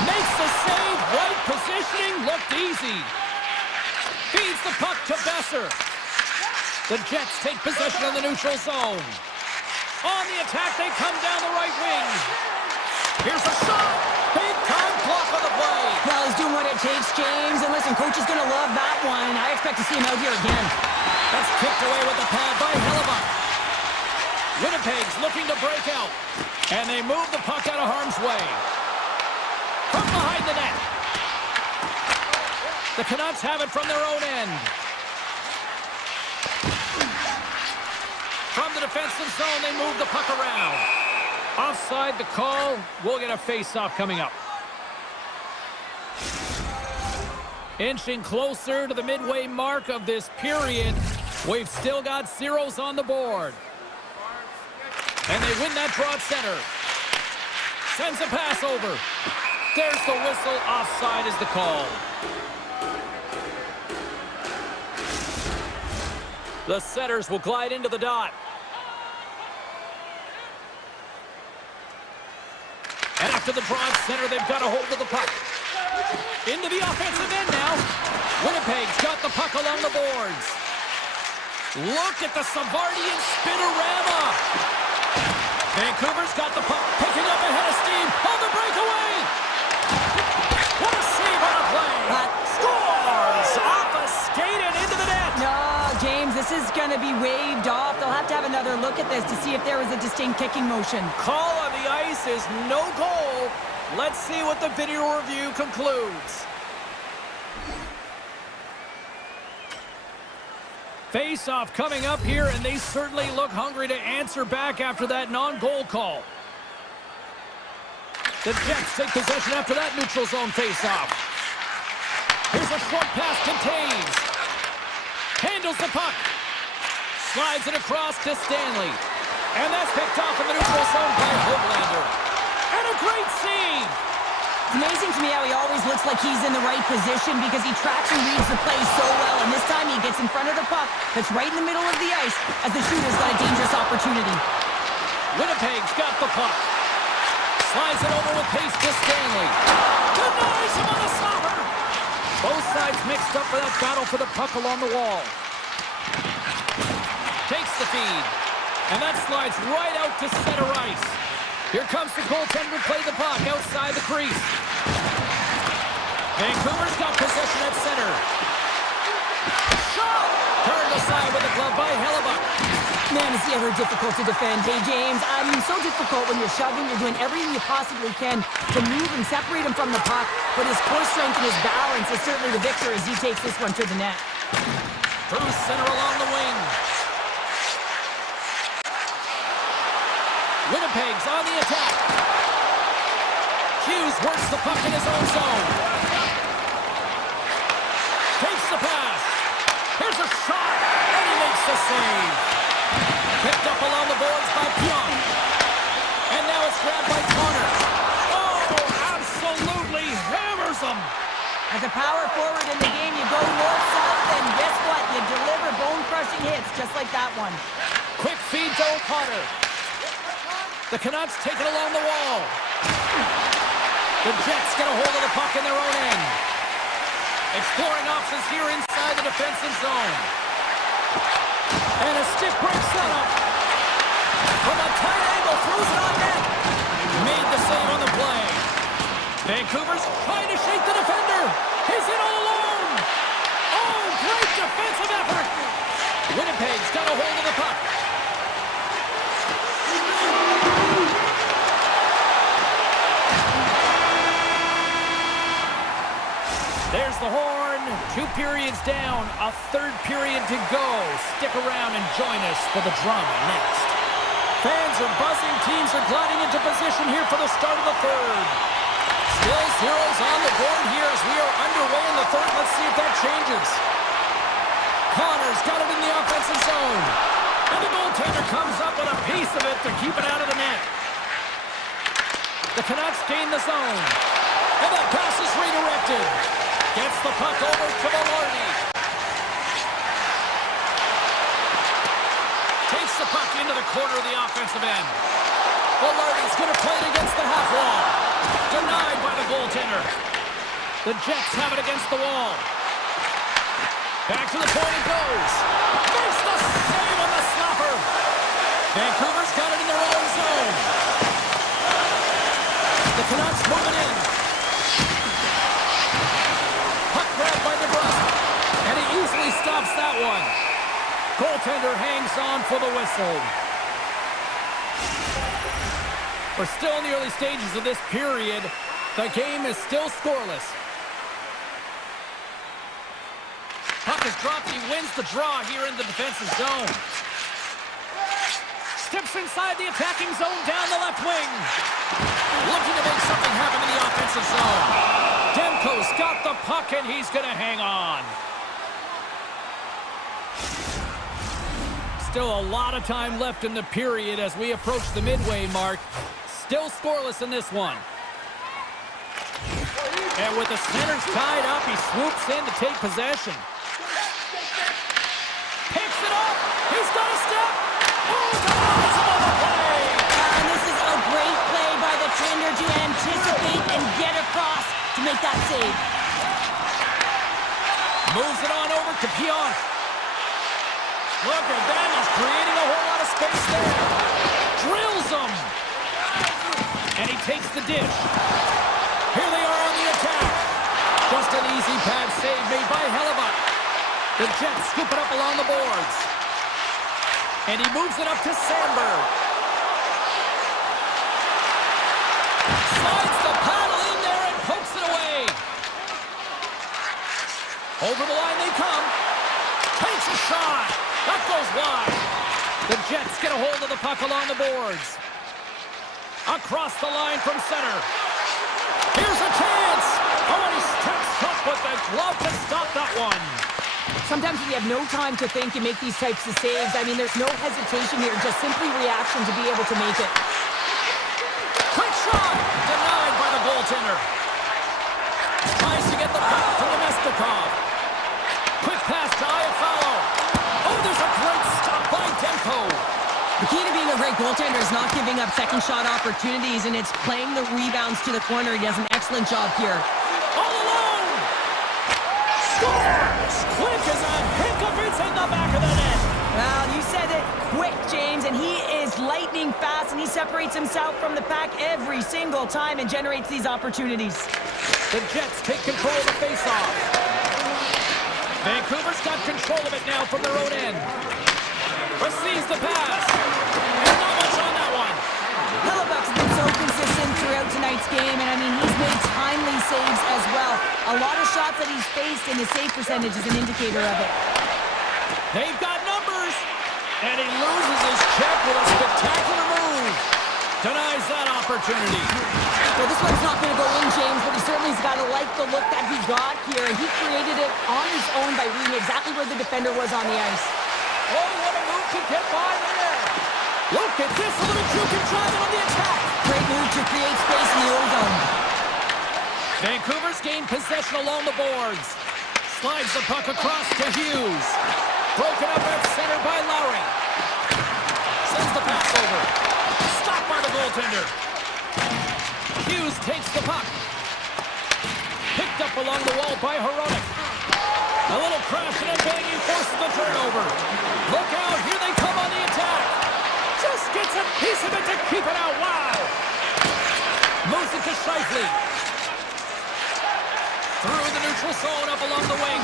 Makes the save. Right positioning. Looked easy. Feeds the puck to Besser. The Jets take possession of the neutral zone. On the attack, they come down the right wing. Here's a shot. Big time block on the play. Well, he's doing what it takes, James. And listen, coach is going to love that one. I expect to see him out here again. That's kicked away with the pad by Hellebuck. Winnipeg's looking to break out. And they move the puck out of harm's way. From behind the net. The Canucks have it from their own end. From the defensive zone, they move the puck around. Offside the call. We'll get a face-off coming up. Inching closer to the midway mark of this period. We've still got zeros on the board. And they win that draw at center. Sends a pass over. There's the whistle. Offside is the call. The setters will glide into the dot. And after the draw at center, they've got a hold of the puck. Into the offensive end now. Winnipeg's got the puck along the boards. Look at the Savardian spinorama. Vancouver's got the puck, picking up ahead of steam on the breakaway. What a save on a play. Scores off a skate and into the net. No, James, this is going to be waved off. They'll have to have another look at this to see if there was a distinct kicking motion. Call on the ice is no goal. Let's see what the video review concludes. Face-off coming up here, and they certainly look hungry to answer back after that non-goal call. The Jets take possession after that neutral zone face-off. Here's a short pass to Taves. Handles the puck. Slides it across to Stanley. And that's picked off in the neutral zone by Hoglander. And a great save! It's amazing to me how he always looks like he's in the right position because he tracks and reads the play so well. And this time he gets in front of the puck that's right in the middle of the ice as the shooter's got a dangerous opportunity. Winnipeg's got the puck. Slides it over with pace to Stanley. Denies him on the stopper. Both sides mixed up for that battle for the puck along the wall. Takes the feed. And that slides right out to center ice. Here comes the goaltender to play the puck outside the crease. Vancouver's got possession at center. Shot! Turned aside with a glove by Hellebuck. Man, is he ever difficult to defend. Hey, James, I mean, so difficult when you're shoving. You're doing everything you possibly can to move and separate him from the puck. But his core strength and his balance is certainly the victor as he takes this one to the net. Through center along the wing. Winnipeg's on the attack. Hughes works the puck in his own zone. Takes the pass. Here's a shot, and he makes the save. Picked up along the boards by Pionk. And now it's grabbed by Connor. Oh, absolutely hammers him. As a power forward in the game, you go north-south, and guess what? You deliver bone-crushing hits just like that one. Quick feed to O'Connor. The Canucks take it along the wall. The Jets get a hold of the puck in their own end. Exploring options here inside the defensive zone. And a stiff break setup. From a tight angle, throws it on net. Made the save on the play. Vancouver's trying to shake the defender. He's in all alone. Oh, great defensive effort. Winnipeg's got a hold of the puck. There's the horn. 2 periods down. A third period to go. Stick around and join us for the drama next. Fans are buzzing. Teams are gliding into position here for the start of the third. Still zeros on the board here as we are underway in the third. Let's see if that changes. Connor's got it in the offensive zone. And the goaltender comes up with a piece of it to keep it out of the net. The Canucks gain the zone. And that pass is redirected. Gets the puck over to Velarde. Takes the puck into the corner of the offensive end. Velarde's going to play it against the half wall. Denied by the goaltender. The Jets have it against the wall. Back to the point it goes. Makes the save on the slapper. Vancouver's got it in their own zone. The Canucks moving in. Puck grabbed by DeBrusque. And he easily stops that one. Goaltender hangs on for the whistle. We're still in the early stages of this period. The game is still scoreless. Puck is dropped. He wins the draw here in the defensive zone. Steps inside the attacking zone down the left wing. Looking to make something happen in the offensive zone. Demko's got the puck and he's going to hang on. Still a lot of time left in the period as we approach the midway mark. Still scoreless in this one. And with the centers tied up, he swoops in to take possession. Picks it up. He's got a step. Oh, denies him on the play. And this is a great play by the tender to anticipate and get across to make that save. Moves it on over to Pionk. Look at that. He's creating a whole lot of space there. Drills him. And he takes the dish. Here they are on the attack. Just an easy pad save made by Hellebuck. The Jets scoop it up along the boards. And he moves it up to Sandberg. Slides the paddle in there and pokes it away. Over the line they come. Takes a shot. That goes wide. The Jets get a hold of the puck along the boards. Across the line from center. Here's a chance. Oh, and he steps up with the glove to stop that one. Sometimes when you have no time to think, you make these types of saves. I mean, there's no hesitation here, just simply reaction to be able to make it. Quick shot. Denied by the goaltender. Tries to get the puck to Nemestikov. Quick pass to Iafallo. Oh, there's a great stop by Demko. The key to being a great goaltender is not giving up second shot opportunities, and it's playing the rebounds to the corner. He does an excellent job here. All alone! Scores! Quick as a hiccup, it's in the back of the net. Well, you said it quick, James, and he is lightning fast, and he separates himself from the pack every single time and generates these opportunities. The Jets take control of the faceoff. Vancouver's got control of it now from their own end. Receives the pass. And not much on that one. Hellebuck's been so consistent throughout tonight's game, and I mean, he's made timely saves as well. A lot of shots that he's faced, and his save percentage is an indicator of it. They've got numbers. And he loses his check with a spectacular move. Denies that opportunity. Well, this one's not going to go in, James, but he certainly has got to like the look that he got here. He created it on his own by reading exactly where the defender was on the ice. Oh, what a move to get by there. Look at this, a little juke and drive it on the attack. Great move to create space in the O-zone. Vancouver's gained possession along the boards. Slides the puck across to Hughes. Broken up at center by Lowry. Sends the pass over. Stopped by the goaltender. Hughes takes the puck. Picked up along the wall by Hronek. A little crashing and banging forces the turnover. Look out, here they come on the attack. Just gets a piece of it to keep it out. Wow. Moves it to Scheifele. Through the neutral zone up along the wing.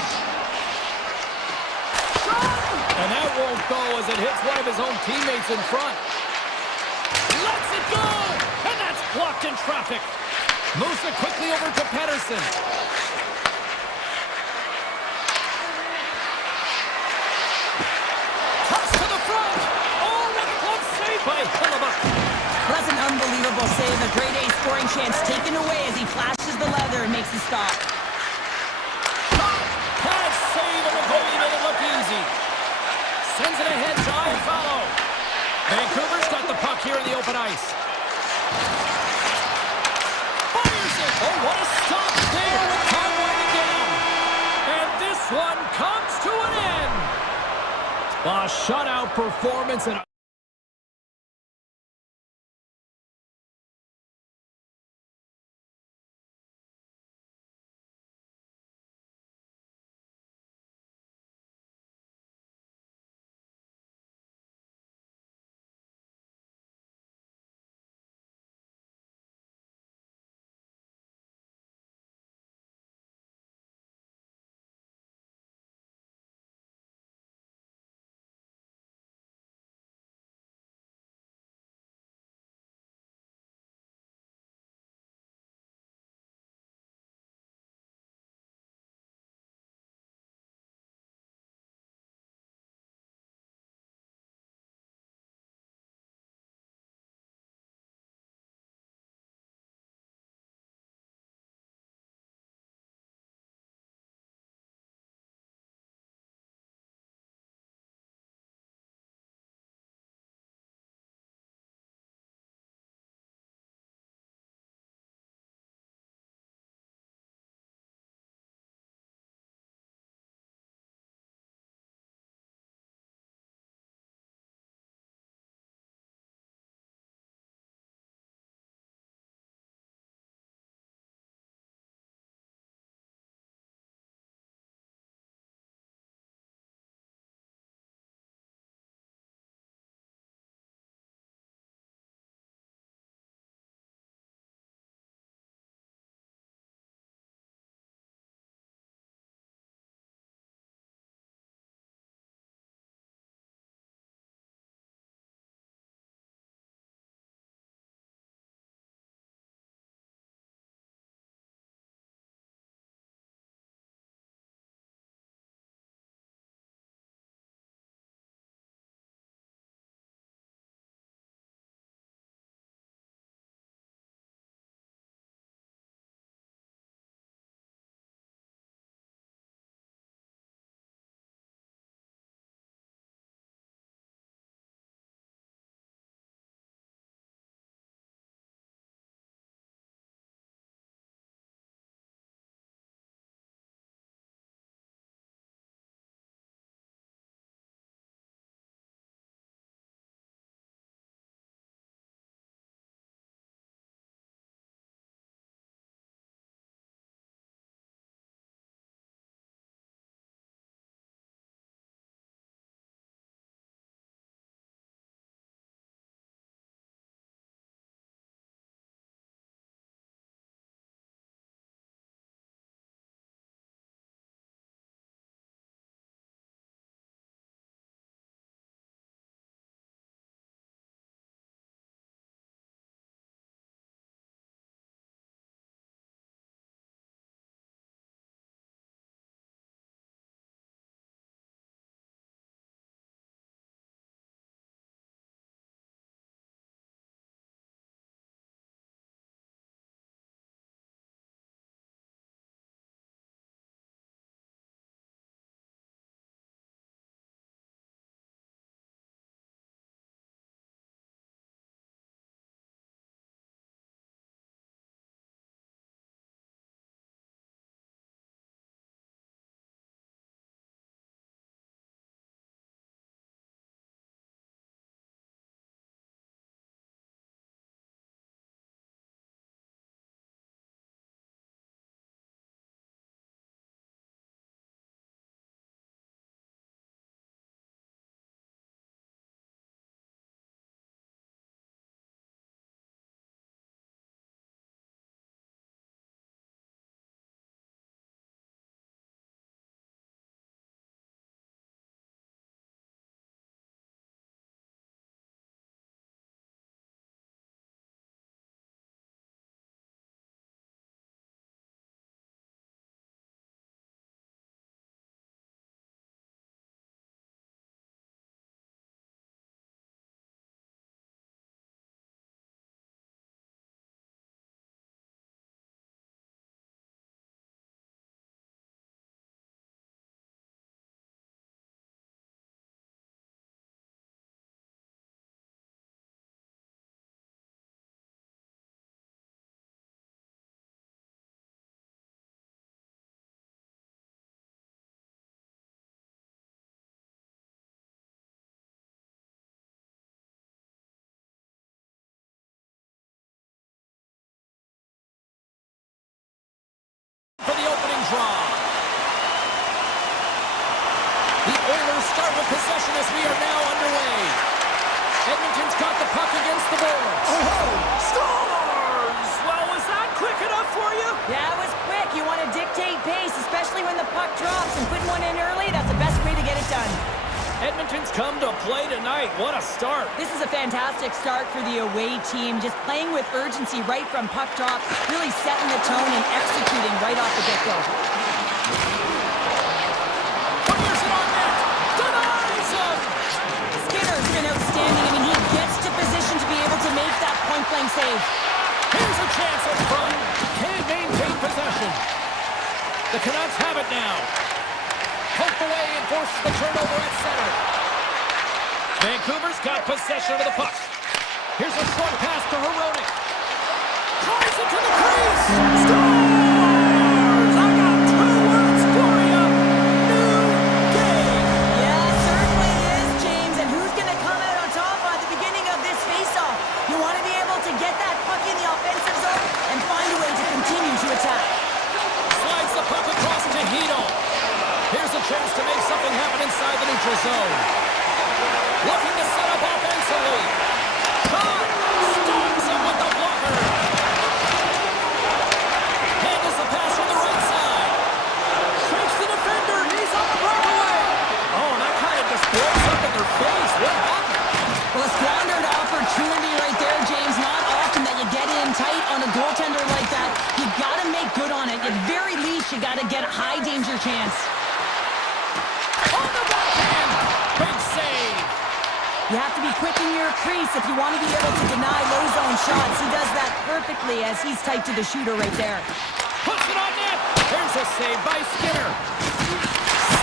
Shot! And that won't go as it hits one of his own teammates in front. Lets it go! And that's blocked in traffic. Moves it quickly over to Pettersson. Toss to the front. Oh, what a glove save by Hellebuck. the leather and makes the stop. Pass save, and the goalie made it look easy. Sends it ahead to follow. Vancouver's got the puck here in the open ice. Fires it. Oh, what a stop there with time winding down. And this one comes to an end. A shutout performance and draw. The Oilers start with possession as we are now underway. Edmonton's got the puck against the boards. Oh, Scores! Well, was that quick enough for you? yeah, it was quick. You want to dictate pace, especially when the puck drops, and putting one in early, that's the best way to get it done. Edmonton's come to play tonight. What a start. This is a fantastic start for the away team, just playing with urgency right from puck drop, really setting the tone and executing right off the get-go. Fires it on net. Denies him. Skinner's been outstanding. I mean, he gets to position to be able to make that point-blank save. Here's a chance up front. Can't maintain possession. The Canucks have it now. Poked away and forces the turnover at center. Vancouver's got possession of the puck. Here's a short pass to Hronek. Tries it to the crease. Scores! I got 2 words for you. New game. Yeah, it certainly is, James. And who's going to come out on top at the beginning of this face-off? You want to be able to get that puck in the offensive zone and find a way to continue to attack. Slides the puck across to Hito. Here's a chance to make something happen inside the neutral zone. Looking to set up offensively. Shot! Stops him with the blocker. Handles the pass from the right side. Shakes the defender. He's on the breakaway. Oh, and that kind of just blows up in their face. What happened? Well, a squandered opportunity right there, James. Not often that you get in tight on a goaltender like that. You got to make good on it. At very least, you got to get a high-danger chance. On the backhand. Big save. You have to be quick in your crease if you want to be able to deny low-zone shots. He does that perfectly as he's tight to the shooter right there. Puts it on net. There's a save by Skinner.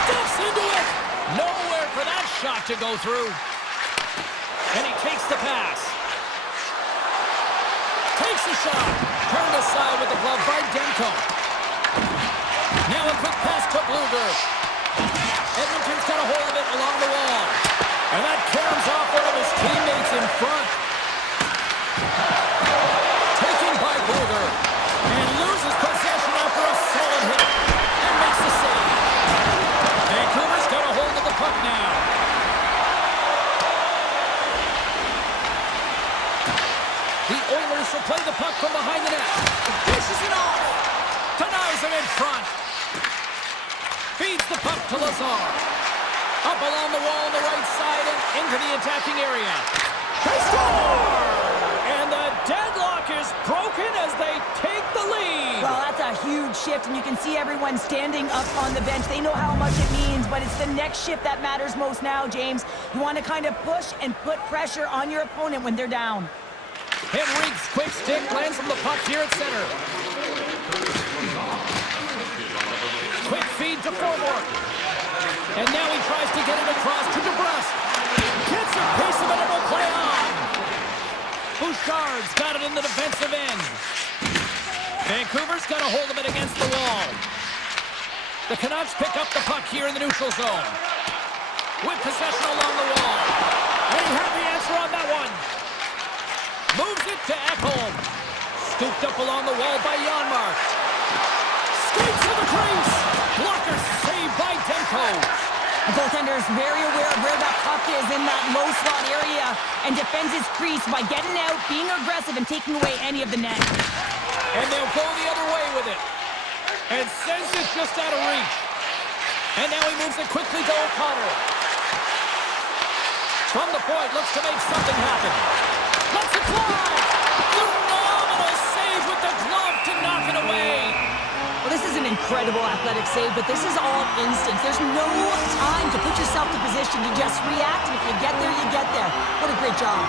Steps into it. Nowhere for that shot to go through. And he takes the pass. Takes the shot. Turned aside with the glove by Demko. Now a quick pass to Bluger. Edmonton's got a hold of it along the wall. And that caroms off one of his teammates in front. Taken by Bluger. And loses possession after a solid hit. And makes the save. Vancouver's got a hold of the puck now. The Oilers will play the puck from behind the net. Dishes it off. Denies him in front. Feeds the puck to Lazar. Up along the wall on the right side and into the attacking area. They score! And the deadlock is broken as they take the lead. Well, that's a huge shift, and you can see everyone standing up on the bench. They know how much it means, but it's the next shift that matters most now, James. You want to kind of push and put pressure on your opponent when they're down. Henrique's quick stick lands from the puck here at center. Quick feed to forward. And now he tries to get it across to DeBrusque. Gets a piece of it and will play on. Bouchard's got it in the defensive end. Vancouver's got a hold of it against the wall. The Canucks pick up the puck here in the neutral zone. With possession along the wall. And he had the answer on that one. Moves it to Ekholm. Scooped up along the wall by Janmark. Skates to the crease. Blocker saved by Demko. The goaltender is very aware of where that puck is in that low slot area and defends his crease by getting out, being aggressive, and taking away any of the net. And they'll go the other way with it. And sends it just out of reach. And now he moves it quickly to O'Connor. From the point, looks to make something happen. Let's it fly! Phenomenal save with the glove to knock it away. Well, this is an incredible athletic save, but this is all instinct. There's no time to put yourself to position to just react, and if you get there, you get there. What a great job.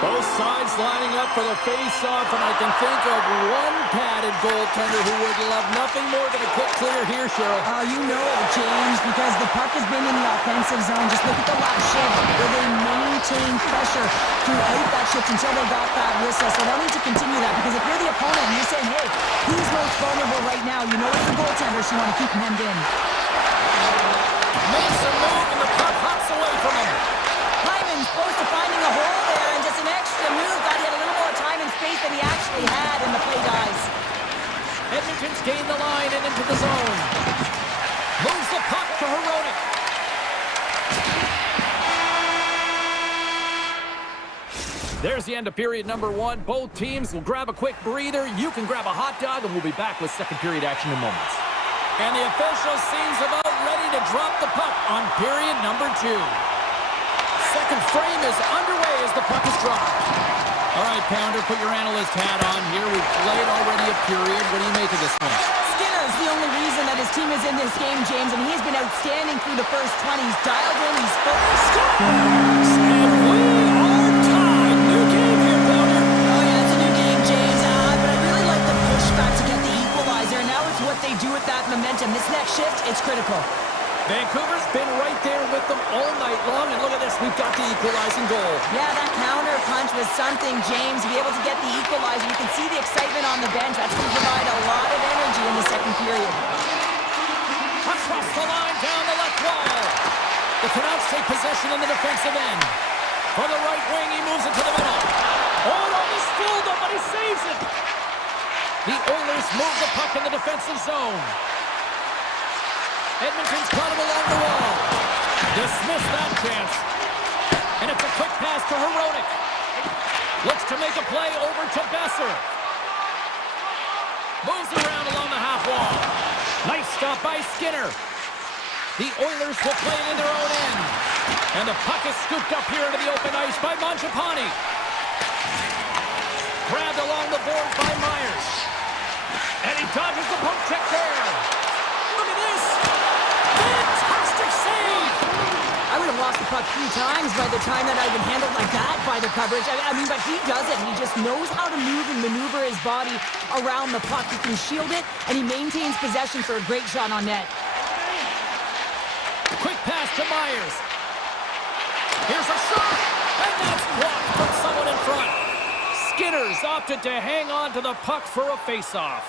Both sides lining up for the face-off, and I can think of one padded goaltender who would love nothing more than a quick clear here, Cheryl. Oh, you know it, James, because the puck has been in the offensive zone. Just look at the last shift, where they maintained pressure throughout that shift until they got that whistle. So they'll need to continue that, because if you're the opponent and you're saying, hey, he's most vulnerable right now, you know it's the goaltender, so you want to keep him hemmed in. Makes a move, and the puck hops away from him. Hyman's close to finding a hole there, and just an extra move. Thought he had a little more time and space than he actually had, and the play dies. Edmonton's gained the line and into the zone. Moves the puck to Heronic. There's the end of period number one. Both teams will grab a quick breather. You can grab a hot dog, and we'll be back with second period action in moments. And the official seems about ready to drop the puck on period number two. Second frame is underway as the puck is dropped. All right, Pounder, put your analyst hat on here. We've played already a period. What do you make of this one? Skinner's the only reason that his team is in this game, James, and he's been outstanding through the first 20. He's dialed in, he's focused. And we are tied. New game here, Pounder. Oh, yeah, it's a new game, James. But I really like the pushback to get the equalizer. Now it's what they do with that momentum. This next shift, it's critical. Vancouver's been right there with them all night long, and look at this, we've got the equalizing goal. Yeah, that counter punch was something, James. To be able to get the equalizer, you can see the excitement on the bench. That's going to provide a lot of energy in the second period. Across the line, down the left wall. The Canucks take possession in the defensive end. From the right wing, he moves it to the middle. Oh, almost fooled him, but he saves it. The Oilers move the puck in the defensive zone. Edmonton's caught him along the wall. Dismiss that chance. And it's a quick pass to Heronic. Looks to make a play over to Besser. Moves it around along the half wall. Nice stop by Skinner. The Oilers will play it in their own end. And the puck is scooped up here into the open ice by Mangiapane. Grabbed along the board by Myers. And he dodges the poke check there. Look at this. Fantastic save! I would have lost the puck 3 times by the time that I've been handled like that by the coverage. I mean, but he does it. He just knows how to move and maneuver his body around the puck. He can shield it, and he maintains possession for a great shot on net. Quick pass to Myers. Here's a shot, and that's blocked from someone in front. Skinner's opted to hang on to the puck for a face-off.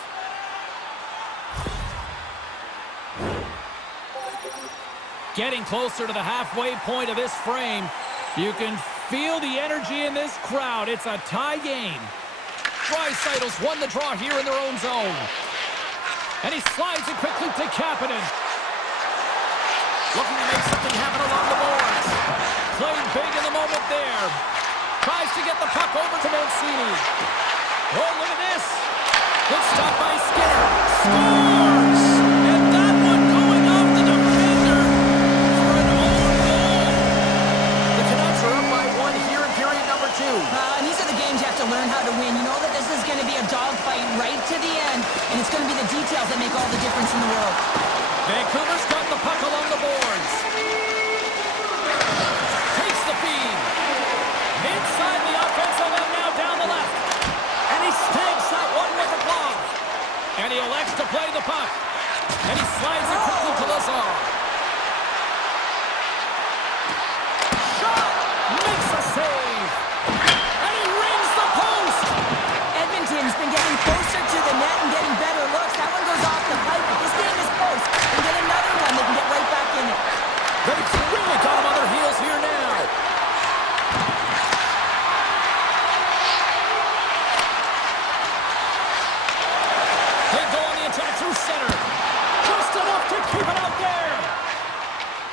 Getting closer to the halfway point of this frame. You can feel the energy in this crowd. It's a tie game. Draisaitl's won the draw here in their own zone. And he slides it quickly to Kapanen. Looking to make something happen along the boards. Played big in the moment there. Tries to get the puck over to Mancini. Oh, look at this. Good stop by Skinner. Scores! And that one going off the defender for an own goal. The Canucks are up by 1 here in period number 2. And these are the games you have to learn how to win. You know that this is going to be a dogfight right to the end, and it's going to be the details that make all the difference in the world. Vancouver's got the puck along the boards. Takes the feed. Inside the offensive end now down the left. And he snags that one with the glove. And he elects to play the puck. And he slides it quickly to Lazar. Shot! Makes a save. And he rings the post. Edmonton's been getting closer to the net and getting better looks. That one goes off the pipe. If this game is close, and get another one, they can get right back in it. They've really got him on their heels here now. They go on the attack through center. Just enough to keep it out there.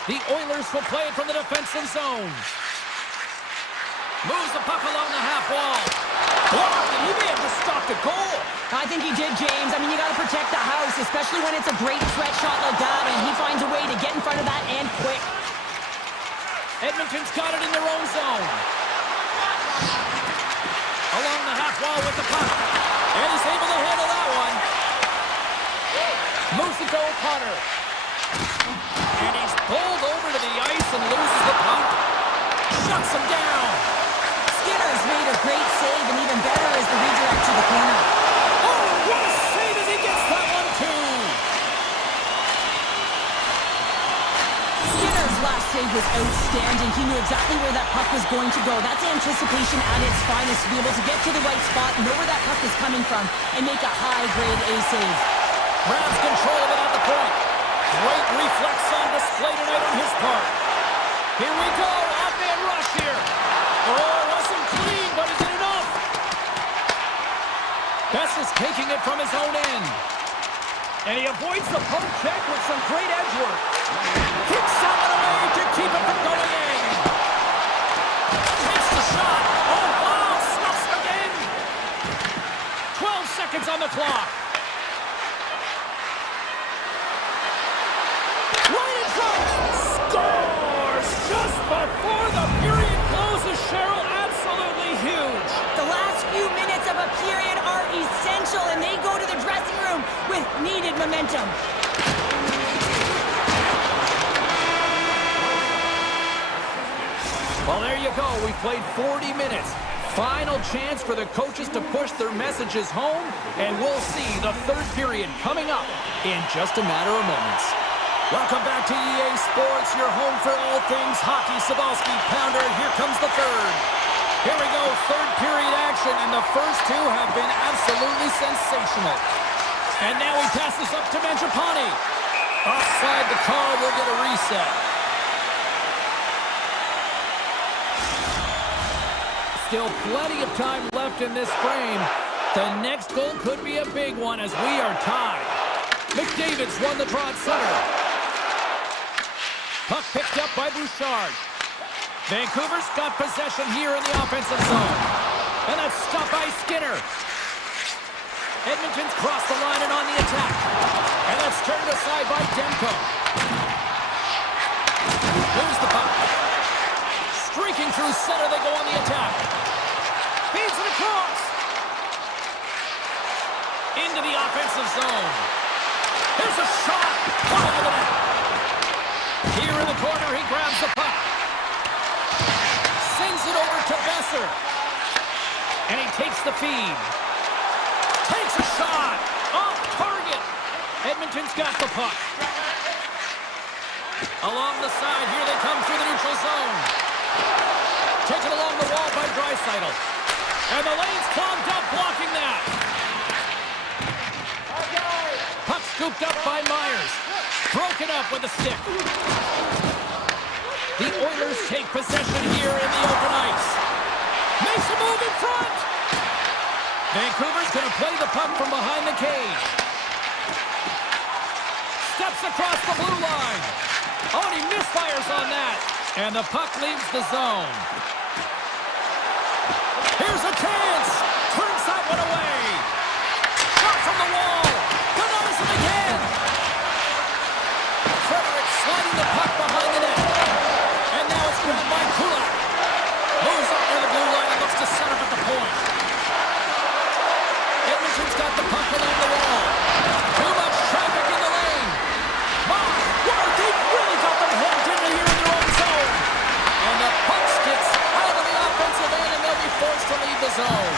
The Oilers will play it from the defensive zone. Moves the puck along the half wall. Blocked, and he may have just stopped a goal. I think he did, James. I mean, you got to protect the house, especially when it's a great threat shot like that, and he finds a way to get in front of that and quick. Edmonton's got it in their own zone. Along the half wall with the puck. And he's able to handle that one. Moves it to O'Connor. And he's pulled over to the ice and loses the puck. Shuts him down. Skinner's made a great save, and even better is the redirect to the corner. Oh, what a save as he gets that one too. Skinner's last save was outstanding. He knew exactly where that puck was going to go. That's anticipation at its finest, to be able to get to the right spot, know where that puck is coming from, and make a high-grade A save. Grabs control of it at the point. Great reflex on display tonight on his part. Here we go, off-man rush here. Oh, wasn't clean, but is it enough? Bess is taking it from his own end. And he avoids the poke check with some great edge work. Kicks that one away to keep it from going in. Takes the shot. Oh, wow, snuffs again. 12 seconds on the clock. Right in front. Scores just before the period closes, Cheryl. Absolutely huge. The last few minutes of a period are essential, and they go to the dressing room with needed momentum. Well, there you go. We played 40 minutes. Final chance for the coaches to push their messages home, and we'll see the third period coming up in just a matter of moments. Welcome back to EA Sports, your home for all things hockey. Sabalski, Pounder, here comes the third. Here we go, third period action, and the first two have been absolutely sensational. And now he passes up to Mangiapane. Offside the call, will get a reset. Still plenty of time left in this frame. The next goal could be a big one as we are tied. McDavid's won the draw at center. Puck picked up by Bouchard. Vancouver's got possession here in the offensive zone. And that's stopped by Skinner. Edmonton's crossed the line and on the attack. And that's turned aside by Demko. Moves the puck. Streaking through center, they go on the attack. Feeds it across. Into the offensive zone. Here's a shot. Bottom of the net. Here in the corner, he grabs the puck. Sends it over to Besser. And he takes the feed. Takes a shot. Off target. Edmonton's got the puck. Along the side, here they come through the neutral zone. Taken along the wall by Draisaitl. And the lane's clogged up, blocking that. Puck scooped up by Myers. Broken up with a stick. The Oilers take possession here in the open ice. Makes a move in front. Vancouver's going to play the puck from behind the cage. Steps across the blue line. Oh, and he misfires on that. And the puck leaves the zone. Here's a chance. Turns that one away. Shot from the wall. Denies him again. Frederick sliding the puck behind the net. And now it's grabbed by Kulak. Moves up near the blue line and looks to set up at the point. Edmonton's got the puck along the wall. Too much traffic in the lane. My, wow, they've really got them hemmed in here in their own zone. And the puck skips out of the offensive end, and they'll be forced to leave the zone.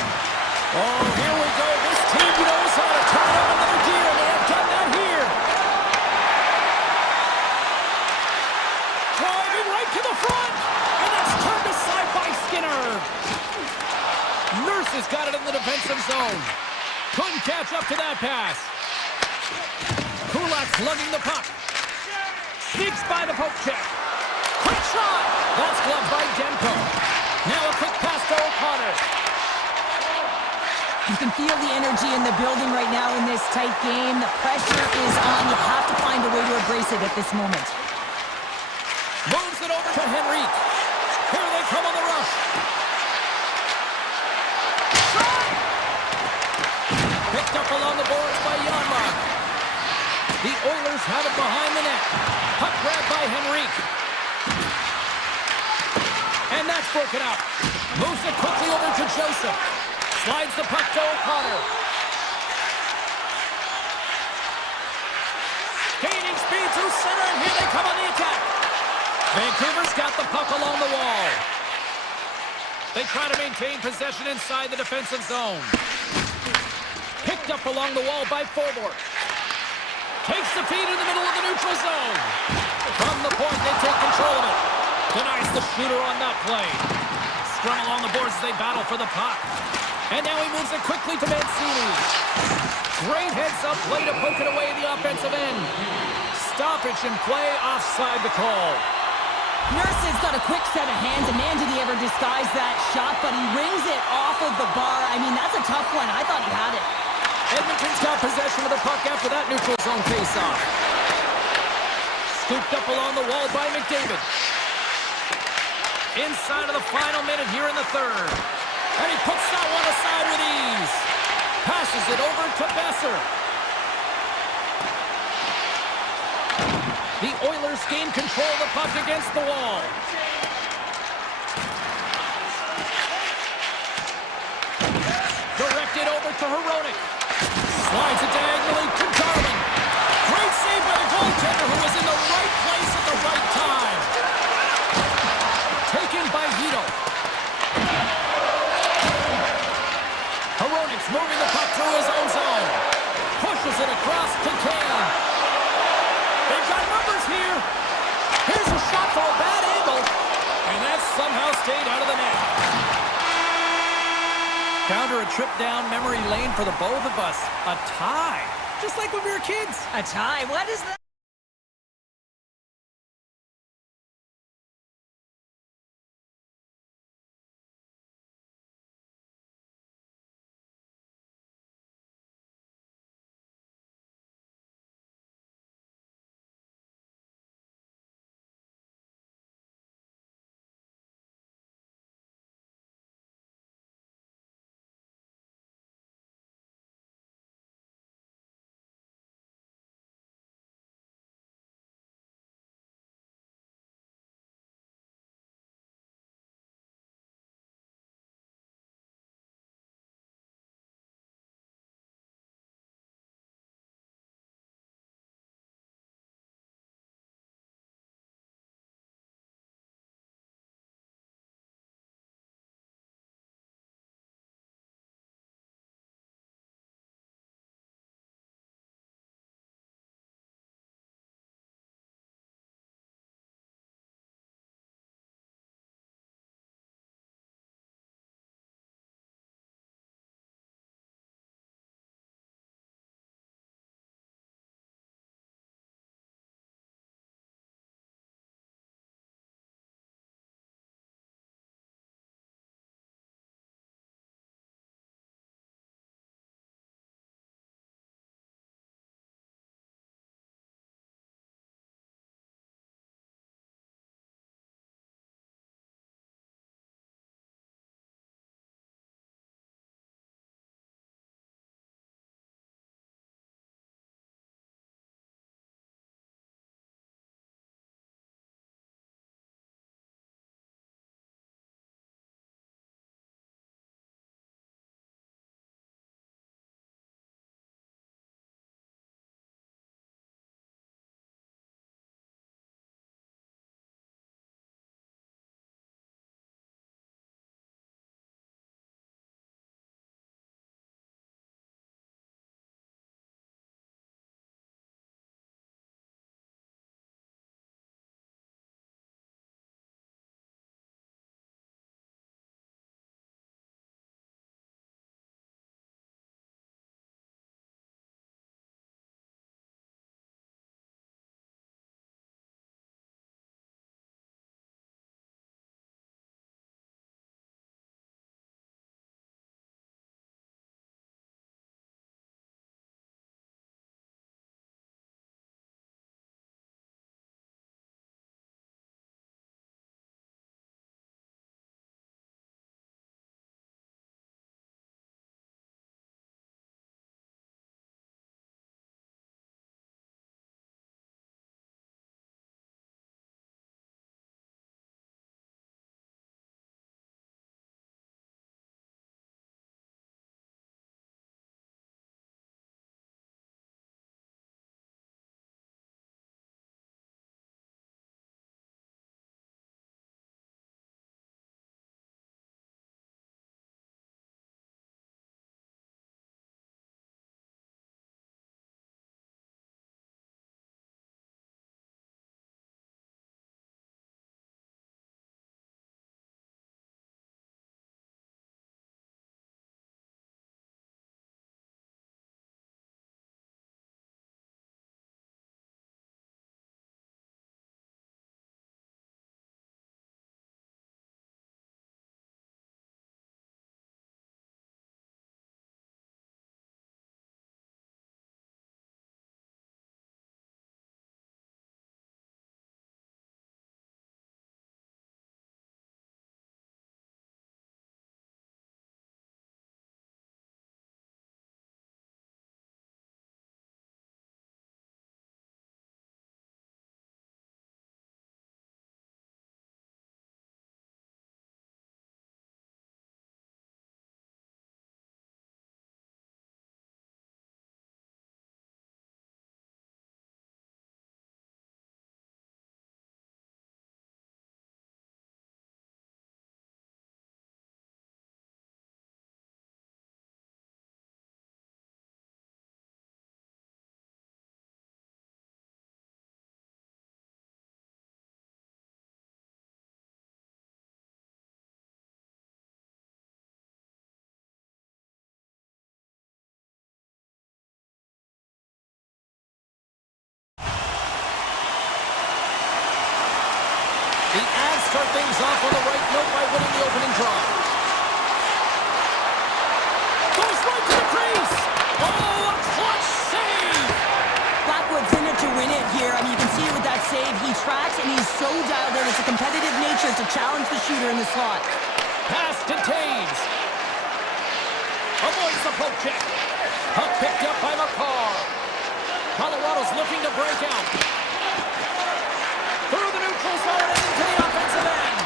Oh, here we go. This team knows how to turn on another gear, and they have done that here. Driving right to the front, and that's turned aside by Skinner. Nurse has got it in the defensive zone. Couldn't catch up to that pass. Kulak's lugging the puck. Sneaks by the poke check. Quick shot. That's gloved by Demko. Now a quick pass to O'Connor. You can feel the energy in the building right now in this tight game. The pressure is on. You have to find a way to embrace it at this moment. Moves it over to Henrique. Here they come on the rush. Shot! Picked up along the boards by Janmark. The Oilers have it behind the net. Puck grabbed by Henrique. And that's broken up. Moves it quickly over to Joseph. Slides the puck to O'Connor. Gaining speed through center, and here they come on the attack. Vancouver's got the puck along the wall. They try to maintain possession inside the defensive zone. Picked up along the wall by Forbort. Takes the feed in the middle of the neutral zone. From the point, they take control of it. Denies the shooter on that play. Scrum along the boards as they battle for the puck. And now he moves it quickly to Mancini. Great heads-up play to poke it away at the offensive end. Stoppage in play, offside the call. Nurse has got a quick set of hands, and man, did he ever disguise that shot, but he rings it off of the bar. I mean, that's a tough one. I thought he had it. Edmonton's got possession of the puck after that neutral zone faceoff. Scooped up along the wall by McDavid. Inside of the final minute here in the third. And he puts that one aside with ease. Passes it over to Besser. The Oilers gain control of the puck against the wall. Directed over to Hronek. Slides it diagonally to Darwin. Great save by the goaltender who was in the right place at the right time. Taken by Hito. Hronek's moving the puck through his own zone. Pushes it across to Kane. They've got numbers here. Here's a shot for a bad angle. And that somehow stayed out of the net. Counter a trip down memory lane for the both of us. A tie. Just like when we were kids. A tie? What is that? The Avs start things off on the right note by winning the opening draw. Goes right to the crease. Oh, a clutch save. Blackwood's in it to win it here. I mean, you can see it with that save. He tracks, and he's so dialed in. It's a competitive nature to challenge the shooter in the slot. Pass to Taves. Avoids the poke check. Puck picked up by McCarr. Colorado's looking to break out. Through the neutral zone and into the offensive end.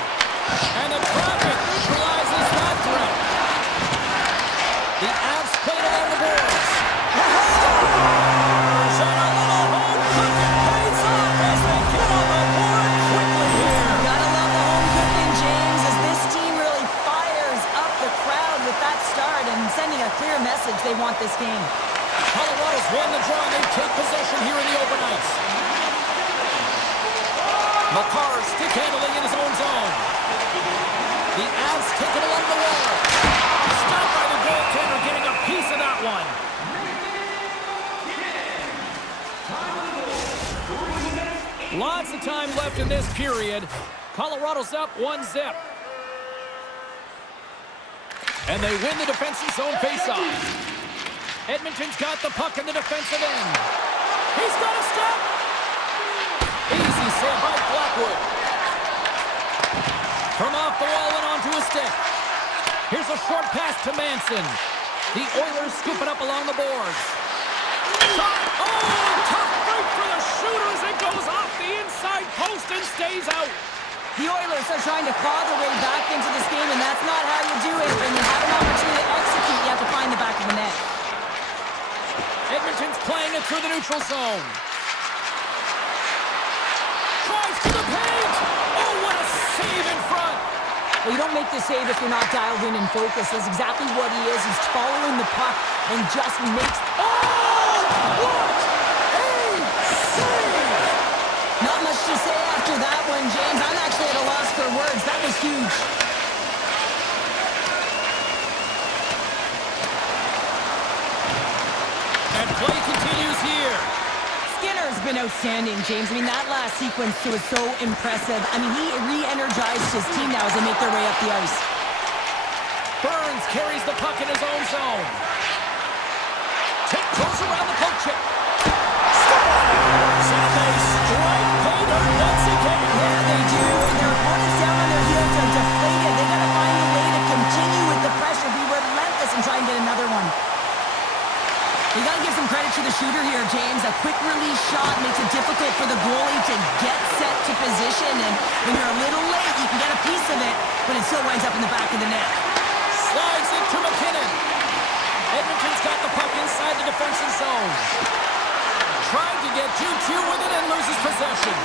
And the traffic neutralizes that threat. The Avs played along the boards. And a little home cooking pays off as they get on the board quickly here. Gotta love the home cooking, James, as this team really fires up the crowd with that start and sending a clear message they want this game. Colorado's won the draw and they take possession here in the open ice. McCarr stick handling in his own zone. The Avs take it along the wall. Stopped by the goaltender, getting a piece of that one. Lots of time left in this period. Colorado's up 1-0. And they win the defensive zone faceoff. Edmonton's got the puck in the defensive end. He's got a step. Easy save by Blackwood. From off the wall and onto a stick. Here's a short pass to Manson. The Oilers scoop it up along the boards. Shot. Oh, tough break for the shooters. It goes off the inside post and stays out. The Oilers are trying to claw their way back into this game, and that's not how you do it. When you have an opportunity to execute, you have to find the back of the net. Edmonton's playing it through the neutral zone. Drives to the paint. Oh, what a save in front. Well, you don't make the save if you're not dialed in and focused. That's exactly what he is. He's following the puck and just makes... Oh, what a save. Not much to say after that one, James. I'm actually at a loss for words. That was huge. And play continues here. Skinner's been outstanding, James. I mean, that last sequence was so impressive. I mean, he re-energized his team now as they make their way up the ice. Burns carries the puck in his own zone. Tip goes around the poke check. And they strike pay dirt once again. Yeah, they do. Their opponents down on their heels are deflated. They got to find a way to continue with the pressure, be relentless, and try and get another one. You got to give some credit to the shooter here, James. A quick release shot makes it difficult for the goalie to get set to position, and when you're a little late, you can get a piece of it, but it still winds up in the back of the net. Slides it to McKinnon. Edmonton's got the puck inside the defensive zone. Trying to get 2-2 with it and loses possession.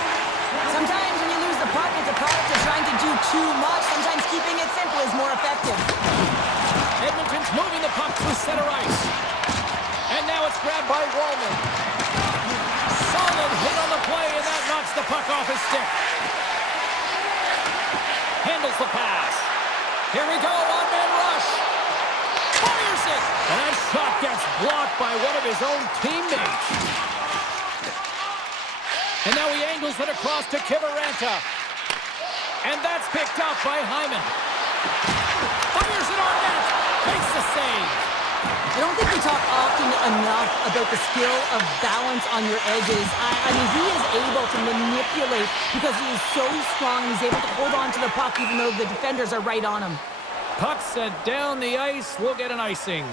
Sometimes when you lose the puck, it's a product of trying to do too much. Sometimes keeping it simple is more effective. Edmonton's moving the puck through center ice. And now it's grabbed by Wallman. Solid hit on the play, and that knocks the puck off his stick. Handles the pass. Here we go, one-man rush. Fires it. And that shot gets blocked by one of his own teammates. And now he angles it across to Kiberanta. And that's picked up by Hyman. Fires it on net. Makes the save. I don't think we talk often enough about the skill of balance on your edges. I mean, he is able to manipulate because he is so strong. He's able to hold on to the puck even though the defenders are right on him. Puck sent down the ice. We'll get an icing.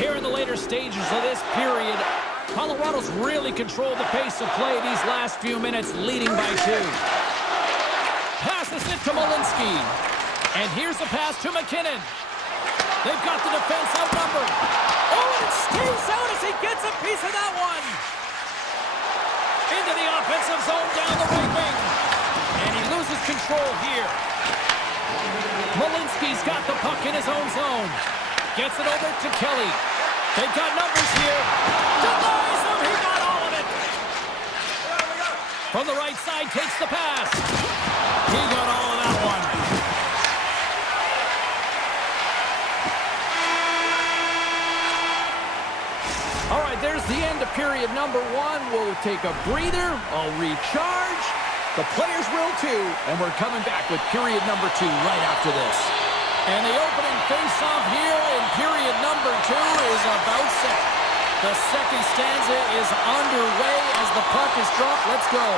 Here in the later stages of this period, Colorado's really controlled the pace of play these last few minutes, leading by 2. Passes it to Malinsky. And here's a pass to McKinnon. They've got the defense outnumbered. Oh, and it stays out as he gets a piece of that one. Into the offensive zone down the right wing. And he loses control here. Malinsky's got the puck in his own zone. Gets it over to Kelly. They've got numbers here. Denies him. He got all of it. From the right side, takes the pass. He got all of that one. All right, there's the end of period number 1. We'll take a breather. I'll recharge. The players will too, and we're coming back with period number 2 right after this. And the opening face-off here in period number 2 is about set. The second stanza is underway as the puck is dropped. Let's go.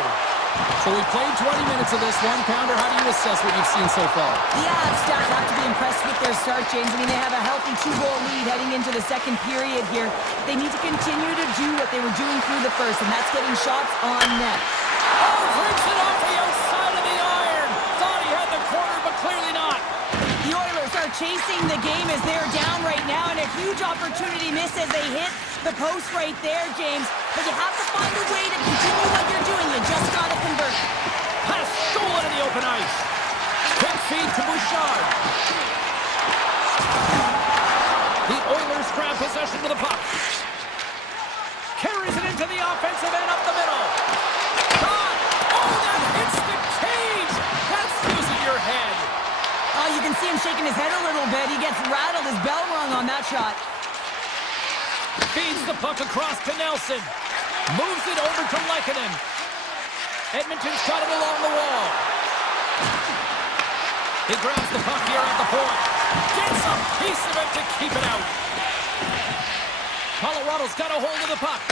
So we played 20 minutes of this one. Pounder, how do you assess what you've seen so far? The Avs staff have to be impressed with their start, James. I mean, they have a healthy 2-goal lead heading into the second period here. They need to continue to do what they were doing through the first, and that's getting shots on net. Oh, breaks it off the outside of the iron. Thought he had the corner, but clearly not. The Oilers are chasing the game as they're down right now, and a huge opportunity missed as they hit the post right there, James. But you have to find a way to continue what you're doing. You just got to convert. Pass stolen in the open ice. Quick feed to Bouchard. The Oilers grab possession of the puck. Carries it into the offensive end up the middle. Shot! Oh, that hits the cage! That's using your head. Oh, you can see him shaking his head a little bit. He gets rattled, his bell rung on that shot. Feeds the puck across to Nelson. Moves it over to Lehkonen. Edmonton's got it along the wall. He grabs the puck here at the point. Gets a piece of it to keep it out. Colorado's got a hold of the puck.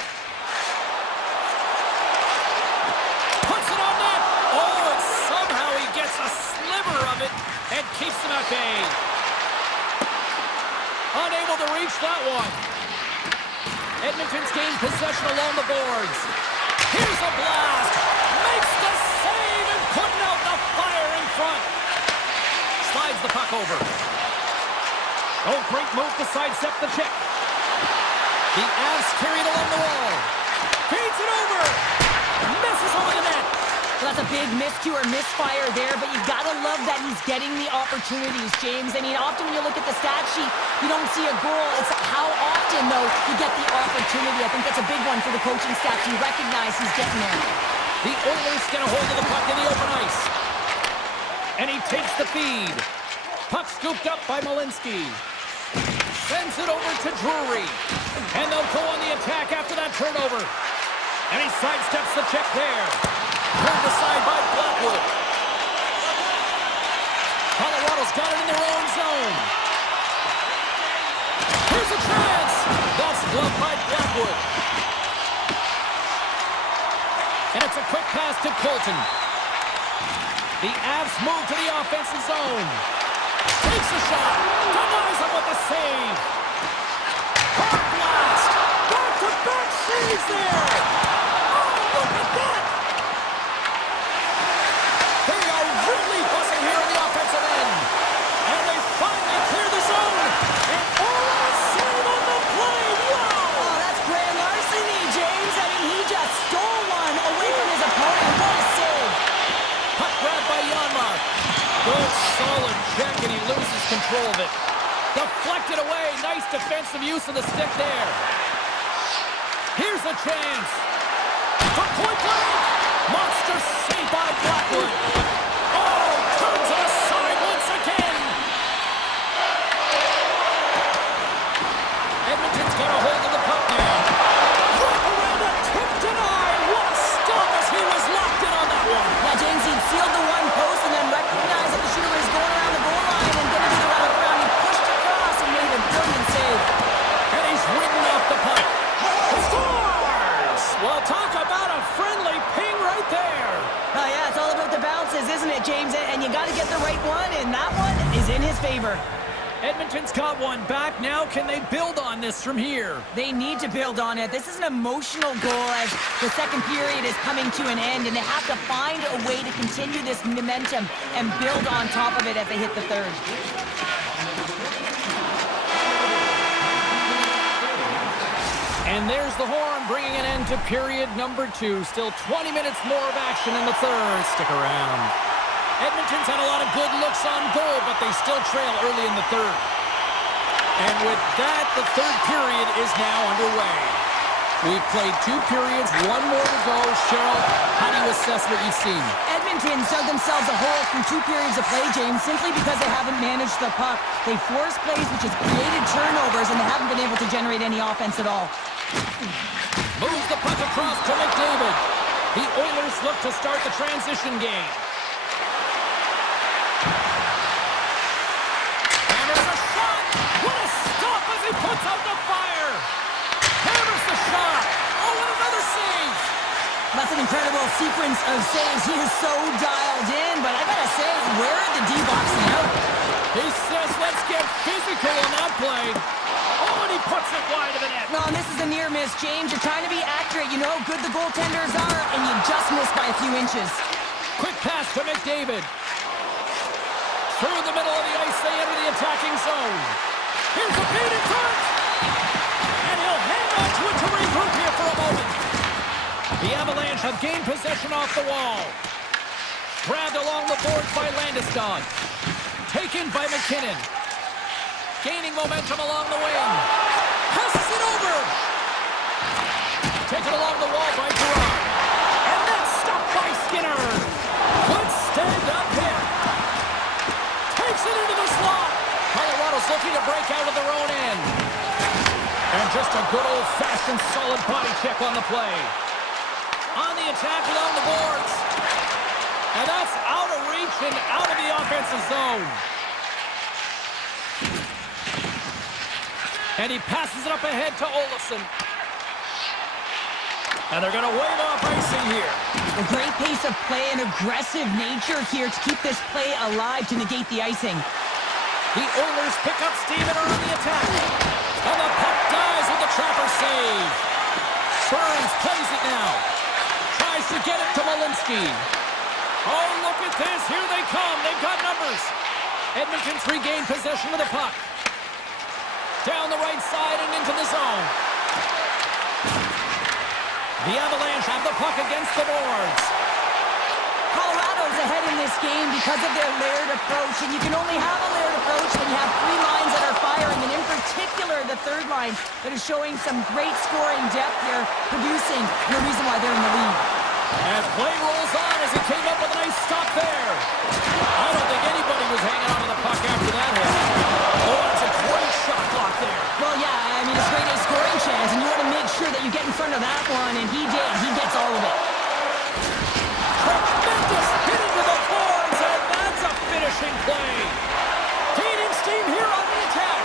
Puts it on net. Oh, and somehow he gets a sliver of it and keeps them at bay. Unable to reach that one. Edmonton's gained possession along the boards. Here's a blast. Makes the save and putting out the fire in front. Slides the puck over. Oh, great move to sidestep the check. The Avs carried along the wall. Feeds it over. Misses over the net. Well, that's a big miscue or misfire there, but you gotta love that he's getting the opportunities, James. I mean, often when you look at the stat sheet, you don't see a goal. It's how often, though, you get the opportunity. I think that's a big one for the coaching staff to recognize he's getting there. The Oilers get a hold of the puck in the open ice. And he takes the feed. Puck scooped up by Malinsky. Sends it over to Drury. And they'll go on the attack after that turnover. And he sidesteps the check there. Turned aside by Blackwood. Colorado's got it in their own zone. Here's a chance. That's gloved by Blackwood. And it's a quick pass to Colton. The Avs move to the offensive zone. Takes a shot. Denies him with the save. Hard blast. Back-to-back saves there. Oh, look at that. They are really buzzing here in the offensive end. And they finally clear the zone. And oh, save on the play. Wow. Oh, that's grand larceny, James. I mean, he just stole one away from his opponent. What a save. Puck grabbed by Janmark. Good solid check, and he loses control of it. Deflected away. Nice defensive use of the stick there. Here's a chance. For point blank. Monster save by Blackwood. Oh, turns it aside once again. Edmonton's got a hold of the puck now. Wrap around a tip denied. What a stop as he was locked in on that one. Yeah, James, he sealed the one post and then recognized that the shooter was going around the goal line and going to do the round around. He pushed across and made a brilliant save. And he's ridden off the puck. Scores! Well, talk about a friendly ping right there. Oh, yeah, it's all about the bounces, isn't it, James? And you got to get the right one, and that one is in his favor. Edmonton's got one back. Now can they build on this from here? They need to build on it. This is an emotional goal as the second period is coming to an end, and they have to find a way to continue this momentum and build on top of it as they hit the third. And there's the horn, bringing an end to period number 2. Still 20 minutes more of action in the third. Stick around. Edmonton's had a lot of good looks on goal, but they still trail early in the third. And with that, the third period is now underway. We've played 2 periods, 1 more to go. Cheryl, how do you assess what you've seen? Edmonton dug themselves a hole through 2 periods of play, James, simply because they haven't managed the puck. They forced plays, which has created turnovers, and they haven't been able to generate any offense at all. Moves the puck across to McDavid. The Oilers look to start the transition game. Hammers a shot! What a stop as he puts out the fire! Hammers the shot! Oh, and another save! That's an incredible sequence of saves. He is so dialed in, but I gotta say, where are the D-boxing out? He says, let's get physical on that play. Oh, and he puts it wide of the net. No, and this is a near miss, James. You're trying to be accurate. You know how good the goaltenders are, and you just missed by a few inches. Quick pass to McDavid. Through the middle of the ice, they enter the attacking zone. Here's a feed in front. And he'll hang on to it to regroup here for a moment. The Avalanche have gained possession off the wall. Grabbed along the boards by Landeskog. Taken by McKinnon. Gaining momentum along the wing. Passes it over. Taken along the wall by Gerard. And then stopped by Skinner. Good stand-up hit. Takes it into the slot. Colorado's looking to break out of their own end. And just a good old-fashioned solid body check on the play. On the attack along the boards. And that's out of reach and out of the offensive zone. And he passes it up ahead to Olofsson. And they're going to wave off icing here. A great pace of play and aggressive nature here to keep this play alive to negate the icing. The Oilers pick up steam and are on the attack. And the puck dies with the trapper save. Burns plays it now. Tries to get it to Malinsky. Oh, look at this. Here they come. They've got numbers. Edmonton's regained possession of the puck. Down the right side and into the zone. The Avalanche have the puck against the boards. Colorado's ahead in this game because of their layered approach, and you can only have a layered approach when you have three lines that are firing, and in particular the third line that is showing some great scoring depth here, producing the reason why they're in the lead. As play rolls on as he came up with a nice stop there. I don't think anybody was hanging on to the puck after that hit. Oh, that's a great shot block there. Well, yeah, I mean, it's great a scoring chance, and you want to make sure that you get in front of that one, and he did. He gets all of it. Tremendous hit into the boards, and that's a finishing play. Gaining steam here on the attack.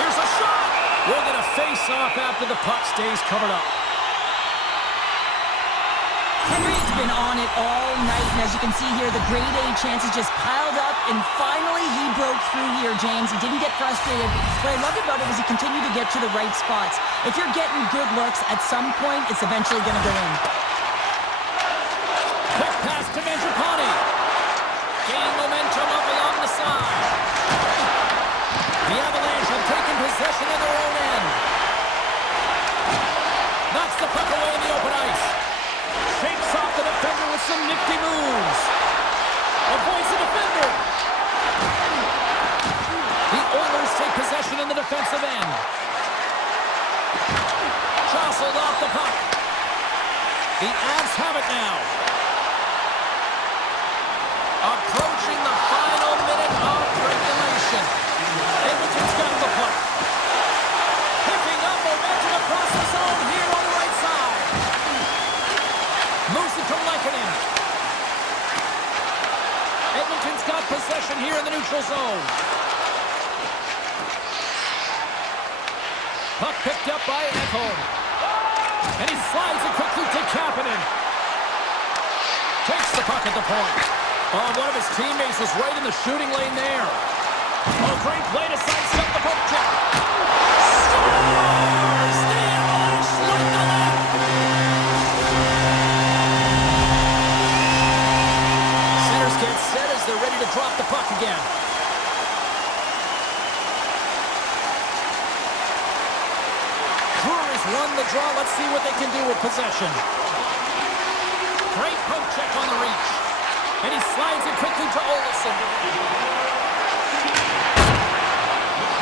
Here's a shot. We'll get a face-off after the puck stays covered up. Henry's been on it all night, and as you can see here, the grade A chances just piled up, and finally he broke through here, James. He didn't get frustrated. What I love about it is he continued to get to the right spots. If you're getting good looks, at some point, it's eventually going to go in. Quick pass to Mangiapane. Gaining momentum up along the side. The Avalanche have taken possession of their own end. Knocks the puck away in the open ice. Shakes off the defender with some nifty moves. Avoids the defender. The Oilers take possession in the defensive end. Jostled off the puck. The Avs have it now. Approaching the final minute of regulation. Edmonton's got the puck. Picking up momentum across the zone here on the right side. Moves it to Lehkonen. Edmonton's got possession here in the neutral zone. Puck picked up by Ekholm. And he slides it quickly to Kapanen. Takes the puck at the point. Oh, one of his teammates was right in the shooting lane there. Oh, great play to sidestep the poke check. Scores! The Avalanche split the lead. Centers get set as they're ready to drop the puck again. Brewery's won the draw. Let's see what they can do with possession. Great poke check on the reach. And he slides it quickly to Olofsson.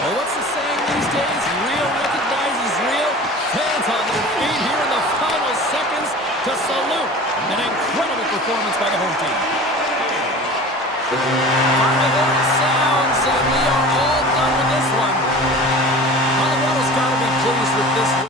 Well, what's the saying these days? Real recognizes real. Fans on their feet here in the final seconds to salute an incredible performance by the home team. Final horn sounds, and we are all done with this one. Colorado's got to be pleased with this one.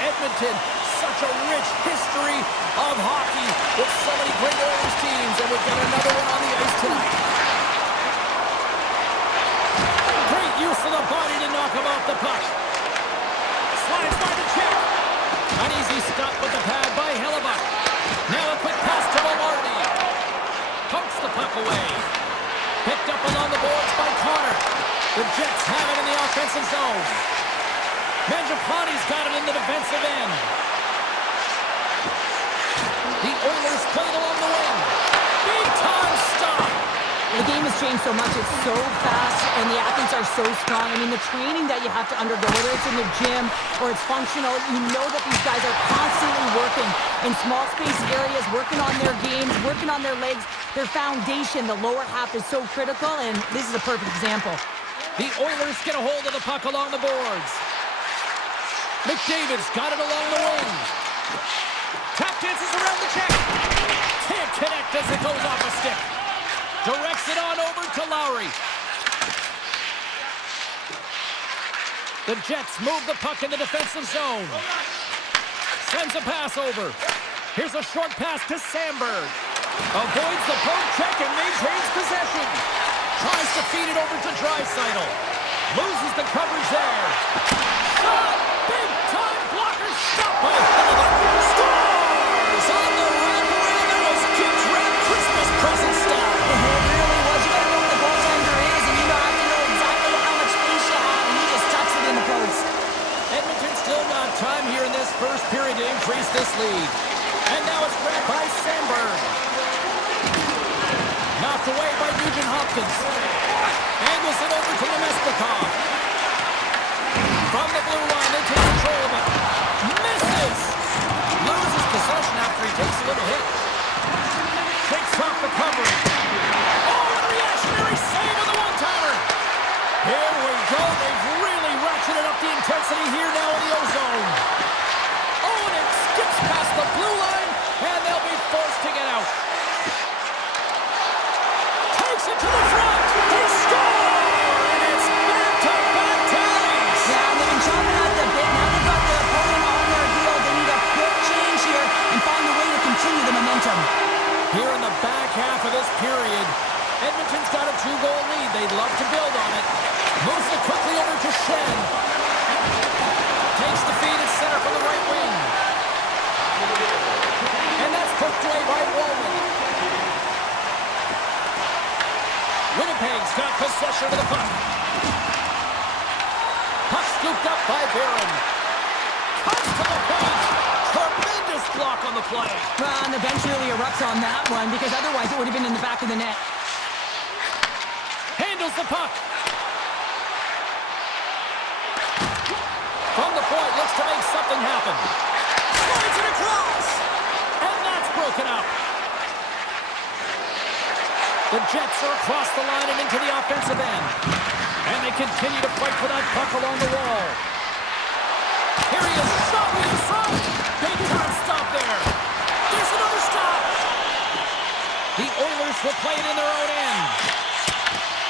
Edmonton, such a rich history of hockey with so many great Oilers teams, and we've got another one on the ice tonight. Great use of the body to knock him off the puck. Slides by the check. An easy stop with the pad by Hellebuck. Now a quick pass to Velarde. Pokes the puck away. Picked up along the boards by Connor. The Jets have it in the offensive zone. Mangiapane's got it in the defensive end. The Oilers play it along the wing. Big time stop. The game has changed so much. It's so fast, and the athletes are so strong. I mean, the training that you have to undergo, whether it's in the gym or it's functional, you know that these guys are constantly working in small space areas, working on their games, working on their legs. Their foundation, the lower half, is so critical, and this is a perfect example. The Oilers get a hold of the puck along the boards. McDavid's got it along the wing. Tap dances around the check. Can't connect as it goes off a stick. Directs it on over to Lowry. The Jets move the puck in the defensive zone. Sends a pass over. Here's a short pass to Sandberg. Avoids the poke check and maintains possession. Tries to feed it over to Draisaitl. Loses the coverage there. Shot! Big time blocker stop by Hellebuck. Scores on the wraparound. That was Kim's Red Christmas present style. It really was. You gotta know where the goaltender is, and you have to know exactly how much space you have, and he just tucks it in the post. Edmonton still got time here in this first period to increase this lead. And now it's grabbed by Sandberg. Knocked away by Nugent-Hopkins. Angles it over to Nemestikov. From the blue line, they take control of it. Misses! Loses possession after he takes a little hit. Takes off the cover. Oh, a reactionary save on the one-timer. Here we go. They've really ratcheted up the intensity here now in the O-zone. Oh, and it skips past the blue line, and they'll be forced to get out. Takes it to the front. They score! And it's back-to-back tallies. Yeah, they've been chopping at the bit. Now they've got their opponent on their heel. They need a quick change here and find a way to continue the momentum. Here in the back half of this period, Edmonton's got a 2-goal lead. They'd love to build on it. Moves it quickly over to Shen. Takes the feed at center from the right wing. And that's poked away by Wallman. Winnipeg's got possession of the puck. Puck scooped up by Barron. Cuts to the paint. Tremendous block on the play. Well, and the bench really erupts on that one, because otherwise it would have been in the back of the net. Handles the puck. From the point, looks to make something happen. Slides it across. And that's broken up. The Jets are across the line and into the offensive end. And they continue to fight for that puck along the wall. Here he is, shot with the front. Big time stop there. There's another stop. The Oilers will play it in their own end.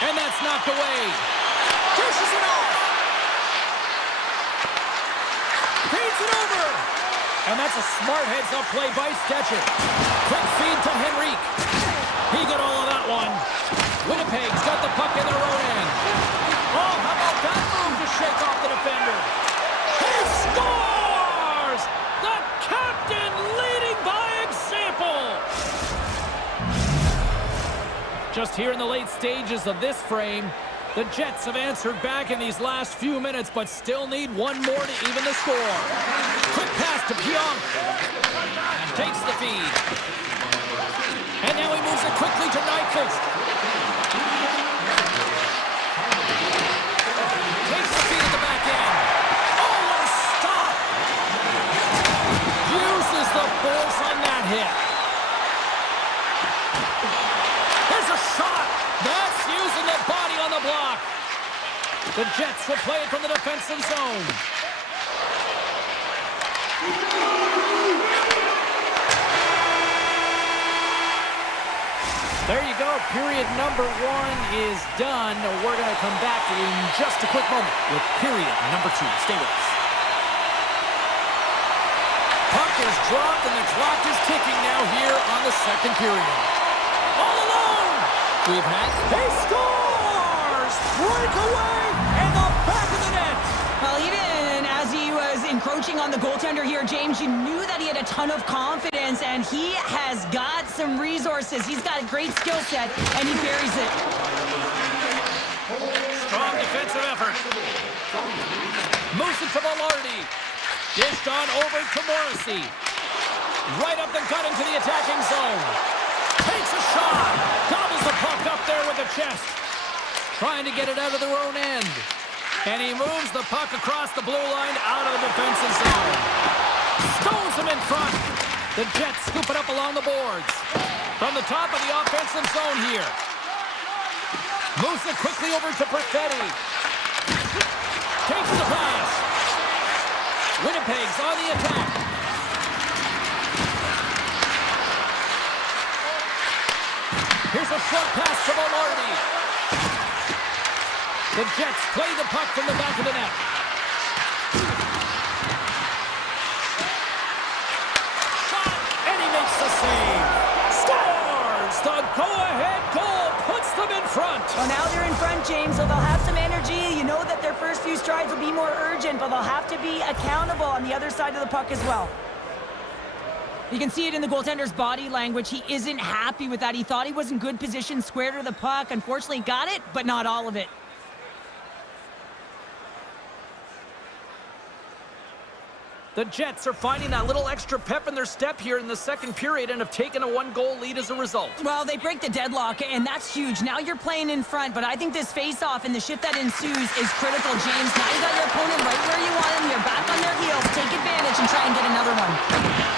And that's knocked away. Dishes it off. Feeds it over. And that's a smart heads-up play by Stetcher. Quick feed to Henrique. He got all of that one. Winnipeg's got the puck in their own end. Oh, how about that move to shake off the defender? He scores! The captain leading by example! Just here in the late stages of this frame, the Jets have answered back in these last few minutes, but still need one more to even the score. Quick pass to Pionk. Takes the feed. And now he moves it quickly to Nyquist. Takes the feed at the back end. Oh, what a stop! Uses the force on that hit. There's a shot. That's using the body on the block. The Jets will play it from the defensive zone. There you go. Period number 1 is done. We're going to come back in just a quick moment with period number 2. Stay with us. has dropped, and the clock is ticking now here on the second period. All alone! We've had... He scores! Breakaway in the back of the net! Well, even as he was encroaching on the goaltender here, James, you knew that he had a ton of confidence, and he has got some resources. He's got a great skill set, and he buries it. Strong defensive effort. Moves it to Velarde. Dished on over to Morrissey. Right up the gut into the attacking zone. Takes a shot. Gobbles the puck up there with the chest. Trying to get it out of their own end. And he moves the puck across the blue line out of the defensive zone. Stones him in front. The Jets scoop it up along the boards. From the top of the offensive zone here. Moves it quickly over to Perfetti. Takes the pass. Winnipeg's on the attack. Here's a short pass to Velarde. The Jets play the puck from the back of the net. Shot, and he makes the save. Scores! The go-ahead goal puts them in front. Well, now they're in front, James, so they'll have some energy. You know that their first few strides will be more urgent, but they'll have to be accountable on the other side of the puck as well. You can see it in the goaltender's body language. He isn't happy with that. He thought he was in good position, square to the puck. Unfortunately, got it, but not all of it. The Jets are finding that little extra pep in their step here in the second period and have taken a one-goal lead as a result. Well, they break the deadlock, and that's huge. Now you're playing in front, but I think this face-off and the shift that ensues is critical, James. Now you got your opponent right where you want him. You're back on their heels. Take advantage and try and get another one.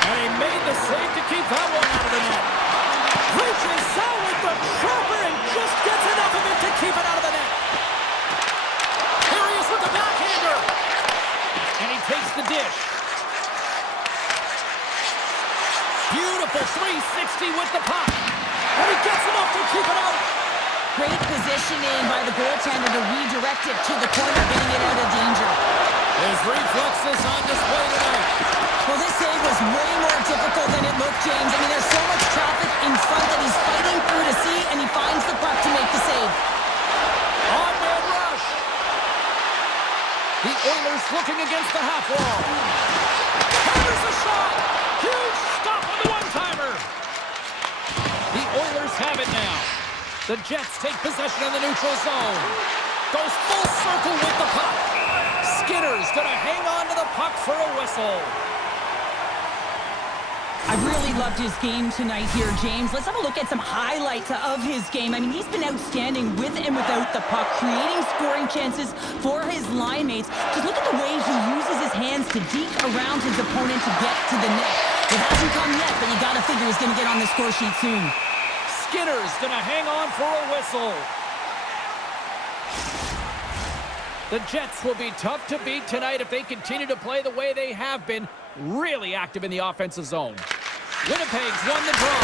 And he made the save to keep that one out of the net. Reaches out with the trapper and just gets enough of it to keep it out of the net. Here he is with the backhander. And he takes the dish. Beautiful 360 with the puck. And he gets enough to keep it out. Great positioning by the goaltender to redirect it to the corner, getting it out of danger. His reflexes on display tonight. Well, this save was way more difficult than it looked, James. I mean, there's so much traffic in front that he's fighting through to see, and he finds the puck to make the save. On-man rush. The Oilers looking against the half wall. Hammers a shot. Huge stop on the one-timer. The Oilers have it now. The Jets take possession in the neutral zone. Goes full circle with the puck. Skinner's gonna hang on to the puck for a whistle. I really loved his game tonight here, James. Let's have a look at some highlights of his game. I mean, he's been outstanding with and without the puck, creating scoring chances for his line mates. Just look at the way he uses his hands to deke around his opponent to get to the net. It hasn't come yet, but you gotta figure he's gonna get on the score sheet soon. Skinner's gonna hang on for a whistle. The Jets will be tough to beat tonight if they continue to play the way they have been, really active in the offensive zone. Winnipeg's won the draw.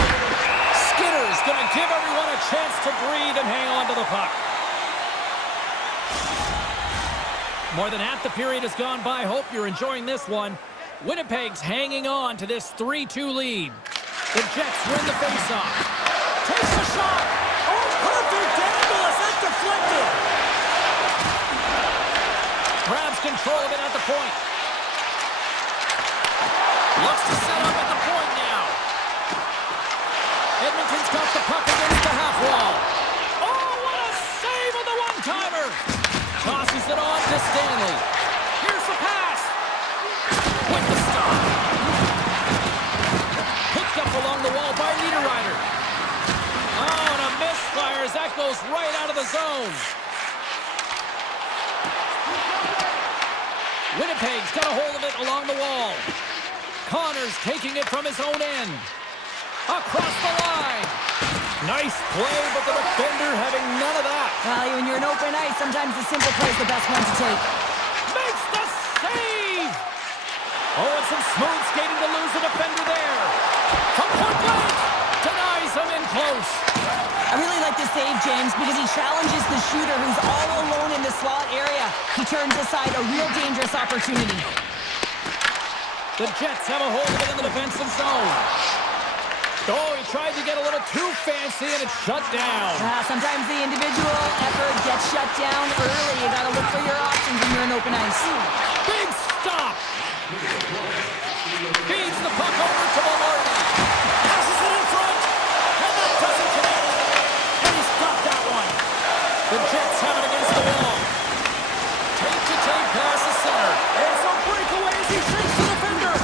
Skinner's gonna give everyone a chance to breathe and hang on to the puck. More than half the period has gone by. Hope you're enjoying this one. Winnipeg's hanging on to this 3-2 lead. The Jets win the faceoff. Takes a shot. Oh, perfect angle as that deflected. Grabs control of it at the point. Looks to set up at the point now. Edmonton's got the puck against the half wall. Oh, what a save on the one-timer. Tosses it on to Stanley. Here's the pass. With the stop. Picked up along the wall by Niederreiter. Oh, and a misfire as that goes right out of the zone. Winnipeg's got a hold of it along the wall. Connors taking it from his own end. Across the line. Nice play, but the defender having none of that. Well, when you're in open ice, sometimes the simple play is the best one to take. Makes the save! Oh, and some smooth skating to lose the defender there. From point blank. Denies him in close. I really like this save, James, because he challenges the shooter who's all alone in the slot area. He turns aside a real dangerous opportunity. The Jets have a hold of it in the defensive zone. Oh, he tried to get a little too fancy, and it's shut down. Sometimes the individual effort gets shut down early. You got to look for your options when you're in open ice. Big stop. Feeds the puck over to Maloney. Passes it in front. And that doesn't connect. And he's got that one. The Jets have it against the wall. Take-to-take pass to center. And some breakaway as he shakes the defender.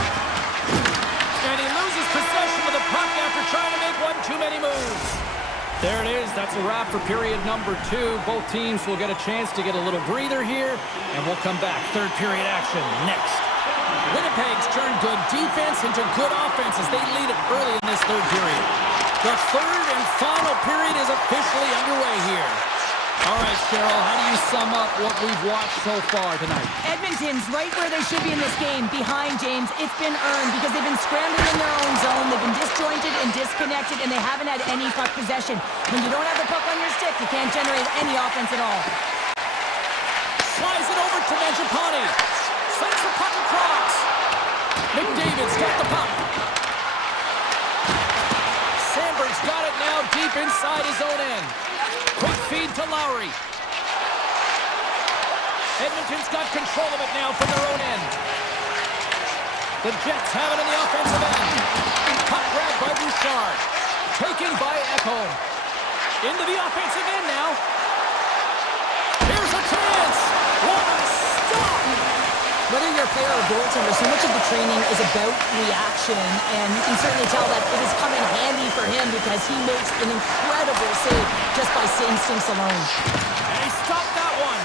And he loses possession of the puck after trying to make one too many moves. There it is. That's a wrap for period number 2. Both teams will get a chance to get a little breather here, and we'll come back. Third period action next. Winnipeg's turned good defense into good offense as they lead it early in this third period. The third and final period is officially underway here. All right, Cheryl, how do you sum up what we've watched so far tonight? Edmonton's right where they should be in this game, behind James. It's been earned because they've been scrambling in their own zone. They've been disjointed and disconnected, and they haven't had any puck possession. When you don't have the puck on your stick, you can't generate any offense at all. Slides it over to Mangiapane. Sends the puck across. McDavid's got the puck. Sandberg's got it now deep inside his own end. Quick feed to Lowry. Edmonton's got control of it now from their own end. The Jets have it in the offensive end. Puck grab by Bouchard. Taken by Ekholm. Into the offensive end now. Here's a chance. What a stop! Whether you're a player or a goaltender, so much of the training is about reaction, and you can certainly tell that it has come in handy for him because he makes an incredible save just by instincts alone. And he stopped that one.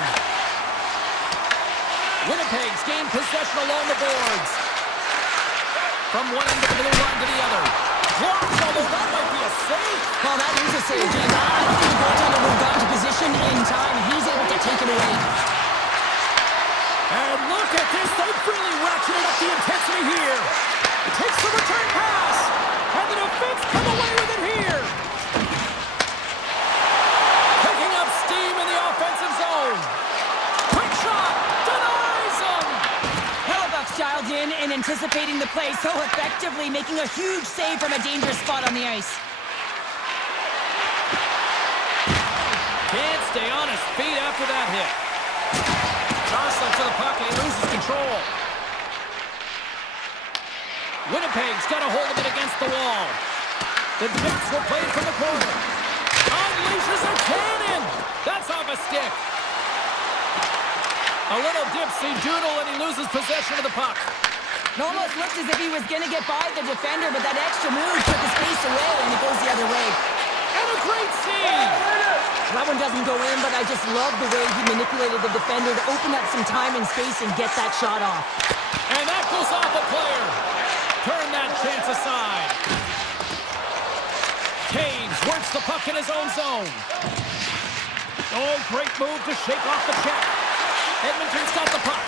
Winnipeg's gained possession along the boards. From one end of the blue line to the other. Blocked, although that might be a save. Well, that is a save, James. I don't think the goaltender would have gotten to position in time. He's able to take it away. And look at this. They've really ratcheted up the intensity here. It takes the return pass. And the defense come away with it here. Picking up steam in the offensive zone. Quick shot. Denies him. Hellebuck's dialed in and anticipating the play so effectively, making a huge save from a dangerous spot on the ice. Can't stay on his feet after that hit. Jostling for the puck, and he loses control. Winnipeg's got a hold of it against the wall. The Jets will play it from the corner. Unleashes a cannon. That's off a stick. A little dipsy doodle, and he loses possession of the puck. It almost looked as if he was going to get by the defender, but that extra move took the space away, and it goes the other way. And a great save. That one doesn't go in, but I just love the way he manipulated the defender to open up some time and space and get that shot off. And that goes off a player. Turn that chance aside. Caves works the puck in his own zone. Oh, great move to shake off the check. Edmonton's got the puck.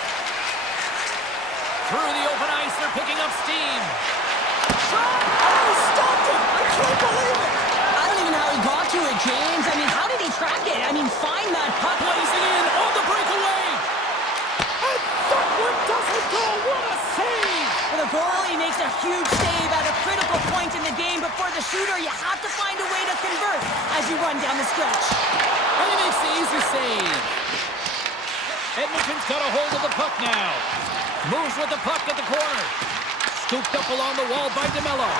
Through the open ice, they're picking up steam. Shot! Oh, he stopped it! I can't believe it! I don't even know how he got to it, James. I mean, how did he track it? I mean, find that puck. Blazing in on the breakaway. And that one doesn't go. What a save! Well, the goalie makes a huge save at a critical point in the game, but for the shooter, you have to find a way to convert as you run down the stretch. And he makes the easy save. Edmonton's got a hold of the puck now. Moves with the puck at the corner. Scooped up along the wall by DeMello.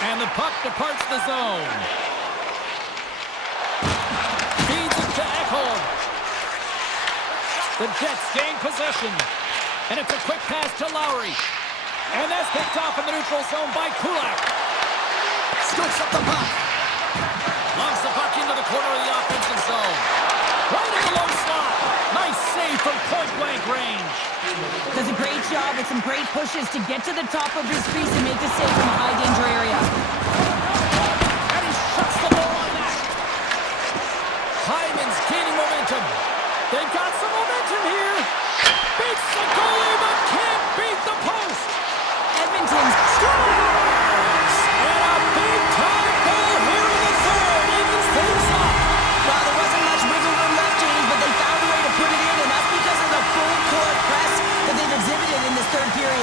And the puck departs the zone. Feeds it to Ekholm. The Jets gain possession. And it's a quick pass to Lowry. And that's picked off in the neutral zone by Kulak. Scoops up the puck. Lobs the puck into the corner of the offensive zone. Right in the low slot. Nice save from point-blank range. Does a great job with some great pushes to get to the top of his crease and make the save from a high-danger area. And he shuts the ball on that. Hyman's gaining momentum. They've got some momentum here. Beats the goalie, but can't beat the post. Edmonton's Scores! And a big-time goal here in the third. Evens things up. Well, there wasn't much wiggle room left, James, but they found a way to put it in, and that's because of the full-court press that they've exhibited in this third period.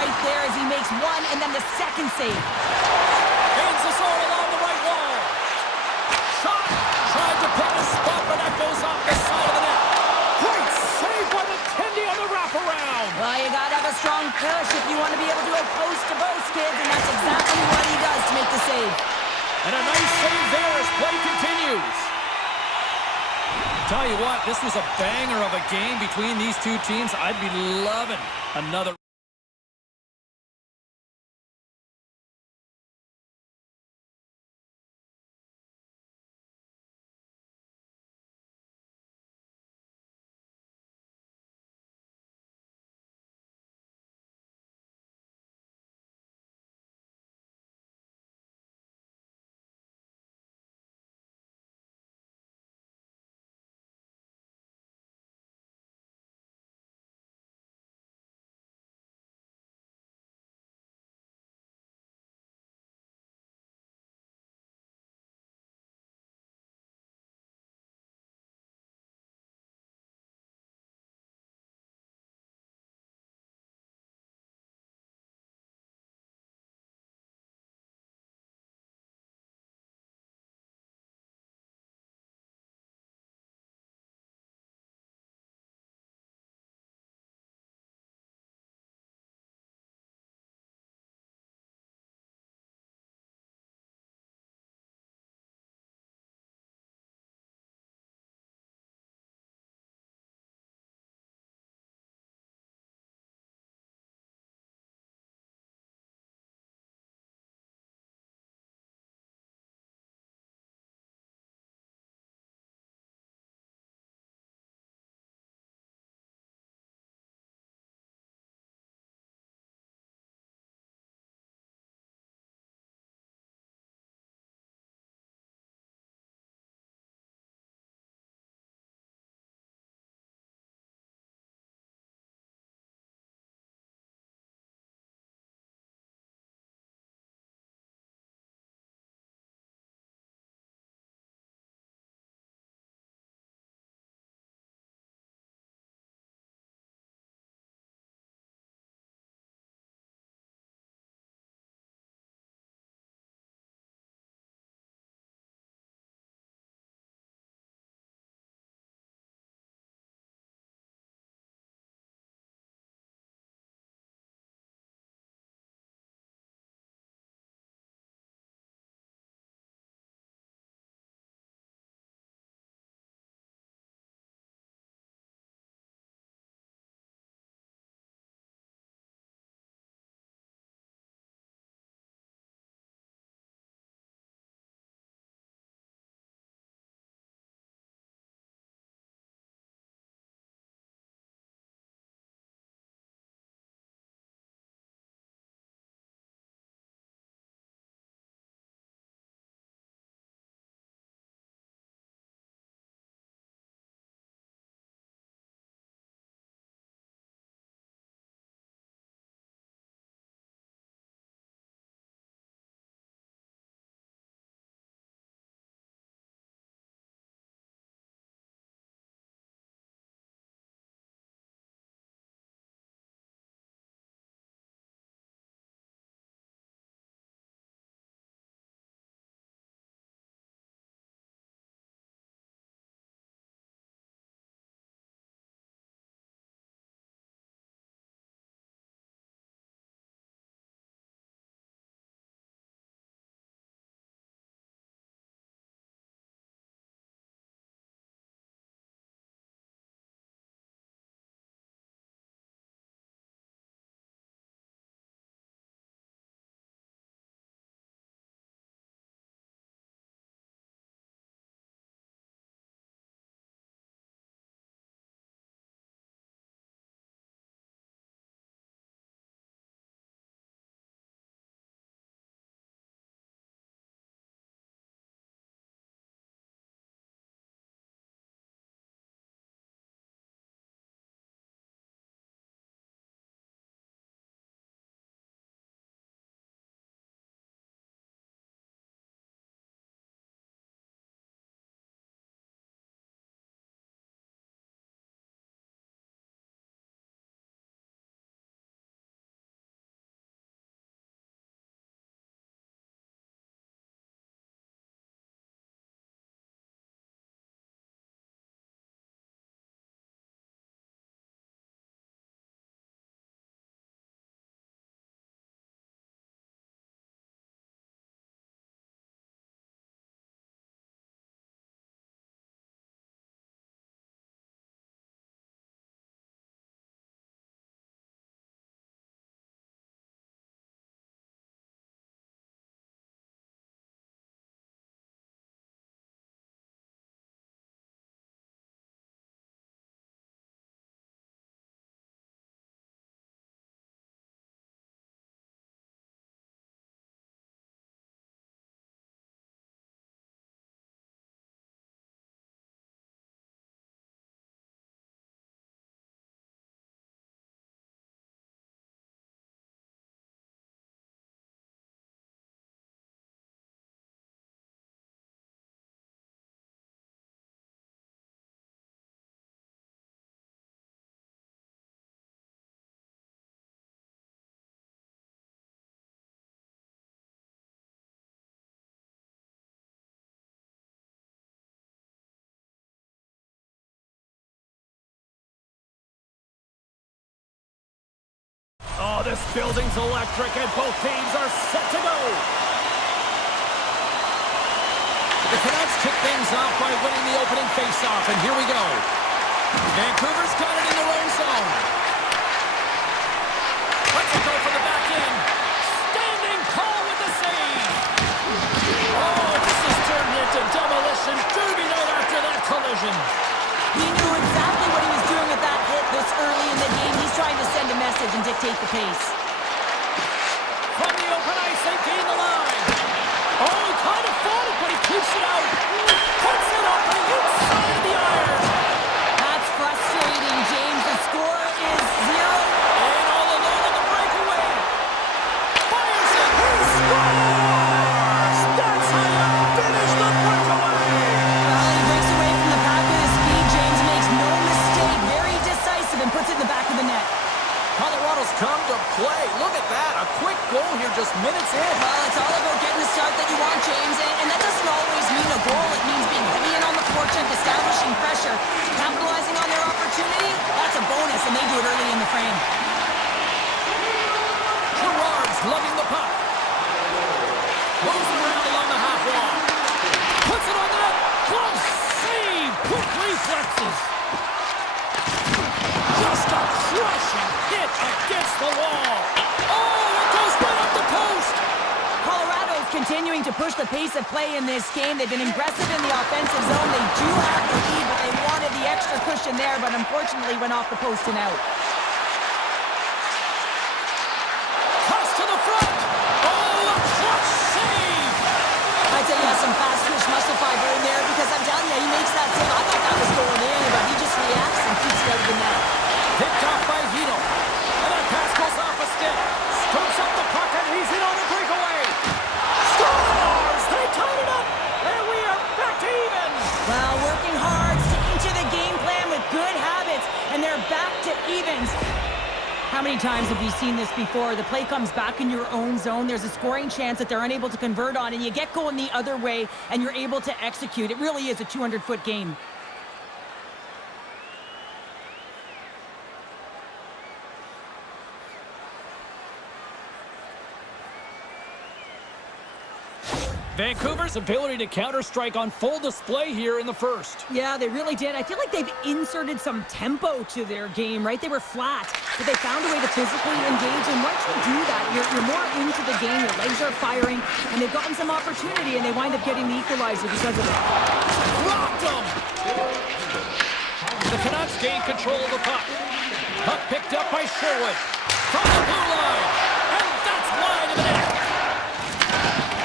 right there as he makes one and then the second save. Gains the zone along the right wall. Shot! Tried to pick a spot, but that goes off the side of the net. Great save by the Tendy on the wraparound. Well, you gotta have a strong push if you want to be able to go post to post, kids, and that's exactly what he does to make the save. And a nice save there as play continues. Tell you what, this was a banger of a game between these two teams. I'd be loving another. building's electric and both teams are set to go. The Canucks kick things off by winning the opening faceoff, and here we go. Vancouver's got it in their own zone. Let's go for the back end. Standing tall with the save. Oh, this has turned into demolition derby night after that collision. He knew exactly what he was doing with that hit this early in the game. He's trying to send a message and dictate the pace. From the open ice, they gain the line. Oh, he kind of fought it, but he keeps it out. Puts it on the inside of the iron. That's frustrating, James. The score is 0. And all alone on the breakaway. Fires it. He scores! That's how you finish the breakaway. He breaks away from the pack with his speed. James makes no mistake. Very decisive and puts it in the back of the net. Colorado's come to play. Look at that. A quick goal here just minutes in. Well, it's all about getting the start that you want, James. And that doesn't always mean a goal. It means being heavy in on the forecheck, establishing pressure, capitalizing on their opportunity. That's a bonus, and they do it early in the frame. Gerard's lugging the puck. Moves it around along the half wall. Puts it on the net. Close save. Quick reflexes. Just a crushing hit against the wall. Oh, it goes right up the post. Colorado's continuing to push the pace of play in this game. They've been aggressive in the offensive zone. They do have the lead, but they wanted the extra cushion there, but unfortunately went off the post and out. Toss to the front. Oh, a clutch save. I'd say he has some fast twitch muscle fiber in there because I'm telling you, he makes that save. I thought that was going in, but he just reacts and keeps it out of the net. Picked off by Hino. And that pass goes off a stick. Scoops up the puck and he's in on the breakaway. Scores! They tied it up. And we are back to even. Well, working hard, sticking to the game plan with good habits, and they're back to evens. How many times have you seen this before? The play comes back in your own zone. There's a scoring chance that they're unable to convert on, and you get going the other way, and you're able to execute. It really is a 200-foot game. Vancouver's ability to counter-strike on full display here in the first. Yeah, they really did. I feel like they've inserted some tempo to their game, right? They were flat, but they found a way to physically engage, and once you do that, you're more into the game, your legs are firing, and they've gotten some opportunity, and they wind up getting the equalizer because of it. Rocked them! The Canucks gain control of the puck. Puck picked up by Sherwood. From the blue line, and that's wide of the net.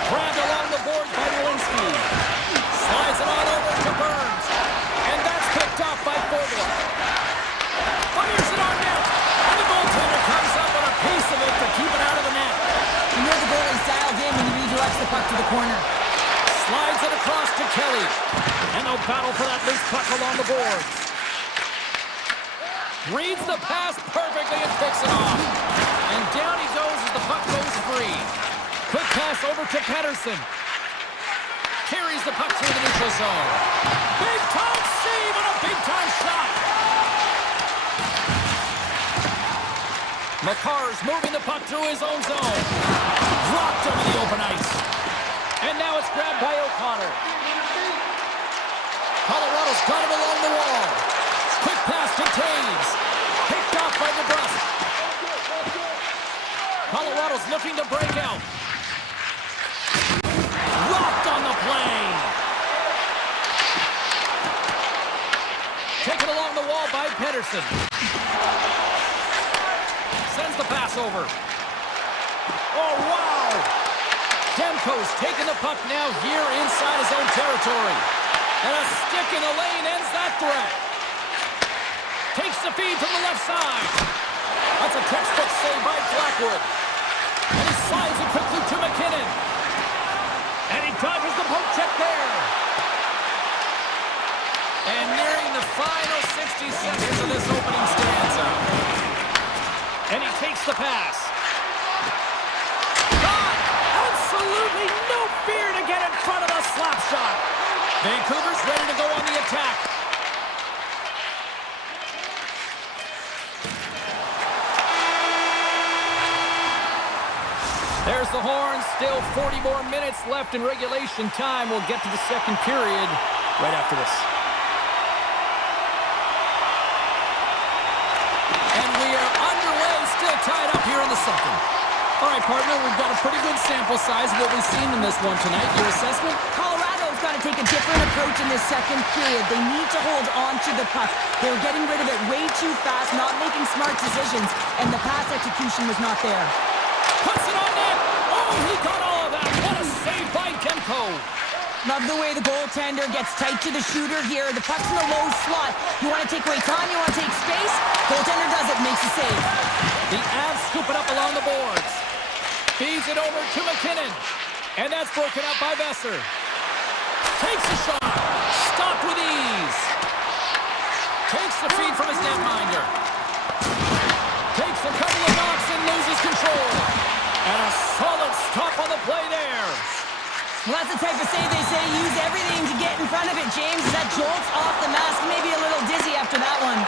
Grabbed along the board by Walensky. Slides it on over to Burns. And that's picked off by Forward. Fires it on net. And the goaltender comes up with a piece of it to keep it out of the net. You know the goalie's dialed in when he redirects the puck to the corner. Slides it across to Kelly. And they'll battle for that loose puck along the boards. Reads the pass perfectly and picks it off. And down he goes as the puck goes free. Quick pass over to Pettersson. Carries the puck through the neutral zone. Big-time save and a big-time shot. McCarr's moving the puck through his own zone. Dropped over the open ice. And now it's grabbed by O'Connor. Colorado's got it along the wall. Quick pass to Taves. Picked off by DeBrusque. Colorado's looking to break out. Rocked on the play. Taken along the wall by Pettersson. Sends the pass over. Oh, wow. Demko's taking the puck now here inside his own territory. And a stick in the lane ends that threat. Takes the feed from the left side. That's a textbook save by Blackwood. And he slides it quickly to McKinnon. And he dodges the poke check there. And nearing the final 60 seconds of this opening stanza. And he takes the pass. Got absolutely no fear to get in front of the slap shot. Vancouver's ready to go on the attack. There's the horn. Still 40 more minutes left in regulation time. We'll get to the second period right after this. And we are underway, still tied up here in the second. All right, partner, we've got a pretty good sample size of what we've seen in this one tonight. Your assessment? Colorado's got to take a different approach in this second period. They need to hold on to the puck. They were getting rid of it way too fast, not making smart decisions, and the pass execution was not there. Puts it on net. Oh, he got all of that. What a save by Demko. Love the way the goaltender gets tight to the shooter here. The puck's in the low slot. You want to take away time, you want to take space. Goaltender does it, makes a save. The Avs scoop it up along the boards. Feeds it over to McKinnon. And that's broken up by Besser. Takes the shot. Stopped with ease. Takes the feed from his netminder. Takes a couple of knocks and loses control. And a solid stop on the play there. Well, that's the type of save they say use everything to get in front of it, James. That jolts off the mask, maybe a little dizzy after that one.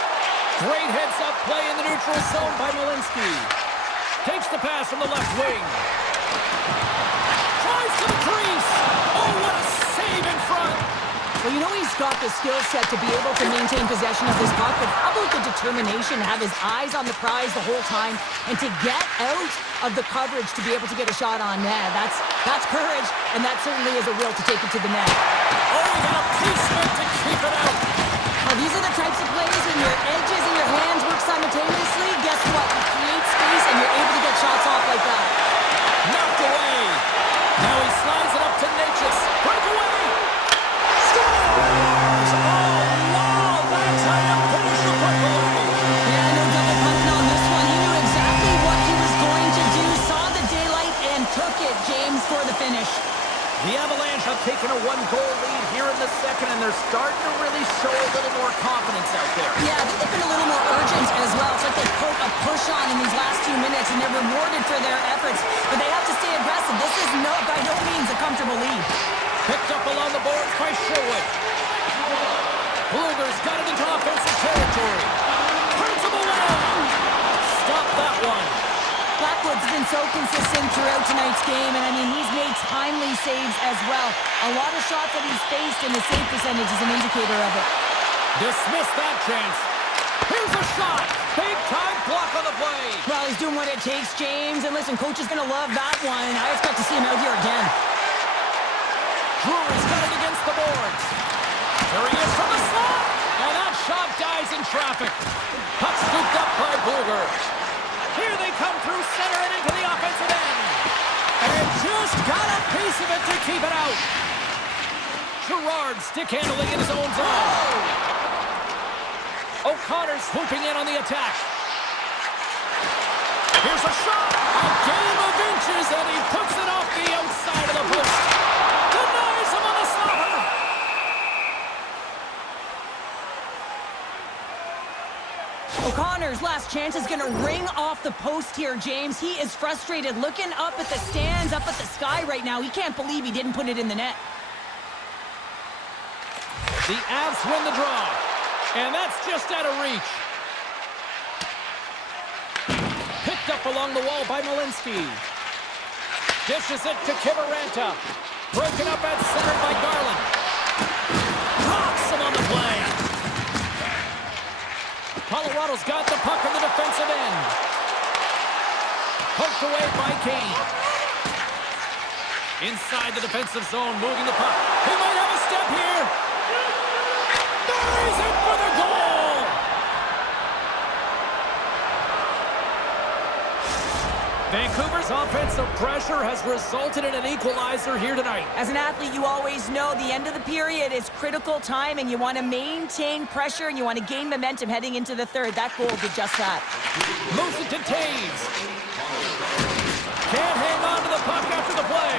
Great heads-up play in the neutral zone by Malinsky. Takes the pass from the left wing. Tries to the crease. Oh, what a save in front. Well, you know he's got the skill set to be able to maintain possession of his puck, but how about the determination to have his eyes on the prize the whole time and to get out of the coverage to be able to get a shot on net? That's courage, and that certainly is a will to take it to the net. Oh, he got a placement to keep it out. Well, these are the types of plays when your edges and your hands work simultaneously. Guess what? You create space and you're able to get shots off like that. Knocked away. Now he slides it up to Natchez. Breakaway. Scores! Oh, wow! That's how you finish the breakaway. Yeah, no double punting on this one. He knew exactly what he was going to do, saw the daylight, and took it, James, for the finish. The Avalanche have taken a one-goal lead here in the second, and they're starting to really show a little more confidence out there. Yeah, I think they've been a little more urgent as well. It's like they put a push on in these last few minutes, and they're rewarded for their efforts. But they have to stay aggressive. This is by no means a comfortable lead. Picked up along the boards by Sherwood. Blueger's got it into offensive territory. Turns him away. Stop that one. Blackwood's been so consistent throughout tonight's game, and I mean, he's made timely saves as well. A lot of shots that he's faced, and the save percentage is an indicator of it. Dismiss that chance. Here's a shot. Big time block on the play. Well, he's doing what it takes, James. And listen, coach is going to love that one. I expect to see him out here again. Drury's got it against the boards. There he is from the slot. And that shot dies in traffic. Puck scooped up by Blueger. Here they come through center and into the offensive end. And just got a piece of it to keep it out. Gerard stick handling in his own zone. O'Connor's swooping in on the attack. Here's a shot. A game of inches, and he puts it off the outside of the post. Denies him on the slapper. O'Connor's last chance is going to ring off the post here, James. He is frustrated, looking up at the stands, up at the sky right now. He can't believe he didn't put it in the net. The Avs win the draw. And that's just out of reach. Picked up along the wall by Malinsky. Dishes it to Kiberanta. Broken up at center by Garland. Rocks him on the play. Colorado's got the puck on the defensive end. Poked away by Kane. Inside the defensive zone, moving the puck. He might have a step here. Buries it for the goal! Vancouver's offensive pressure has resulted in an equalizer here tonight. As an athlete, you always know the end of the period is critical time, and you want to maintain pressure, and you want to gain momentum heading into the third. That goal did just that. Moves it to Taves. Can't hang on to the puck after the play.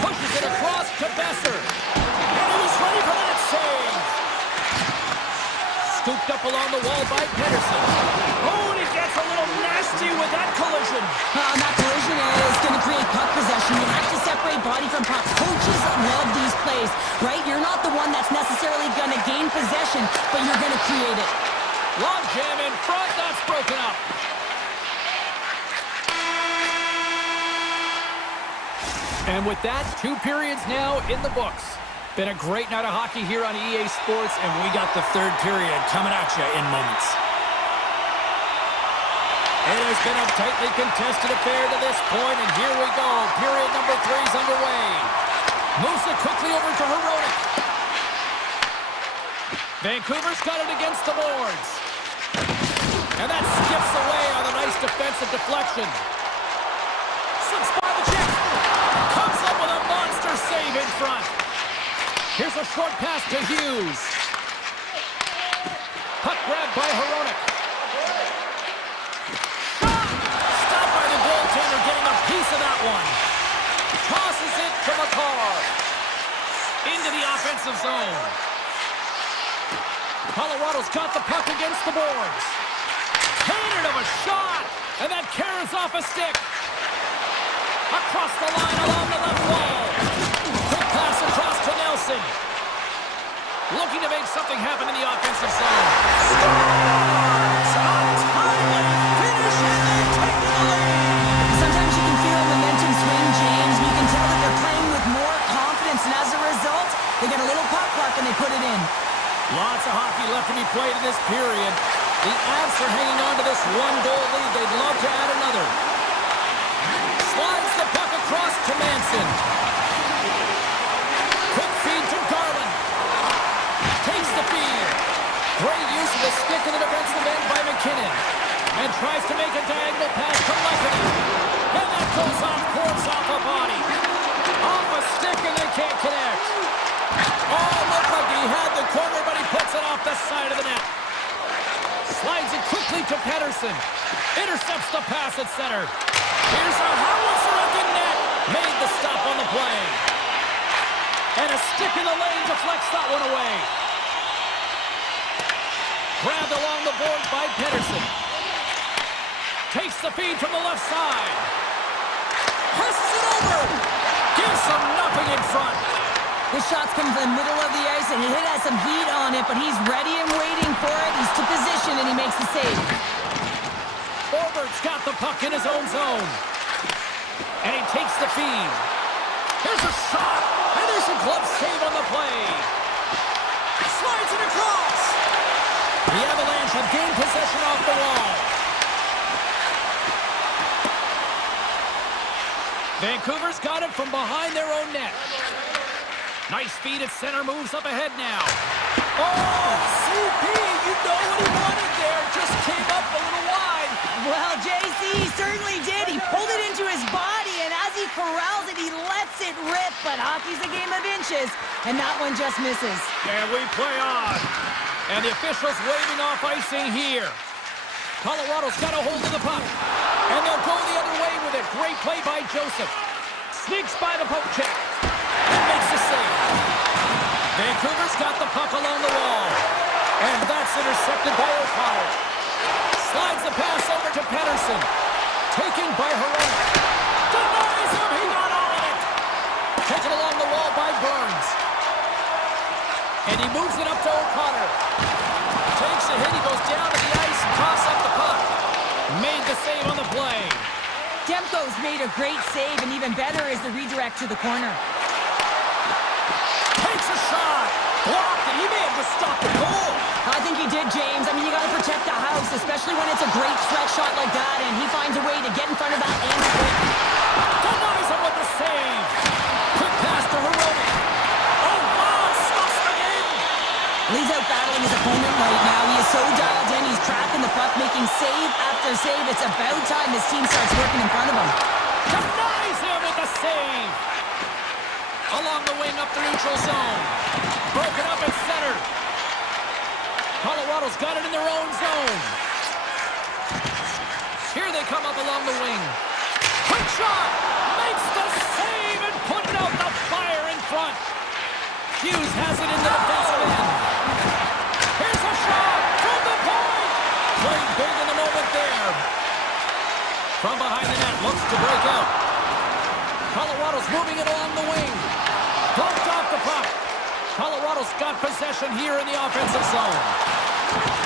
Pushes it across to Besser. And he was ready for that save. Scooped up along the wall by Pedersen. Oh, and he gets a little nasty with that collision. That collision is going to create puck possession. You have to separate body from puck. Coaches love these plays, right? You're not the one that's necessarily going to gain possession, but you're going to create it. Long jam in front, that's broken up. And with that, 2 periods now in the books. Been a great night of hockey here on EA Sports, and we got the 3rd period coming at you in moments. It has been a tightly contested affair to this point, and here we go. Period number 3 is underway. Moves it quickly over to Heronic. Vancouver's got it against the boards. And that skips away on a nice defensive deflection. Slips by the check. Comes up with a monster save in front. Here's a short pass to Hughes. Puck grabbed by Heronic. Shot! Stopped by the goaltender, getting a piece of that one. Tosses it to McCarr. Into the offensive zone. Colorado's got the puck against the boards. Hated of a shot, and that carries off a stick. Across the line along the left wall. Quick pass across to Nelson. Looking to make something happen in the offensive zone. Scores! A timely finish, and they take the lead. Sometimes you can feel momentum swing, James, and you can tell that they're playing with more confidence, and as a result, they get a little pop luck and they put it in. Lots of hockey left to be played in this period. The Avs are hanging on to this 1-goal lead. They'd love to add another. Slides the puck across to Manson. Quick feed to Garland. Takes the feed. Great use of the stick in the defensive end by McKinnon. And tries to make a diagonal pass to Lefkonen. And that goes off course, off a body. Off a stick, and they can't connect. Oh, looked like he had the corner, but he puts it off the side of the net. Slides it quickly to Pettersson. Intercepts the pass at center. Here's a howitzer at the net. Made the stop on the play. And a stick in the lane deflects that one away. Grabbed along the board by Pettersson. Takes the feed from the left side. Passes it over. Gives them nothing in front. This shot's coming from the middle of the ice, and it has some heat on it, but he's ready and waiting for it. He's to position, and he makes the save. Forward's got the puck in his own zone. And he takes the feed. Here's a shot, and there's a glove save on the play. Slides it across. The Avalanche have gained possession off the wall. Vancouver's got it from behind their own net. Nice feed at center, moves up ahead now. Oh, CP, you know what he wanted there. Just came up a little wide. Well, JC, he certainly did. He pulled it into his body, and as he corrals it, he lets it rip. But hockey's a game of inches, and that one just misses. And we play on. And the officials waving off icing here. Colorado's got a hold of the puck. And they'll go the other way with it. Great play by Joseph. Sneaks by the poke check. And makes the save. Vancouver's got the puck along the wall. And that's intercepted by O'Connor. Slides the pass over to Pettersson. Taken by Heronic. Denies him. He got all of it. Taken along the wall by Burns. And he moves it up to O'Connor. Takes a hit. He goes down to the ice and toss up the puck. Made the save on the play. Demko's made a great save, and even better is the redirect to the corner. Takes a shot. Blocked, and he may have just stopped the goal. I think he did, James. I mean, you got to protect the house, especially when it's a great stretch shot like that, and he finds a way to get in front of that and score. Denies him with the save. Quick pass to Heronic. Oh, wow, stuffs the game. He's out battling his opponent right now. He is so dialed in. He's tracking the puck, making save after save. It's about time this team starts working in front of him. Denies him with the save. Along the wing up the neutral zone. Broken up at center. Colorado's got it in their own zone. Here they come up along the wing. Quick shot. Makes the save and putting out the fire in front. Hughes has it in the defensive end. Here's a shot from the point. Played big in the moment there. From behind the net, looks to break out. Colorado's moving it along the wing. Bumped off the puck. Colorado's got possession here in the offensive zone.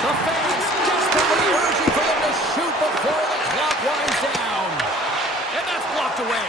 The fans desperately urging for them to shoot before the clock winds down. And that's blocked away.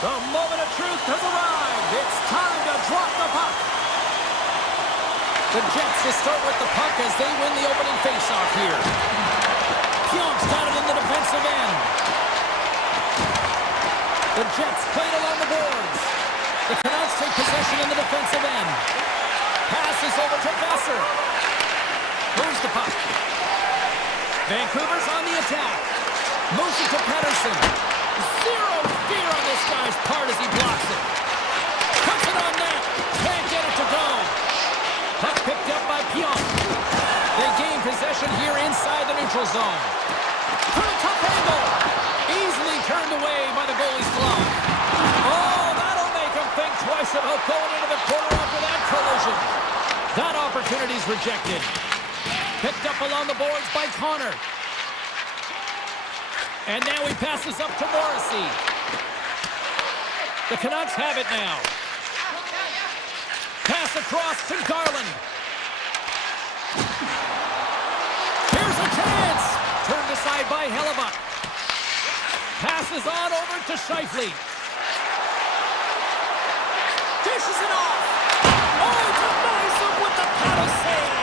The moment of truth has arrived. It's time to drop the puck. The Jets to start with the puck as they win the opening faceoff here. Pionk's got it in the defensive end. The Jets play it along the boards. The Canucks take possession in the defensive end. Passes over to Besser. Moves the puck. Vancouver's on the attack. Moves it to Pettersson. Zero fear on this guy's part as he blocks it. Puts it on net. Can't get it to go. Puck picked up by Pionk. They gain possession here inside the neutral zone. From a tough angle. Easily turned away by the goalie's glove. Oh, that'll make him think twice about going into the corner after that collision. That opportunity's rejected. Picked up along the boards by Connor. And now he passes up to Morrissey. The Canucks have it now. Pass across to Garland. Here's a chance. Turned aside by Hellebuck. Passes on over to Scheifele. Dishes it off. Oh, denies him with the paddle save.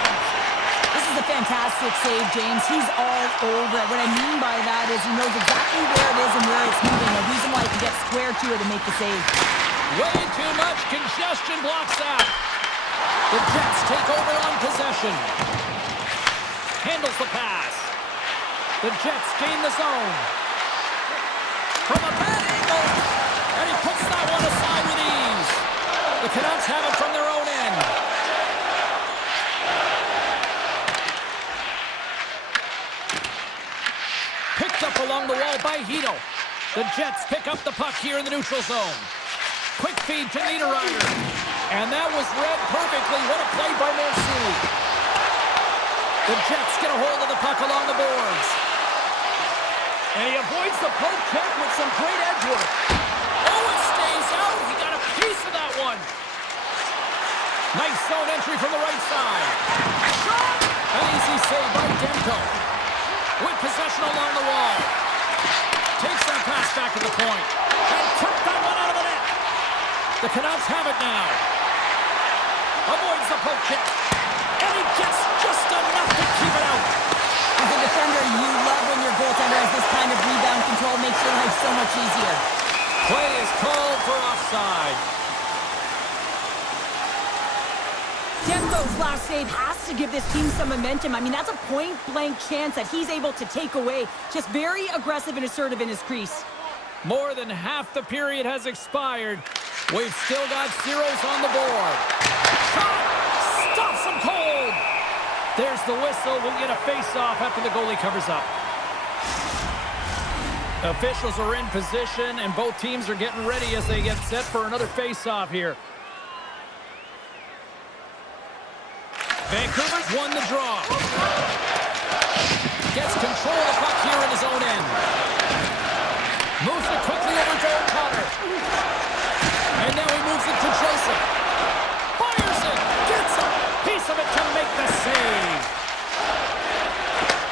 This is a fantastic save, James. He's all over it. What I mean by that is he knows exactly where it is and where it's moving. A reason why he can get square to it and make the save. Way too much congestion blocks that. The Jets take over on possession. Handles the pass. The Jets gain the zone. From a bad angle. And he puts that one aside with ease. The Canucks have it from their own end. Picked up along the wall by Hito. The Jets pick up the puck here in the neutral zone. Quick feed to Niederreiter. And that was read perfectly. What a play by Mancini. The Jets get a hold of the puck along the boards. And he avoids the poke check with some great edge work. Oh, it stays out. He got a piece of that one. Nice zone entry from the right side. Shot! An easy save by Demko. With possession along the wall. Takes that pass back to the point. And took that one out of the net. The Canucks have it now. Avoids the poke check. And he gets just enough to keep it out. As a defender, you love when your goaltender has this kind of rebound control. Makes your life so much easier. Play is called for offside. Demko's last save has to give this team some momentum. I mean, that's a point-blank chance that he's able to take away. Just very aggressive and assertive in his crease. More than half the period has expired. We've still got zeros on the board. Shot! Stops him cold! There's the whistle. We'll get a face-off after the goalie covers up. Officials are in position, and both teams are getting ready as they get set for another face-off here. Vancouver's won the draw. Gets control of the puck here in his own end. Moves it quickly over to O'Connor. And now he moves it to Joseph. Fires it. Gets a piece of it to make the save.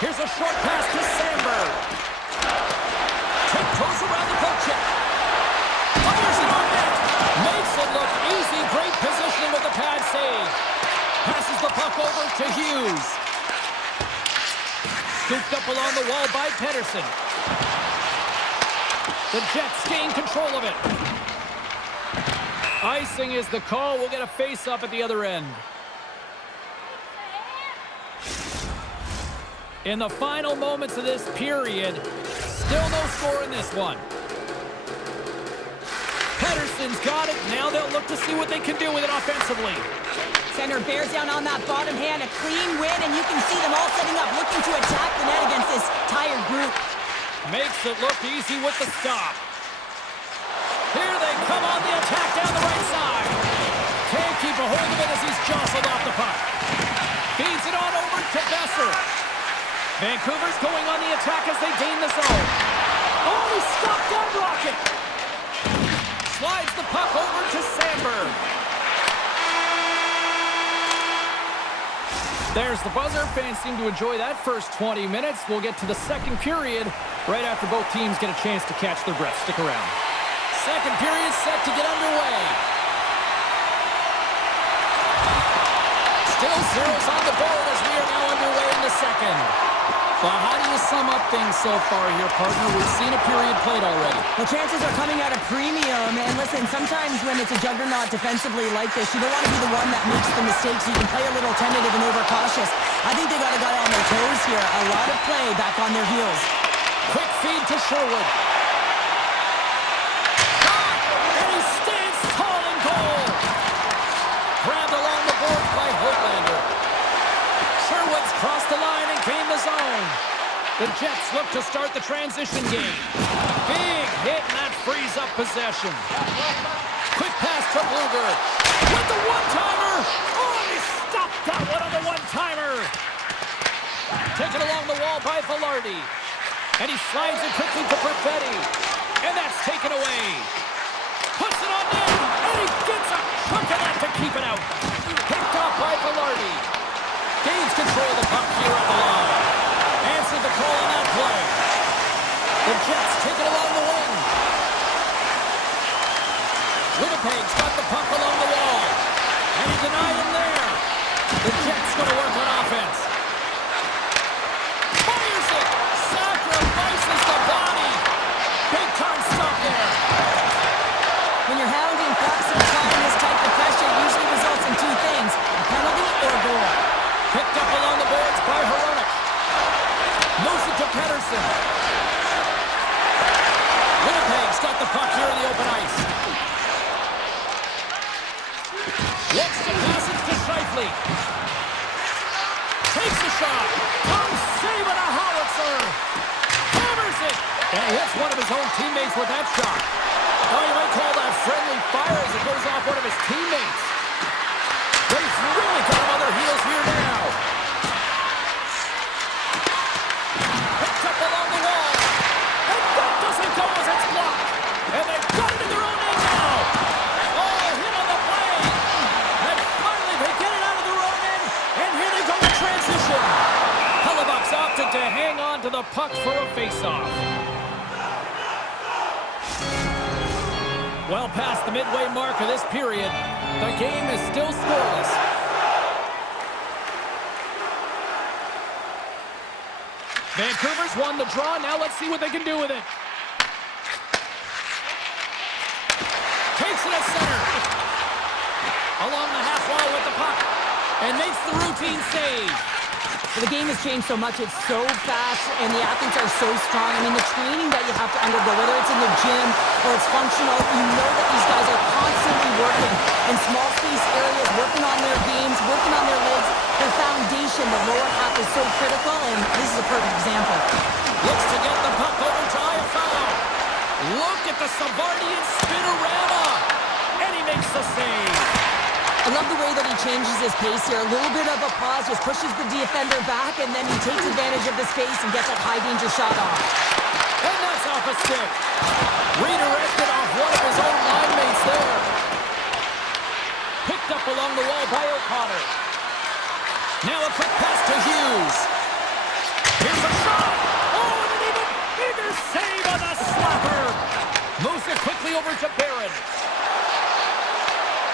Here's a short pass to Sandberg. Tiptoes around the poke check. Fires it on net. Makes it look easy. Great positioning with the pad save. Passes the puck over to Hughes. Scooped up along the wall by Pettersson. The Jets gain control of it. Icing is the call. We'll get a face-up at the other end. In the final moments of this period, still no score in this one. Pettersson's got it. Now they'll look to see what they can do with it offensively. Center bears down on that bottom hand. A clean win, and you can see them all setting up, looking to attack the net against this tired group. Makes it look easy with the stop. Here they come on the attack down the right side. Can't keep a hold of it as he's jostled off the puck. Feeds it on over to Besser. Vancouver's going on the attack as they gain the zone. Oh, he stopped that rocket. Slides the puck over to Sandberg. There's the buzzer. Fans seem to enjoy that first 20 minutes. We'll get to the second period right after both teams get a chance to catch their breath. Stick around. second period set to get underway. Still zeros on the board as we are now underway in the second. Well, how do you sum up things so far here, partner? We've seen a period played already. Well, chances are coming at a premium. And listen, sometimes when it's a juggernaut defensively like this, you don't want to be the one that makes the mistakes. You can play a little tentative and overcautious. I think they got a guy on their toes here. A lot of play back on their heels. Quick feed to Sherwood. Shot! And he stands tall in goal. Grabbed along the boards by Hoaglander. Sherwood's crossed the line and gained the zone. The Jets look to start the transition game. Big hit, and that frees up possession. Quick pass to Bluger. With the one-timer. Oh, he stopped that one on the one-timer. Taken along the wall by Velarde. And he slides it quickly to Perfetti. And that's taken away. Puts it on net. And he gets a chunk of that to keep it out. Picked off by Velarde. Gains control of the puck here at the line. Answered the call on that play. The Jets take it along the wing. Winnipeg's got the puck along the wall. And he denied him there. The Jets going to work on offense. Fires it. Sacrifices the body. Big time stop there. When you're hounding pucks and applying this type of pressure, it usually results in two things: a penalty or a goal. Picked up along the boards by Hronek. Moves it to Pettersson. Winnipeg's got the puck here in the open ice. Looks to pass it to Scheifele. Takes a shot. Comes saving a howitzer. Hammers it. And he hits one of his own teammates with that shot. Oh, you might call that friendly fire as it goes off one of his teammates. But he's really got him on their heels here now. Picked up along the wall. And that doesn't go as it's blocked. And they've got it in their own end now. Oh, hit on the play. And finally they get it out of their own end. And here they go in transition. Hellebuck's opted to hang on to the puck for a face-off. Well past the midway mark of this period, the game is still scoreless. Vancouver's won the draw. Now let's see what they can do with it. Takes it at center. Along the half wall with the puck. And makes the routine save. The game has changed so much. It's so fast, and the athletes are so strong. I mean, the training that you have to undergo, whether it's in the gym or it's functional, you know that these guys are constantly working in small space areas, working on their games, working on their legs. Their foundation, the lower half, is so critical, and this is a perfect example. Looks to get the puck over to Iafallo. Look at the Savardian spinorama. And he makes the save. I love the way that he changes his pace here. A little bit of a pause, just pushes the defender back, and then he takes advantage of the space and gets that high-danger shot off. And that's off a stick. Redirected off one of his own line mates there. Picked up along the wall by O'Connor. Now a quick pass to Hughes. Here's a shot. Oh, and an even bigger save on the slapper. Moves it quickly over to Barron.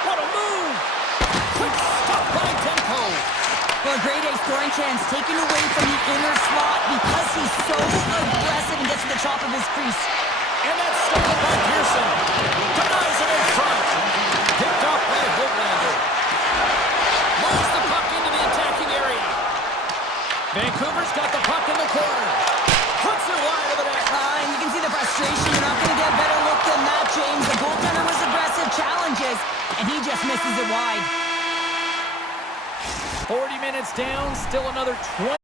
What a move. Quick stop by Demko. Well, a grade A scoring chance taken away from the inner slot because he's so aggressive and gets to the top of his crease. And that's stolen by Pearson. Denies it in front. Picked off by Hoaglander. Moves the puck into the attacking area. Vancouver's got the puck in the corner. Puts it wide of the net. And you can see the frustration. You're not going to get a better look than that, James. The goaltender was aggressive, challenges, and he just misses it wide. 40 minutes down, still another 20.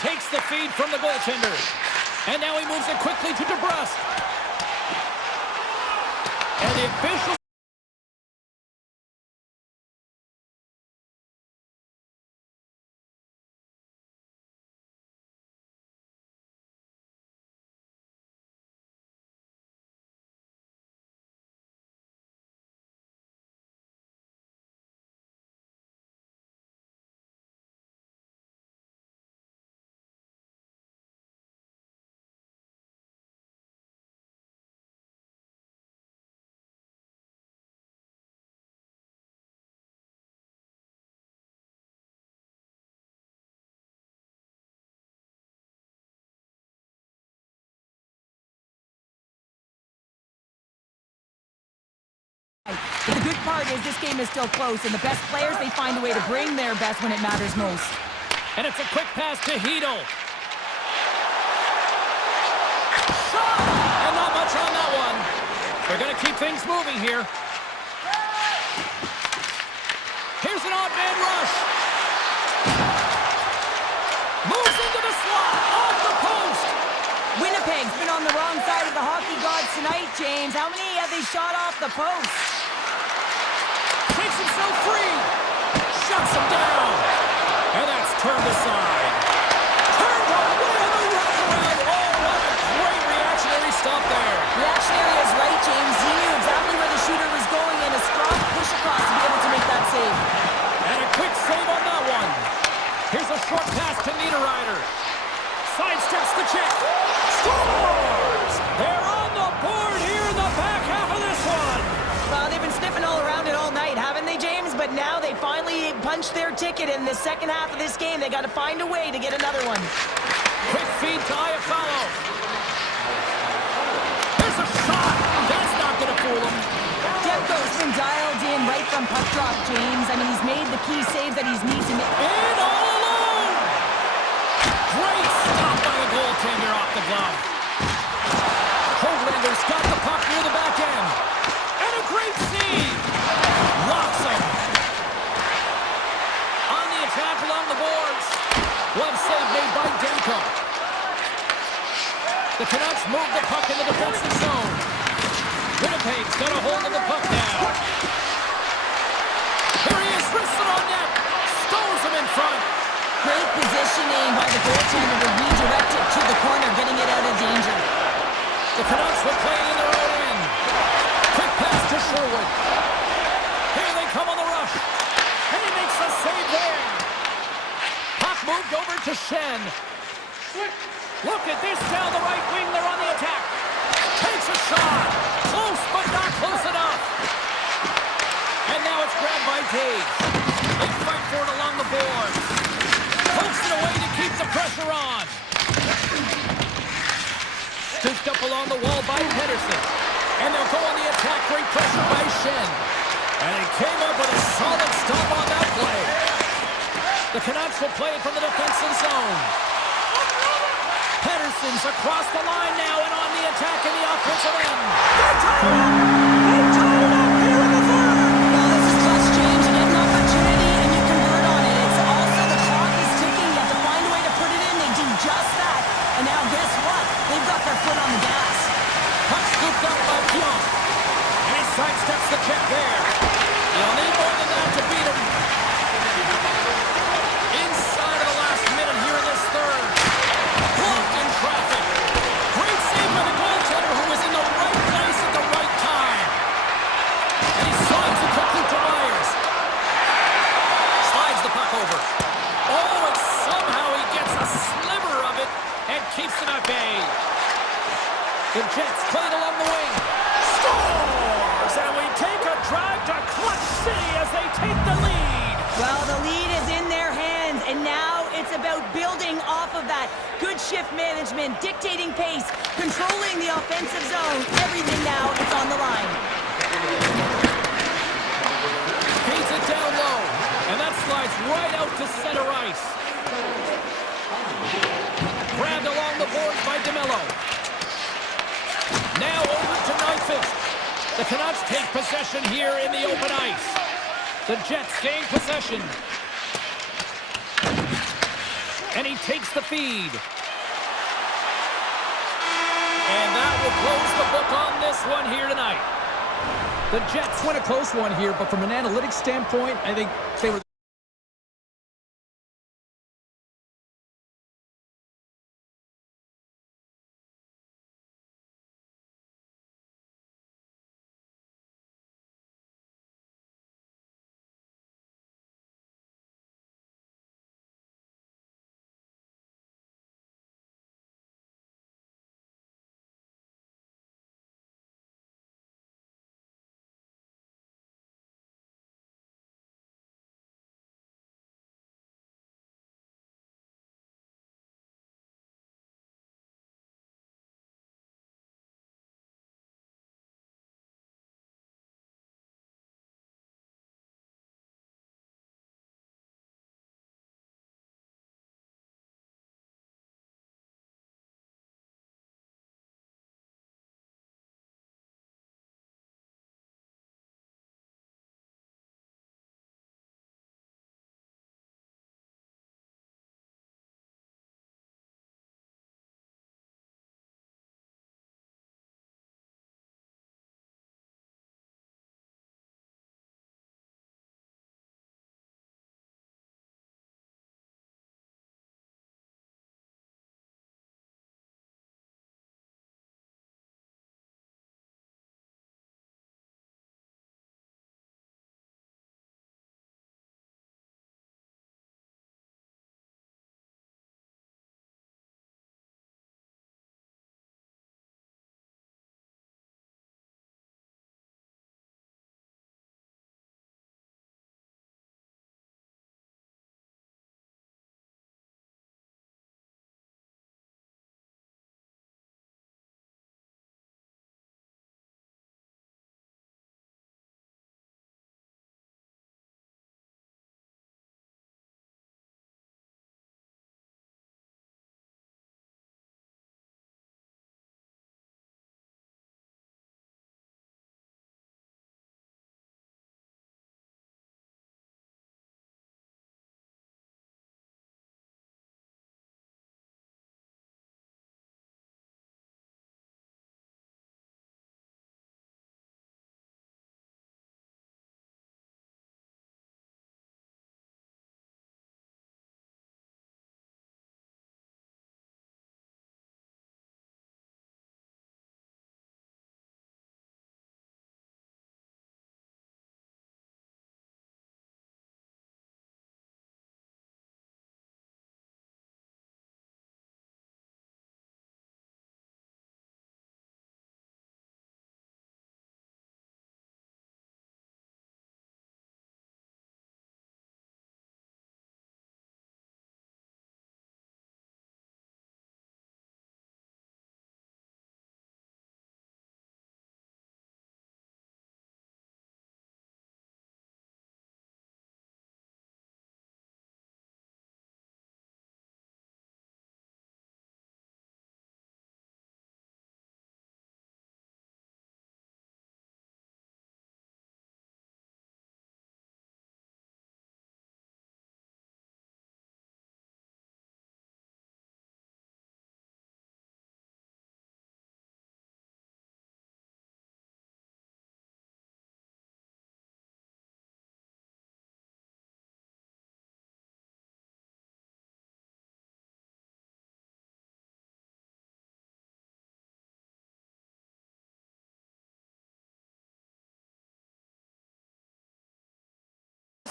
takes the feed from the goaltender. And now he moves it quickly to DeBrusque. And the official... But the good part is this game is still close, and the best players, they find a way to bring their best when it matters most. And it's a quick pass to Hedel. Shot! And not much on that one. They're going to keep things moving here. Here's an odd man rush. Moves into the slot, off the post. Winnipeg's been on the wrong side of the hockey gods tonight, James. How many have they shot off the post? Takes himself free. Shuts him down. And that's turned aside. Turned away on the wraparound. Oh, what a great reactionary stop there. Reactionary is right, James. He knew exactly where the shooter was going, and a strong push across to be able to make that save. And a quick save on that one. Here's a short pass to Niederreiter. Sidesteps the check. Scores! They're on the board here in the back half of this one. Well, they've been sniffing all around it all night, haven't they, James? But now they finally punched their ticket in the second half of this game. They got to find a way to get another one. Quick feed to Iafallo. There's a shot. That's not going to fool him. Demko's been dialed in right from puck drop, James. I mean, he's made the key saves that he's needed to make. In all alone. Great stop by the goaltender off the glove. Hoaglander's got the puck near the back end. And a great save. Locks him. On the attack along the boards. Glove save made by Demko. The Canucks move the puck in the defensive zone. Winnipeg's got a hold of the puck now. Here he is, wristed on net. Stones him in front. Great positioning by the goaltender to redirect it to the corner, getting it out of danger. The Canucks will play it in their own end. Quick pass to Sherwood. Here they come on the rush. And he makes a save there. Puck moved over to Shen. Look at this down the right wing. They're on the attack. Takes a shot. Close, but not close enough. And now it's grabbed by Gage. They fight for it along the boards. Pokes it away to keep the pressure on. Scooped up along the wall by Pedersen. And they'll go on the attack. Great pressure by Shen. And he came up with a solid stop on that play. The Canucks will play it from the defensive zone. Pedersen's across the line now and on the attack in the offensive end. They tied it up! They tied it up here in the third! Well, this is clutch, James. You get an opportunity and you convert on it. It's also the clock is ticking. You have to find a way to put it in. They do just that. And now guess what? They've got their foot on the gas. Puck scooped up by Pionk. And he sidesteps the check there. You'll need more than that to beat him. Inside of the last minute here in this third. Blocked in traffic. Great save by the goaltender who was in the right place at the right time. And he slides it quickly to Myers. Slides the puck over. Oh, and somehow he gets a sliver of it and keeps it at bay. The Jets play it along the wing. Scores! And we take a drive to Clutch City as they take the lead. Well, the lead is in their hands, and now it's about building off of that. Good shift management, dictating pace, controlling the offensive zone. Everything now is on the line. Feeds it down low, and that slides right out to center ice. Grabbed along the boards by DeMello. Now over to Nyquist. The Canucks take possession here in the open ice. The Jets gain possession. And And he takes the feed. And that will close the book on this one here tonight. The Jets win a close one here, but from an analytics standpoint, I think they were...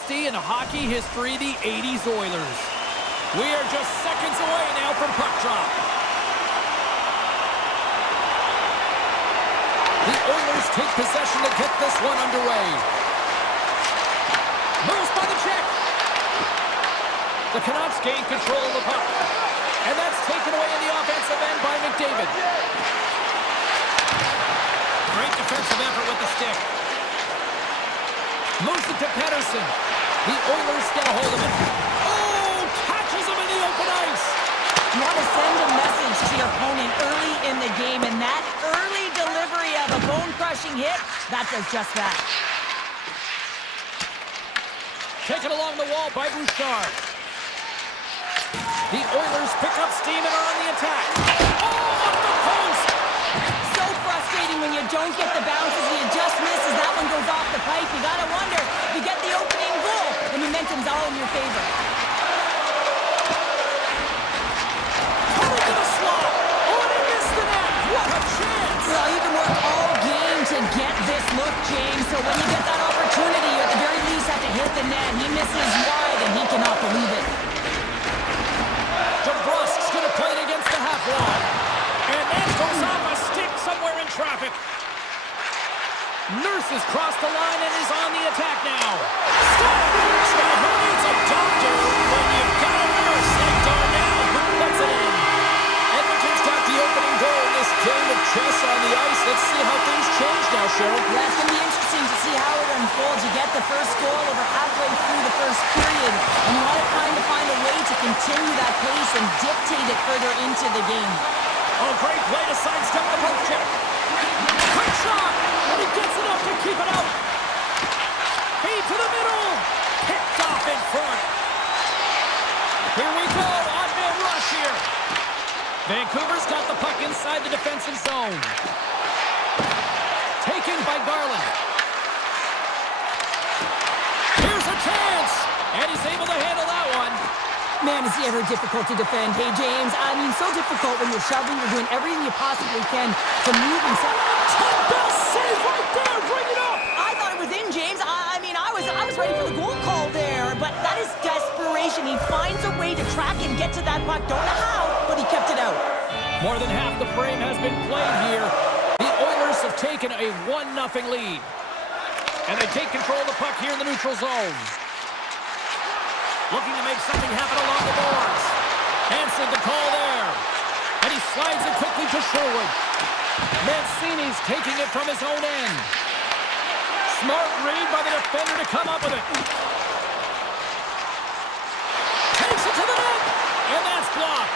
In hockey history, the 80s Oilers. We are just seconds away now from puck drop. The Oilers take possession to get this one underway. Moves by the check. The Canucks gain control of the puck. And that's taken away in the offensive end by McDavid. Great defensive effort with the stick. Moves it to Pettersson. The Oilers get a hold of it. Oh, catches him in the open ice. You want to send a message to your opponent early in the game, and that early delivery of a bone-crushing hit, that does just that. Taken along the wall by Bouchard. The Oilers pick up steam and are on the attack. Oh, off the post! So frustrating when you don't get the bounces and you just misses. That one goes off the pipe. You gotta wonder, if you get the opening goal, the momentum's all in your favor. Coming to the slot. Oh, and he missed the net. What a chance! Well, you can work all game to get this look, James. So when you get that opportunity, you at the very least have to hit the net. He misses wide, and he cannot believe it. DeBrusk's going to play it against the half wall. And that goes off a stick somewhere in traffic. Nurse has crossed the line and is on the attack now. Stoppers! Well, who needs a doctor when you've got a nurse like Darnell who puts it in? Edmonton's got the opening goal in this game of chess on the ice. Let's see how things change now, Cheryl. Yeah, it's going to be interesting to see how it unfolds. You get the first goal over halfway through the first period, and you want to find a way to continue that pace and dictate it further into the game. Oh, great play to sidestep the poke check. Quick shot, and he gets enough to keep it out. Feed to the middle, picked off in front. Here we go, odd man rush here. Vancouver's got the puck inside the defensive zone. Taken by Garland. Here's a chance, and he's able to handle that one. Man, is he ever difficult to defend. Hey, James, I mean, so difficult when you're shoving, you're doing everything you possibly can to move and set. Best save right there, bring it up! I thought it was in, James. I mean, I was ready for the goal call there, but that is desperation. He finds a way to track and get to that puck. Don't know how, but he kept it out. More than half the frame has been played here. The Oilers have taken a 1-0 lead. And they take control of the puck here in the neutral zone. Looking to make something happen along the boards. Answered the call there. And he slides it quickly to Sherwood. Mancini's taking it from his own end. Smart read by the defender to come up with it. Takes it to the net. And that's blocked.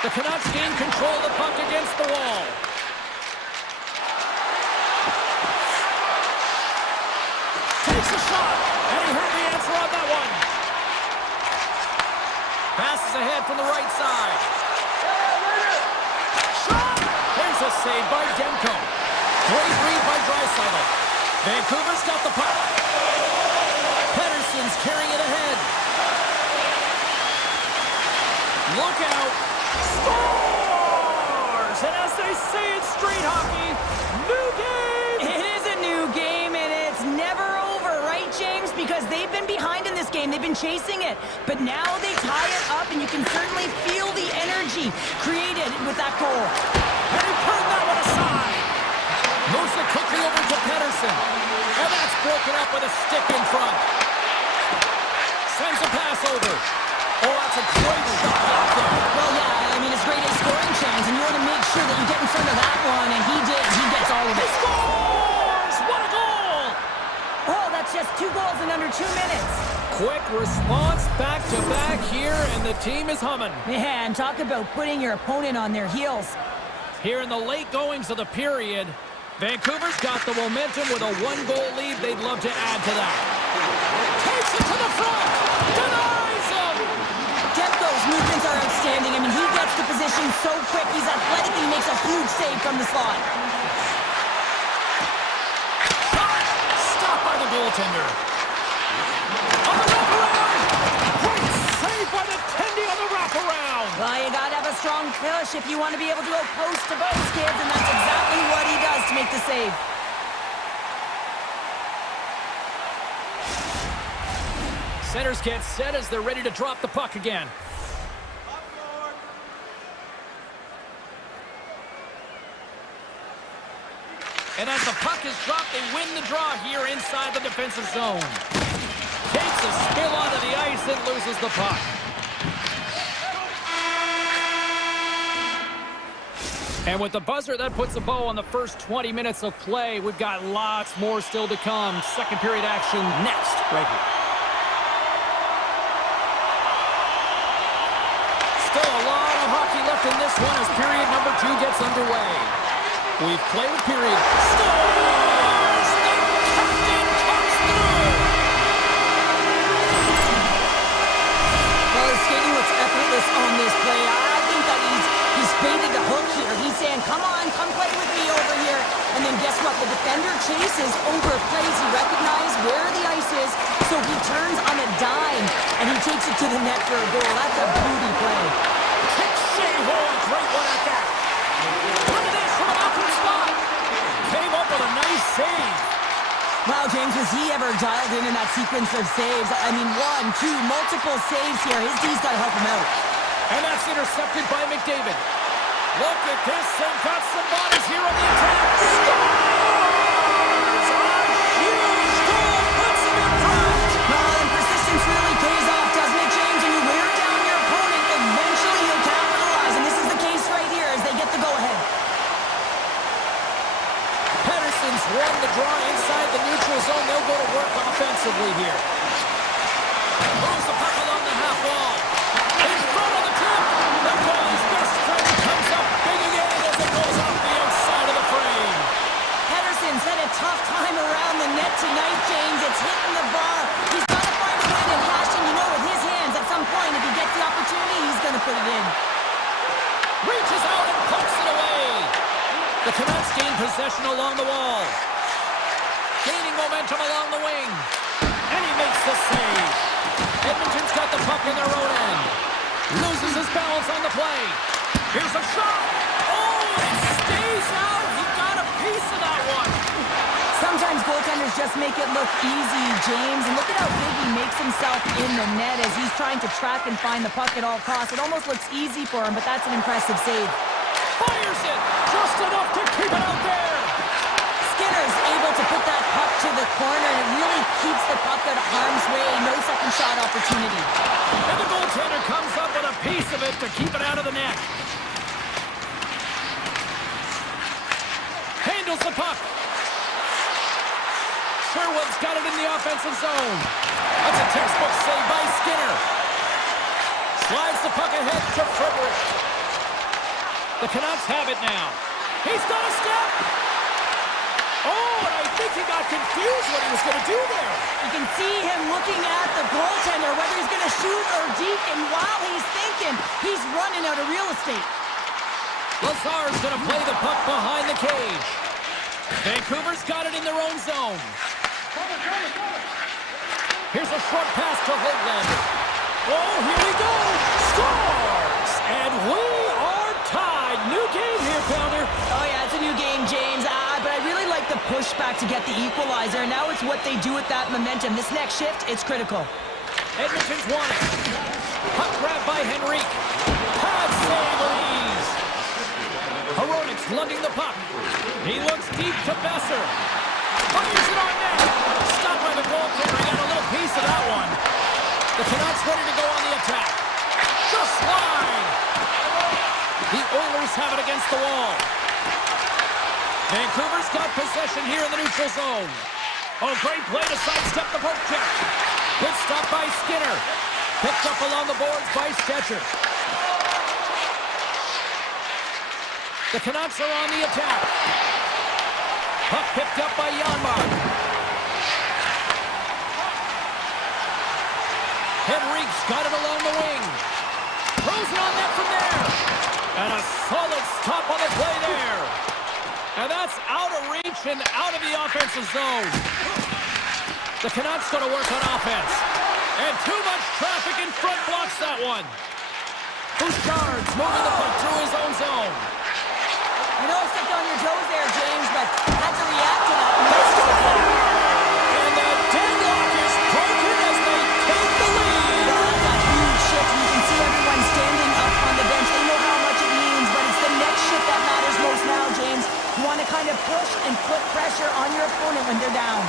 The Canucks gain control of the puck against the wall. Takes a shot. And he heard the answer on that one. Passes ahead from the right side. Shot! There's a save by Demko. Great read by Draisaitl. Vancouver's got the puck. Pettersson's carrying it ahead. Look out. Scores! And as they say in street hockey, new game! It is a new game, and it's never over, right, James? Because they've been behind in this game. They've been chasing it. But now they tie it up, and you can certainly feel the energy created with that goal. And he turned that one aside. Moves it quickly over to Pettersson. And that's broken up with a stick in front. Sends a pass over. Oh, that's a great shot out there. Well, yeah, I mean, it's great a scoring chance, and you want to make sure that you get in front of that one, and he did. He gets all of He it. scores! What a goal! Oh, that's just 2 goals in under 2 minutes. Quick response, back-to-back here, and the team is humming. Man, talk about putting your opponent on their heels. Here in the late goings of the period, Vancouver's got the momentum with a 1-goal lead. They'd love to add to that. Takes it to the front. Denies him. Demko's movements are outstanding. I mean, he gets to position so quick. He's athletic. He makes a huge save from the slot. Shot. Stopped by the goaltender. On the wraparound. Great save by the Tendy on the wraparound. Well, you gotta have a strong push if you want to be able to go post to post, kids, and that's exactly what he does to make the save. Centers get set as they're ready to drop the puck again. And as the puck is dropped, they win the draw here inside the defensive zone. Takes a spill onto the ice and loses the puck. And with the buzzer, that puts a bow on the first 20 minutes of play. We've got lots more still to come. Second period action next, right here. Still a lot of hockey left in this one as period number 2 gets underway. We've played a period. Scores! The captain comes through! Well, his skating looks epic. ruthless on this play. I think that he's baited the hook here. He's saying, come on, come play with me over here. And then guess what? The defender chases, overplays. He recognizes where the ice is, so he turns on a dime, and he takes it to the net for a goal. That's a beauty play. Great one at that. Look at this from an awkward spot. Came up with a nice save. Wow, James, was he ever dialed in that sequence of saves? I mean, 1, 2, multiple saves here. His D's got to help him out. And that's intercepted by McDavid. Look at this, and got some bodies here on the attack. Scores! A huge goal puts him in front. Well, and persistence really pays off, doesn't it, James? And you wear down your opponent, eventually you'll capitalize. And this is the case right here as they get the go-ahead. Pedersen's won the draw inside the neutral zone. They'll go to work offensively here. Moves the puck along the half wall. In front of the tip. The goalie's best friend comes up big again as it goes off the outside of the frame. Pedersen's had a tough time around the net tonight, James. It's hitting the bar. He's got to find a way to cash in, with his hands. At some point, if he gets the opportunity, he's going to put it in. Reaches out and pokes it away. The Canucks gain possession along the wall. Gaining momentum along the wing. And he makes the save. Edmonton's got the puck in their own end. Loses his balance on the play. Here's a shot. Oh, it stays out. He got a piece of that one. Sometimes goaltenders just make it look easy, James. And look at how big he makes himself in the net as he's trying to track and find the puck at all costs. It almost looks easy for him, but that's an impressive save. Fires it. Just enough to keep it out there. Skinner's able to put that puck to the corner, and it really keeps the puck out of harm's way. No second shot opportunity. And the goaltender comes up with a piece of it to keep it out of the net. Handles the puck. Sherwood's got it in the offensive zone. That's a textbook save by Skinner. Slides the puck ahead to Frederick. The Canucks have it now. He's got a step. Oh, and I think he got confused what he was going to do there. You can see him looking at the goaltender, whether he's going to shoot or deke, and while he's thinking, he's running out of real estate. Lazar's going to play the puck behind the cage. Vancouver's got it in their own zone. Here's a short pass to Hoaglander. Oh, here we go. Scores! And we are tied. New game here, Pounder. Oh, yeah, it's a new game, James. But I really like the pushback to get the equalizer. Now it's what they do with that momentum. This next shift, it's critical. Edmonton's won it. Puck grab by Henrique. Pad save with ease. Hronik's lugging the puck. He looks deep to Besser. Fires it on net. Stopped by the goaltender. He got a little piece of that one. The Canucks ready to go on the attack. Just wide. The Oilers have it against the wall. Vancouver's got possession here in the neutral zone. Oh, great play to sidestep the poke check. Good stop by Skinner. Picked up along the boards by Stetcher. The Canucks are on the attack. Puck picked up by Janmark. Henrique's got it along the wing. Throws it on net from there. And a solid stop on the play there. And that's out of reach and out of the offensive zone. The Canucks going to work on offense. And too much traffic in front blocks that one. Bouchard's moving the puck through his own zone. I know I stepped on your toes there, James, but had to react to that. And the deadlock is broken as they take the lead. Well, that's a huge shift. You can see everyone standing up on the bench. They know how much it means, but it's the next shift that matters most now, James. You want to kind of push and put pressure on your opponent when they're down.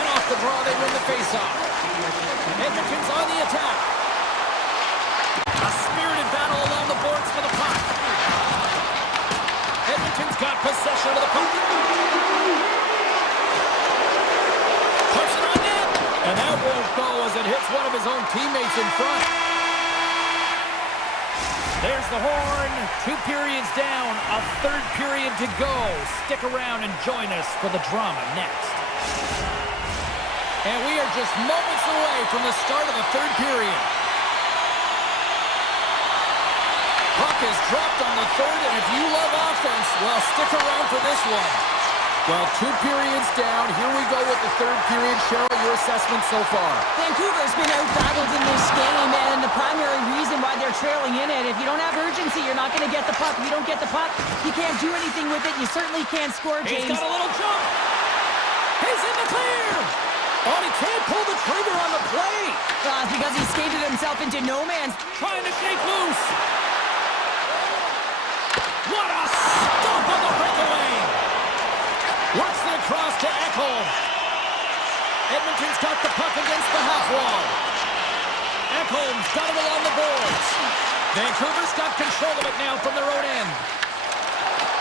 And off the draw, they win the faceoff. Edmonton's on the attack. A spirited battle along the boards for the puck. Edmonton's got possession of the puck. Puts it on net. And that won't go as it hits one of his own teammates in front. There's the horn. 2 periods down. A third period to go. Stick around and join us for the drama next. And we are just moments away from the start of the third period. puck is dropped on the third, and if you love offense, well, stick around for this one. Well, 2 periods down. Here we go with the third period. Cheryl, your assessment so far? Vancouver's been out-battled in this game, and the primary reason why they're trailing in it, if you don't have urgency, you're not going to get the puck. If you don't get the puck, you can't do anything with it. You certainly can't score, James. He's got a little jump. He's in the clear. Oh, he can't pull the trigger on the play. Because he skated himself into no man's. Trying to shake loose. What a stomp on the breakaway. Works it across to Ekholm. Edmonton's got the puck against the half wall. Ekholm's got it along the boards. Vancouver's got control of it now from their own end.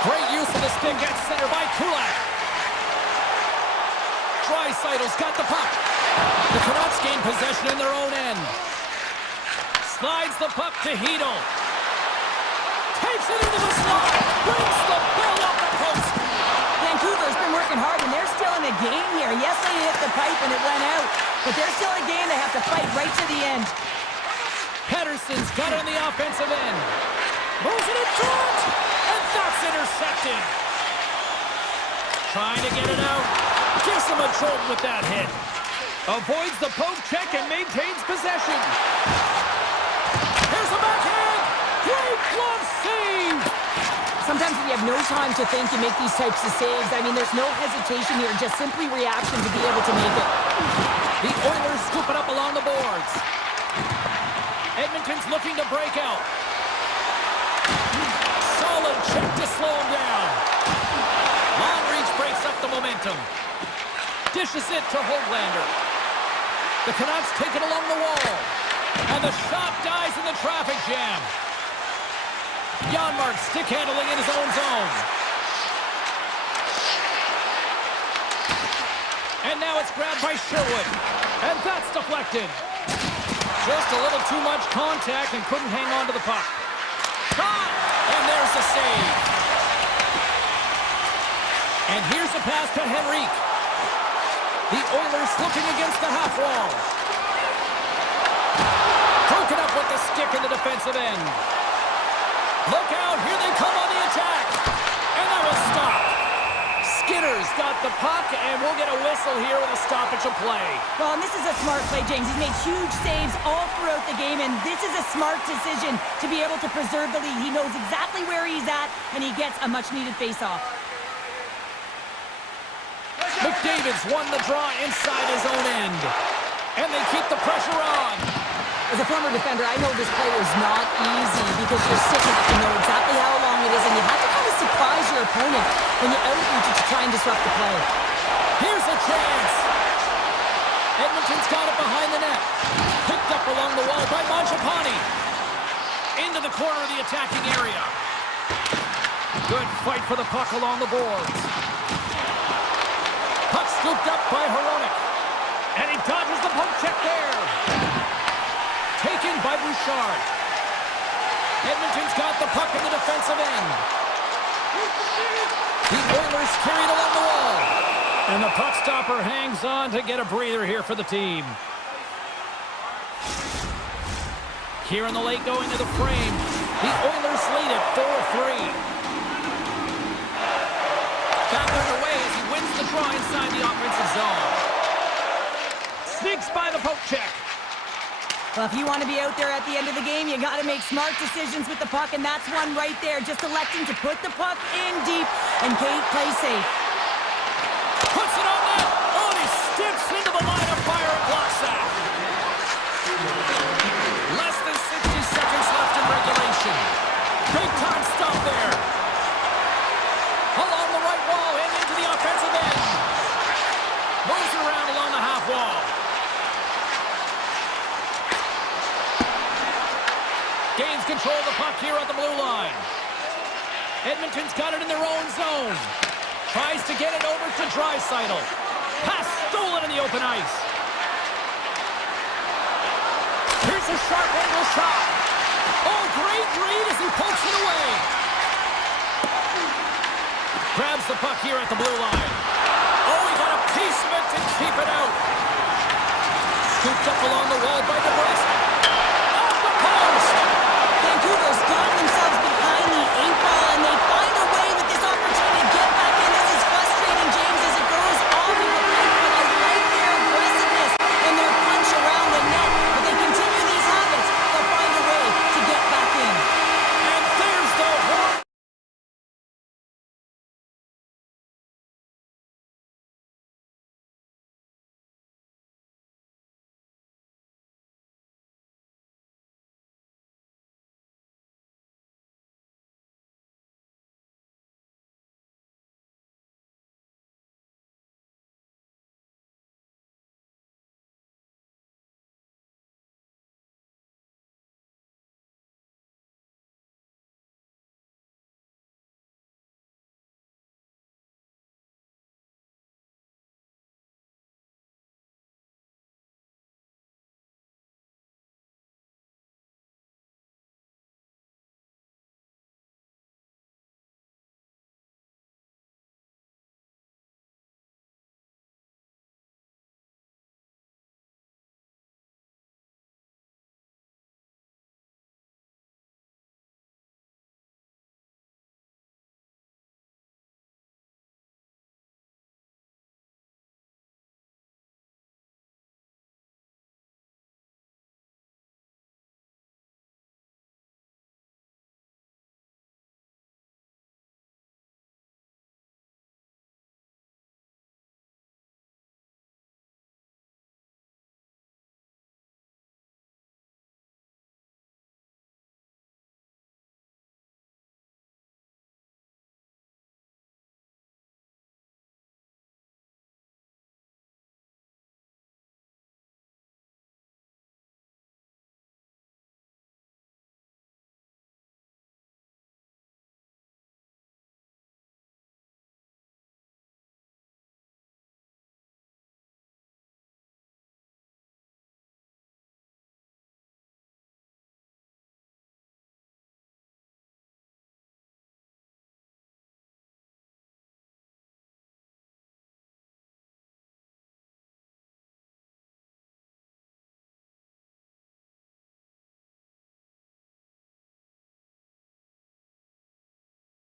Great use of the stick at center by Kulak. Draisaitl's got the puck. The Canucks gain possession in their own end. Slides the puck to Hedl. Takes it into the slot. Brings the ball off the post. Vancouver's been working hard, and they're still in the game here. Yes, they hit the pipe and it went out, but they're still in a game. They have to fight right to the end. Pedersen's got it on the offensive end. Moves it in front, and that's intercepted. Trying to get it out. Gives him a jolt with that hit. Avoids the poke check and maintains possession. Here's a backhand. Great glove save. Sometimes when you have no time to think, you make these types of saves. I mean, there's no hesitation here, just simply reaction to be able to make it. The Oilers scoop it up along the boards. Edmonton's looking to break out. Solid check to slow him down. Long reach breaks up the momentum. Dishes it to Höglander. The Canucks take it along the wall. And the shot dies in the traffic jam. Janmark stick handling in his own zone. And now it's grabbed by Sherwood. And that's deflected. Just a little too much contact and couldn't hang on to the puck. Shot! And there's the save. And here's the pass to Henrique. The Oilers looking against the half wall. Broken up with the stick in the defensive end. Look out, here they come on the attack. And that was stopped. Skinner's got the puck, and we'll get a whistle here with a stoppage of play. Well, and this is a smart play, James. He's made huge saves all throughout the game, and this is a smart decision to be able to preserve the lead. He knows exactly where he's at, and he gets a much-needed face-off. McDavid's won the draw inside his own end. And they keep the pressure on. As a former defender, I know this play is not easy because you're sitting up to know exactly how long it is, and you have to kind of surprise your opponent when you outreach it to try and disrupt the play. Here's a chance. Edmonton's got it behind the net. Picked up along the wall by Mangiapane. Into the corner of the attacking area. Good fight for the puck along the boards. Puck scooped up by Hronek. And he dodges the poke check there. Taken by Bouchard. Edmonton's got the puck in the defensive end. The Oilers carried along the wall. And the puck stopper hangs on to get a breather here for the team. Here in the late going to the frame. The Oilers lead it 4-3. Back underway as he wins the draw inside the offensive zone. Sneaks by the poke check. Well, if you want to be out there at the end of the game, you got to make smart decisions with the puck, and that's one right there. Just electing to put the puck in deep and play safe. Puts it on net. Oh, and he sticks into the line of fire and blocks that. Less than 60 seconds left in regulation. Big time stop there. Along the right wall and into the offensive end. Moves around along the half wall. Gains control of the puck here at the blue line. Edmonton's got it in their own zone. Tries to get it over to Draisaitl. Pass stolen in the open ice. Here's a sharp angle shot. Oh, great read as he pokes it away. Grabs the puck here at the blue line. Oh, he got a piece of it to keep it out. Scooped up along